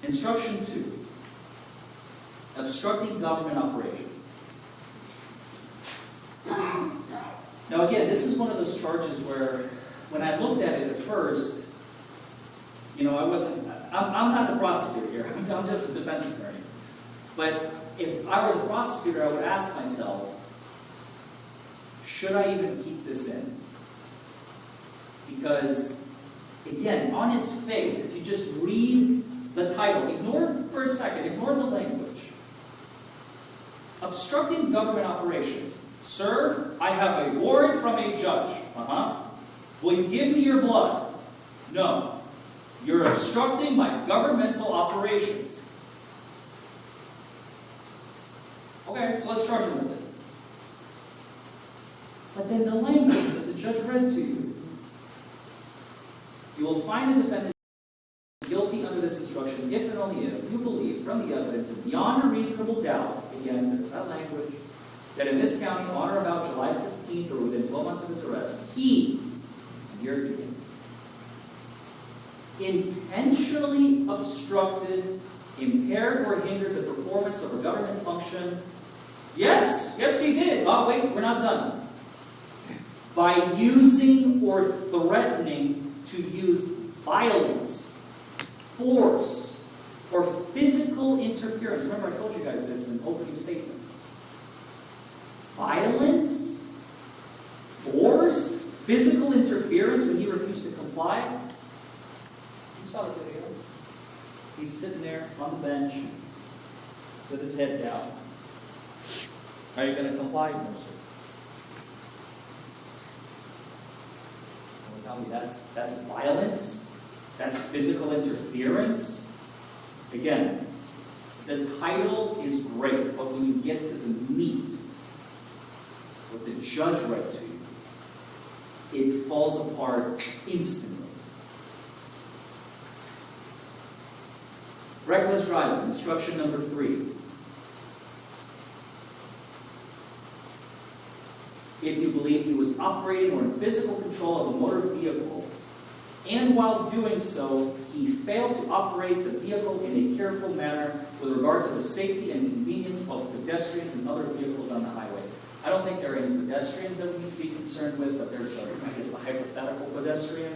Instruction 2, obstructing government operations. Now again, this is one of those charges where, when I looked at it at first, I'm not the prosecutor here, I'm just a defense attorney. But if I were the prosecutor, I would ask myself, should I even keep this in? Because, again, on its face, if you just read the title, ignore for a second, ignore the language. Obstructing government operations. Sir, I have a warrant from a judge. Will you give me your blood? No. You're obstructing my governmental operations. Okay, so let's charge him with it. But then the language that the judge read to you, you will find the defendant guilty under this instruction if and only if you believe from the evidence and beyond a reasonable doubt, again, there's that language, that in this county on or about July 15th or within 12 months of his arrest, he, and here it begins, intentionally obstructed, impaired, or hindered the performance of a government function. Yes, he did. Oh, wait, we're not done. By using or threatening to use violence, force, or physical interference. Remember, I told you guys this in opening statement. Violence, force, physical interference when he refused to comply. You saw the video. He's sitting there on the bench with his head down. Are you going to comply? No, sir. Tell me that's violence? That's physical interference? Again, the title is great, but when you get to the meat, what the judge read to you, it falls apart instantly. Reckless driving, instruction number 3. If you believe he was operating or in physical control of a motor vehicle, and while doing so, he failed to operate the vehicle in a careful manner with regard to the safety and convenience of pedestrians and other vehicles on the highway. I don't think there are any pedestrians that we need to be concerned with, but there's the hypothetical pedestrian,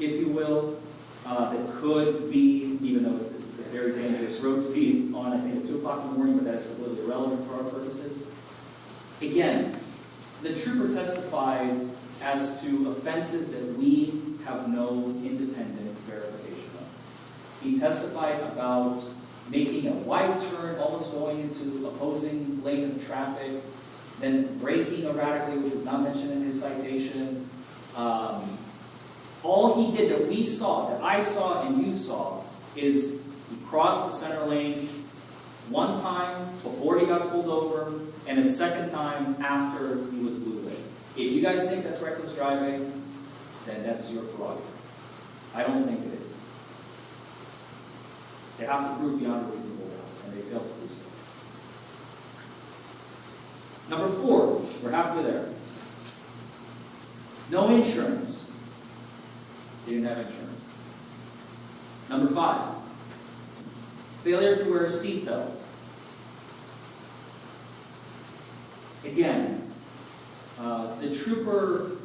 if you will, that could be, even though it's a very dangerous road to be on, I think at 2 o'clock in the morning, but that's completely irrelevant for our purposes. Again, the trooper testified as to offenses that we have no independent verification of. He testified about making a wide turn, almost going into the opposing lane of traffic, then braking erratically, which was not mentioned in his citation. All he did that we saw, that I saw and you saw, is he crossed the center lane one time before he got pulled over, and a second time after he was blue lit. If you guys think that's reckless driving, then that's your prerogative. I don't think it is. They have to prove beyond a reasonable doubt, and they failed to do so. Number 4, we're halfway there. No insurance. They didn't have insurance. Number 5, failure to wear a seatbelt. Again, the trooper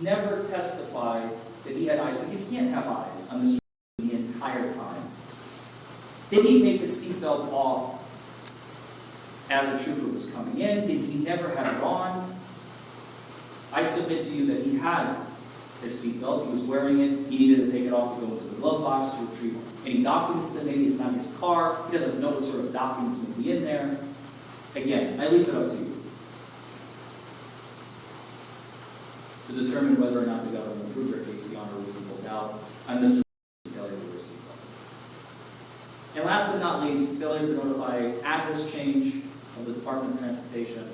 never testified that he had eyes, because he can't have eyes on this the entire time. Did he take the seatbelt off as the trooper was coming in? Did he never have it on? I submit to you that he had his seatbelt. He was wearing it. He needed to take it off to go into the glove box to retrieve any documents that maybe it's not his car. He doesn't know what sort of documents may be in there. Again, I leave it up to you to determine whether or not the government will prove their case beyond a reasonable doubt on Mr. failure to wear a seatbelt. And last but not least, failure to notify address change of the Department of Transportation.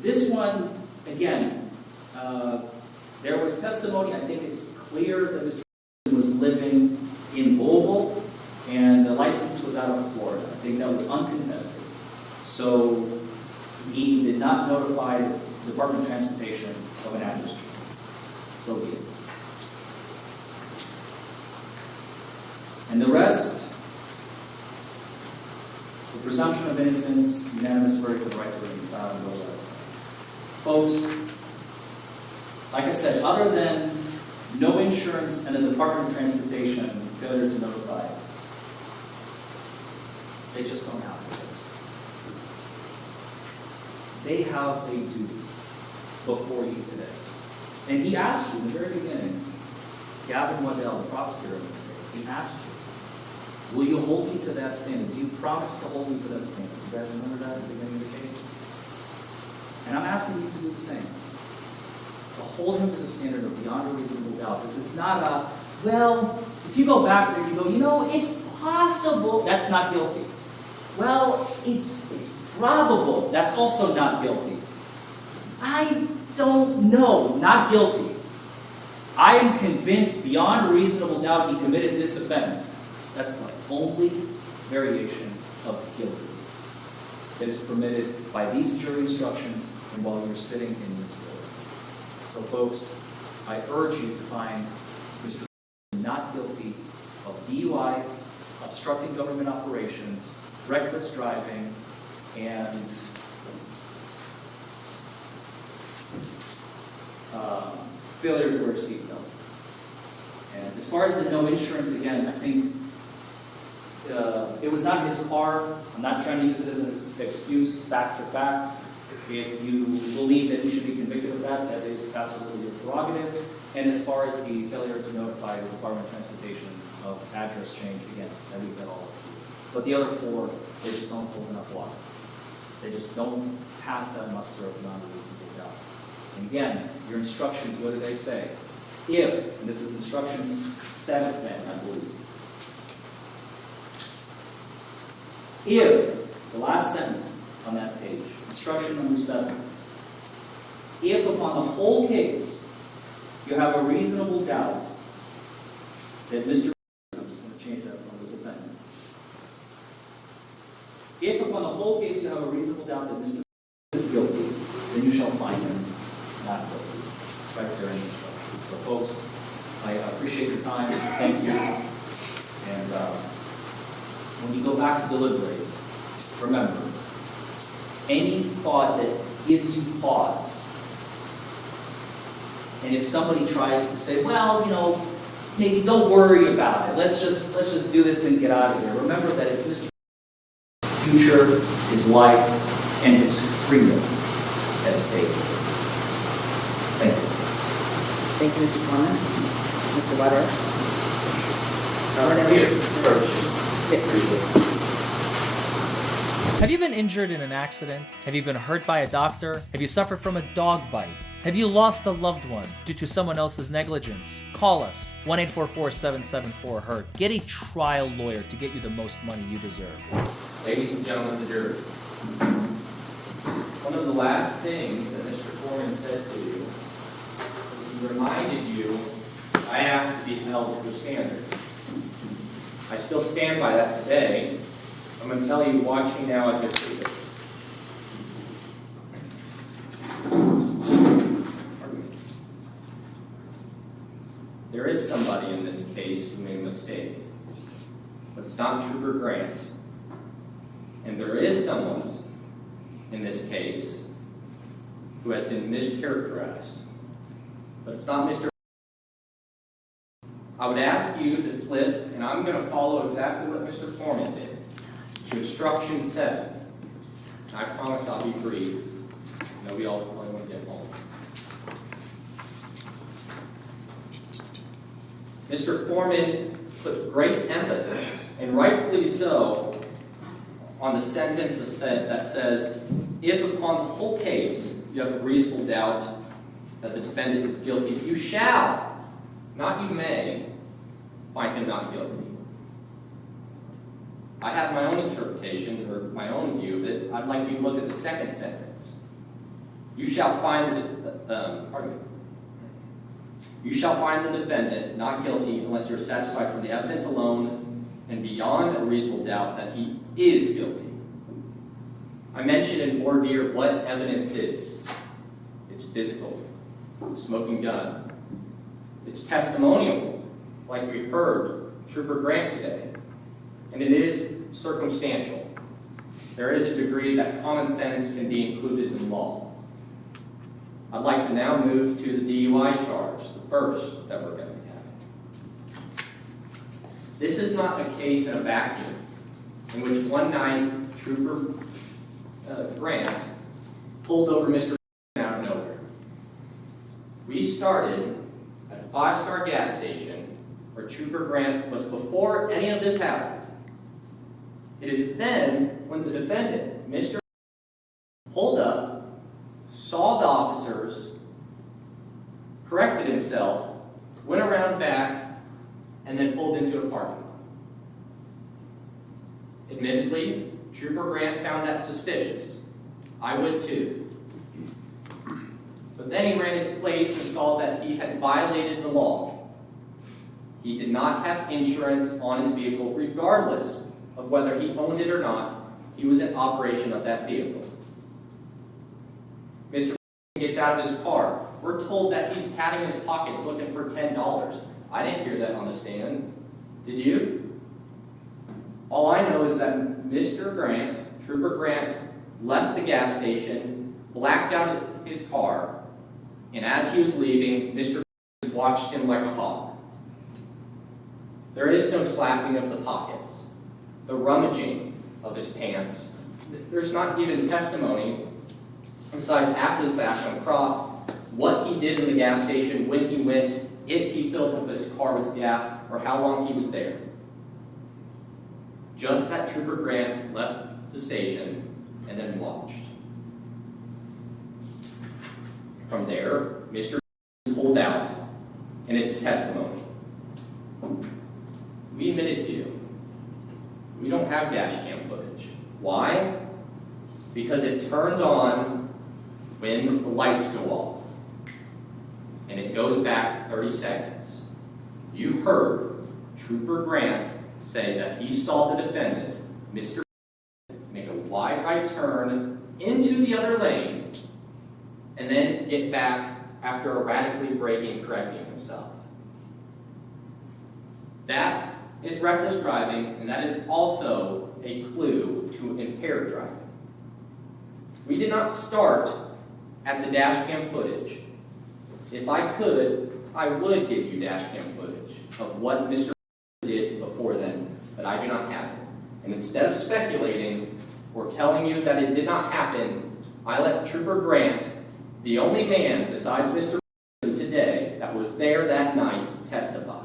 This one, again, there was testimony. I think it's clear that Mr. was living in Louisville, and the license was out of Florida. I think that was uncontested. So he did not notify the Department of Transportation of an address change. So be it. And the rest, the presumption of innocence, unanimous verdict, the right to remain silent, all that stuff. Folks, like I said, other than no insurance and the Department of Transportation failure to notify, they just don't have this. They have a duty before you today. And he asked you in the very beginning, Gavin Waddell, the prosecutor in this case, he asked you, will you hold me to that standard? Do you promise to hold me to that standard? You guys remember that at the beginning of the case? And I'm asking you to do the same. To hold him to the standard of beyond a reasonable doubt. This is not a, well, if you go back there, you go, you know, it's possible. That's not guilty. Well, it's probable. That's also not guilty. I don't know. Not guilty. I am convinced beyond a reasonable doubt he committed this offense. That's the only variation of guilty that is permitted by these jury instructions and while you're sitting in this court. So folks, I urge you to find Mr. not guilty of DUI, obstructing government operations, reckless driving, and failure to wear a seatbelt. And as far as the no insurance, again, I think it was not his car. I'm not trying to use it as an excuse. Facts are facts. If you believe that he should be convicted of that, that is absolutely your prerogative. And as far as the failure to notify the Department of Transportation of address change, again, I leave that all up to you. But the other four, they just don't hold enough water. They just don't pass that muster of beyond a reasonable doubt. And again, your instructions, what do they say? If, and this is instruction 7 then, I believe. If, the last sentence on that page, instruction number 7, if upon the whole case you have a reasonable doubt that Mr. I'm just going to change that from the defendant. If upon the whole case you have a reasonable doubt that Mr. is guilty, then you shall find him not guilty. Right there in the instructions. So folks, I appreciate your time. Thank you. And when you go back to deliberate, remember, any thought that gives you pause, and if somebody tries to say, well, you know, maybe don't worry about it, let's just do this and get out of here, remember that it's Mr. future, his life, and his freedom at stake. Thank you. Thank you, Mr. Forman. Mr. Waddell? Have you been injured in an accident? Have you been hurt by a doctor? Have you suffered from a dog bite? Have you lost a loved one due to someone else's negligence? Call us, 1-844-774-HURT. Get a trial lawyer to get you the most money you deserve. Ladies and gentlemen of the jury, one of the last things that Mr. Forman said to you was he reminded you, I asked to be held to a standard. I still stand by that today. I'm going to tell you, watch me now as I prove it. There is somebody in this case who made a mistake, but it's not Trooper Grant. And there is someone in this case who has been mischaracterized, but it's not Mr. I would ask you to flip, and I'm going to follow exactly what Mr. Forman did, to instruction 7. And I promise I'll be brief. I know we all probably want to get home. Mr. Forman put great emphasis, and rightfully so, on the sentence that says, if upon the whole case you have a reasonable doubt that the defendant is guilty, you shall, not you may, find him not guilty. I have my own interpretation, or my own view of it. I'd like you to look at the second sentence. You shall find You shall find the defendant not guilty unless you're satisfied from the evidence alone and beyond a reasonable doubt that he is guilty. I mentioned in voir dire what evidence is. It's physical, smoking gun. It's testimonial, like we heard Trooper Grant today. And it is circumstantial. There is a degree that common sense can be included in law. I'd like to now move to the DUI charge, the first that we're going to have. This is not a case in a vacuum in which one night Trooper Grant pulled over Mr. out of nowhere. We started at a 5-star gas station where Trooper Grant was before any of this happened. It is then when the defendant, Mr. pulled up, saw the officers, corrected himself, went around back, and then pulled into a parking lot. Admittedly, Trooper Grant found that suspicious. I would too. But then he ran his plates and saw that he had violated the law. He did not have insurance on his vehicle, regardless of whether he owned it or not. He was in operation of that vehicle. Mr. gets out of his car. We're told that he's patting his pockets looking for $10. I didn't hear that on the stand. Did you? All I know is that Mr. Grant, Trooper Grant, left the gas station, blacked out his car, and as he was leaving, Mr. watched him like a hawk. There is no slapping of the pockets, the rummaging of his pants. There's not even testimony, besides after the fact on the cross, what he did in the gas station, when he went, if he filled up his car with gas, or how long he was there. Just that Trooper Grant left the station and then watched. From there, Mr. pulled out, and it's testimony. We admitted to you, we don't have dash cam footage. Why? Because it turns on when the lights go off, and it goes back 30 seconds. You heard Trooper Grant say that he saw the defendant, Mr. make a wide right turn into the other lane, and then get back after erratically braking, correcting himself. That is reckless driving, and that is also a clue to impaired driving. We did not start at the dash cam footage. If I could, I would give you dash cam footage of what Mr. did before then, but I do not have it. And instead of speculating or telling you that it did not happen, I let Trooper Grant, the only man besides Mr. today that was there that night, testify.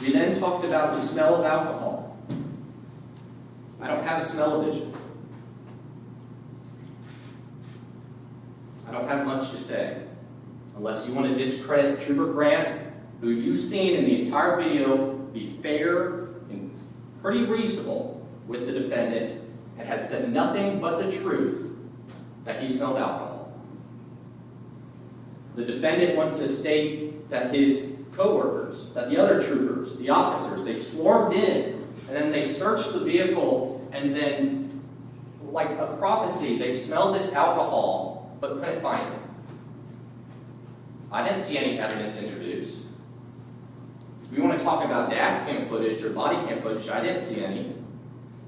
We then talked about the smell of alcohol. I don't have a smell-o-vision. I don't have much to say, unless you want to discredit Trooper Grant, who you've seen in the entire video be fair and pretty reasonable with the defendant, and had said nothing but the truth that he smelled alcohol. The defendant wants to state that his co-workers, that the other troopers, the officers, they swarmed in, and then they searched the vehicle, and then, like a prophecy, they smelled this alcohol, but couldn't find it. I didn't see any evidence introduced. If we want to talk about dash cam footage or body cam footage, I didn't see any.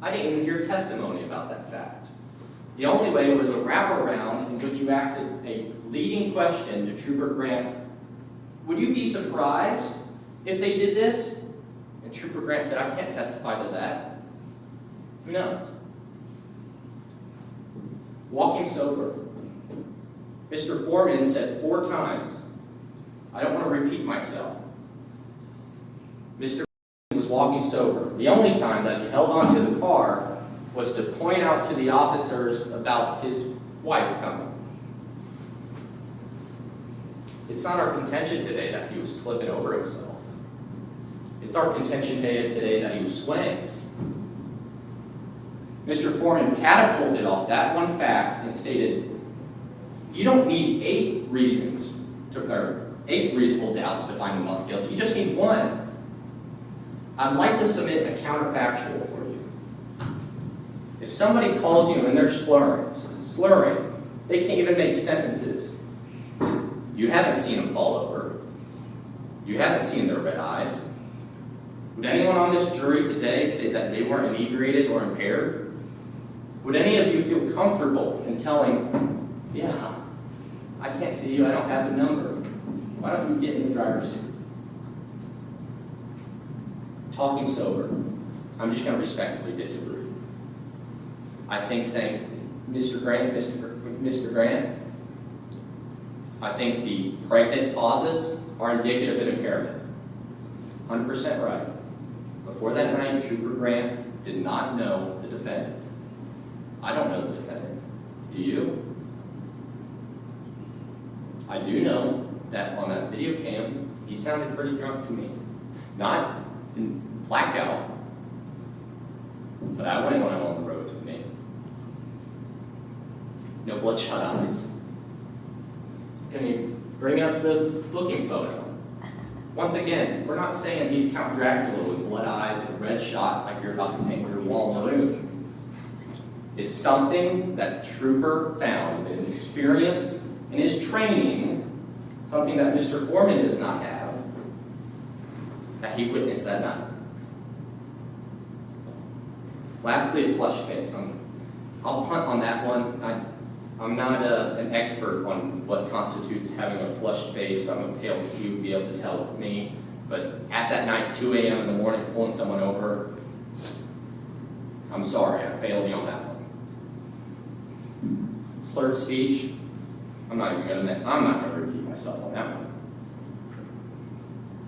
I didn't even hear testimony about that fact. The only way was a wraparound in which you acted a leading question to Trooper Grant. Would you be surprised if they did this? And Trooper Grant said, I can't testify to that. Who knows? Walking sober. Mr. Forman said 4 times, I don't want to repeat myself. Mr. was walking sober. The only time that he held on to the car was to point out to the officers about his wife coming. It's not our contention today that he was slipping over himself. It's our contention today that he was swaying. Mr. Forman catapulted off that one fact and stated, you don't need 8 reasons, or 8 reasonable doubts to find him not guilty. You just need 1. I'd like to submit a counterfactual for you. If somebody calls you and they're slurring, they can't even make sentences. You haven't seen them fall over. You haven't seen their red eyes. Would anyone on this jury today say that they weren't inebriated or impaired? Would any of you feel comfortable in telling, yeah, I can't see you, I don't have the number. Why don't you get in the driver's seat? Talking sober, I'm just going to respectfully disagree. I think saying, Mr. Grant, I think the pregnant pauses are indicative of impairment. 100% right. Before that night, Trooper Grant did not know the defendant. I don't know the defendant. Do you? I do know that on that video cam, he sounded pretty drunk to me. Not in blackout, but I wouldn't want him on the roads with me. No bloodshot eyes. Can you bring up the booking photo? Once again, we're not saying he's Count Dracula with blood eyes and red shot like you're about to paint your wall maroon. It's something that Trooper found in experience, in his training, something that Mr. Forman does not have, that he witnessed that night. Lastly, a flush face. I'll punt on that one. I'm not an expert on what constitutes having a flushed face. I'm a pale you'd be able to tell with me. But at that night, 2 a.m. in the morning, pulling someone over, I'm sorry, I failed you on that one. Slurred speech, I'm not going to repeat myself on that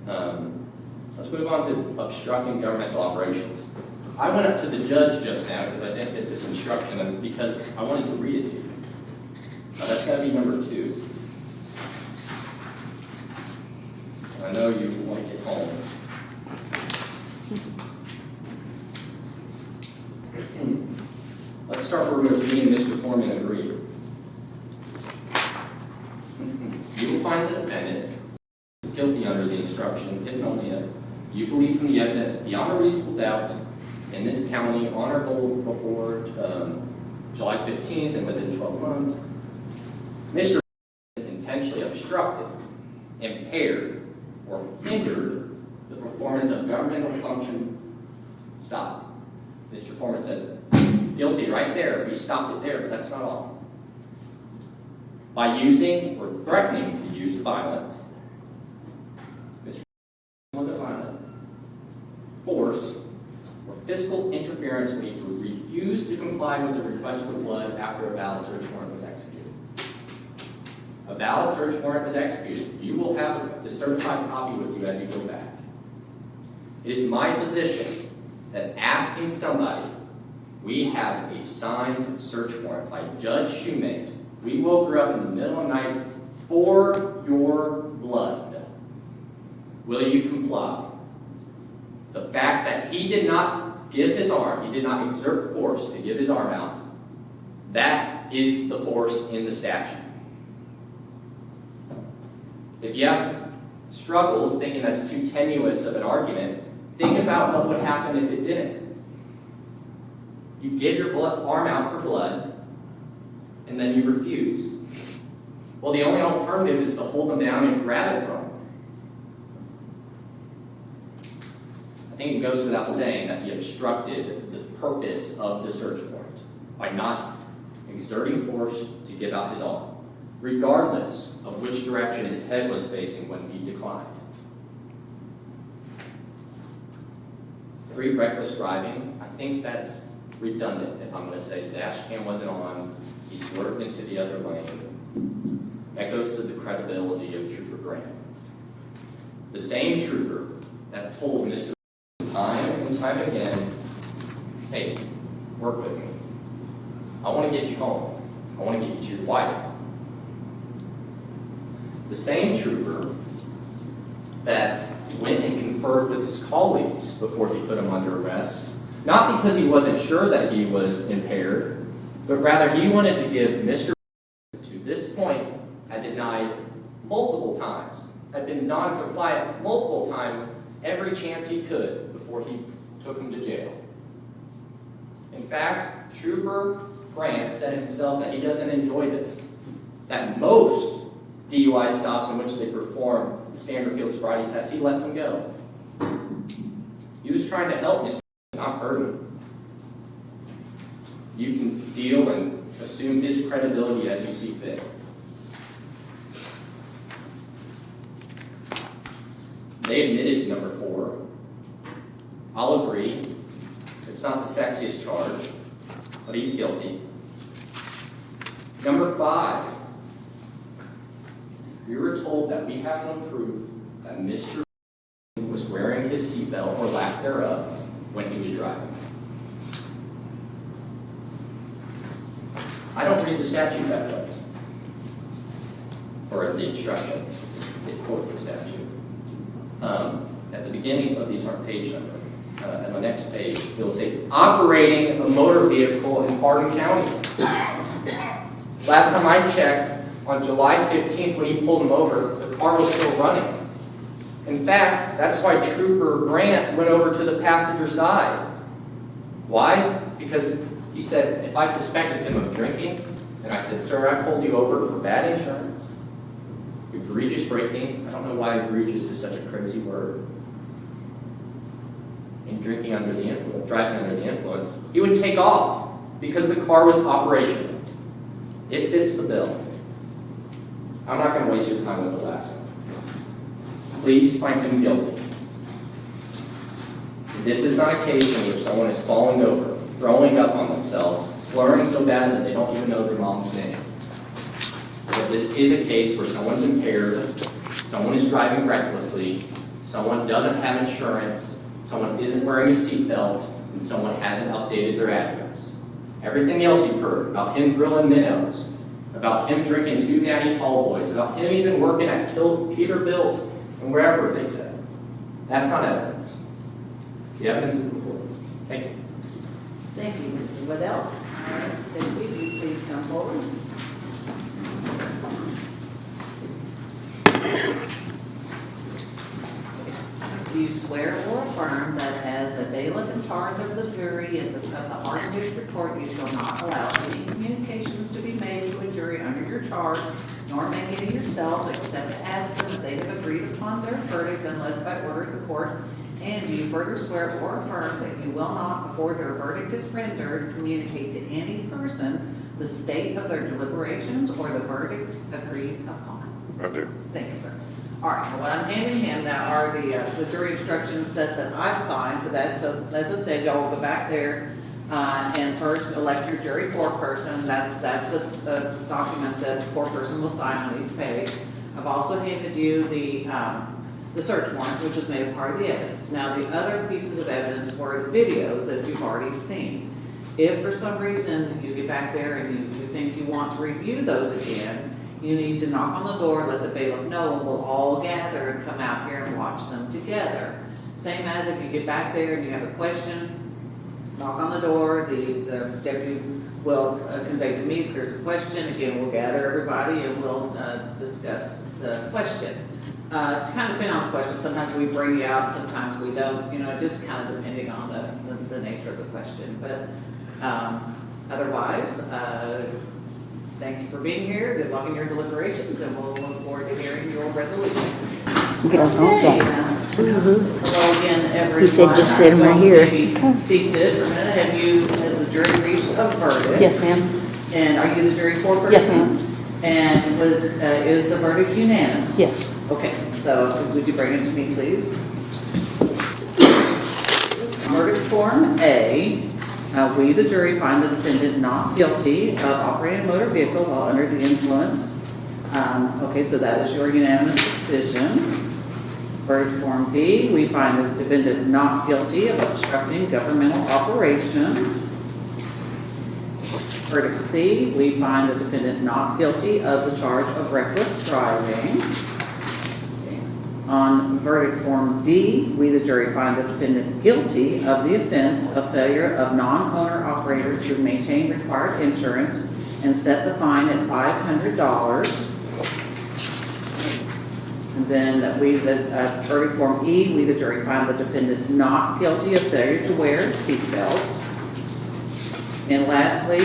one. Let's move on to obstructing governmental operations. I went up to the judge just now because I didn't get this instruction and because I wanted to read it to you. That's got to be number 2. I know you want to get home. Let's start where me and Mr. Forman agree. You will find the defendant guilty under the instruction, if and only if you believe from the evidence beyond a reasonable doubt in this county on or before July 15th and within 12 months, Mr. intentionally obstructed, impaired, or hindered the performance of governmental function. Stop. Mr. Forman said, guilty right there. We stopped it there, but that's not all. By using or threatening to use violence, Mr. wasn't violent, force, or physical interference when he refused to comply with the request for blood after a valid search warrant was executed. A valid search warrant was executed. You will have the certified copy with you as you go back. It is my position that asking somebody, we have a signed search warrant by Judge Shoemate. We woke her up in the middle of the night for your blood. Will you comply? The fact that he did not give his arm, he did not exert force to give his arm out, that is the force in the statute. If you have struggles thinking that's too tenuous of an argument, think about what would happen if it didn't. You give your arm out for blood, and then you refuse. Well, the only alternative is to hold them down and grab it from them. I think it goes without saying that he obstructed the purpose of the search warrant by not exerting force to give out his arm, regardless of which direction his head was facing when he declined. 3, reckless driving. I think that's redundant if I'm going to say the dash cam wasn't on, he swerved into the other lane. That goes to the credibility of Trooper Grant. The same trooper that told Mr. time and time again, hey, work with me. I want to get you home. I want to get you to your wife. The same trooper that went and conferred with his colleagues before he put him under arrest, not because he wasn't sure that he was impaired, but rather he wanted to give Mr. to this point had denied multiple times, had been non-compliant multiple times, every chance he could before he took him to jail. In fact, Trooper Grant said himself that he doesn't enjoy this, that most DUI stops in which they perform the standard field sobriety test, he lets them go. He was trying to help Mr. not hurt him. You can deal and assume his credibility as you see fit. They admitted to number 4. I'll agree. It's not the sexiest charge, but he's guilty. Number 5. We were told that we have no proof that Mr. was wearing his seatbelt or lack thereof when he was driving. I don't read the statute that way, or the instructions. It quotes the statute. At the beginning of these aren't page number. And the next page, it'll say, operating a motor vehicle in Hardin County. Last time I checked, on July 15th, when he pulled him over, the car was still running. In fact, that's why Trooper Grant went over to the passenger side. Why? Because he said, if I suspected him of drinking, and I said, sir, I pulled you over for bad insurance, egregious braking, I don't know why egregious is such a crazy word, and drinking under the influence, driving under the influence, he would take off because the car was operational. It fits the bill. I'm not going to waste your time with the last one. Please find him guilty. This is not a case in which someone is falling over, throwing up on themselves, slurring so bad that they don't even know their mom's name. But this is a case where someone's impaired, someone is driving recklessly, someone doesn't have insurance, someone isn't wearing a seatbelt, and someone hasn't updated their address. Everything else you've heard about him grilling minnows, about him drinking 2 Natty Tall Boys, about him even working at Peterbilt and wherever they said, that's not evidence. The evidence is before you. Thank you. Thank you, Mr. Waddell. Then will you please come forward? Do you swear or affirm that as a bailiff in charge of the jury of the Hardin District Court, you shall not allow any communications to be made to a jury under your charge, nor make any yourself, except to ask them if they have agreed upon their verdict unless by order of the court? And do you further swear or affirm that you will not, before their verdict is rendered, communicate to any person the state of their deliberations or the verdict agreed upon? I do. Thank you, sir. All right, now what I'm handing him now are the jury instructions set that I've signed, so as I said, y'all will go back there and first elect your jury foreperson. That's the document that the foreperson will sign on each page. I've also handed you the search warrant, which was made a part of the evidence. Now, the other pieces of evidence were the videos that you've already seen. If for some reason you get back there and you think you want to review those again, you need to knock on the door, let the bailiff know, and we'll all gather and come out here and watch them together. Same as if you get back there and you have a question, knock on the door, the deputy will convey to me that there's a question. Again, we'll gather everybody and we'll discuss the question. Kind of depending on the question, sometimes we bring you out, sometimes we don't, just kind of depending on the nature of the question. But otherwise, thank you for being here. Good luck in your deliberations, and we'll look forward to hearing your resolution. Okay. Hello again, everyone. He said just sit 'em right here. Maybe seated for a minute. Has the jury reached a verdict? Yes, ma'am. And are you the jury foreperson? Yes, ma'am. And is the verdict unanimous? Yes. Okay, so would you bring it to me, please? Verdict form A. We, the jury, find the defendant not guilty of operating a motor vehicle while under the influence. Okay, so that is your unanimous decision. Verdict form B. We find the defendant not guilty of obstructing governmental operations. Verdict C. We find the defendant not guilty of the charge of reckless driving. On verdict form D, we, the jury, find the defendant guilty of the offense of failure of non-owner operator to maintain required insurance and set the fine at $500. And then verdict form E, we, the jury, find the defendant not guilty of failure to wear seatbelts. And lastly,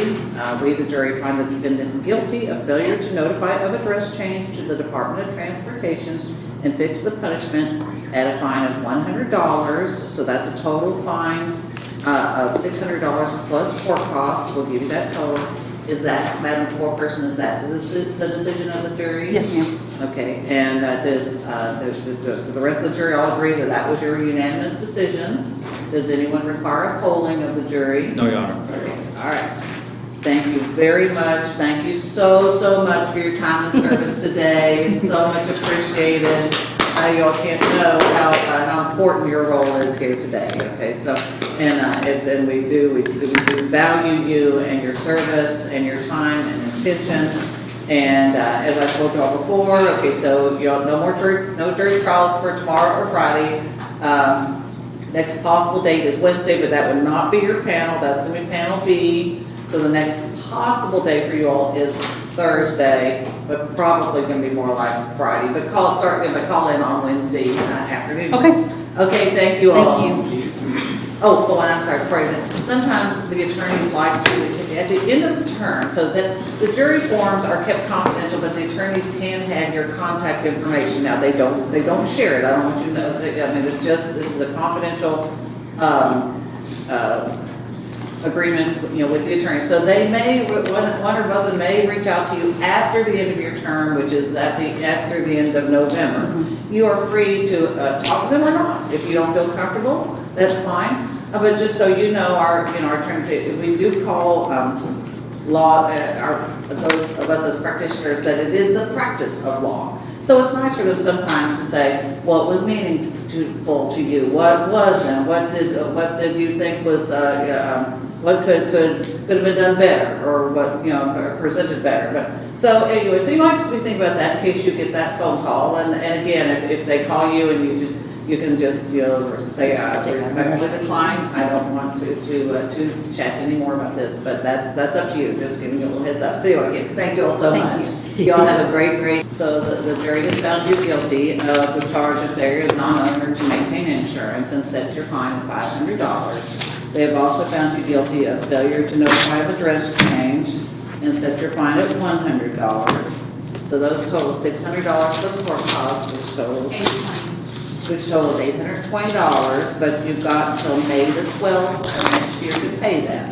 we, the jury, find the defendant guilty of failure to notify of address change to the Department of Transportation and fix the punishment at a fine of $100. So that's a total fines of $600 plus court costs. We'll give you that total. Is that, Madam Foreperson, is that the decision of the jury? Yes, ma'am. Okay, and does the rest of the jury all agree that that was your unanimous decision? Does anyone require a polling of the jury? No, Your Honor. Okay, all right. Thank you very much. Thank you so much for your time and service today. It's so much appreciated. You all can't know how important your role is here today. Okay, so and we do value you and your service and your time and attention. And as I told you all before, okay, so you all no jury trials for tomorrow or Friday. Next possible date is Wednesday, but that would not be your panel. That's going to be panel B. So the next possible day for you all is Thursday, but probably going to be more like Friday. But call in on Wednesday afternoon. Okay. Okay, thank you all. Thank you. Oh, and I'm sorry, before that, sometimes the attorneys like to, at the end of the term, so that the jury forms are kept confidential, but the attorneys can have your contact information. Now, they don't share it. I don't want you to know. I mean, this is a confidential agreement, with the attorney. So they may, one or both of them may reach out to you after the end of your term, which is after the end of November. You are free to talk to them or not. If you don't feel comfortable, that's fine. But just so you know, our attorney, we do call those of us as practitioners that it is the practice of law. So it's nice for them sometimes to say what was meaningful to you, what wasn't, what did you think was what could have been done better, or what presented better. But so anyway, so you might just be thinking about that in case you get that phone call. And again, if they call you and you can just say respectfully decline. I don't want to chat any more about this, but that's up to you. Just giving you a little heads up. So anyway, thank you all so much. You all have a great. So the jury has found you guilty of the charge of failure as non-owner to maintain insurance and set your fine at $500. They have also found you guilty of failure to notify of address change and set your fine at $100. So those total $600 plus court costs, which totals $820, but you've got until May the 12th of next year to pay that.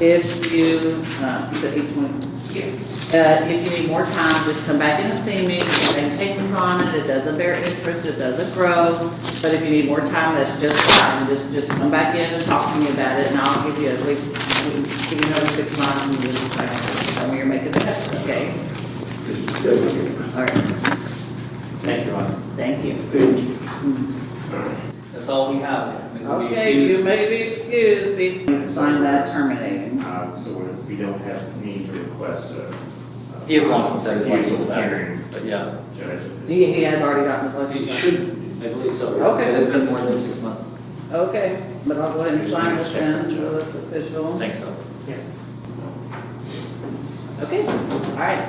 If you said $820? Yes. If you need more time, just come back in and see me. Make payments on it. It doesn't bear interest. It doesn't grow. But if you need more time, that's just fine. Just come back in and talk to me about it, and I'll give you at least another 6 months, and just tell me you're making the steps. Okay. All right. Thank you, Ron. Thank you. That's all we have. Okay, you may be excused. Be sign that terminating. So we don't have need to request he has long since had his license back. hearing, But yeah, judge. He has already gotten his license he back. should. I believe so. Okay. But it's been more than 6 months. Okay, but I'll go ahead and sign this then, so it's official. Thanks, Phil. Okay, all right.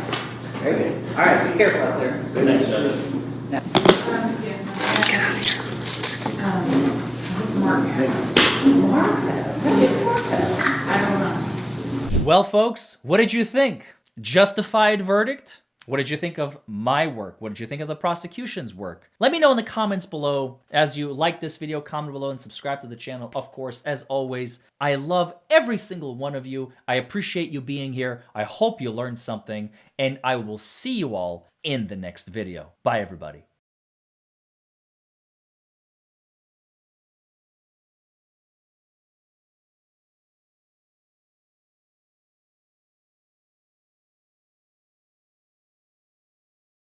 Very good. All right, be careful out there. Thanks, Judge. Yes. Let's get out of here. Mark had I don't know. Well, folks, what did you think? Justified verdict? What did you think of my work? What did you think of the prosecution's work? Let me know in the comments below. As you like this video, comment below and subscribe to the channel. Of course, as always, I love every single one of you. I appreciate you being here. I hope you learned something, and I will see you all in the next video. Bye, everybody.